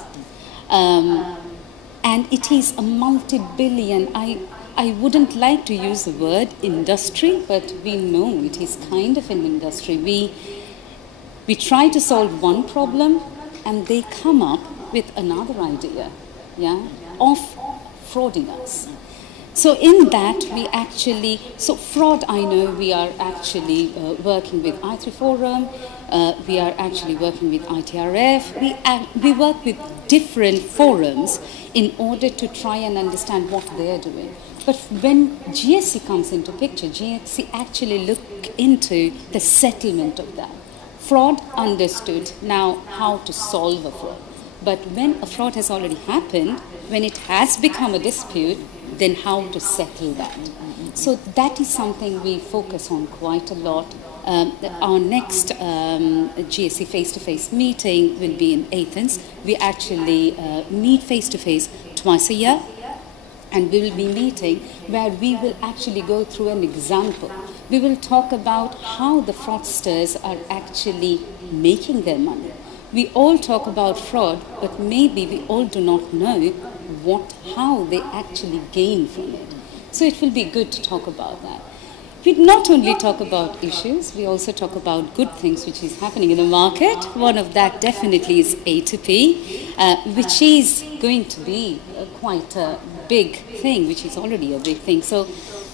And it is a multi-billion, I wouldn't like to use the word industry, but we know it is kind of an industry. We try to solve one problem and they come up with another idea, of frauding us. So in that so fraud, I know we are actually working with i3 Forum, we are actually working with ITRF, we work with different forums in order to try and understand what they're doing. But when GSC comes into picture, GSC actually look into the settlement of that. Fraud understood, now how to solve a fraud. But when a fraud has already happened, when it has become a dispute, then how to settle that. So that is something we focus on quite a lot. Our next GSC face-to-face meeting will be in Athens. We actually meet face-to-face twice a year. And we will be meeting where we will actually go through an example. We will talk about how the fraudsters are actually making their money. We all talk about fraud, but maybe we all do not know how they actually gain from it. So it will be good to talk about that. We not only talk about issues, we also talk about good things which is happening in the market. One of that definitely is A2P, which is going to be quite a big thing, which is already a big thing. So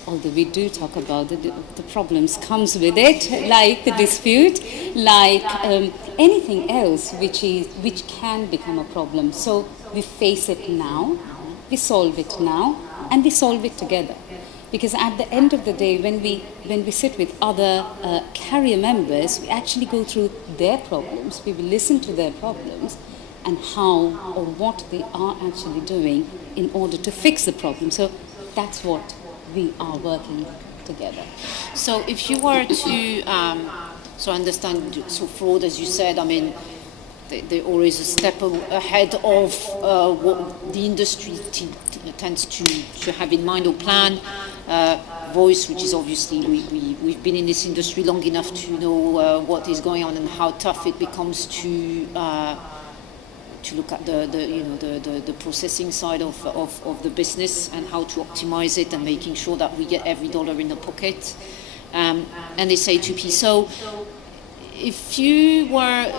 although we do talk about the problems comes with it, like the dispute, like anything else which can become a problem. So we face it now, we solve it now, and we solve it together. Because at the end of the day, when we sit with other carrier members, we actually go through their problems, we will listen to their problems, and how or what they are actually doing in order to fix the problem. So that's what we are working together. So if you were to understand, so fraud, as you said, I mean, they're always a step ahead of what the industry tends to have in mind or plan. Voice, which is obviously, we've been in this industry long enough to know what is going on and how tough it becomes to look at the processing side of the business and how to optimize it and making sure that we get every dollar in the pocket. And this A2P. So if you were,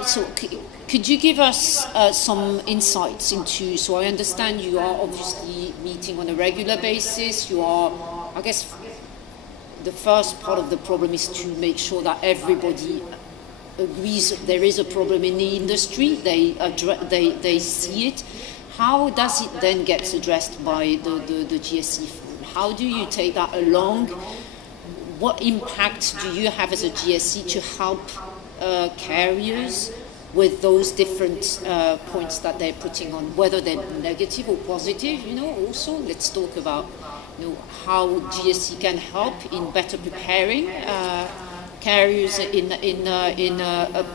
could you give us some insights into, so I understand you are obviously meeting on a regular basis, you are, I guess, the first part of the problem is to make sure that everybody agrees there is a problem in the industry, they see it. How does it then get addressed by the GSC? How do you take that along? What impact do you have as a GSC to help carriers with those different points that they're putting on, whether they're negative or positive? Also let's talk about how GSC can help in better preparing carriers in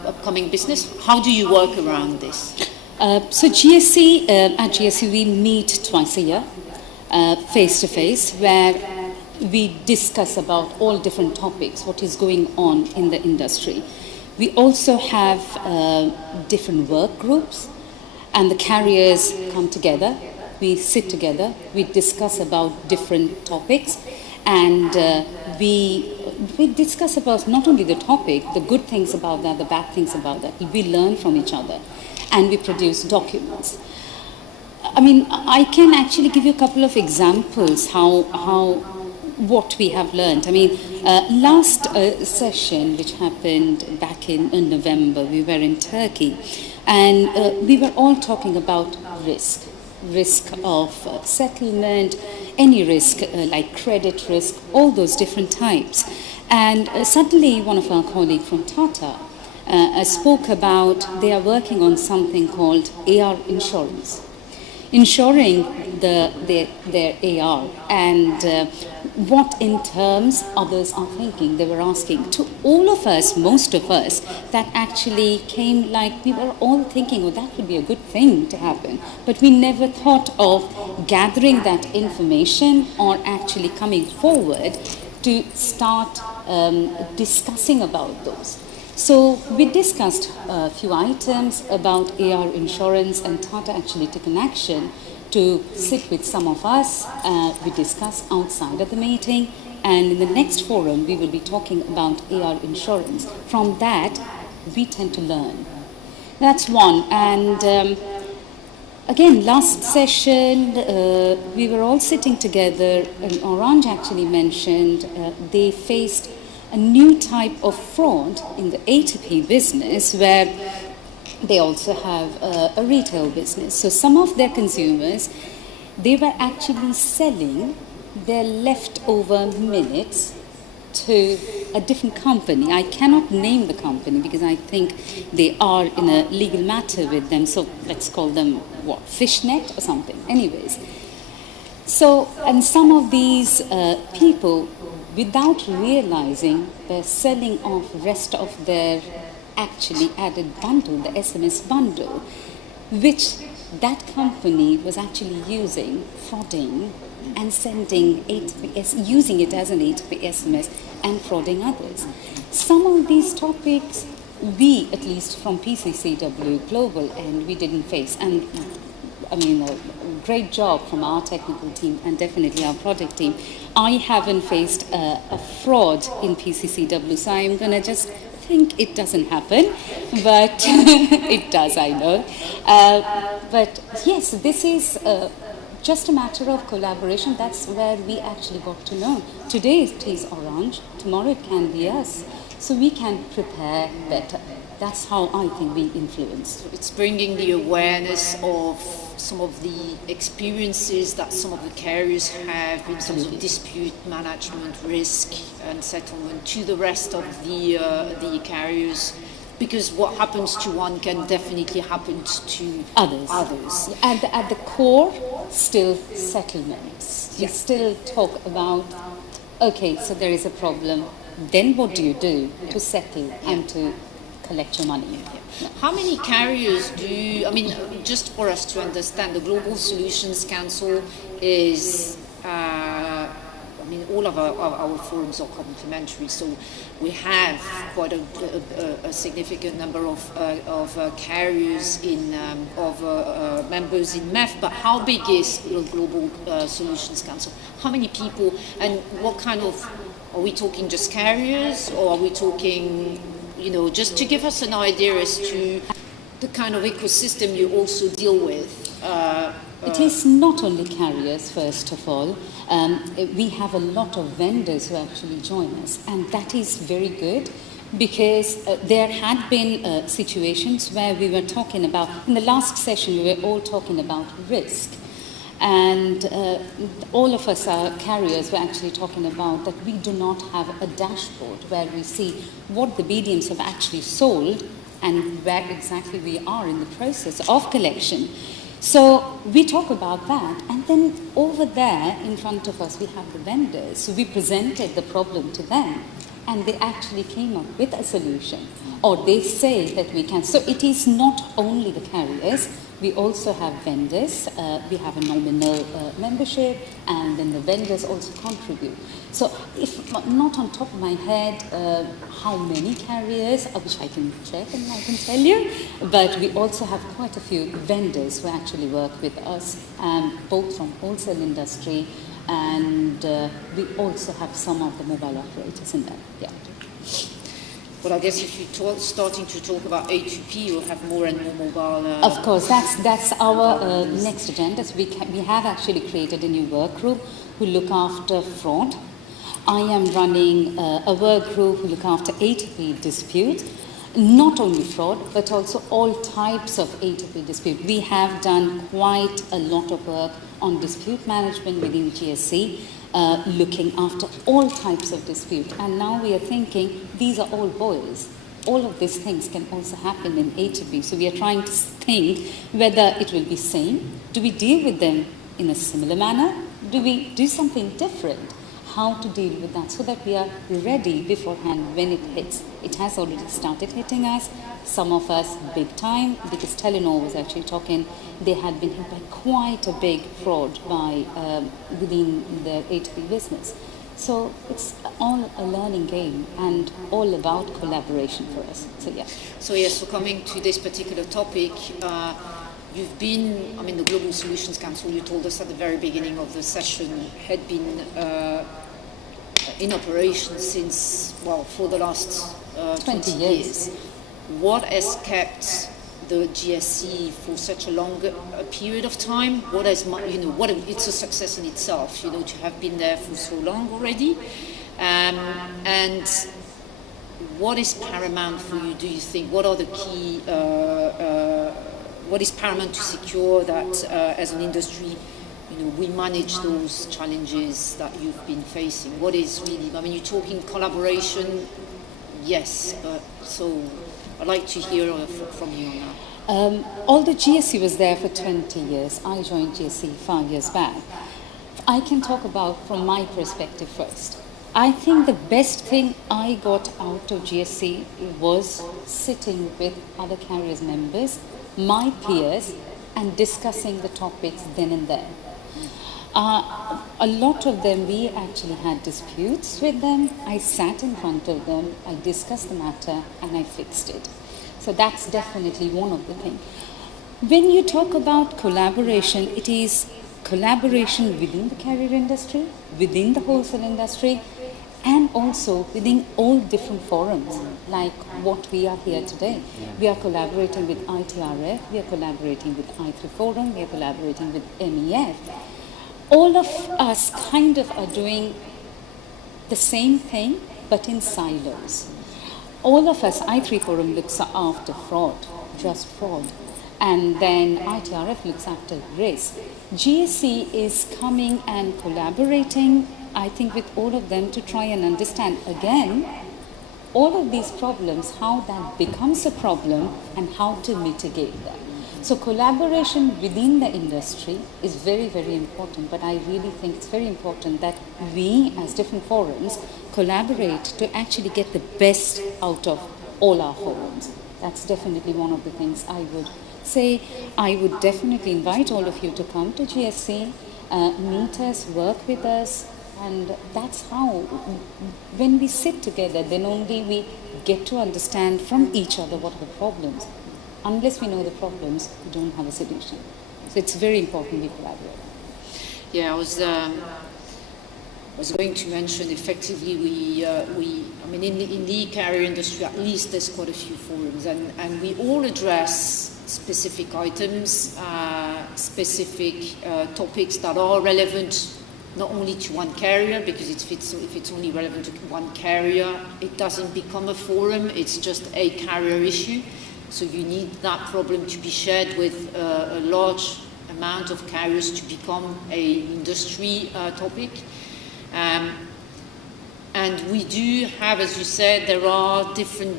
upcoming business. How do you work around this? So GSC, at GSC we meet twice a year, face to face, where we discuss about all different topics, what is going on in the industry. We also have different work groups, and the carriers come together, we sit together, we discuss about different topics, and we discuss about not only the topic, the good things about that, the bad things about that. We learn from each other, and we produce documents. I mean, I can actually give you a couple of examples what we have learned. I mean, last session, which happened back in November, we were in Turkey, and we were all talking about risk. risk of settlement, any risk like credit risk, all those different types. And suddenly one of our colleagues from Tata spoke about they are working on something called AR insurance, ensuring their AR and what in terms others are thinking. They were asking to all of us, most of us, that actually came like we were all thinking, oh, that would be a good thing to happen. But we never thought of gathering that information or actually coming forward to start discussing about those. So we discussed a few items about AR insurance, and Tata actually took an action to sit with some of us. We discussed outside of the meeting, and in the next forum we will be talking about AR insurance. From that, we tend to learn. That's one. And again, last session, we were all sitting together, and Orange actually mentioned they faced a new type of fraud in the A2P business, where they also have a retail business. So some of their consumers, they were actually selling their leftover minutes to a different company. I cannot name the company because I think they are in a legal matter with them. So let's call them, what, Fishnet or something. Anyways. So, and some of these people, without realizing, they're selling off rest of their actually added bundle, the SMS bundle, which that company was actually using, frauding, and sending A2P, using it as an A2P SMS and frauding others. Some of these topics, we, at least from PCCW Global, and we didn't face. And I mean, a great job from our technical team and definitely our project team. I haven't faced a fraud in PCCW, so I'm going to just think it doesn't happen, but it does, I know. But yes, this is just a matter of collaboration. That's where we actually got to learn. Today it is Orange, tomorrow it can be us, so we can prepare better. That's how I think we influence. It's bringing the awareness of some of the experiences that some of the carriers have in terms of dispute management, risk and settlement to the rest of the carriers, because what happens to one can definitely happen to others. At the core, still settlements. You still talk about, okay, so there is a problem, then what do you do to settle and to collect your money? How many carriers do you, I mean, just for us to understand, the Global Solutions Council is, I mean, all of our forums are complementary, so we have quite a significant number of carriers of members in MEF, but how big is the Global Solutions Council? How many people, and what kind of, are we talking just carriers, or are we talking, you know, just to give us an idea as to the kind of ecosystem you also deal with? It is not only carriers, first of all. We have a lot of vendors who actually join us, and that is very good, because there had been situations where we were talking about, in the last session we were all talking about risk, and all of us, our carriers, were actually talking about that we do not have a dashboard where we see what the BDMs have actually sold and where exactly we are in the process of collection. So we talk about that, and then over there in front of us we have the vendors. So we presented the problem to them, and they actually came up with a solution, or they say that we can. So it is not only the carriers, we also have vendors. We have a nominal membership, and then the vendors also contribute. So if not on top of my head how many carriers, which I can check and I can tell you, but we also have quite a few vendors who actually work with us, both from wholesale industry, and we also have some of the mobile operators in there. Yeah. But I guess if you're starting to talk about A2P, you'll have more and more mobile. Of course, that's our next agenda. So we have actually created a new work group who look after fraud. I am running a work group who look after A2P disputes. not only fraud, but also all types of A2P dispute. We have done quite a lot of work on dispute management within GSC, looking after all types of dispute. And now we are thinking these are all boils. All of these things can also happen in A2P. So we are trying to think whether it will be same. Do we deal with them in a similar manner? Do we do something different? How to deal with that so that we are ready beforehand when it hits. It has already started hitting us, some of us big time, because Telenor was actually talking, they had been hit by quite a big fraud by within their A2P business. So it's all a learning game and all about collaboration for us. So yeah. So yes, so coming to this particular topic, you've been, the Global Solutions Council, you told us at the very beginning of the session, had been in operation since, for the last 20 years. What has kept the GSC for such a long period of time? What has, it's a success in itself, to have been there for so long already. And what is paramount for you, do you think? What are the key, what is paramount to secure that as an industry, we manage those challenges that you've been facing? What is really, you're talking collaboration, yes, so I'd like to hear from you on that. Although GSC was there for 20 years, I joined GSC 5 years back. I can talk about from my perspective first. I think the best thing I got out of GSC was sitting with other carriers members, my peers, and discussing the topics then and there. A lot of them, we actually had disputes with them. I sat in front of them, I discussed the matter, and I fixed it. So that's definitely one of the things. When you talk about collaboration, it is collaboration within the carrier industry, within the wholesale industry, and also within all different forums, like what we are here today. We are collaborating with ITRF, we are collaborating with I3 Forum, we are collaborating with MEF. All of us kind of are doing the same thing, but in silos. All of us, I3 Forum looks after fraud, just fraud. And then ITRF looks after risk. GSC is coming and collaborating, I think, with all of them to try and understand, again, all of these problems, how that becomes a problem and how to mitigate them. So collaboration within the industry is very, very important, but I really think it's very important that we, as different forums, collaborate to actually get the best out of all our forums. That's definitely one of the things I would say. I would definitely invite all of you to come to GSC, meet us, work with us, and that's how, when we sit together, then only we get to understand from each other what are the problems. Unless we know the problems, we don't have a solution. So it's very important we collaborate. Yeah, I was going to mention effectively in the carrier industry, at least there's quite a few forums, and we all address specific items, specific topics that are relevant not only to one carrier, because if it's only relevant to one carrier, it doesn't become a forum, it's just a carrier issue. So you need that problem to be shared with a large amount of carriers to become an industry topic. And we do have, as you said, there are different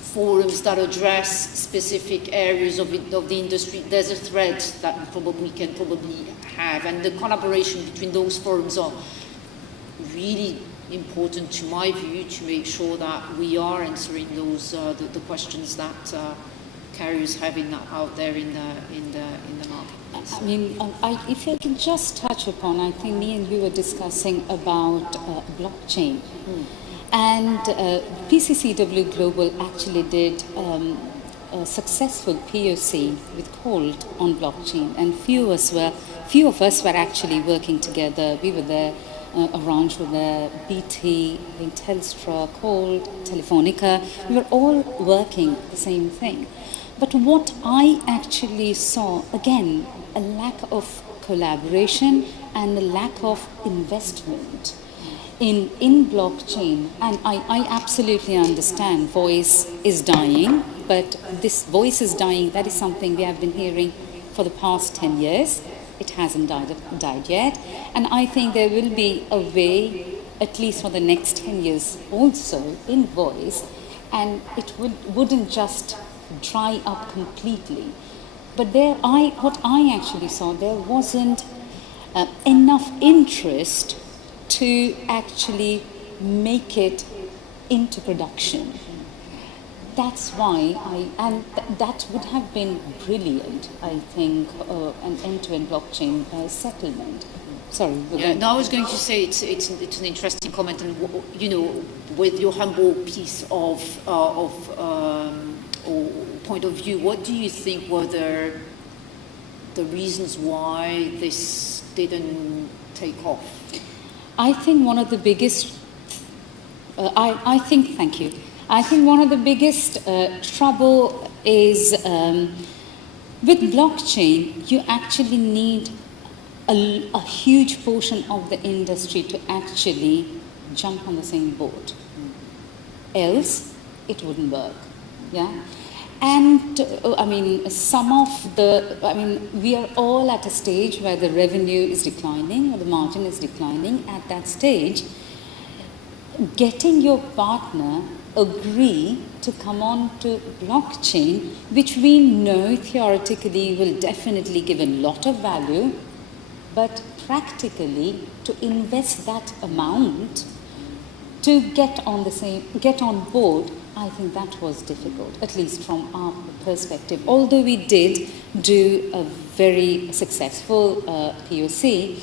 forums that address specific areas of the industry. There's a thread that we can probably have, and the collaboration between those forums are really important, to my view, to make sure that we are answering those the questions that carriers have out there in the market. If I can just touch upon, I think me and you were discussing about blockchain. And PCCW Global actually did a successful POC with Colt on blockchain, and few of us were actually working together. We were there, Orange were there, BT, Telstra, Colt, Telefonica. We were all working the same thing. But what I actually saw, again, a lack of collaboration and a lack of investment. in blockchain, and I absolutely understand voice is dying, but this voice is dying, that is something we have been hearing for the past 10 years. It hasn't died yet, and I think there will be a way, at least for the next 10 years also, in voice, and it wouldn't just dry up completely. But what I actually saw, there wasn't enough interest to actually make it into production. That's why that would have been brilliant, I think, an end-to-end blockchain settlement. Sorry. Yeah, no, I was going to say it's an interesting comment, and with your humble piece of or point of view, what do you think were the reasons why this didn't take off? I think one of the biggest. Thank you. I think one of the biggest trouble is with blockchain, you actually need a huge portion of the industry to actually jump on the same boat. Else, it wouldn't work. Yeah? And we are all at a stage where the revenue is declining or the margin is declining. At that stage, getting your partner agree to come on to blockchain, which we know theoretically will definitely give a lot of value, but practically to invest that amount to get on board, I think that was difficult, at least from our perspective. Although we did do a very successful POC,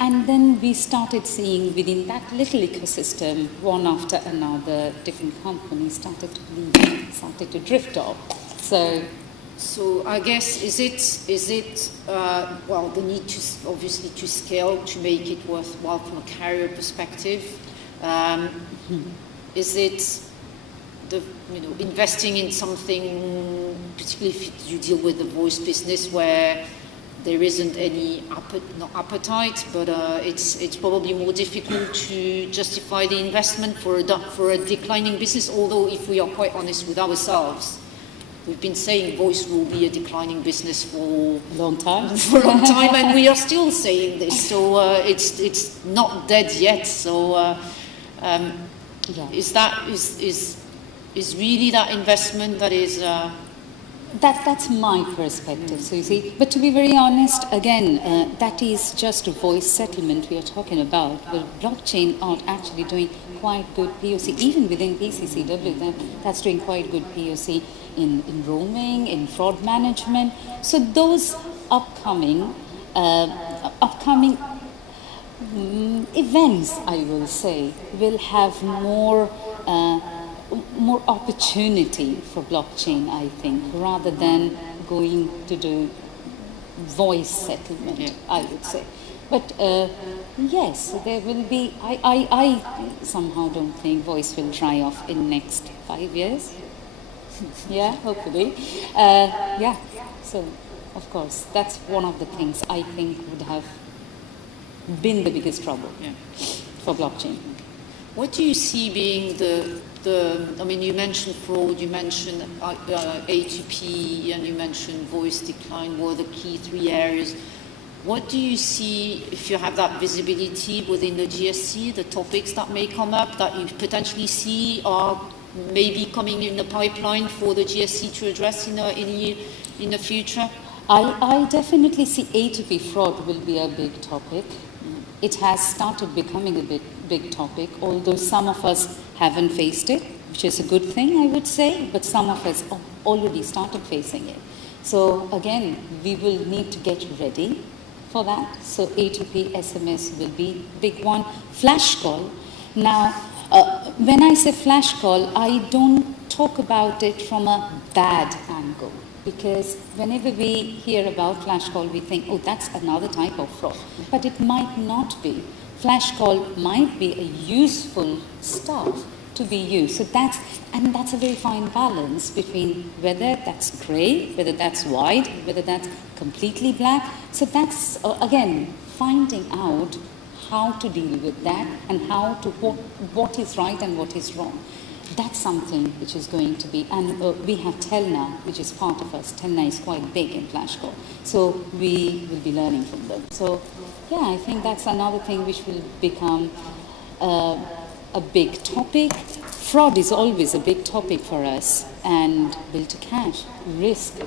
and then we started seeing within that little ecosystem, one after another, different companies started to leave, started to drift off. So I guess is it the need to obviously to scale to make it worthwhile from a carrier perspective? Is it investing in something, particularly if you deal with the voice business where there isn't any not appetite, but it's probably more difficult to justify the investment for a declining business. Although, if we are quite honest with ourselves, we've been saying voice will be a declining business for a long time. And we are still saying this. So it's not dead yet. So is really that investment that is. That's my perspective, Susie. But to be very honest, again, that is just a voice settlement we are talking about. But blockchain are actually doing quite good POC, even within PCCW. That's doing quite good POC in roaming, in fraud management. So those upcoming events, I will say, will have more opportunity for blockchain, I think, rather than going to do voice settlement, I would say. But yes, there will be, I somehow don't think voice will dry off in next 5 years. Yeah, hopefully. So of course, that's one of the things I think would have been the biggest trouble for blockchain. What do you see being you mentioned fraud, you mentioned A2P, and you mentioned voice decline were the key 3 areas. What do you see, if you have that visibility within the GSC, the topics that may come up that you potentially see are maybe coming in the pipeline for the GSC to address in the future? I definitely see A2P fraud will be a big topic. It has started becoming a big topic, although some of us haven't faced it, which is a good thing, I would say, but some of us already started facing it. So again, we will need to get ready for that. So A2P SMS will be big one. Flash call. Now, when I say flash call, I don't talk about it from a bad angle. Because whenever we hear about flash call, we think, oh, that's another type of fraud. But it might not be. Flash call might be a useful stuff to be used. So that's a very fine balance between whether that's gray, whether that's white, whether that's completely black. So that's, again, finding out how to deal with that and how to what is right and what is wrong. That's something which is going to be, and we have Telna, which is part of us. Telna is quite big in FlashCore, so we will be learning from them. So, yeah, I think that's another thing which will become a big topic. Fraud is always a big topic for us, and bill to cash, risk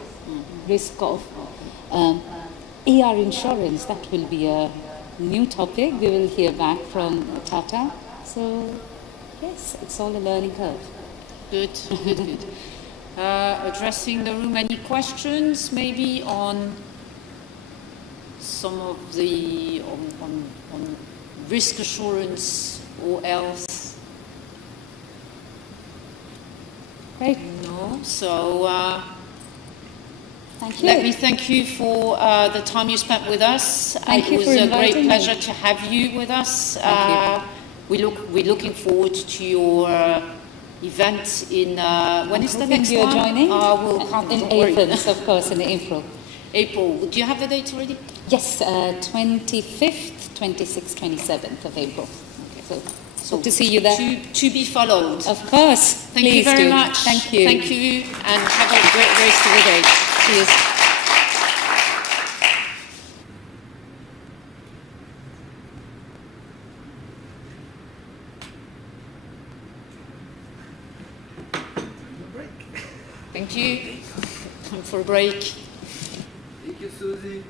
of AR insurance. That will be a new topic. We will hear back from Tata. So. Yes, it's all a learning curve. Good, good, good. Addressing the room, any questions maybe on some of the, on risk assurance or else? Great. No, so thank you. Let me thank you for the time you spent with us. Thank you for for inviting me. It was a great pleasure to have you with us. Thank you. We're looking forward to your event in, when is the next you're one? Joining? We'll come. In Athens, of course, in April. April. Do you have the date already? Yes, 25th, 26th, 27th of April. Okay. So hope to see you there. To be followed. Of course. Thank you very much. Thank you. Thank you, and have a great rest of the day. Cheers. Thank you. Time for a break. Thank you, Susie.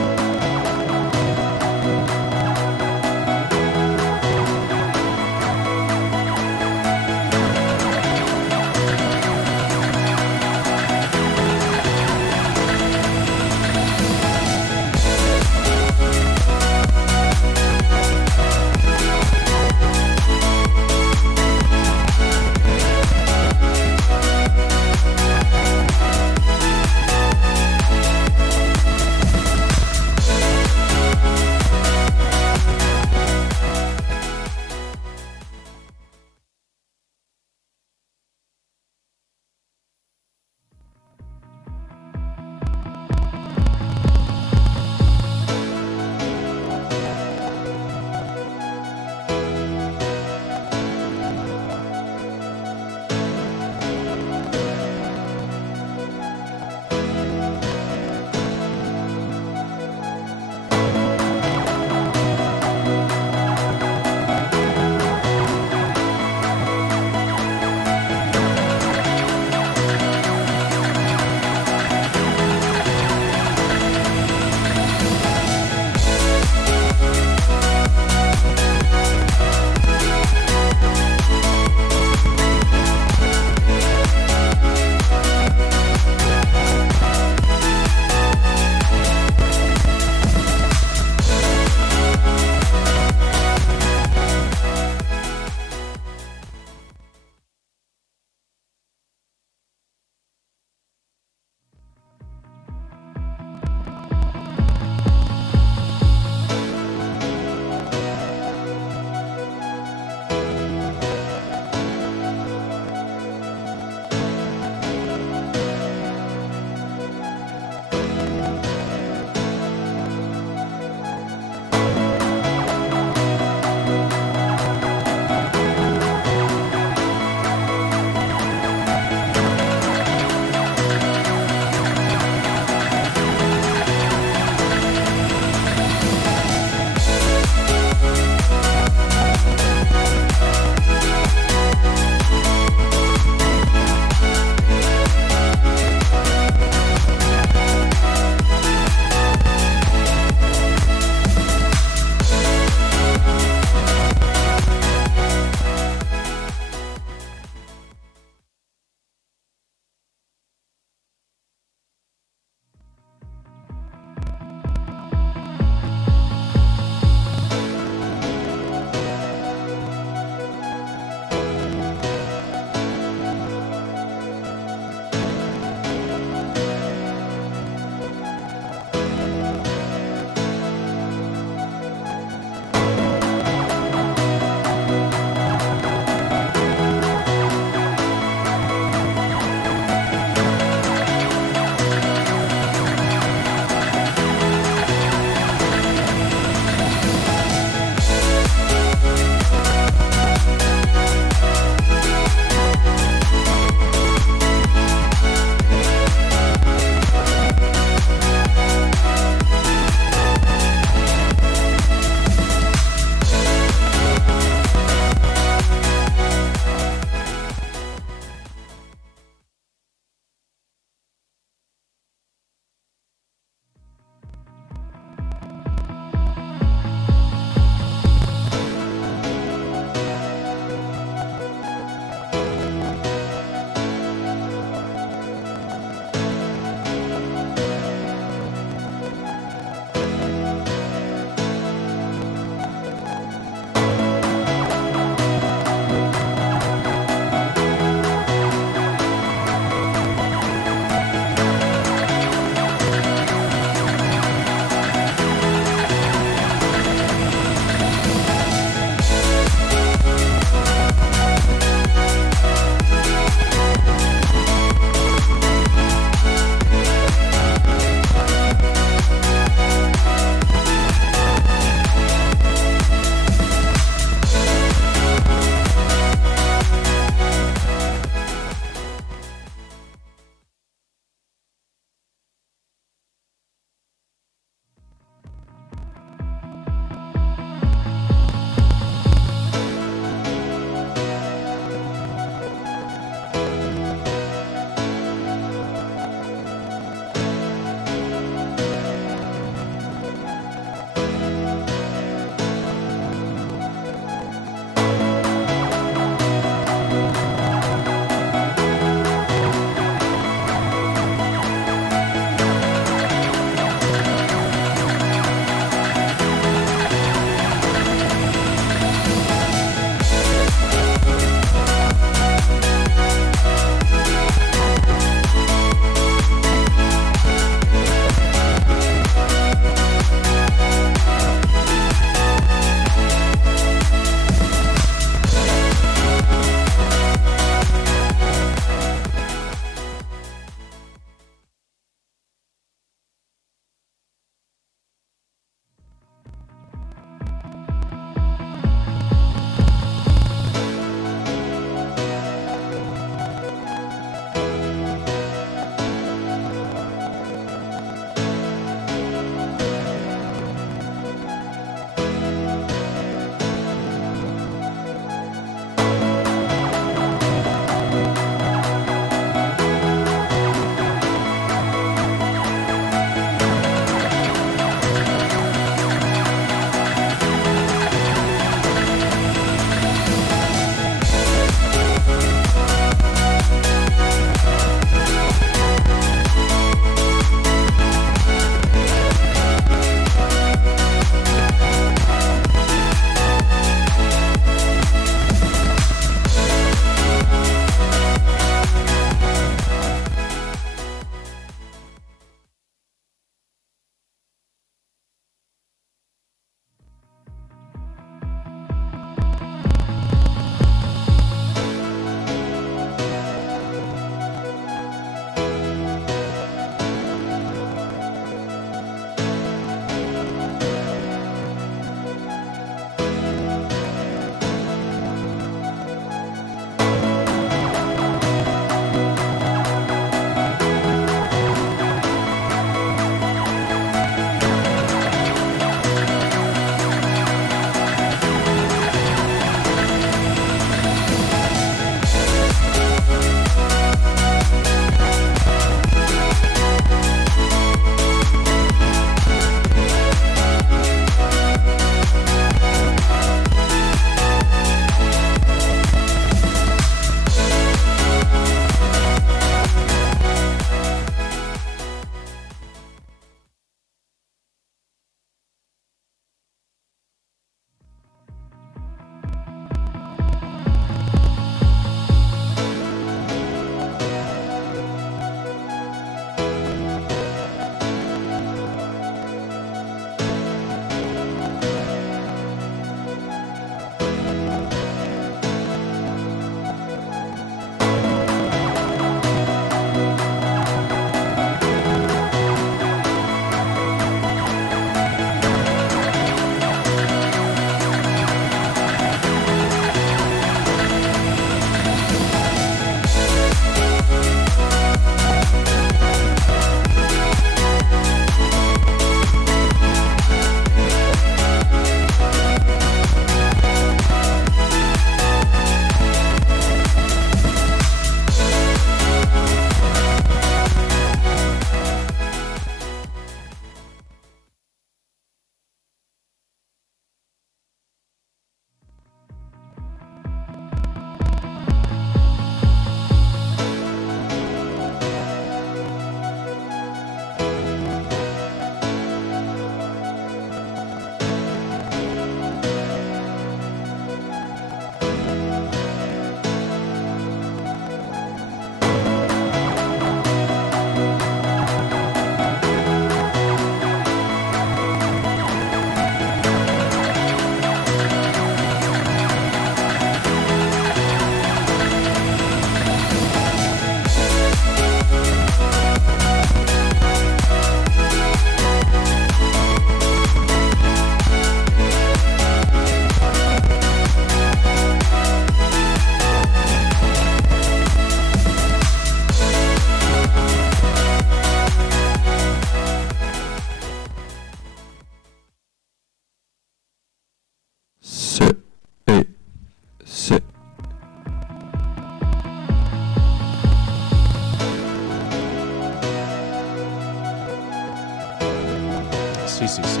Sì, sì, sì.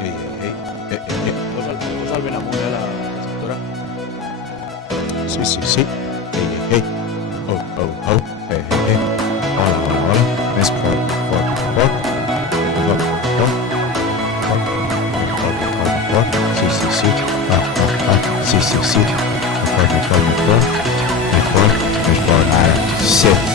Ehi, ehi, ehi, lo salve una mula la scrittura? Sì, sì, sì. Ehi, ehi. Oh, oh, oh. Ehi, ehi. Hola, hola, hola. Miss for. Sì, sì, sì. Sì, sì, sì. Sì.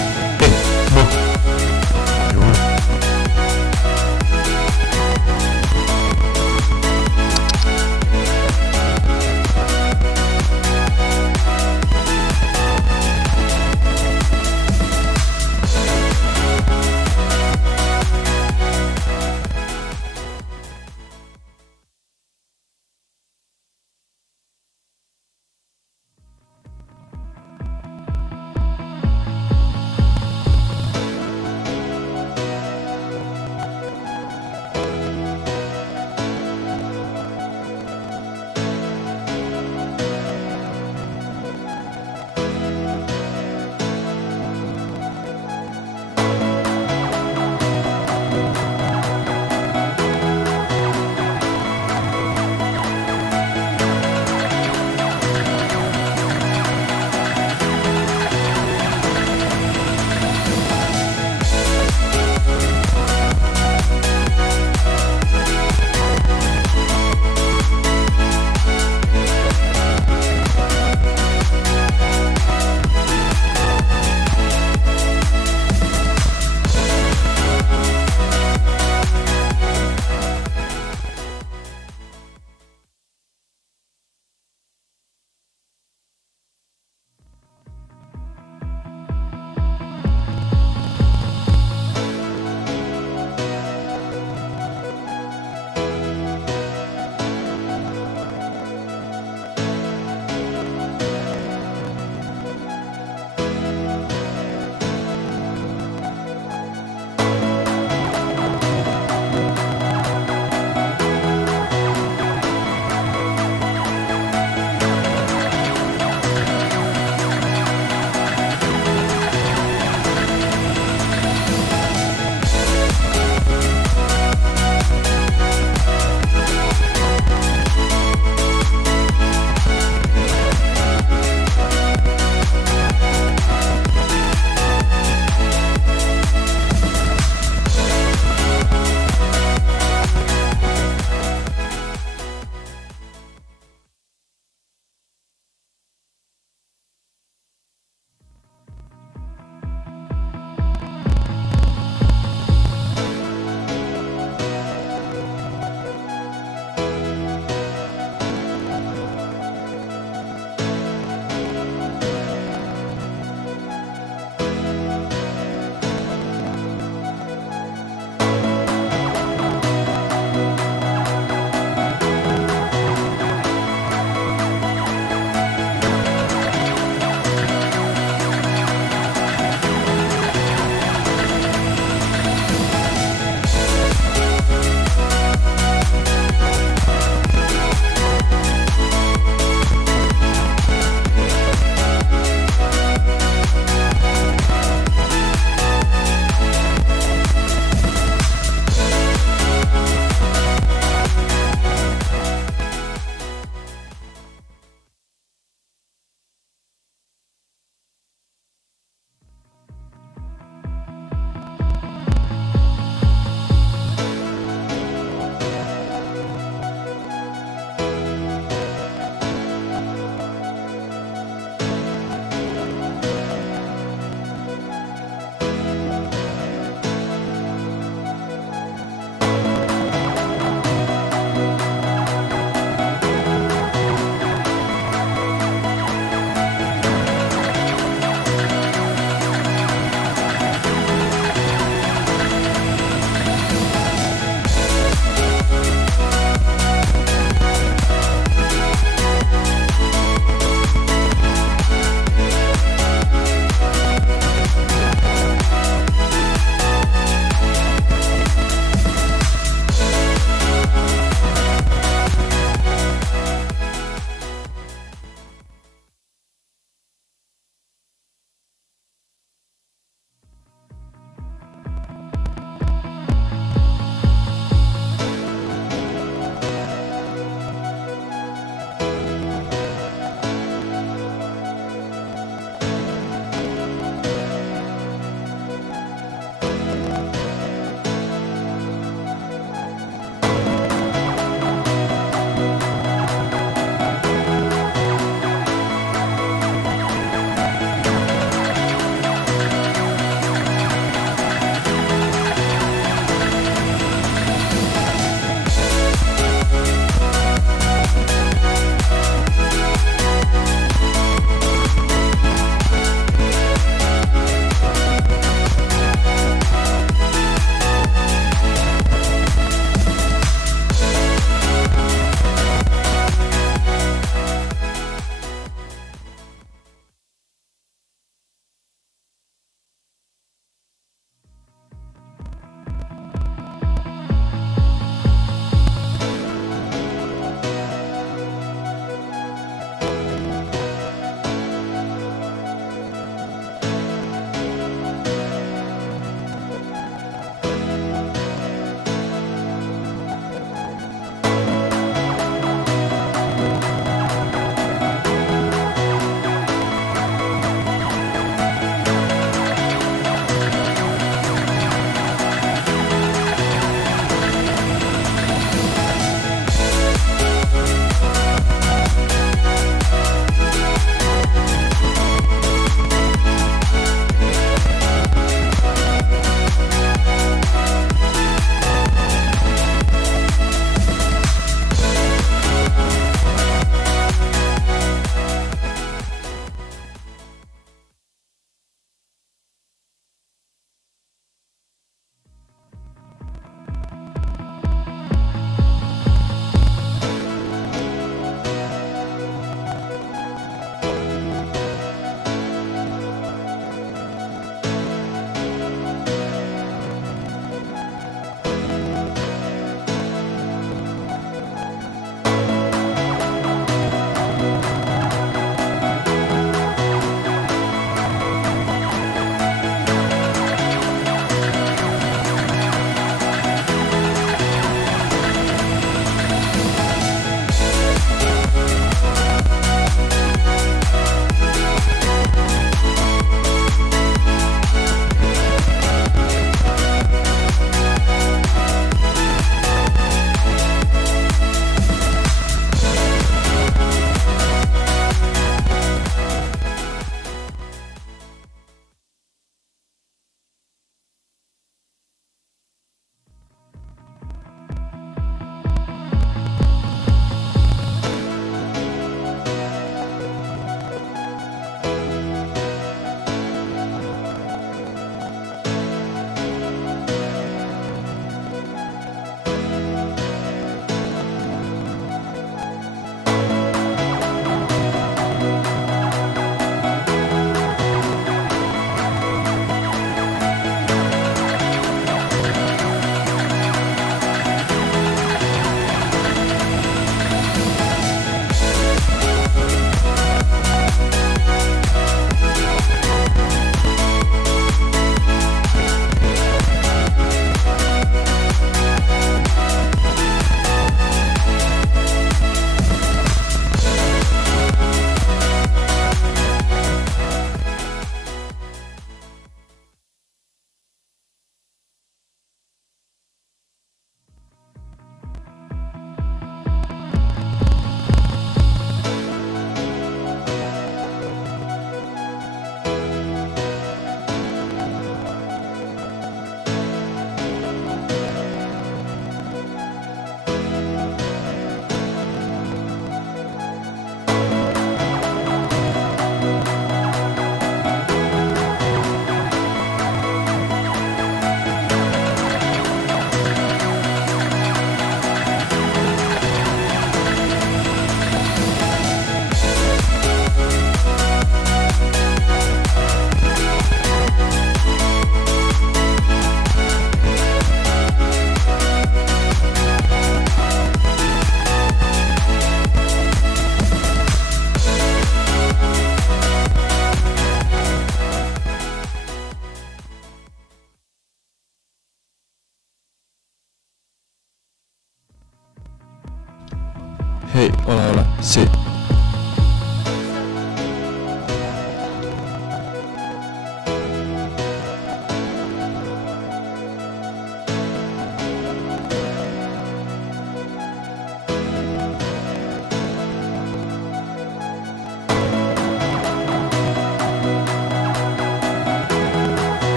Hei, hola, sí.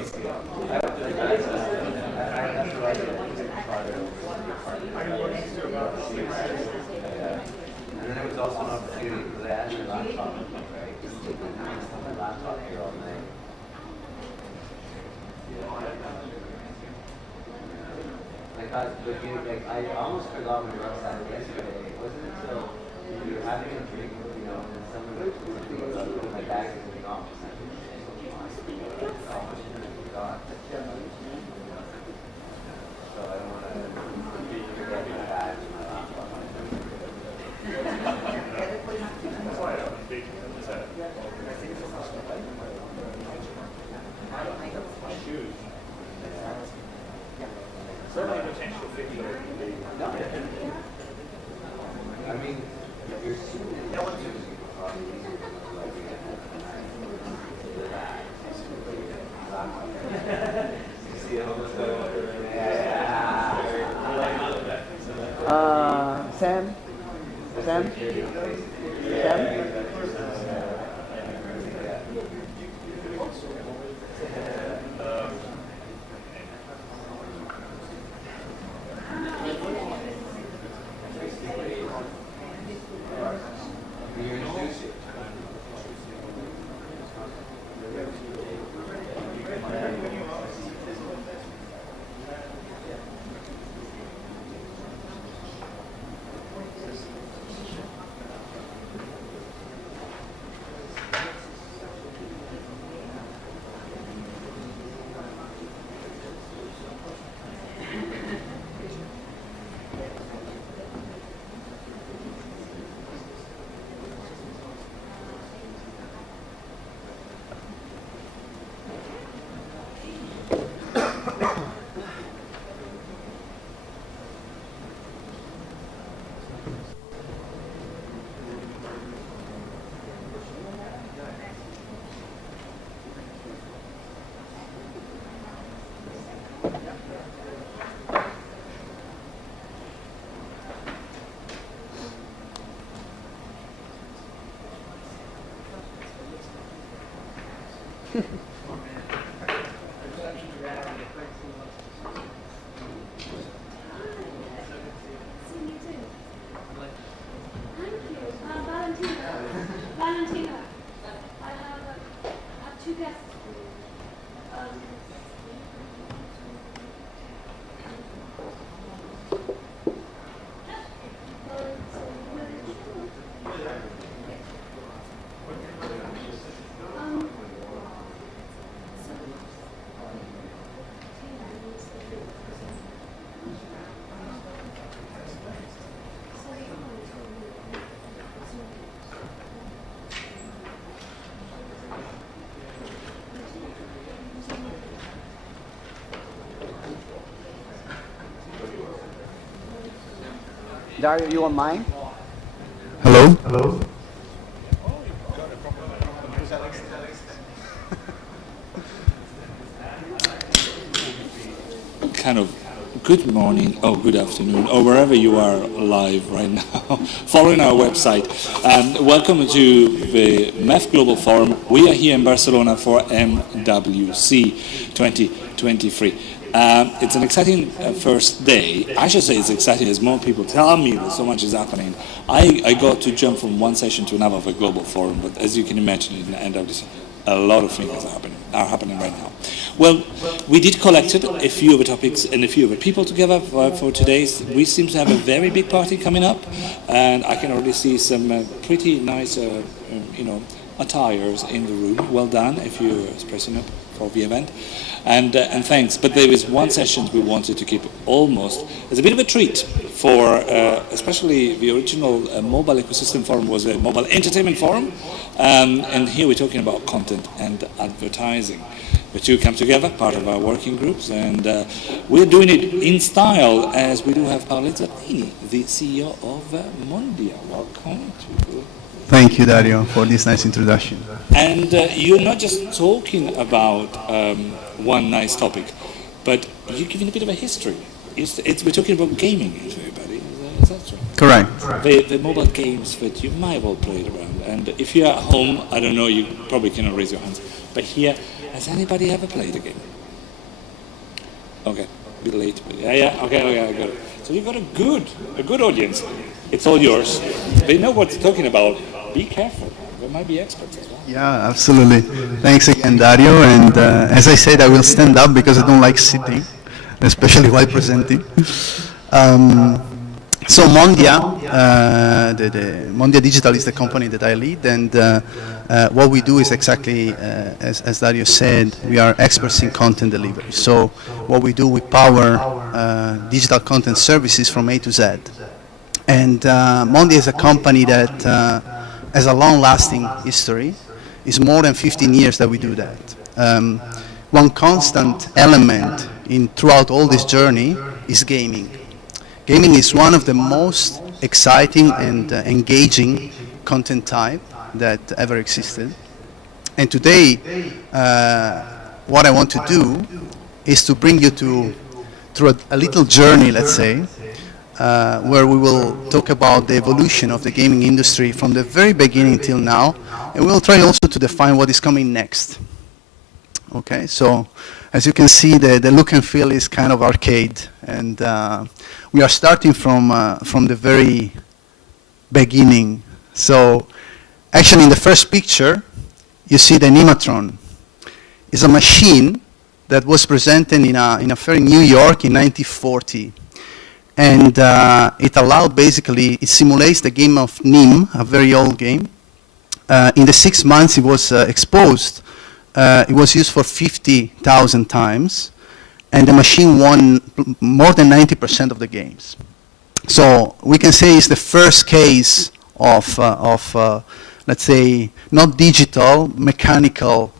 then it was also an opportunity because I had my laptop, right? My laptop here all night. I almost forgot my website yesterday. It wasn't until we were having a drink, and someone was something about my bag is in the office. So I don't want to forget my bag and my laptop. That's why I don't speak. My shoes. Certainly potential figure. I mean, you're assuming no one's using Sam? Sam? Sam? Valentina, I have two guests. Dario, you on mine? Hello? Hello? Kind of good morning, or good afternoon, or wherever you are live right now, following our website. Welcome to the MEF Global Forum. We are here in Barcelona for MWC 2023. It's an exciting first day. I should say it's exciting as more people tell me that so much is happening. I got to jump from one session to another of a global forum, but as you can imagine in MWC, a lot of things are happening right now. Well, we did collect a few of the topics and a few of the people together for today. We seem to have a very big party coming up, and I can already see some pretty nice, attires in the room. Well done if you're sprucing up for the event, and thanks. But there is one session we wanted to keep almost as a bit of a treat for, especially the original mobile ecosystem forum was a mobile entertainment forum, and here we're talking about content and advertising. The two come together, part of our working groups, and we're doing it in style as we do have Paolo Zappini, the CEO of Mondia. Welcome to. Thank you, Dario, for this nice introduction. And you're not just talking about one nice topic, but you're giving a bit of a history. We're talking about gaming, everybody. Is that true? Correct. The mobile games that you might have all played around. And if you're at home, I don't know, you probably cannot raise your hands. But here, has anybody ever played a game? Okay, a bit late, but yeah, okay, I got it. So you got a good audience. It's all yours. They know what they're talking about. Be careful. They might be experts as well. Yeah, absolutely. Thanks again, Dario. And as I said, I will stand up because I don't like sitting, especially while presenting. So Mondia, Mondia Digital is the company that I lead, and what we do is exactly as Dario said, we are experts in content delivery. So what we do, we power digital content services from A to Z. And Mondia is a company that has a long-lasting history. It's more than 15 years that we do that. One constant element throughout all this journey is gaming. Gaming is one of the most exciting and engaging content type that ever existed. And today, what I want to do is to bring you through a little journey, let's say, where we will talk about the evolution of the gaming industry from the very beginning till now, and we'll try also to define what is coming next. Okay, so as you can see, the look and feel is kind of arcade, and we are starting from the very beginning. So actually in the first picture, you see the Nematron. It's a machine that was presented in a fair in New York in 1940. And it allowed basically, it simulates the game of Nim, a very old game. In the 6 months it was exposed, it was used for 50,000 times, and the machine won more than 90% of the games. So we can say it's the first case of let's say, not digital, mechanical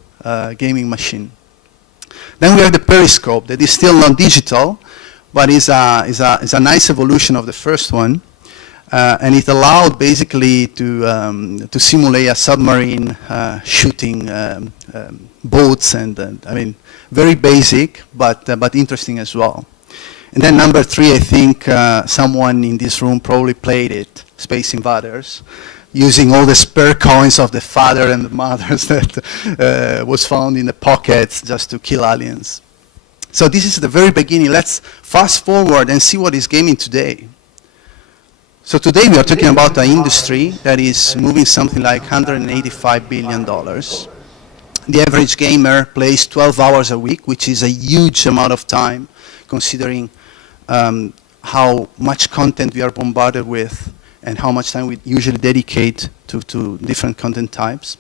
gaming machine. Then we have the periscope that is still not digital, but is a nice evolution of the first one. And it allowed basically to simulate a submarine shooting boats, and I mean, very basic, but interesting as well. And then number 3, I think someone in this room probably played it, Space Invaders, using all the spare coins of the father and the mothers that was found in the pockets just to kill aliens. So this is the very beginning. Let's fast forward and see what is gaming today. So today we are talking about an industry that is moving something like $185 billion. The average gamer plays 12 hours a week, which is a huge amount of time, considering how much content we are bombarded with and how much time we usually dedicate to different content types.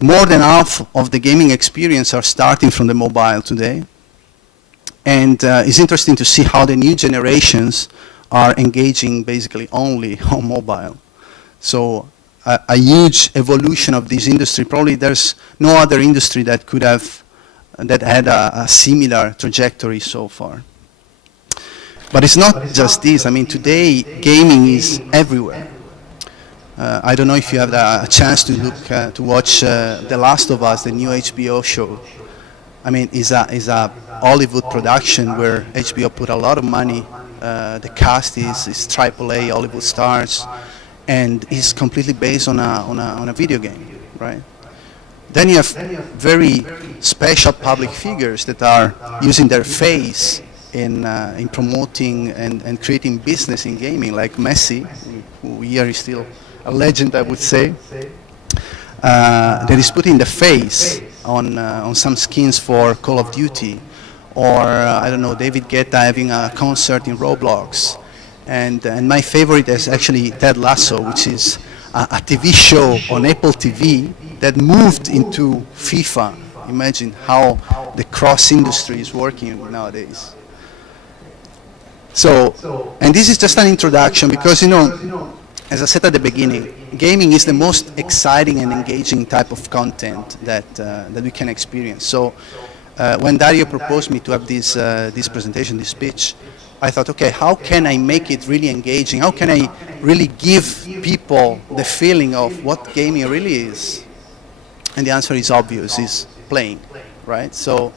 More than half of the gaming experience are starting from the mobile today. And it's interesting to see how the new generations are engaging basically only on mobile. So a huge evolution of this industry. Probably there's no other industry that could have, that had a similar trajectory so far. But it's not just this. I mean, today gaming is everywhere. I don't know if you have a chance to look to watch The Last of Us, the new HBO show. I mean, it's a Hollywood production where HBO put a lot of money. The cast is AAA Hollywood stars, and is completely based on a video game, right? Then you have very special public figures that are using their face in promoting and creating business in gaming, like Messi, who here is still a legend, I would say, that is putting the face on some skins for Call of Duty, or I don't know, David Guetta having a concert in Roblox, and my favorite is actually Ted Lasso, which is a TV show on Apple TV that moved into FIFA. Imagine how the cross industry is working nowadays. So, and this is just an introduction because, you know, as I said at the beginning, gaming is the most exciting and engaging type of content that we can experience. So when Dario proposed me to have this presentation, this speech, I thought, okay, how can I make it really engaging? How can I really give people the feeling of what gaming really is? And the answer is obvious, is playing, right? So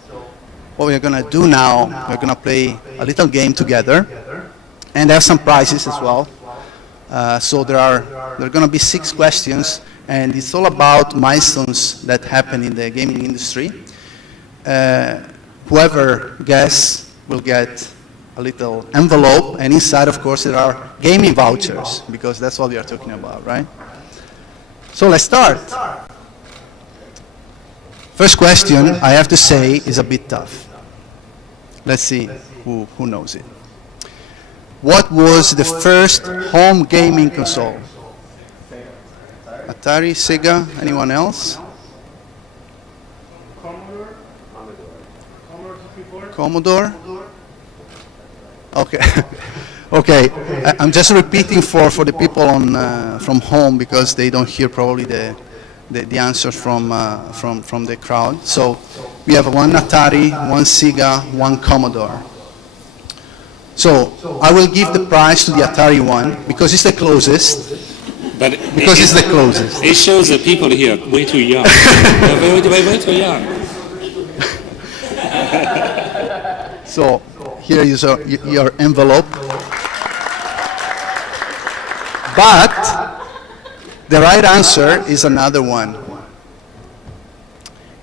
what we're going to do now, we're going to play a little game together and have some prizes as well. So there are going to be 6 questions, and it's all about milestones that happen in the gaming industry. whoever guesses will get a little envelope, and inside, of course, there are gaming vouchers, because that's what we are talking about, right? So let's start. First question, I have to say, is a bit tough. Let's see who knows it. What was the first home gaming console? Atari, Sega, anyone else? Commodore? Okay. Okay. I'm just repeating for the people from home, because they don't hear probably the answer from the crowd. So we have one Atari, one Sega, one Commodore. So I will give the prize to the Atari one, because it's the closest. But because it's the closest. It shows that people here are way too young. They're way too young. So here is your envelope. But the right answer is another one.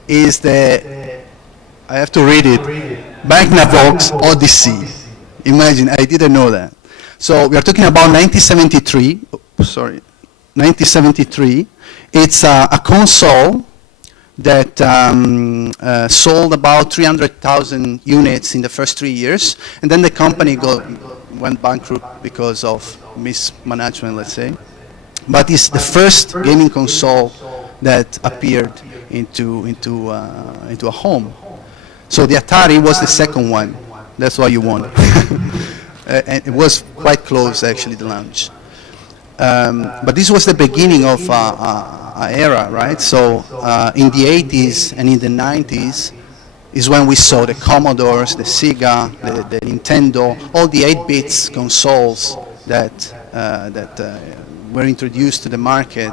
Is I have to read it, Magnavox Odyssey. Imagine, I didn't know that. So we are talking about 1973. Sorry, 1973. It's a console that sold about 300,000 units in the first 3 years, and then the company went bankrupt because of mismanagement, let's say. But it's the first gaming console that appeared into a home. So the Atari was the second one. That's why you won. And it was quite close, actually, the launch. But this was the beginning of an era, right? So in the 80s and in the 90s is when we saw the Commodores, the Sega, the Nintendo, all the 8-bits consoles that were introduced to the market.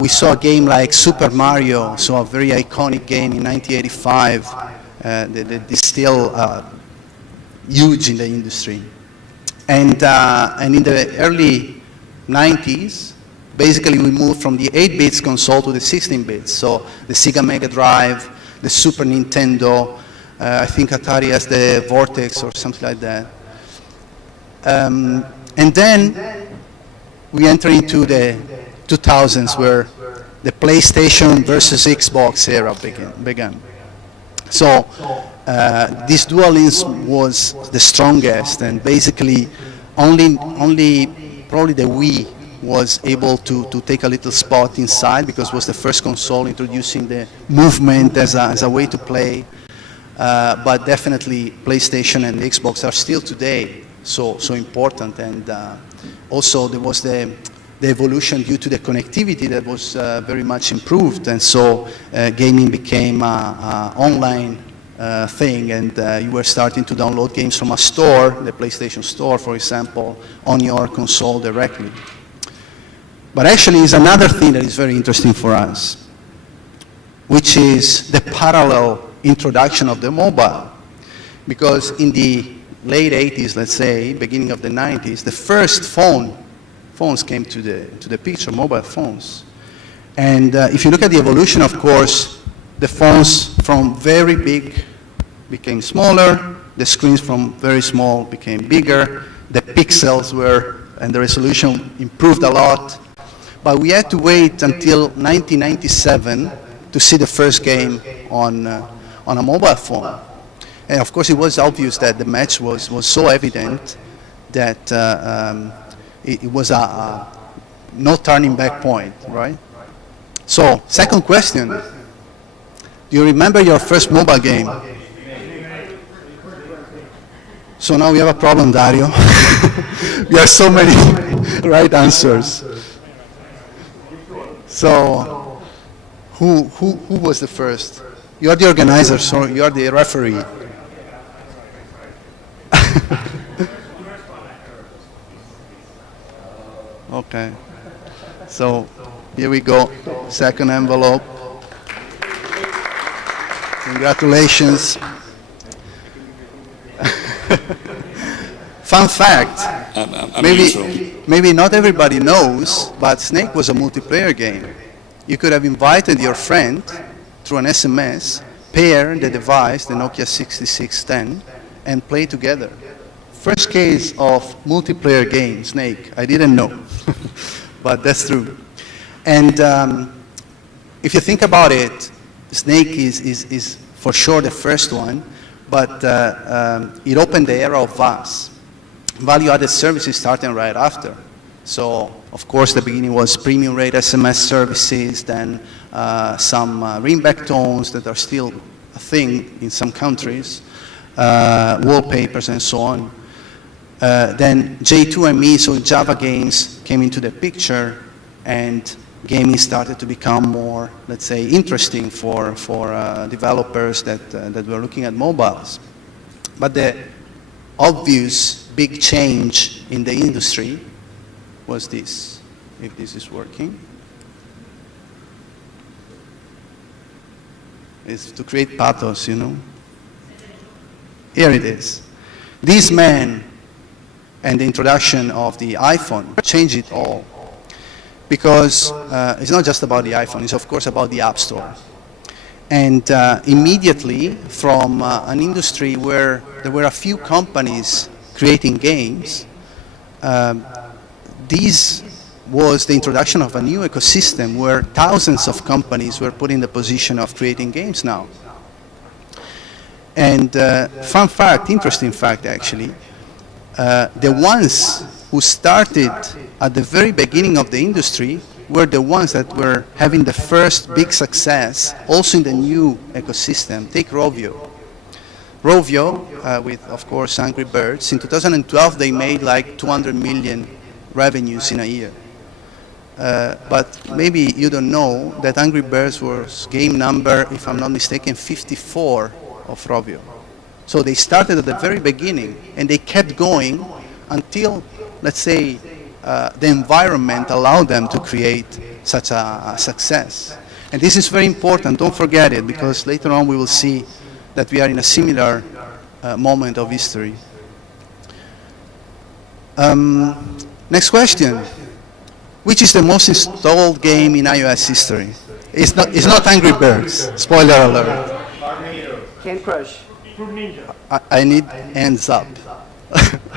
We saw a game like Super Mario, so a very iconic game in 1985 that is still huge in the industry. And in the early 90s, basically we moved from the 8-bits console to the 16-bits. So the Sega Mega Drive, the Super Nintendo, I think Atari has the Vortex or something like that. And then we enter into the 2000s, where the PlayStation versus Xbox era began. So this dualism was the strongest, and basically only probably the Wii was able to take a little spot inside, because it was the first console introducing the movement as a way to play. But definitely PlayStation and Xbox are still today so important, and also there was the evolution due to the connectivity that was very much improved, and so gaming became an online thing, and you were starting to download games from a store, the PlayStation Store, for example, on your console directly. But actually, is another thing that is very interesting for us, which is the parallel introduction of the mobile. Because in the late 80s, let's say, beginning of the 90s, the first phones came to the picture, mobile phones. And if you look at the evolution, of course, the phones from very big became smaller, the screens from very small became bigger, the pixels and the resolution improved a lot. But we had to wait until 1997 to see the first game on a mobile phone. And of course, it was obvious that the match was so evident that it was a no turning back point, right? So, second question. Do you remember your first mobile game? So now we have a problem, Dario. We have so many right answers. So, who was the first? You are the organizer, so you are the referee. Okay. So, here we go. Second envelope. Congratulations. Fun fact, maybe not everybody knows, but Snake was a multiplayer game. You could have invited your friend through an SMS, pair the device, the Nokia 6610, and play together. First case of multiplayer game, Snake. I didn't know, but that's true. And if you think about it, Snake is for sure the first one, but it opened the era of VAS. Value-added services starting right after. So, of course, the beginning was premium rate SMS services, then some ringback tones that are still a thing in some countries, wallpapers and so on. Then J2ME, so Java games came into the picture, and gaming started to become more, let's say, interesting for developers that were looking at mobiles. But the obvious big change in the industry was this, if this is working, is to create pathos, you know. Here it is. This man and the introduction of the iPhone changed it all. Because it's not just about the iPhone, it's of course about the App Store. And immediately from an industry where there were a few companies creating games, this was the introduction of a new ecosystem where thousands of companies were put in the position of creating games now. And fun fact, interesting fact actually, the ones who started at the very beginning of the industry were the ones that were having the first big success also in the new ecosystem. Take Rovio. Rovio, with of course Angry Birds, in 2012 they made like 200 million revenues in a year. But maybe you don't know that Angry Birds was game number, if I'm not mistaken, 54 of Rovio. So they started at the very beginning and they kept going until, let's say, the environment allowed them to create such a success. And this is very important, don't forget it, because later on we will see that we are in a similar moment of history. Next question. Which is the most installed game in iOS history? It's not Angry Birds, spoiler alert. Candy Crush. I need hands up.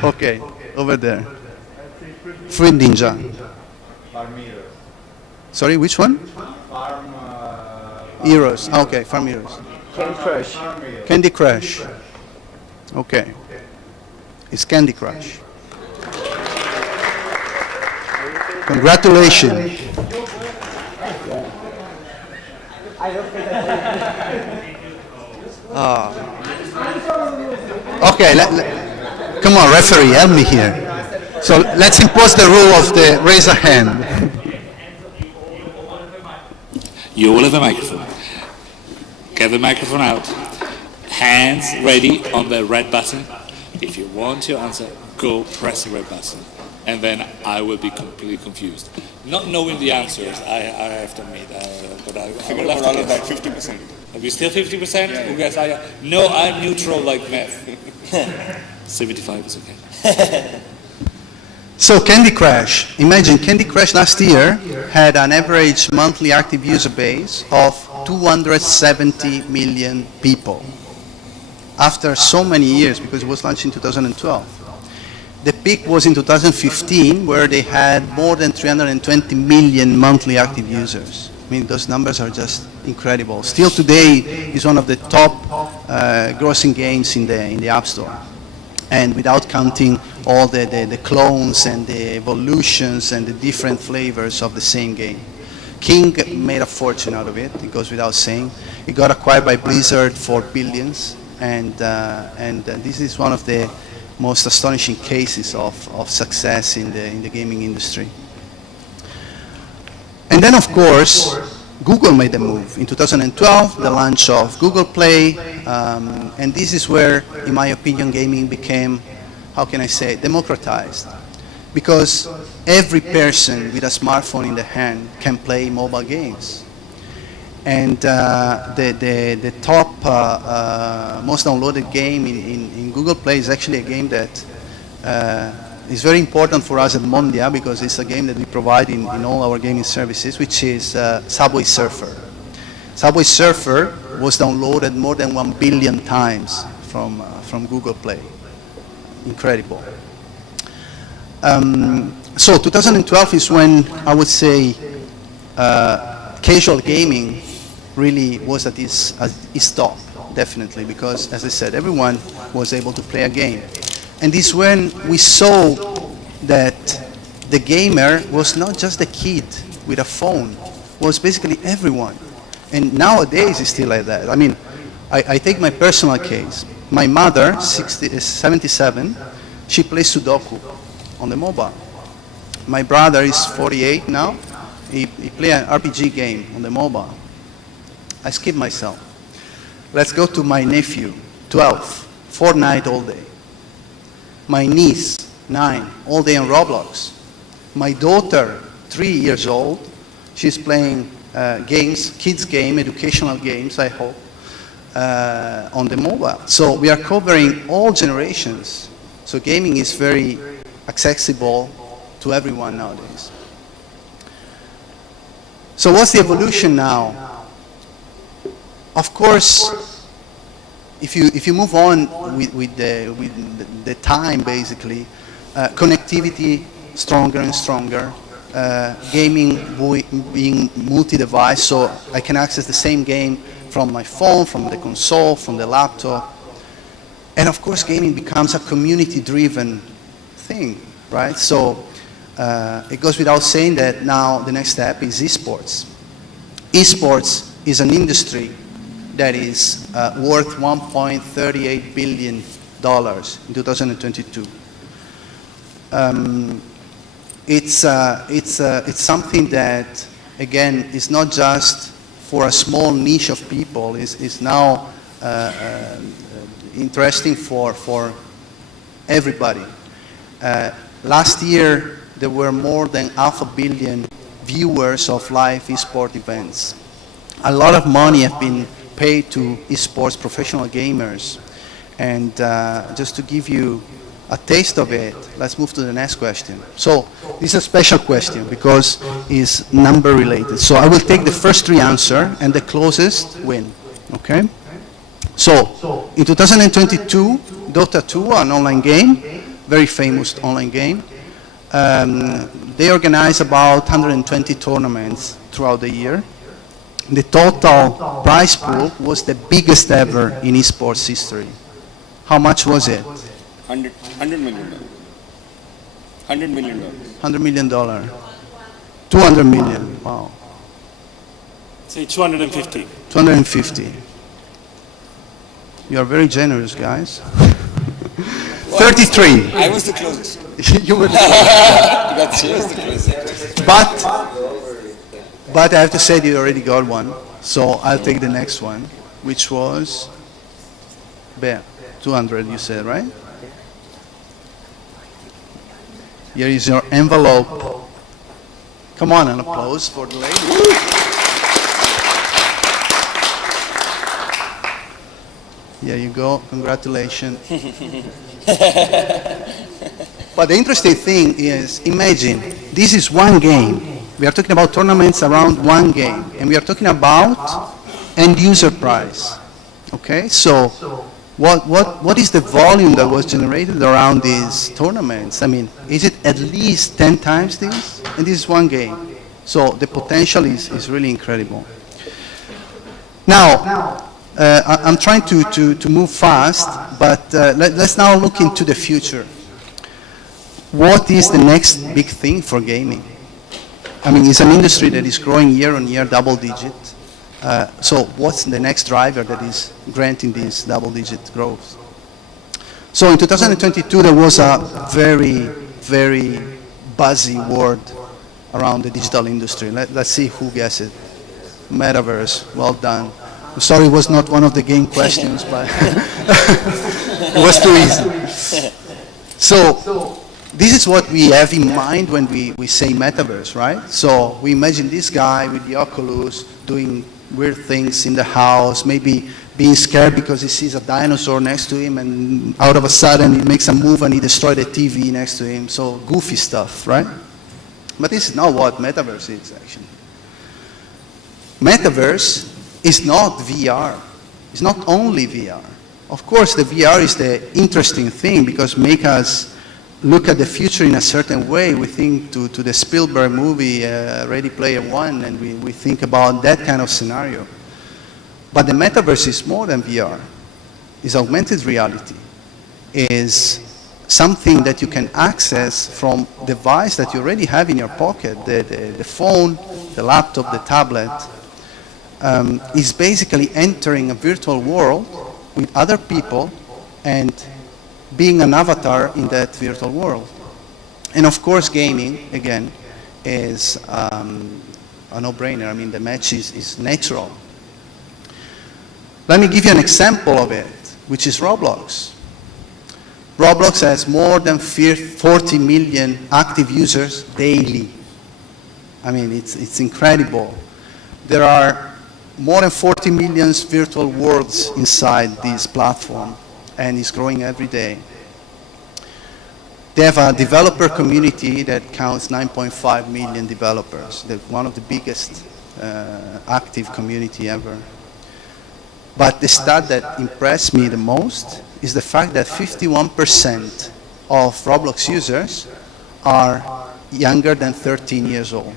Okay, over there. Fruit Ninja. Sorry, which one? Heroes. Okay, Farm Heroes. Candy Crush. Candy Crush. Okay. It's Candy Crush. Congratulations. Okay, come on, referee, help me here. So let's impose the rule of the raise a hand. You will have a microphone. Get the microphone out. Hands ready on the red button. If you want to answer, go press the red button. And then I will be completely confused. Not knowing the answers, I have to admit. But I will have to like 50%. Are we still 50%? Yes. No, I'm neutral like MEF. 75 is okay. So Candy Crush, imagine Candy Crush last year had an average monthly active user base of 270 million people. After so many years, because it was launched in 2012. The peak was in 2015, where they had more than 320 million monthly active users. I mean, those numbers are just incredible. Still today is one of the top grossing games in the App Store. And without counting all the clones and the evolutions and the different flavors of the same game. King made a fortune out of it, it goes without saying. It got acquired by Blizzard for billions, and this is one of the most astonishing cases of success in the gaming industry. And then, of course, Google made the move. In 2012, the launch of Google Play, and this is where, in my opinion, gaming became, how can I say, democratized. Because every person with a smartphone in the hand can play mobile games. And the top most downloaded game in Google Play is actually a game that is very important for us at Mondia, because it's a game that we provide in all our gaming services, which is Subway Surfer. Subway Surfer was downloaded more than 1 billion times from Google Play. Incredible. So 2012 is when I would say casual gaming really was at its top, definitely, because as I said, everyone was able to play a game. And this is when we saw that the gamer was not just a kid with a phone, was basically everyone. And nowadays it's still like that. I mean, I take my personal case. My mother, 77, she plays Sudoku on the mobile. My brother is 48 now. He plays an RPG game on the mobile. I skip myself. Let's go to my nephew, 12, Fortnite all day. My niece, 9, all day on Roblox. My daughter, 3 years old, she's playing games, kids game, educational games, I hope, on the mobile. So we are covering all generations. So gaming is very accessible to everyone nowadays. So what's the evolution now? Of course, if you move on with the time, basically, connectivity stronger and stronger, gaming being multi-device, so I can access the same game from my phone, from the console, from the laptop. And of course, gaming becomes a community-driven thing, right? So it goes without saying that now the next step is esports. Esports is an industry that is worth $1.38 billion in 2022. It's something that, again, is not just for a small niche of people. It's now interesting for everybody. Last year, there were more than 500 million viewers of live esports events. A lot of money have been paid to esports professional gamers. And just to give you a taste of it, let's move to the next question. So this is a special question because it's number related. So I will take the first 3 answers and the closest win, okay? So in 2022, Dota 2, an online game, very famous online game, they organize about 120 tournaments throughout the year. The total prize pool was the biggest ever in esports history. How much was it? $100 million. $100 million. $100 million. 200 million. Wow. Say 250. 250. You are very generous, guys. 33. I was the closest. You were the closest. But I have to say that you already got one, so I'll take the next one, which was 200, you said, right? Here is your envelope. Come on, an applause for the lady. Here you go, congratulations. But the interesting thing is, imagine, this is one game. We are talking about tournaments around one game, and we are talking about end user price. Okay, so what is the volume that was generated around these tournaments? I mean, is it at least 10 times this? And this is one game. So the potential is really incredible. Now, I'm trying to move fast, but let's now look into the future. What is the next big thing for gaming? I mean, it's an industry that is growing year on year, double digit. So what's the next driver that is granting this double digit growth? So in 2022, there was a very, very buzzy word around the digital industry. Let's see who guessed it. Metaverse, well done. I'm sorry it was not one of the game questions, but it was too easy. So this is what we have in mind when we say metaverse, right? So we imagine this guy with the Oculus doing weird things in the house, maybe being scared because he sees a dinosaur next to him and out of a sudden he makes a move and he destroys the TV next to him. So goofy stuff, right? But this is not what metaverse is, actually. Metaverse is not VR. It's not only VR. Of course, the VR is the interesting thing because make us look at the future in a certain way. We think to the Spielberg movie, Ready Player One, and we think about that kind of scenario. But the metaverse is more than VR. It's augmented reality. Is something that you can access from a device that you already have in your pocket, the phone, the laptop, the tablet, is basically entering a virtual world with other people and being an avatar in that virtual world. And of course, gaming, again, is a no-brainer. I mean, the match is natural. Let me give you an example of it, which is Roblox. Roblox has more than 40 million active users daily. I mean, it's incredible. There are more than 40 million virtual worlds inside this platform, and it's growing every day. They have a developer community that counts 9.5 million developers. They're one of the biggest active community ever. But the stat that impressed me the most is the fact that 51% of Roblox users are younger than 13 years old.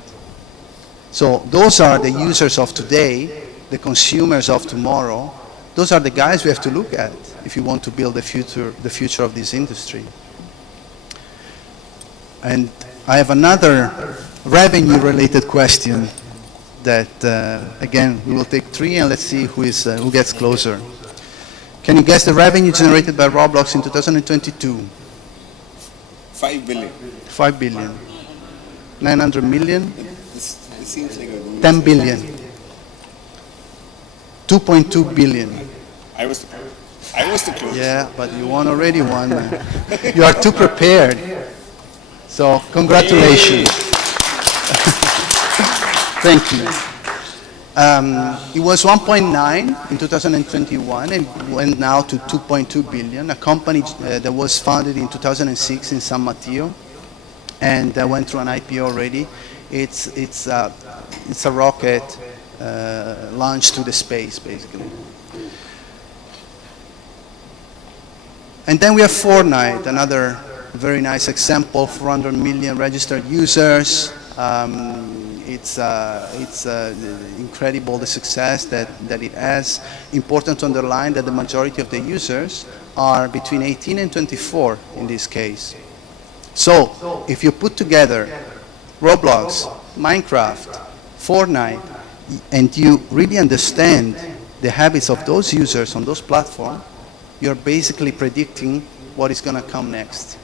So those are the users of today, the consumers of tomorrow. Those are the guys we have to look at if you want to build the future of this industry. And I have another revenue-related question that, again, we will take 3 and let's see who gets closer. Can you guess the revenue generated by Roblox in 2022? 5 billion. 5 billion. 900 million? This seems like a 10 billion. 2.2 billion. I was the closest. Yeah, but you won already one. You are too prepared. So, congratulations. Thank you. It was 1.9 in 2021 and went now to 2.2 billion, a company that was founded in 2006 in San Mateo and went through an IPO already. It's a rocket launched to the space, basically. And then we have Fortnite, another very nice example, 400 million registered users. It's incredible the success that it has. Important to underline that the majority of the users are between 18 and 24 in this case. So if you put together Roblox, Minecraft, Fortnite, and you really understand the habits of those users on those platforms, you're basically predicting what is going to come next.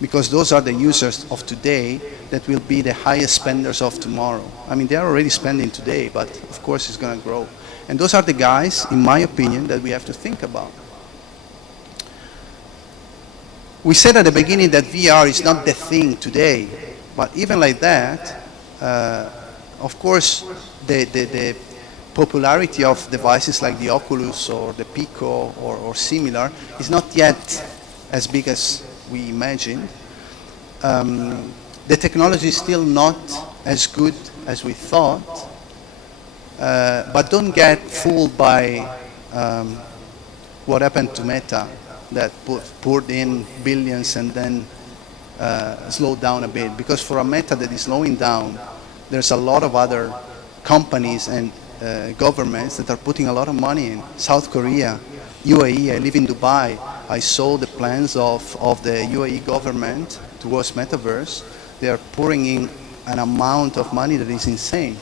Because those are the users of today that will be the highest spenders of tomorrow. I mean, they are already spending today, but of course it's going to grow. And those are the guys, in my opinion, that we have to think about. We said at the beginning that VR is not the thing today, but even like that, of course, the popularity of devices like the Oculus or the Pico or similar is not yet as big as we imagined. The technology is still not as good as we thought, but don't get fooled by what happened to Meta, that poured in billions and then slowed down a bit. Because for a Meta that is slowing down, there's a lot of other companies and governments that are putting a lot of money in. South Korea, UAE, I live in Dubai. I saw the plans of the UAE government towards metaverse. They are pouring in an amount of money that is insane.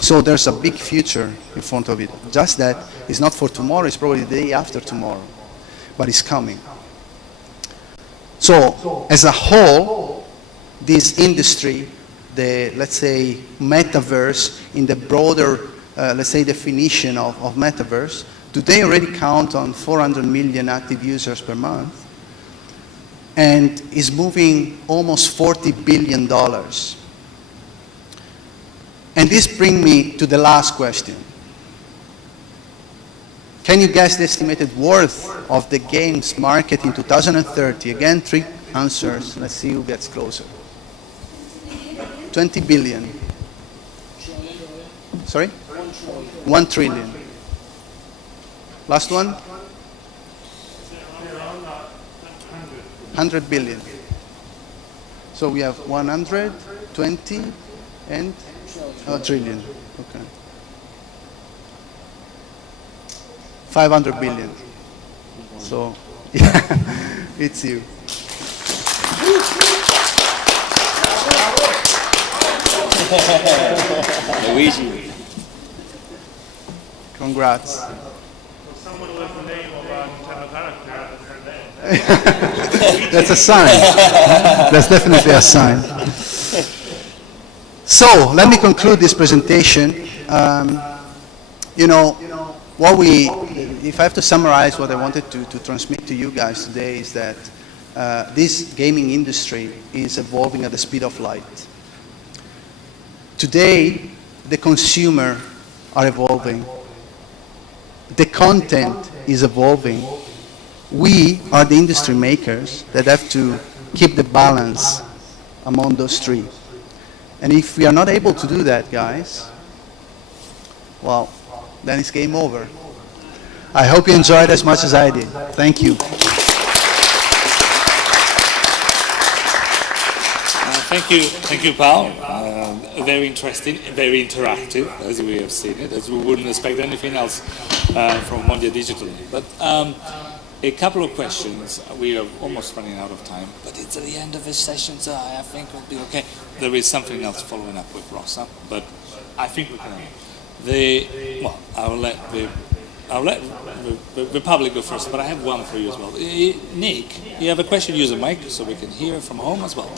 So there's a big future in front of it. Just that it's not for tomorrow, it's probably the day after tomorrow, but it's coming. So as a whole, this industry, the, let's say, metaverse in the broader, let's say, definition of metaverse, today already count on 400 million active users per month and is moving almost $40 billion. And this brings me to the last question. Can you guess the estimated worth of the games market in 2030? Again, 3 answers. Let's see who gets closer. 20 billion. Sorry? 1 1 trillion. Last one? 100 billion. So we have 120 and a trillion. Okay. 500 billion. So, yeah, it's you. Luigi. Congrats. Someone with the name of a Nintendo character. That's a sign. That's definitely a sign. So, let me conclude this presentation. If I have to summarize what I wanted to transmit to you guys today is that this gaming industry is evolving at the speed of light. Today, the consumer are evolving. The content is evolving. We are the industry makers that have to keep the balance among those three. And if we are not able to do that, guys, well, then it's game over. I hope you enjoyed as much as I did. Thank you. Thank you, Paul. Very interesting, very interactive, as we have seen it, as we wouldn't expect anything else from Mondia Digital. But a couple of questions. We are almost running out of time, but it's at the end of this session, so I think we'll be okay. There is something else following up with Rossa, but I think we can. I'll let the public go first, but I have one for you as well. Nick, you have a question? Use a mic so we can hear from home as well.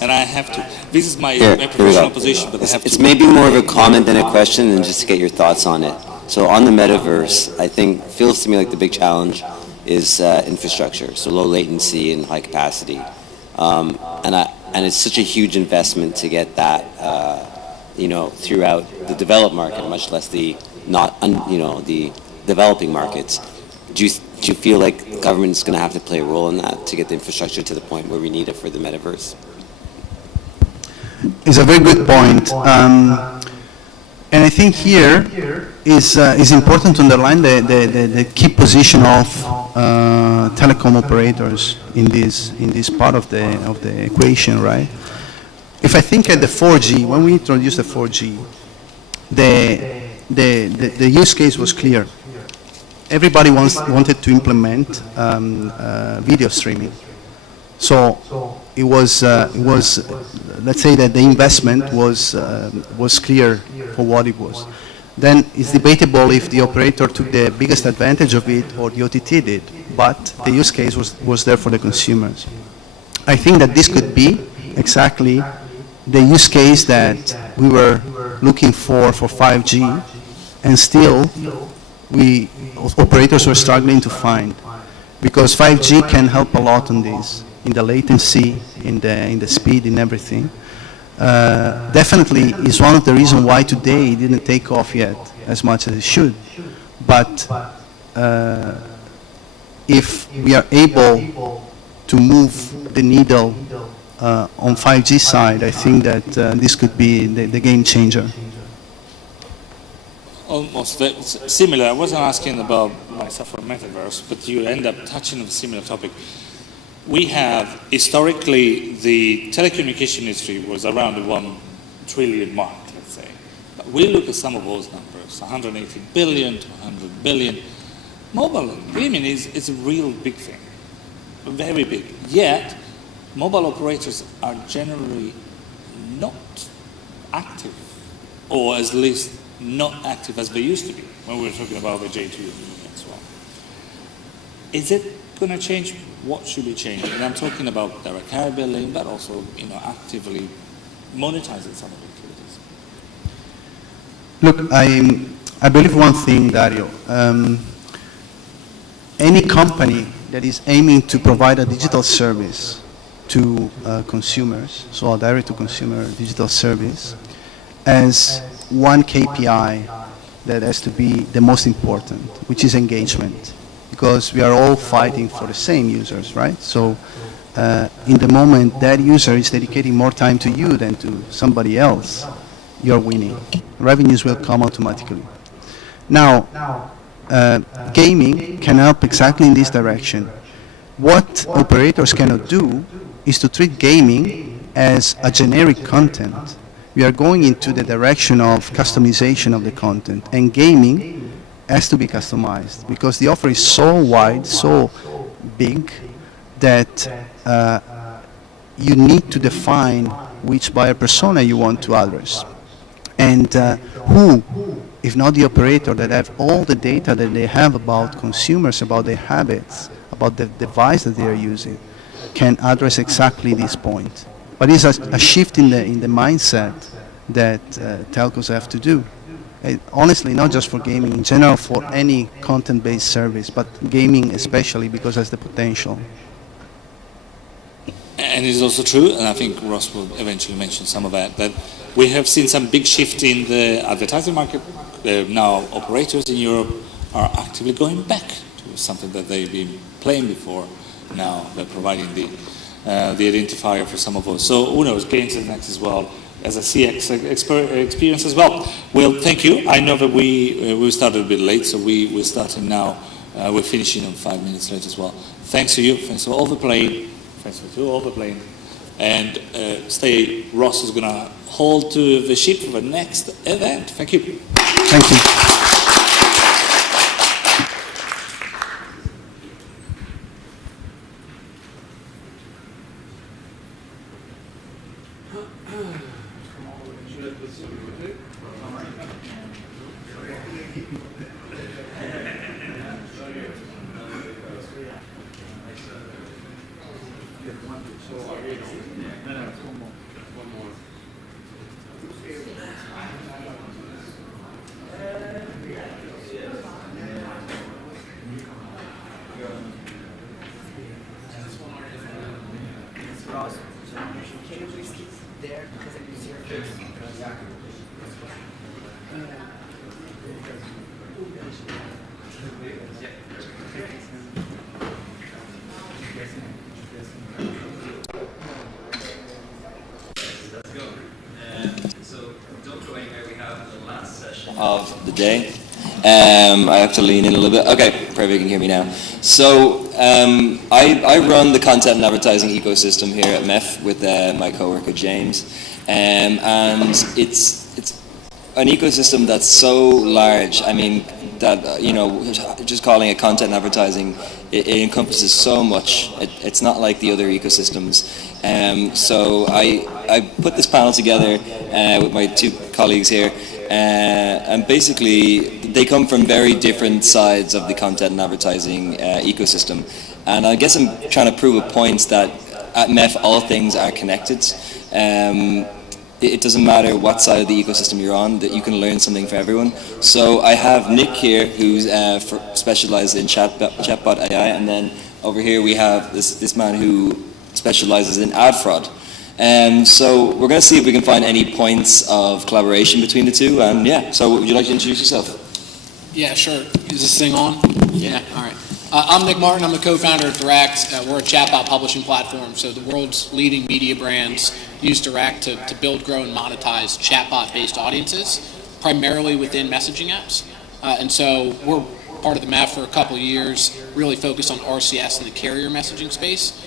And I have to. This is my professional position, but I have to. It's maybe more of a comment than a question, and just to get your thoughts on it. So on the metaverse, I think feels to me like the big challenge is infrastructure, so low latency and high capacity, and it's such a huge investment to get that, throughout the developed market, much less the the developing markets. Do you feel like the government's going to have to play a role in that to get the infrastructure to the point where we need it for the metaverse? It's a very good point. And I think here is important to underline the key position of telecom operators in this part of the equation, right? If I think at the 4G, when we introduced the 4G, the use case was clear. Everybody wanted to implement video streaming. So it was let's say that the investment was clear for what it was. Then it's debatable if the operator took the biggest advantage of it or the OTT did, but the use case was there for the consumers. I think that this could be exactly the use case that we were looking for 5G, and still operators were struggling to find, because 5G can help a lot on this, in the latency, in the speed, in everything. Definitely is one of the reasons why today it didn't take off yet as much as it should. But if we are able to move the needle on 5G side, I think that this could be the game changer. Almost similar. I wasn't asking about myself or metaverse, but you end up touching on a similar topic. We have, historically, the telecommunication industry was around the 1 trillion mark, let's say. But we look at some of those numbers, 180 billion to 100 billion. Mobile gaming is a real big thing, very big. Yet, mobile operators are generally not active, or at least not active as they used to be when we were talking about the J2 and so on. Is it going to change? What should be changing? And I'm talking about direct carrier billing, but also actively monetizing some of the activities. Look, I believe one thing, Dario. Any company that is aiming to provide a digital service to consumers, so a direct-to-consumer digital service, as one KPI that has to be the most important, which is engagement, because we are all fighting for the same users, right? So in the moment that user is dedicating more time to you than to somebody else, you're winning. Revenues will come automatically. Now, gaming can help exactly in this direction. What operators cannot do is to treat gaming as a generic content. We are going into the direction of customization of the content, and gaming has to be customized because the offer is so wide, so big, that you need to define which buyer persona you want to address. And who, if not the operator that have all the data that they have about consumers, about their habits, about the device that they are using, can address exactly this point. But it's a shift in the mindset that telcos have to do. Honestly, not just for gaming, in general for any content-based service, but gaming especially because it has the potential. And it is also true, and I think Ross will eventually mention some of that, that we have seen some big shift in the advertising market. Now operators in Europe are actively going back to something that they've been playing before. Now they're providing the identifier for some of us. So who knows, gains and next as well as a CX experience as well. Well, thank you. I know that we started a bit late, so we're starting now. We're finishing on 5 minutes late as well. Thanks to you. Thanks for overplaying. Thanks for overplaying. And stay. Ross is going to hold to the ship for the next event. Thank you. Thank you. Of the day. I have to lean in a little bit. Okay, probably you can hear me now. So I run the content and advertising ecosystem here at MEF with my coworker James, and it's an ecosystem that's so large. I mean that just calling it content and advertising, it encompasses so much. It's not like the other ecosystems. So I put this panel together with my two colleagues here. And basically, they come from very different sides of the content and advertising ecosystem. And I guess I'm trying to prove a point that at MEF, all things are connected. It doesn't matter what side of the ecosystem you're on, that you can learn something for everyone. So I have Nick here, who's specialized in chatbot AI, and then over here we have this man who specializes in ad fraud. So we're going to see if we can find any points of collaboration between the two. And yeah, so would you like to introduce yourself? Yeah, sure. Is this thing on? Yeah, all right. I'm Nick Martin. I'm the co-founder of Direct. We're a chatbot publishing platform. So the world's leading media brands use Direct to build, grow, and monetize chatbot-based audiences, primarily within messaging apps. And so we're part of the MEF for a couple of years, really focused on RCS and the carrier messaging space.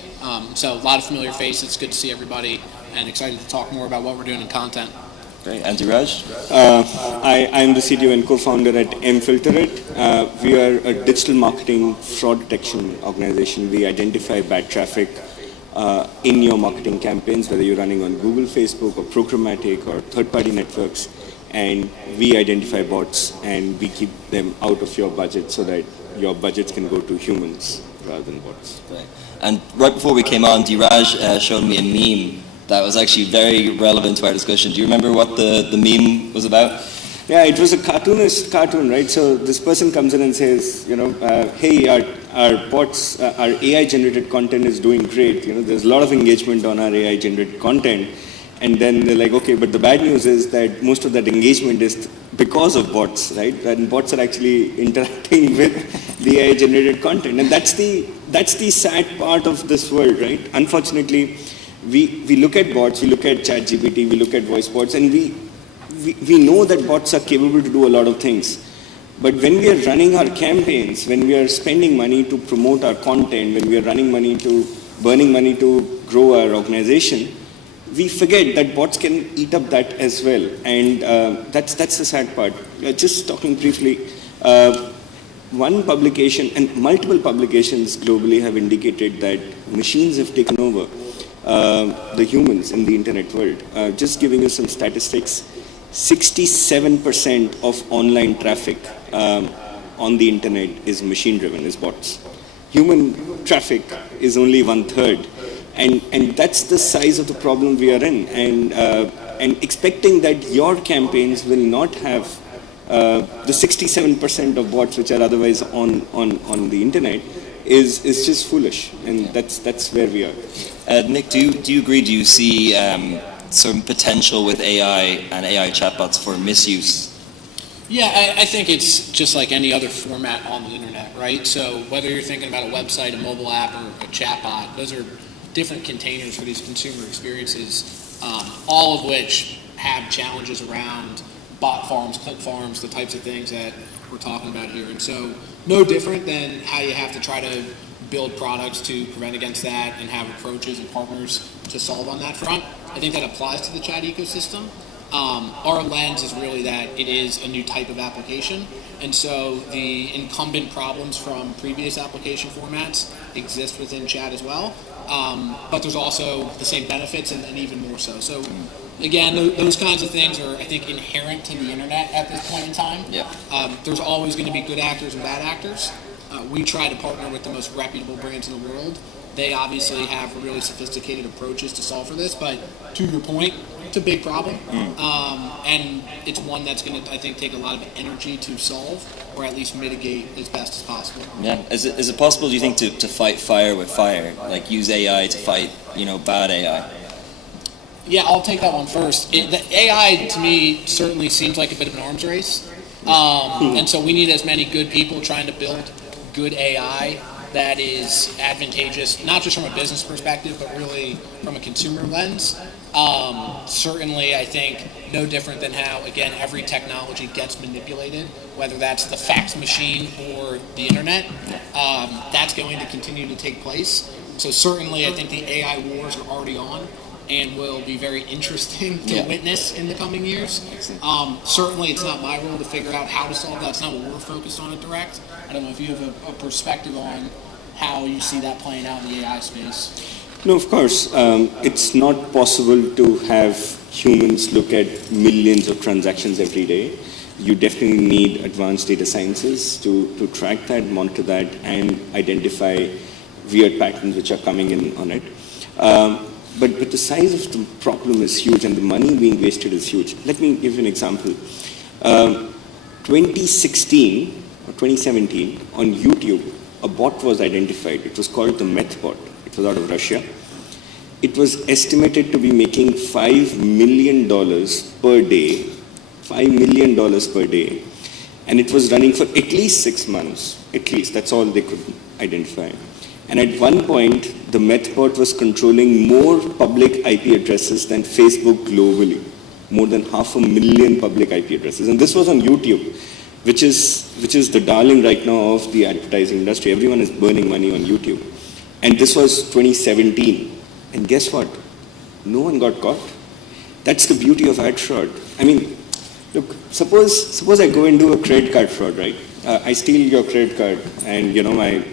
So a lot of familiar faces. Good to see everybody, and excited to talk more about what we're doing in content. Great. And Diraj? I'm the CTO and co-founder at mFilterIt. We are a digital marketing fraud detection organization. We identify bad traffic in your marketing campaigns, whether you're running on Google, Facebook, or programmatic, or third-party networks. And we identify bots, and we keep them out of your budget so that your budgets can go to humans rather than bots. Right. And right before we came on, Diraj showed me a meme that was actually very relevant to our discussion. Do you remember what the meme was about? Yeah, it was a cartoonist cartoon, right? So this person comes in and says, hey, our bots, our AI-generated content is doing great. There's a lot of engagement on our AI-generated content. And then they're like, okay, but the bad news is that most of that engagement is because of bots, right? And bots are actually interacting with the AI-generated content. And that's the sad part of this world, right? Unfortunately, we look at bots, we look at ChatGPT, we look at voice bots, and we we know that bots are capable to do a lot of things. But when we are running our campaigns, when we are spending money to promote our content, when we are burning money to grow our organization, we forget that bots can eat up that as well. And that's the sad part. Just talking briefly, one publication and multiple publications globally have indicated that machines have taken over the humans in the internet world. Just giving you some statistics, 67% of online traffic on the internet is machine-driven, is bots. Human traffic is only 1/3. And that's the size of the problem we are in. And expecting that your campaigns will not have the 67% of bots which are otherwise on the internet is just foolish. And that's where we are. Nick, do you agree? Do you see some potential with AI and AI chatbots for misuse? Yeah, I think it's just like any other format on the internet, right? So whether you're thinking about a website, a mobile app, or a chatbot, those are different containers for these consumer experiences, all of which have challenges around bot farms, click farms, the types of things that we're talking about here. And so no different than how you have to try to build products to prevent against that and have approaches and partners to solve on that front. I think that applies to the chat ecosystem. Our lens is really that it is a new type of application, and so the incumbent problems from previous application formats exist within chat as well, but there's also the same benefits and even more so. So again, those kinds of things are, I think, inherent to the internet at this point in time. Yeah. There's always going to be good actors and bad actors. We try to partner with the most reputable brands in the world. They obviously have really sophisticated approaches to solve for this, but to your point, it's a big problem, and it's one that's going to, I think, take a lot of energy to solve, or at least mitigate as best as possible. Yeah. Is it possible, do you think, to fight fire with fire, like use AI to fight, bad AI? Yeah, I'll take that one first. The AI, to me, certainly seems like a bit of an arms race, and so we need as many good people trying to build good AI that is advantageous, not just from a business perspective, but really from a consumer lens. Certainly, I think, no different than how, again, every technology gets manipulated, whether that's the fax machine or the internet, that's going to continue to take place. So certainly, I think the AI wars are already on and will be very interesting to witness in the coming years. Certainly, it's not my role to figure out how to solve that. It's not what we're focused on at Direct. I don't know if you have a perspective on how you see that playing out in the AI space. No, of course. It's not possible to have humans look at millions of transactions every day. You definitely need advanced data sciences to track that, monitor that, and identify weird patterns which are coming in on it. But the size of the problem is huge, and the money being wasted is huge. Let me give you an example. 2016 or 2017, on YouTube, a bot was identified. It was called the MEF bot. It was out of Russia. It was estimated to be making $5 million per day, $5 million per day. And it was running for at least 6 months, at least. That's all they could identify. And at one point, the MEF bot was controlling more public IP addresses than Facebook globally. More than 500,000 public IP addresses. And this was on YouTube, which is the darling right now of the advertising industry. Everyone is burning money on YouTube. And this was 2017. And guess what? No one got caught. That's the beauty of ad fraud. I mean, look, suppose I go and do a credit card fraud, right? I steal your credit card, and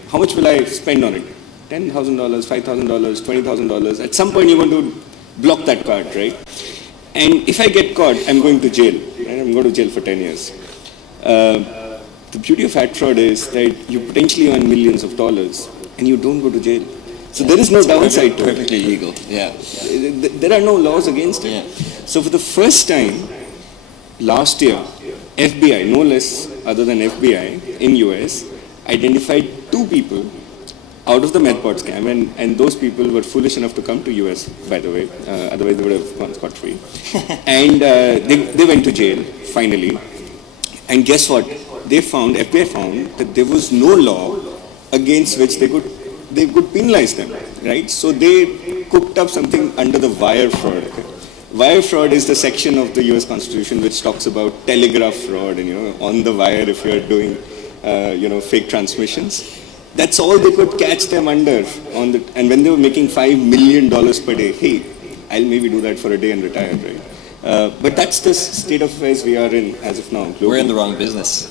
how much will I spend on it? $10,000, $5,000, $20,000. At some point, you're going to block that card, right? And if I get caught, I'm going to jail. Right? I'm going to jail for 10 years. The beauty of ad fraud is that you potentially earn millions of dollars, and you don't go to jail. So there is no downside to it. Perfectly legal. Yeah. There are no laws against it. Yeah. So for the first time last year, FBI, no less other than FBI in US, identified 2 people out of the MedBot scam, and those people were foolish enough to come to US, by the way. Otherwise they would have gone scot-free. And they went to jail, finally. And guess what? FBI found that there was no law against which they could penalize them, right? So they cooked up something under the wire fraud. Wire fraud is the section of the US Constitution which talks about telegraph fraud and, on the wire if you're doing, fake transmissions. That's all they could catch them under. And when they were making $5 million per day, hey, I'll maybe do that for a day and retire, right? But that's the state of affairs we are in as of now. Globally. We're in the wrong business.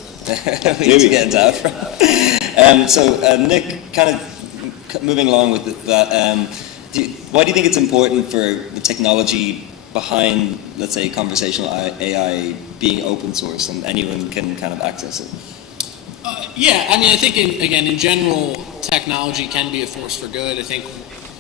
We need to get into that. So, Nick, kind of moving along with that, why do you think it's important for the technology behind, let's say, conversational AI being open source and anyone can kind of access it? I think in general, technology can be a force for good. I think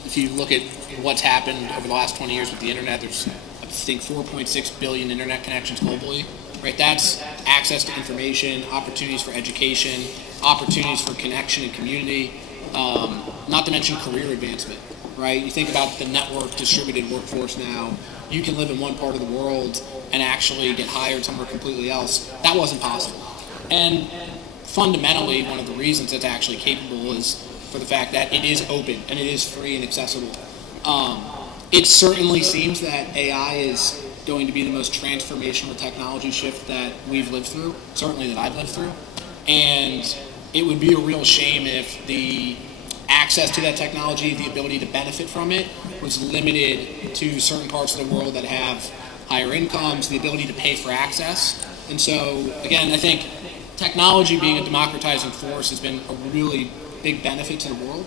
if you look at what's happened over the last 20 years with the internet, there's, I think, 4.6 billion internet connections globally, right? That's access to information, opportunities for education, opportunities for connection and community, not to mention career advancement, right? You think about the network distributed workforce now. You can live in one part of the world and actually get hired somewhere completely else. That wasn't possible. And fundamentally, one of the reasons it's actually capable is for the fact that it is open and it is free and accessible. It certainly seems that AI is going to be the most transformational technology shift that we've lived through, certainly that I've lived through. And it would be a real shame if the access to that technology, the ability to benefit from it, was limited to certain parts of the world that have higher incomes, the ability to pay for access. And so, again, I think technology being a democratizing force has been a really big benefit to the world.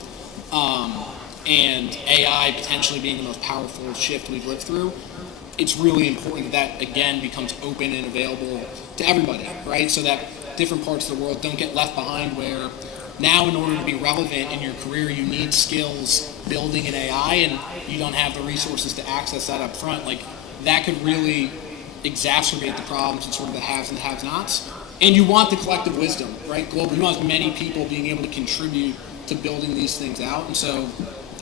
And AI potentially being the most powerful shift we've lived through, it's really important that, again, becomes open and available to everybody, right? So that different parts of the world don't get left behind, where now in order to be relevant in your career, you need skills building in AI and you don't have the resources to access that up front. Like, that could really exacerbate the problems and sort of the haves and the have-nots. And you want the collective wisdom, right? Globally, you want as many people being able to contribute to building these things out. And so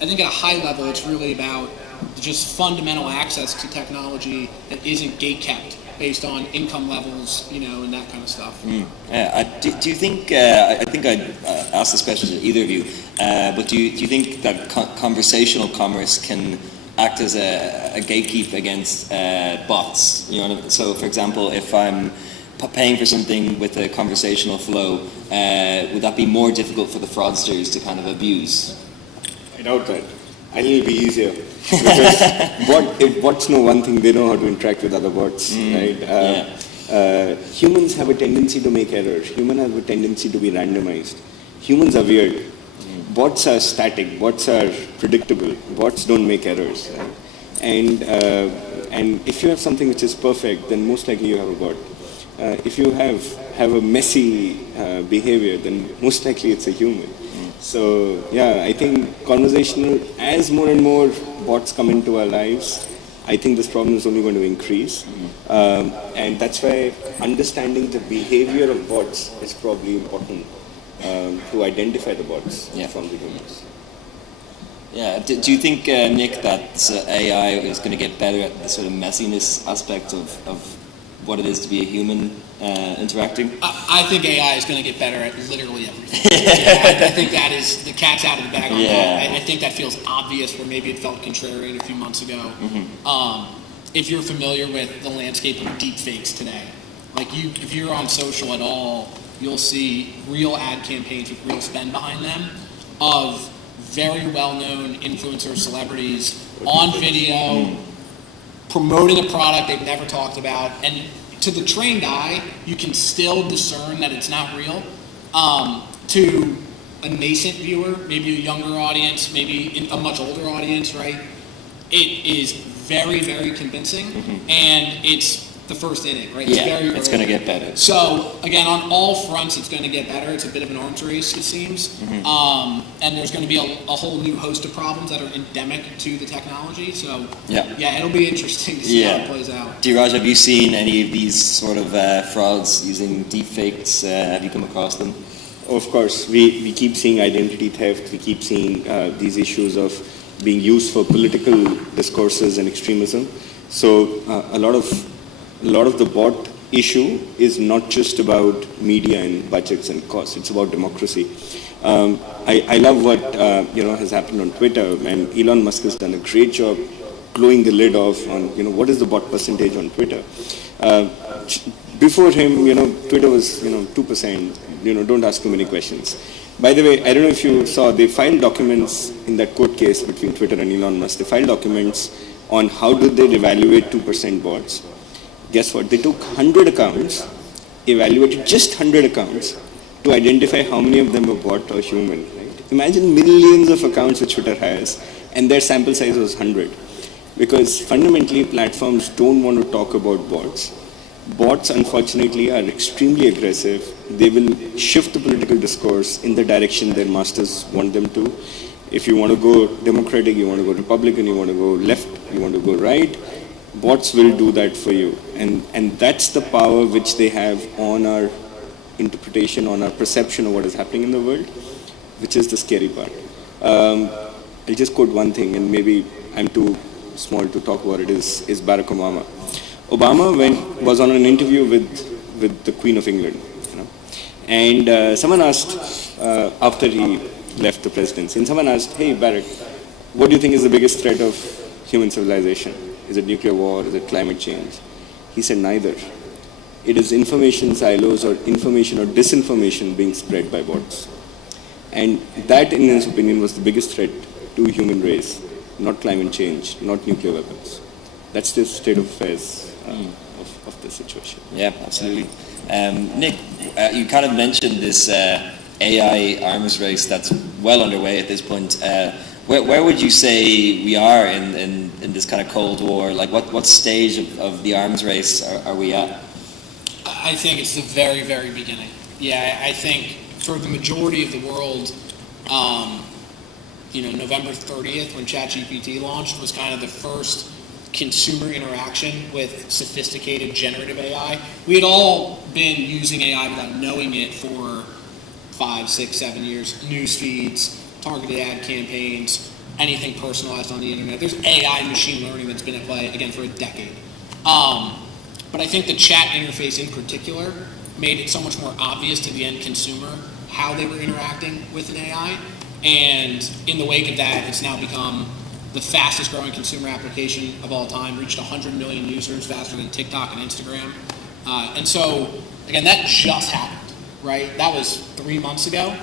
I think at a high level, it's really about just fundamental access to technology that isn't gate-kept based on income levels, and that kind of stuff. Do you think, I think I'd ask this question to either of you, but do you think that conversational commerce can act as a gatekeep against bots? So for example, if I'm paying for something with a conversational flow, would that be more difficult for the fraudsters to kind of abuse? I doubt that. I think it'll be easier. Because if bots know one thing, they know how to interact with other bots, right? Humans have a tendency to make errors. Humans have a tendency to be randomized. Humans are weird. Bots are static. Bots are predictable. Bots don't make errors. Right? And if you have something which is perfect, then most likely you have a bot. If you have a messy behavior, then most likely it's a human. So I think conversational, as more and more bots come into our lives, I think this problem is only going to increase. And that's why understanding the behavior of bots is probably important to identify the bots from the humans. Do you think, Nick, that AI is going to get better at the sort of messiness aspect of what it is to be a human interacting? I think AI is going to get better at literally everything. I think that is the cat's out of the bag on that. I think that feels obvious where maybe it felt contrarian a few months ago. If you're familiar with the landscape of deep fakes today, if you're on social at all, you'll see real ad campaigns with real spend behind them of very well-known influencers, celebrities on video, promoting a product they've never talked about, and to the trained eye, you can still discern that it's not real. To a nascent viewer, maybe a younger audience, maybe a much older audience, right? It is very, very convincing, and it's the first inning, right? It's going to get better. So again, on all fronts, it's going to get better. It's a bit of an arms race, it seems. And there's going to be a whole new host of problems that are endemic to the technology. So it'll be interesting to see how it plays out. Dheeraj, have you seen any of these sort of frauds using deepfakes? Have you come across them? Of course, we keep seeing identity theft. We keep seeing these issues of being used for political discourses and extremism. So a lot of the bot issue is not just about media and budgets and costs. It's about democracy. I love what has happened on Twitter, and Elon Musk has done a great job blowing the lid off on, what is the bot percentage on Twitter. Before him, Twitter was, 2%, don't ask too many questions. By the way, I don't know if you saw, they filed documents in that court case between Twitter and Elon Musk. They filed documents on how did they evaluate 2% bots. Guess what? They took 100 accounts, evaluated just 100 accounts to identify how many of them were bot or human. Right? Imagine millions of accounts which Twitter has, and their sample size was 100. Because fundamentally, platforms don't want to talk about bots. Bots, unfortunately, are extremely aggressive. They will shift the political discourse in the direction their masters want them to. If you want to go Democratic, you want to go Republican, you want to go left, you want to go right, bots will do that for you. And that's the power which they have on our interpretation, on our perception of what is happening in the world, which is the scary part. I'll just quote one thing, and maybe I'm too small to talk about it, is Barack Obama. Obama was on an interview with the Queen of England, and someone asked, after he left the presidency, and someone asked, hey Barack, what do you think is the biggest threat of human civilization? Is it nuclear war? Is it climate change? He said neither. It is information silos or information or disinformation being spread by bots. And that, in his opinion, was the biggest threat to human race, not climate change, not nuclear weapons. That's the state of affairs of the situation. Yeah, absolutely. Nick, you kind of mentioned this AI arms race that's well underway at this point. Where would you say we are in this kind of Cold War? Like what stage of the arms race are we at? I think it's the very, very beginning. Yeah, I think for the majority of the world, November 30th when ChatGPT launched was kind of the first consumer interaction with sophisticated generative AI. We had all been using AI without knowing it for 5, 6, 7 years. News feeds, targeted ad campaigns, anything personalized on the internet. There's AI machine learning that's been at play, again, for a decade. But I think the chat interface in particular made it so much more obvious to the end consumer how they were interacting with an AI. And in the wake of that, it's now become the fastest growing consumer application of all time, reached 100 million users faster than TikTok and Instagram. And so, again, that just happened, right? That was 3 months ago.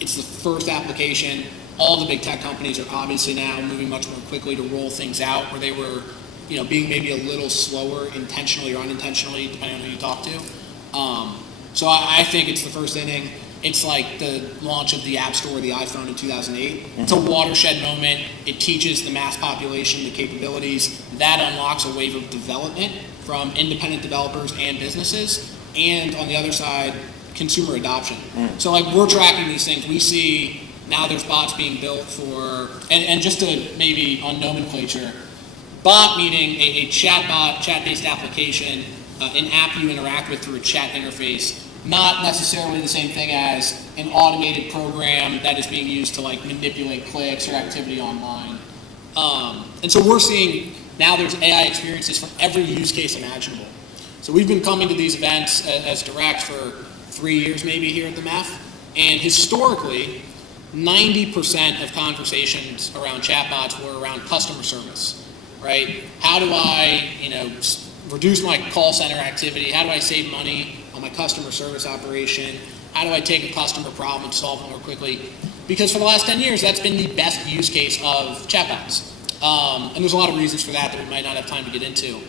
It's the first application. All the big tech companies are obviously now moving much more quickly to roll things out where they were, being maybe a little slower intentionally or unintentionally, depending on who you talk to. So I think it's the first inning. It's like the launch of the App Store, the iPhone in 2008. It's a watershed moment. It teaches the mass population the capabilities. That unlocks a wave of development from independent developers and businesses. And on the other side, consumer adoption. So we're tracking these things. We see now there's bots being built for, and just to maybe on nomenclature, bot meaning a chatbot, chat-based application, an app you interact with through a chat interface. Not necessarily the same thing as an automated program that is being used to manipulate clicks or activity online. And so we're seeing now there's AI experiences for every use case imaginable. So we've been coming to these events as Direct for 3 years maybe here at the MEF, and historically 90% of conversations around chatbots were around customer service, right? How do I, reduce my call center activity? How do I save money on my customer service operation? How do I take a customer problem and solve it more quickly? Because for the last 10 years, that's been the best use case of chatbots. And there's a lot of reasons for that we might not have time to get into.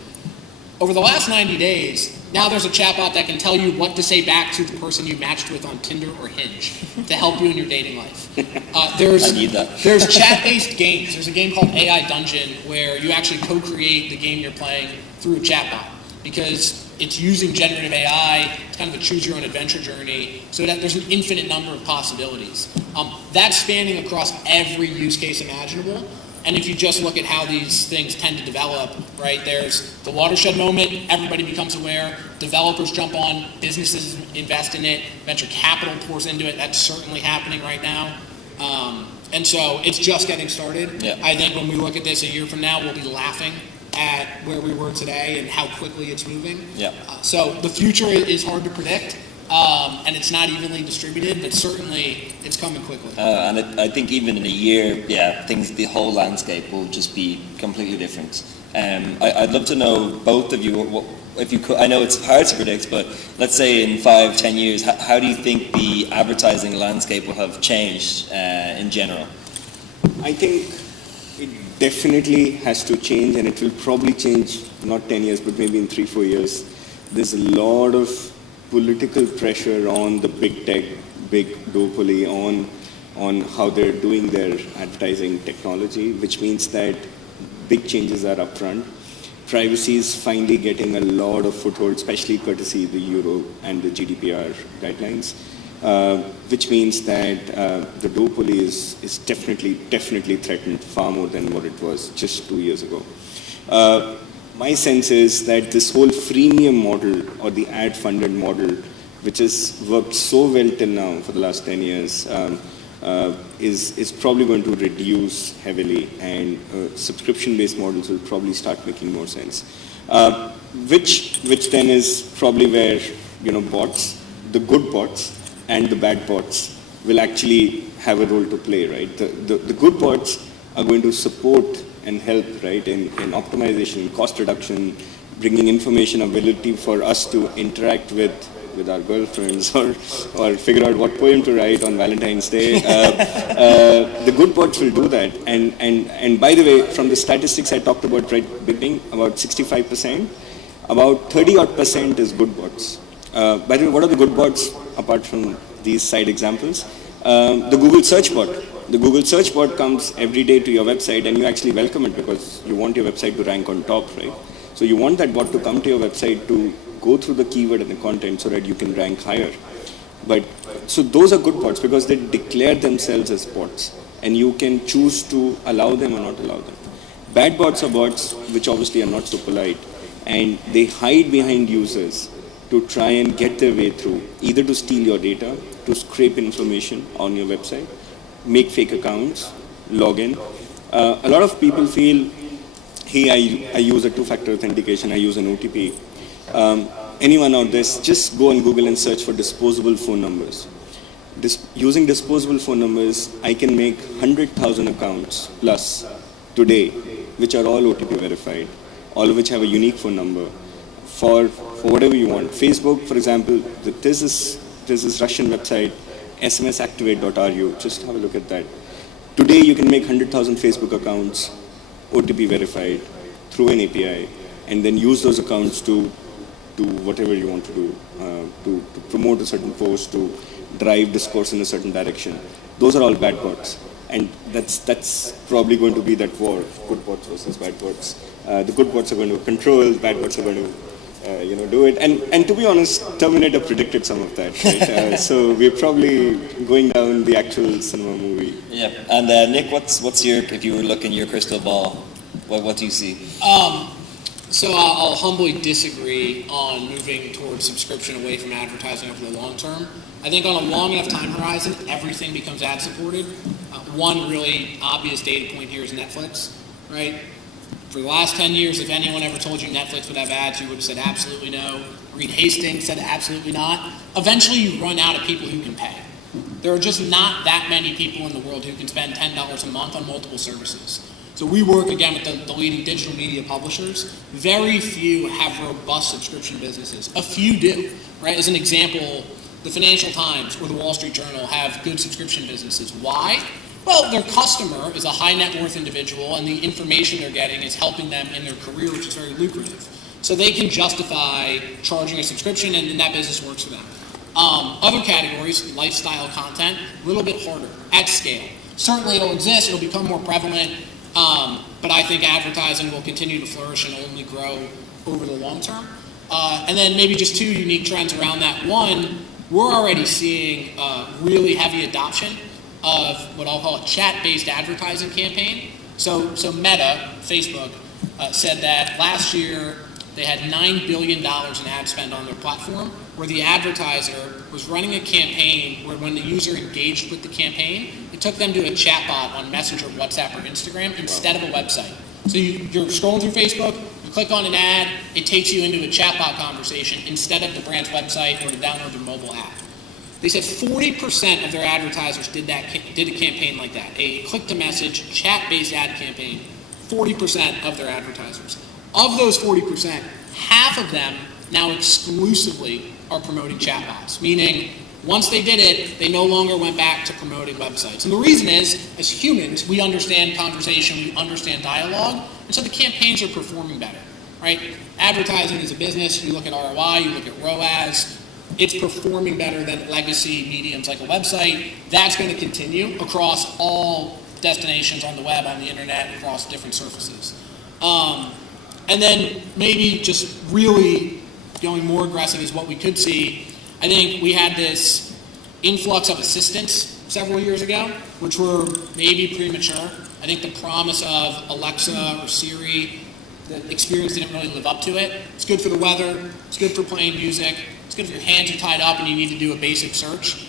Over the last 90 days, now there's a chatbot that can tell you what to say back to the person you matched with on Tinder or Hinge to help you in your dating life. I need that. There's chat-based games. There's a game called AI Dungeon where you actually co-create the game you're playing through a chatbot because it's using generative AI. It's kind of a choose-your-own-adventure journey. So that there's an infinite number of possibilities. That's spanning across every use case imaginable. And if you just look at how these things tend to develop, right, there's the watershed moment, everybody becomes aware, developers jump on, businesses invest in it, venture capital pours into it, that's certainly happening right now. And so it's just getting started. Yeah. I think when we look at this a year from now, we'll be laughing at where we were today and how quickly it's moving. Yeah. So the future is hard to predict. and it's not evenly distributed, but certainly it's coming quickly. And I think even in a year, the whole landscape will just be completely different. I'd love to know, both of you, if you could, I know it's hard to predict, but let's say in 5-10 years, how do you think the advertising landscape will have changed in general? I think it definitely has to change, and it will probably change not 10 years, but maybe in 3-4 years. There's a lot of political pressure on the big tech, big duopoly, on how they're doing their advertising technology, which means that big changes are upfront. Privacy is finally getting a lot of foothold, especially courtesy the Euro and the GDPR guidelines, which means that the duopoly is definitely threatened far more than what it was just 2 years ago. My sense is that this whole freemium model or the ad-funded model, which has worked so well till now for the last 10 years, is probably going to reduce heavily, and subscription-based models will probably start making more sense. Which then is probably where bots, the good bots and the bad bots, will actually have a role to play, right? The good bots are going to support and help, right, in optimization, cost reduction, bringing information ability for us to interact with our girlfriends or figure out what poem to write on Valentine's Day. The good bots will do that. And by the way, from the statistics I talked about right at the beginning, about 65%, about 30% is good bots. By the way, what are the good bots apart from these side examples? The Google search bot. The Google search bot comes every day to your website, and you actually welcome it because you want your website to rank on top, right? So you want that bot to come to your website to go through the keyword and the content so that you can rank higher. So those are good bots because they declare themselves as bots, and you can choose to allow them or not allow them. Bad bots are bots which obviously are not so polite, and they hide behind users to try and get their way through, either to steal your data, to scrape information on your website, make fake accounts, log in. A lot of people feel, hey, I use a two-factor authentication, I use an OTP. Anyone out there, just go on Google and search for disposable phone numbers. Using disposable phone numbers, I can make 100,000 accounts plus today, which are all OTP verified, all of which have a unique phone number for whatever you want. Facebook, for example, there's this Russian website, smsactivate.ru. Just have a look at that. Today, you can make 100,000 Facebook accounts, OTP verified, through an API, and then use those accounts to do whatever you want to do, to promote a certain post, to drive discourse in a certain direction. Those are all bad bots. And that's probably going to be that war, good bots versus bad bots. The good bots are going to control, bad bots are going to do it. And to be honest, Terminator predicted some of that, right? So we're probably going down the actual cinema movie. Yeah. And Nick, what's your, if you were looking your crystal ball, what do you see? So I'll humbly disagree on moving towards subscription away from advertising over the long term. I think on a long enough time horizon, everything becomes ad supported. One really obvious data point here is Netflix, right? For the last 10 years, if anyone ever told you Netflix would have ads, you would have said absolutely no. Reed Hastings said absolutely not. Eventually, you run out of people who can pay. There are just not that many people in the world who can spend $10 a month on multiple services. So we work, again, with the leading digital media publishers. Very few have robust subscription businesses. A few do, right? As an example, the Financial Times or the Wall Street Journal have good subscription businesses. Why? Well, their customer is a high net worth individual, and the information they're getting is helping them in their career, which is very lucrative. So they can justify charging a subscription, and that business works for them. Other categories, lifestyle content, a little bit harder at scale. Certainly it'll exist, it'll become more prevalent, but I think advertising will continue to flourish and only grow over the long term. And then maybe just two unique trends around that. One, we're already seeing really heavy adoption of what I'll call a chat-based advertising campaign. So Meta, Facebook, said that last year they had $9 billion in ad spend on their platform, where the advertiser was running a campaign where when the user engaged with the campaign, it took them to a chatbot on Messenger, WhatsApp, or Instagram instead of a website. So you're scrolling through Facebook, You click on an ad, it takes you into a chatbot conversation instead of the brand's website or to download their mobile app. They said 40% of their advertisers did a campaign like that, a click-to-message, chat-based ad campaign. 40% of their advertisers. Of those 40%, half of them now exclusively are promoting chatbots, meaning once they did it, they no longer went back to promoting websites. And the reason is, as humans, we understand conversation, we understand dialogue, and so the campaigns are performing better, right? Advertising is a business. You look at ROI, you look at ROAS. It's performing better than legacy mediums like a website. That's going to continue across all destinations on the web, on the internet, across different surfaces. And then maybe just really going more aggressive is what we could see. I think we had this influx of assistants several years ago, which were maybe premature. I think the promise of Alexa or Siri, the experience didn't really live up to it. It's good for the weather, it's good for playing music, it's good if your hands are tied up and you need to do a basic search.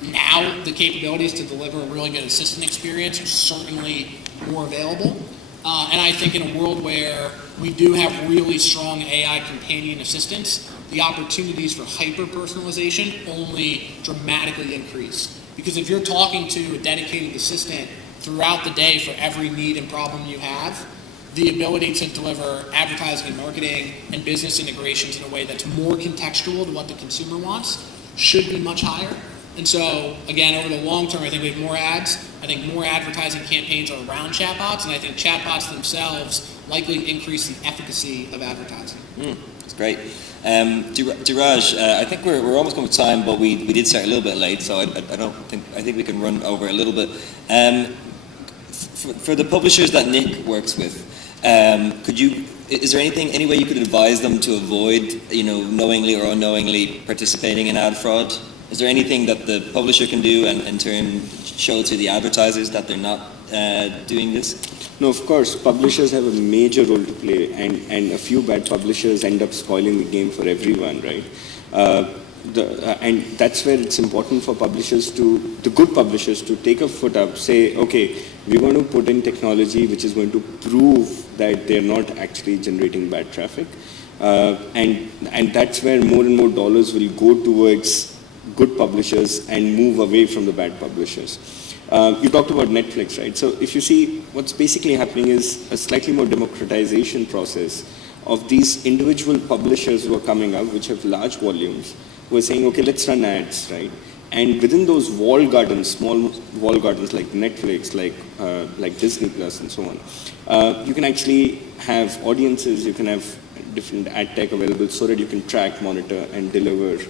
Now the capabilities to deliver a really good assistant experience are certainly more available. And I think in a world where we do have really strong AI companion assistants, the opportunities for hyper-personalization only dramatically increase. Because if you're talking to a dedicated assistant throughout the day for every need and problem you have, the ability to deliver advertising and marketing and business integrations in a way that's more contextual to what the consumer wants should be much higher. And so, again, over the long term, I think we have more ads. I think more advertising campaigns are around chatbots, and I think chatbots themselves likely increase the efficacy of advertising. That's great. Diraj, I think we're almost coming to time, but we did start a little bit late, so I think we can run over a little bit. For the publishers that Nick works with, is there any way you could advise them to avoid, knowingly or unknowingly participating in ad fraud? Is there anything that the publisher can do and in turn show to the advertisers that they're not doing this? No, of course, publishers have a major role to play, and a few bad publishers end up spoiling the game for everyone, right? And that's where it's important for the good publishers to take a foot up, say, okay, we're going to put in technology which is going to prove that they're not actually generating bad traffic. And that's where more and more dollars will go towards good publishers and move away from the bad publishers. You talked about Netflix, right? So if you see, what's basically happening is a slightly more democratization process of these individual publishers who are coming up, which have large volumes, who are saying, okay, let's run ads, right? And within those walled gardens, small walled gardens like Netflix, like Disney Plus and so on, you can actually have audiences, you can have different ad tech available so that you can track, monitor, and deliver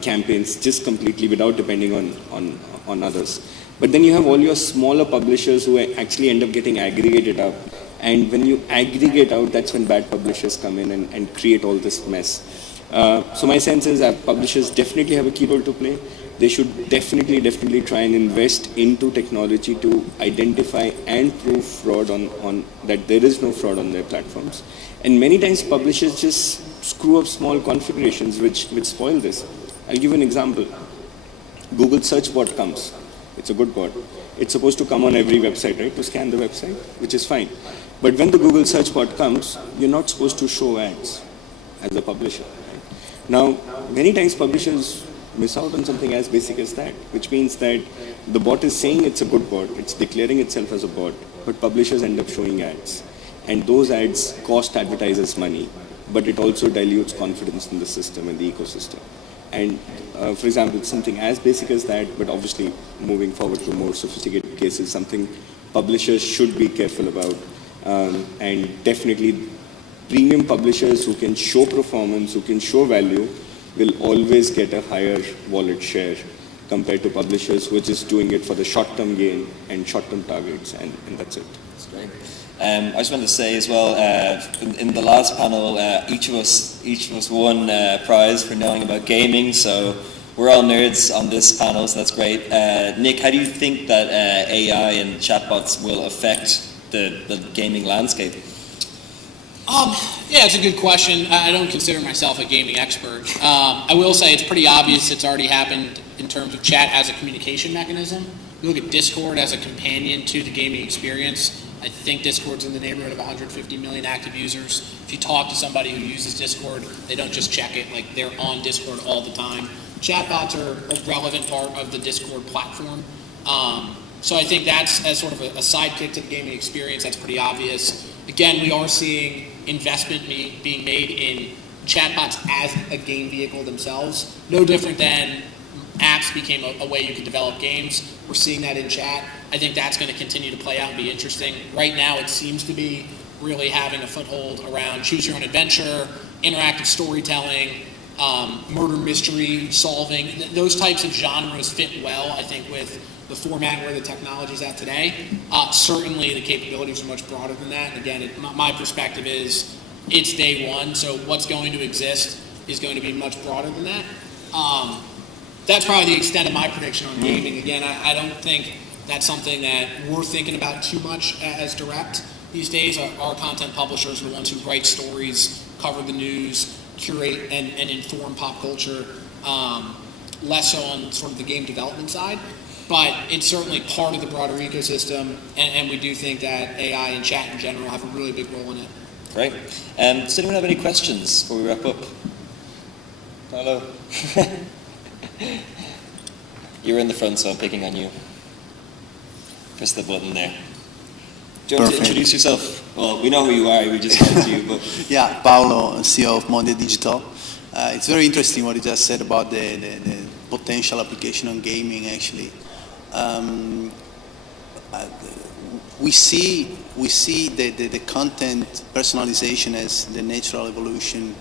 campaigns just completely without depending on others. But then you have all your smaller publishers who actually end up getting aggregated up. And when you aggregate out, that's when bad publishers come in and create all this mess. So my sense is that publishers definitely have a key role to play. They should definitely try and invest into technology to identify and prove fraud on that there is no fraud on their platforms. And many times publishers just screw up small configurations which spoil this. I'll give you an example. Google search bot comes. It's a good bot. It's supposed to come on every website, right, to scan the website, which is fine. But when the Google search bot comes, you're not supposed to show ads as a publisher. Right? Now, many times publishers miss out on something as basic as that, which means that the bot is saying it's a good bot, it's declaring itself as a bot, but publishers end up showing ads. And those ads cost advertisers money, but it also dilutes confidence in the system and the ecosystem. And for example, something as basic as that, but obviously moving forward to more sophisticated cases, something publishers should be careful about. And definitely premium publishers who can show performance, who can show value, will always get a higher wallet share compared to publishers who are just doing it for the short-term gain and short-term targets, and that's it. That's great. I just wanted to say as well, in the last panel, each of us won a prize for knowing about gaming, so we're all nerds on this panel, so that's great. Nick, how do you think that AI and chatbots will affect the gaming landscape? Yeah, it's a good question. I don't consider myself a gaming expert. I will say it's pretty obvious it's already happened in terms of chat as a communication mechanism. You look at Discord as a companion to the gaming experience. I think Discord's in the neighborhood of 150 million active users. If you talk to somebody who uses Discord, they don't just check it, like they're on Discord all the time. Chatbots are a relevant part of the Discord platform. So I think that's as sort of a sidekick to the gaming experience, that's pretty obvious. Again, we are seeing investment being made in chatbots as a game vehicle themselves. No different than apps became a way you could develop games. We're seeing that in chat. I think that's going to continue to play out and be interesting. Right now, it seems to be really having a foothold around choose your own adventure, interactive storytelling, murder mystery solving. Those types of genres fit well, I think, with the format where the technology is at today. Certainly the capabilities are much broader than that. And again, my perspective is it's day one, so what's going to exist is going to be much broader than that. That's probably the extent of my prediction on gaming. Again, I don't think that's something that we're thinking about too much as direct these days. Our content publishers are the ones who write stories, cover the news, curate and inform pop culture, less so on sort of the game development side. But it's certainly part of the broader ecosystem, and we do think that AI and chat in general have a really big role in it. Great. Does anyone have any questions before we wrap up? Hello. You're in the front, so I'm picking on you. Press the button there. Do you want to introduce yourself? Well, we know who you are, we just called you. But Yeah, Paolo, CEO of Monday Digital. It's very interesting what you just said about the potential application on gaming, actually. We see the content personalization as the natural evolution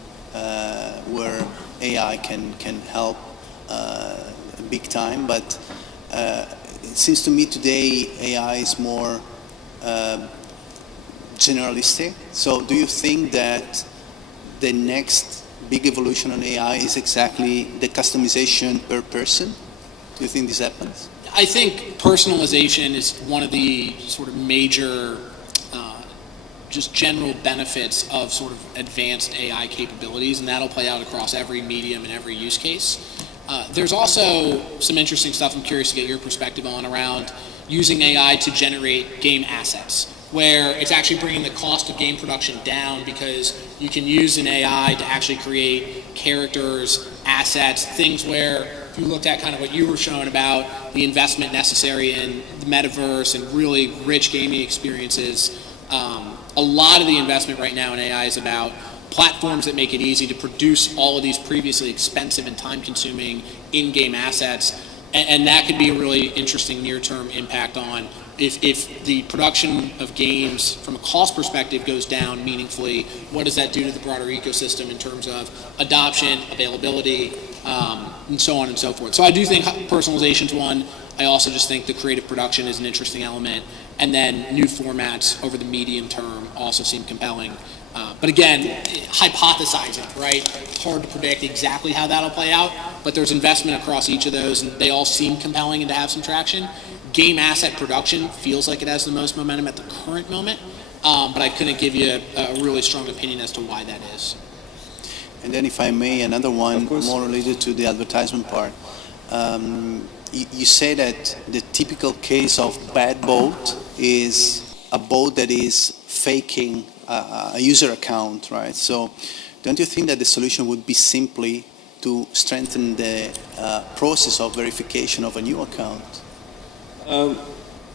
where AI can help big time, but it seems to me today AI is more generalistic. So do you think that the next big evolution on AI is exactly the customization per person? Do you think this happens? I think personalization is one of the sort of major just general benefits of sort of advanced AI capabilities, and that'll play out across every medium and every use case. There's also some interesting stuff I'm curious to get your perspective on around using AI to generate game assets, where it's actually bringing the cost of game production down because you can use an AI to actually create characters, assets, things where if you looked at kind of what you were showing about the investment necessary in the metaverse and really rich gaming experiences, a lot of the investment right now in AI is about platforms that make it easy to produce all of these previously expensive and time-consuming in-game assets, and that could be a really interesting near-term impact on if the production of games from a cost perspective goes down meaningfully, what does that do to the broader ecosystem in terms of adoption, availability, and so on and so forth. So I do think personalization's one. I also just think the creative production is an interesting element, and then new formats over the medium term also seem compelling. But again, hypothesizing, right? It's hard to predict exactly how that'll play out, but there's investment across each of those, and they all seem compelling and to have some traction. Game asset production feels like it has the most momentum at the current moment, but I couldn't give you a really strong opinion as to why that is. And then if I may, another one more related to the advertisement part. You say that the typical case of bad bot is a bot that is faking a user account, right? So don't you think that the solution would be simply to strengthen the process of verification of a new account?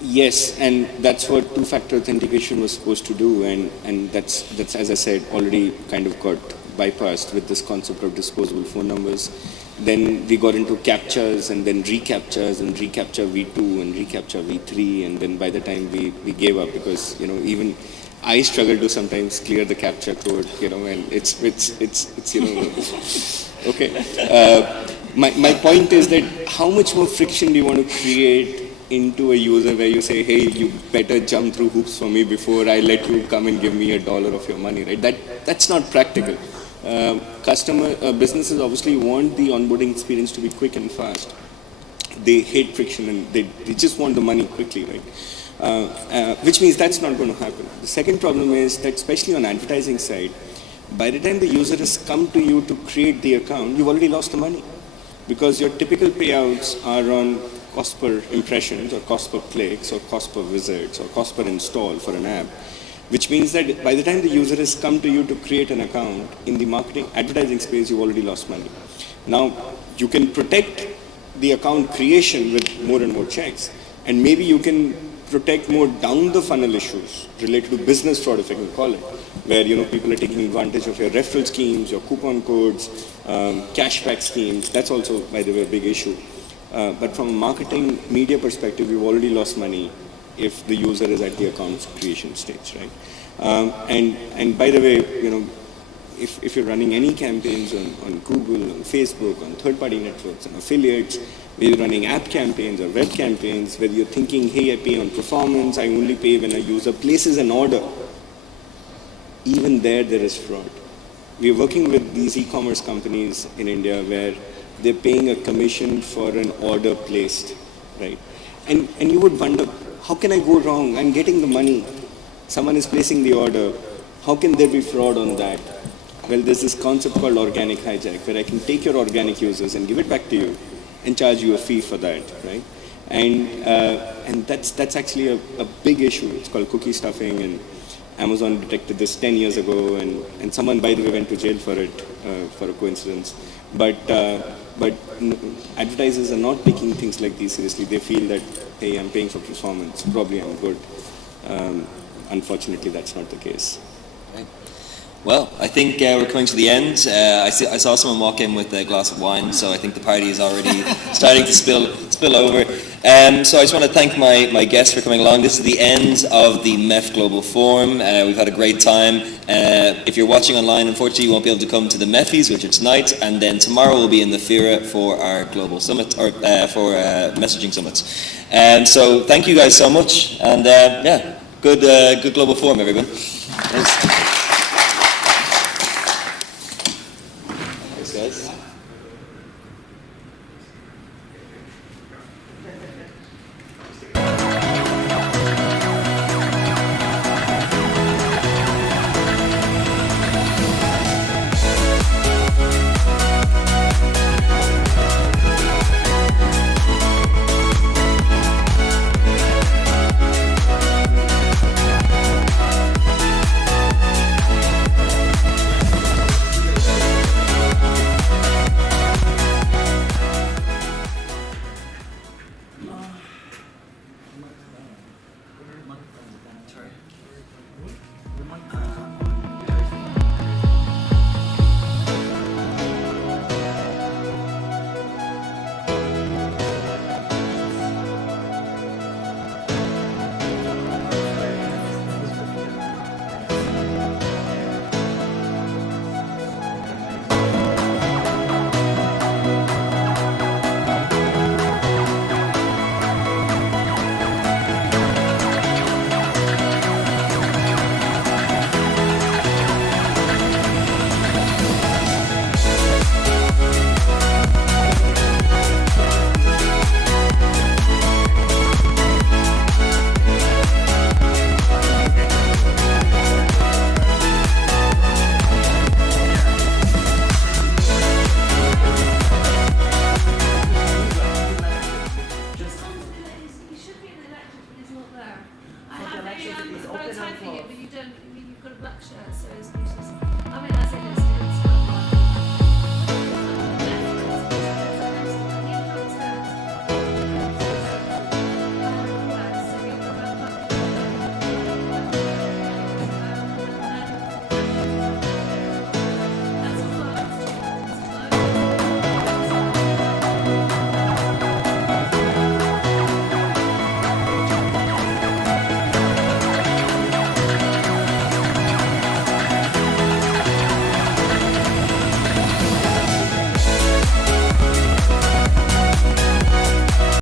Yes, and that's what two-factor authentication was supposed to do, and that's as I said, already kind of got bypassed with this concept of disposable phone numbers. Then we got into captchas and then recaptchas and recaptcha V2 and recaptcha V3, and then by the time we gave up because even I struggle to sometimes clear the captcha code, and it's okay. My point is that how much more friction do you want to create into a user where you say, hey, you better jump through hoops for me before I let you come and give me $1 of your money, right? That's not practical. Businesses obviously want the onboarding experience to be quick and fast. They hate friction and they just want the money quickly, right? Which means that's not going to happen. The second problem is that especially on advertising side, by the time the user has come to you to create the account, you've already lost the money because your typical payouts are on cost per impressions or cost per clicks or cost per visits or cost per install for an app, which means that by the time the user has come to you to create an account, in the marketing advertising space, you've already lost money. Now, you can protect the account creation with more and more checks, and maybe you can protect more down the funnel issues related to business fraud, if I can call it, where people are taking advantage of your referral schemes, your coupon codes, cashback schemes. That's also, by the way, a big issue. But from a marketing media perspective, we've already lost money if the user is at the account creation stage, right? And by the way, if you're running any campaigns on Google, on Facebook, on third-party networks, on affiliates, whether you're running app campaigns or web campaigns, whether you're thinking, hey, I pay on performance, I only pay when a user places an order, even there is fraud. We're working with these e-commerce companies in India where they're paying a commission for an order placed, right? And you would wonder, how can I go wrong? I'm getting the money. Someone is placing the order. How can there be fraud on that? Well, there's this concept called organic hijack, where I can take your organic users and give it back to you and charge you a fee for that, right? And that's actually a big issue. It's called cookie stuffing, and Amazon detected this 10 years ago, and someone, by the way, went to jail for it, for a coincidence. But advertisers are not taking things like these seriously. They feel that, hey, I'm paying for performance, probably I'm good. Unfortunately, that's not the case. Right. Well, I think we're coming to the end. I saw someone walk in with a glass of wine, so I think the party is already starting to spill over. So I just want to thank my guests for coming along. This is the end of the MEF Global Forum. We've had a great time. If you're watching online, unfortunately, you won't be able to come to the MEFIs, which are tonight, and then tomorrow we'll be in the FIRA for our global summit, or for messaging summits. So thank you guys so much, and yeah, good Global Forum, everyone. Thanks. Guys. I've got a time for you, but you've got a black shirt, so it's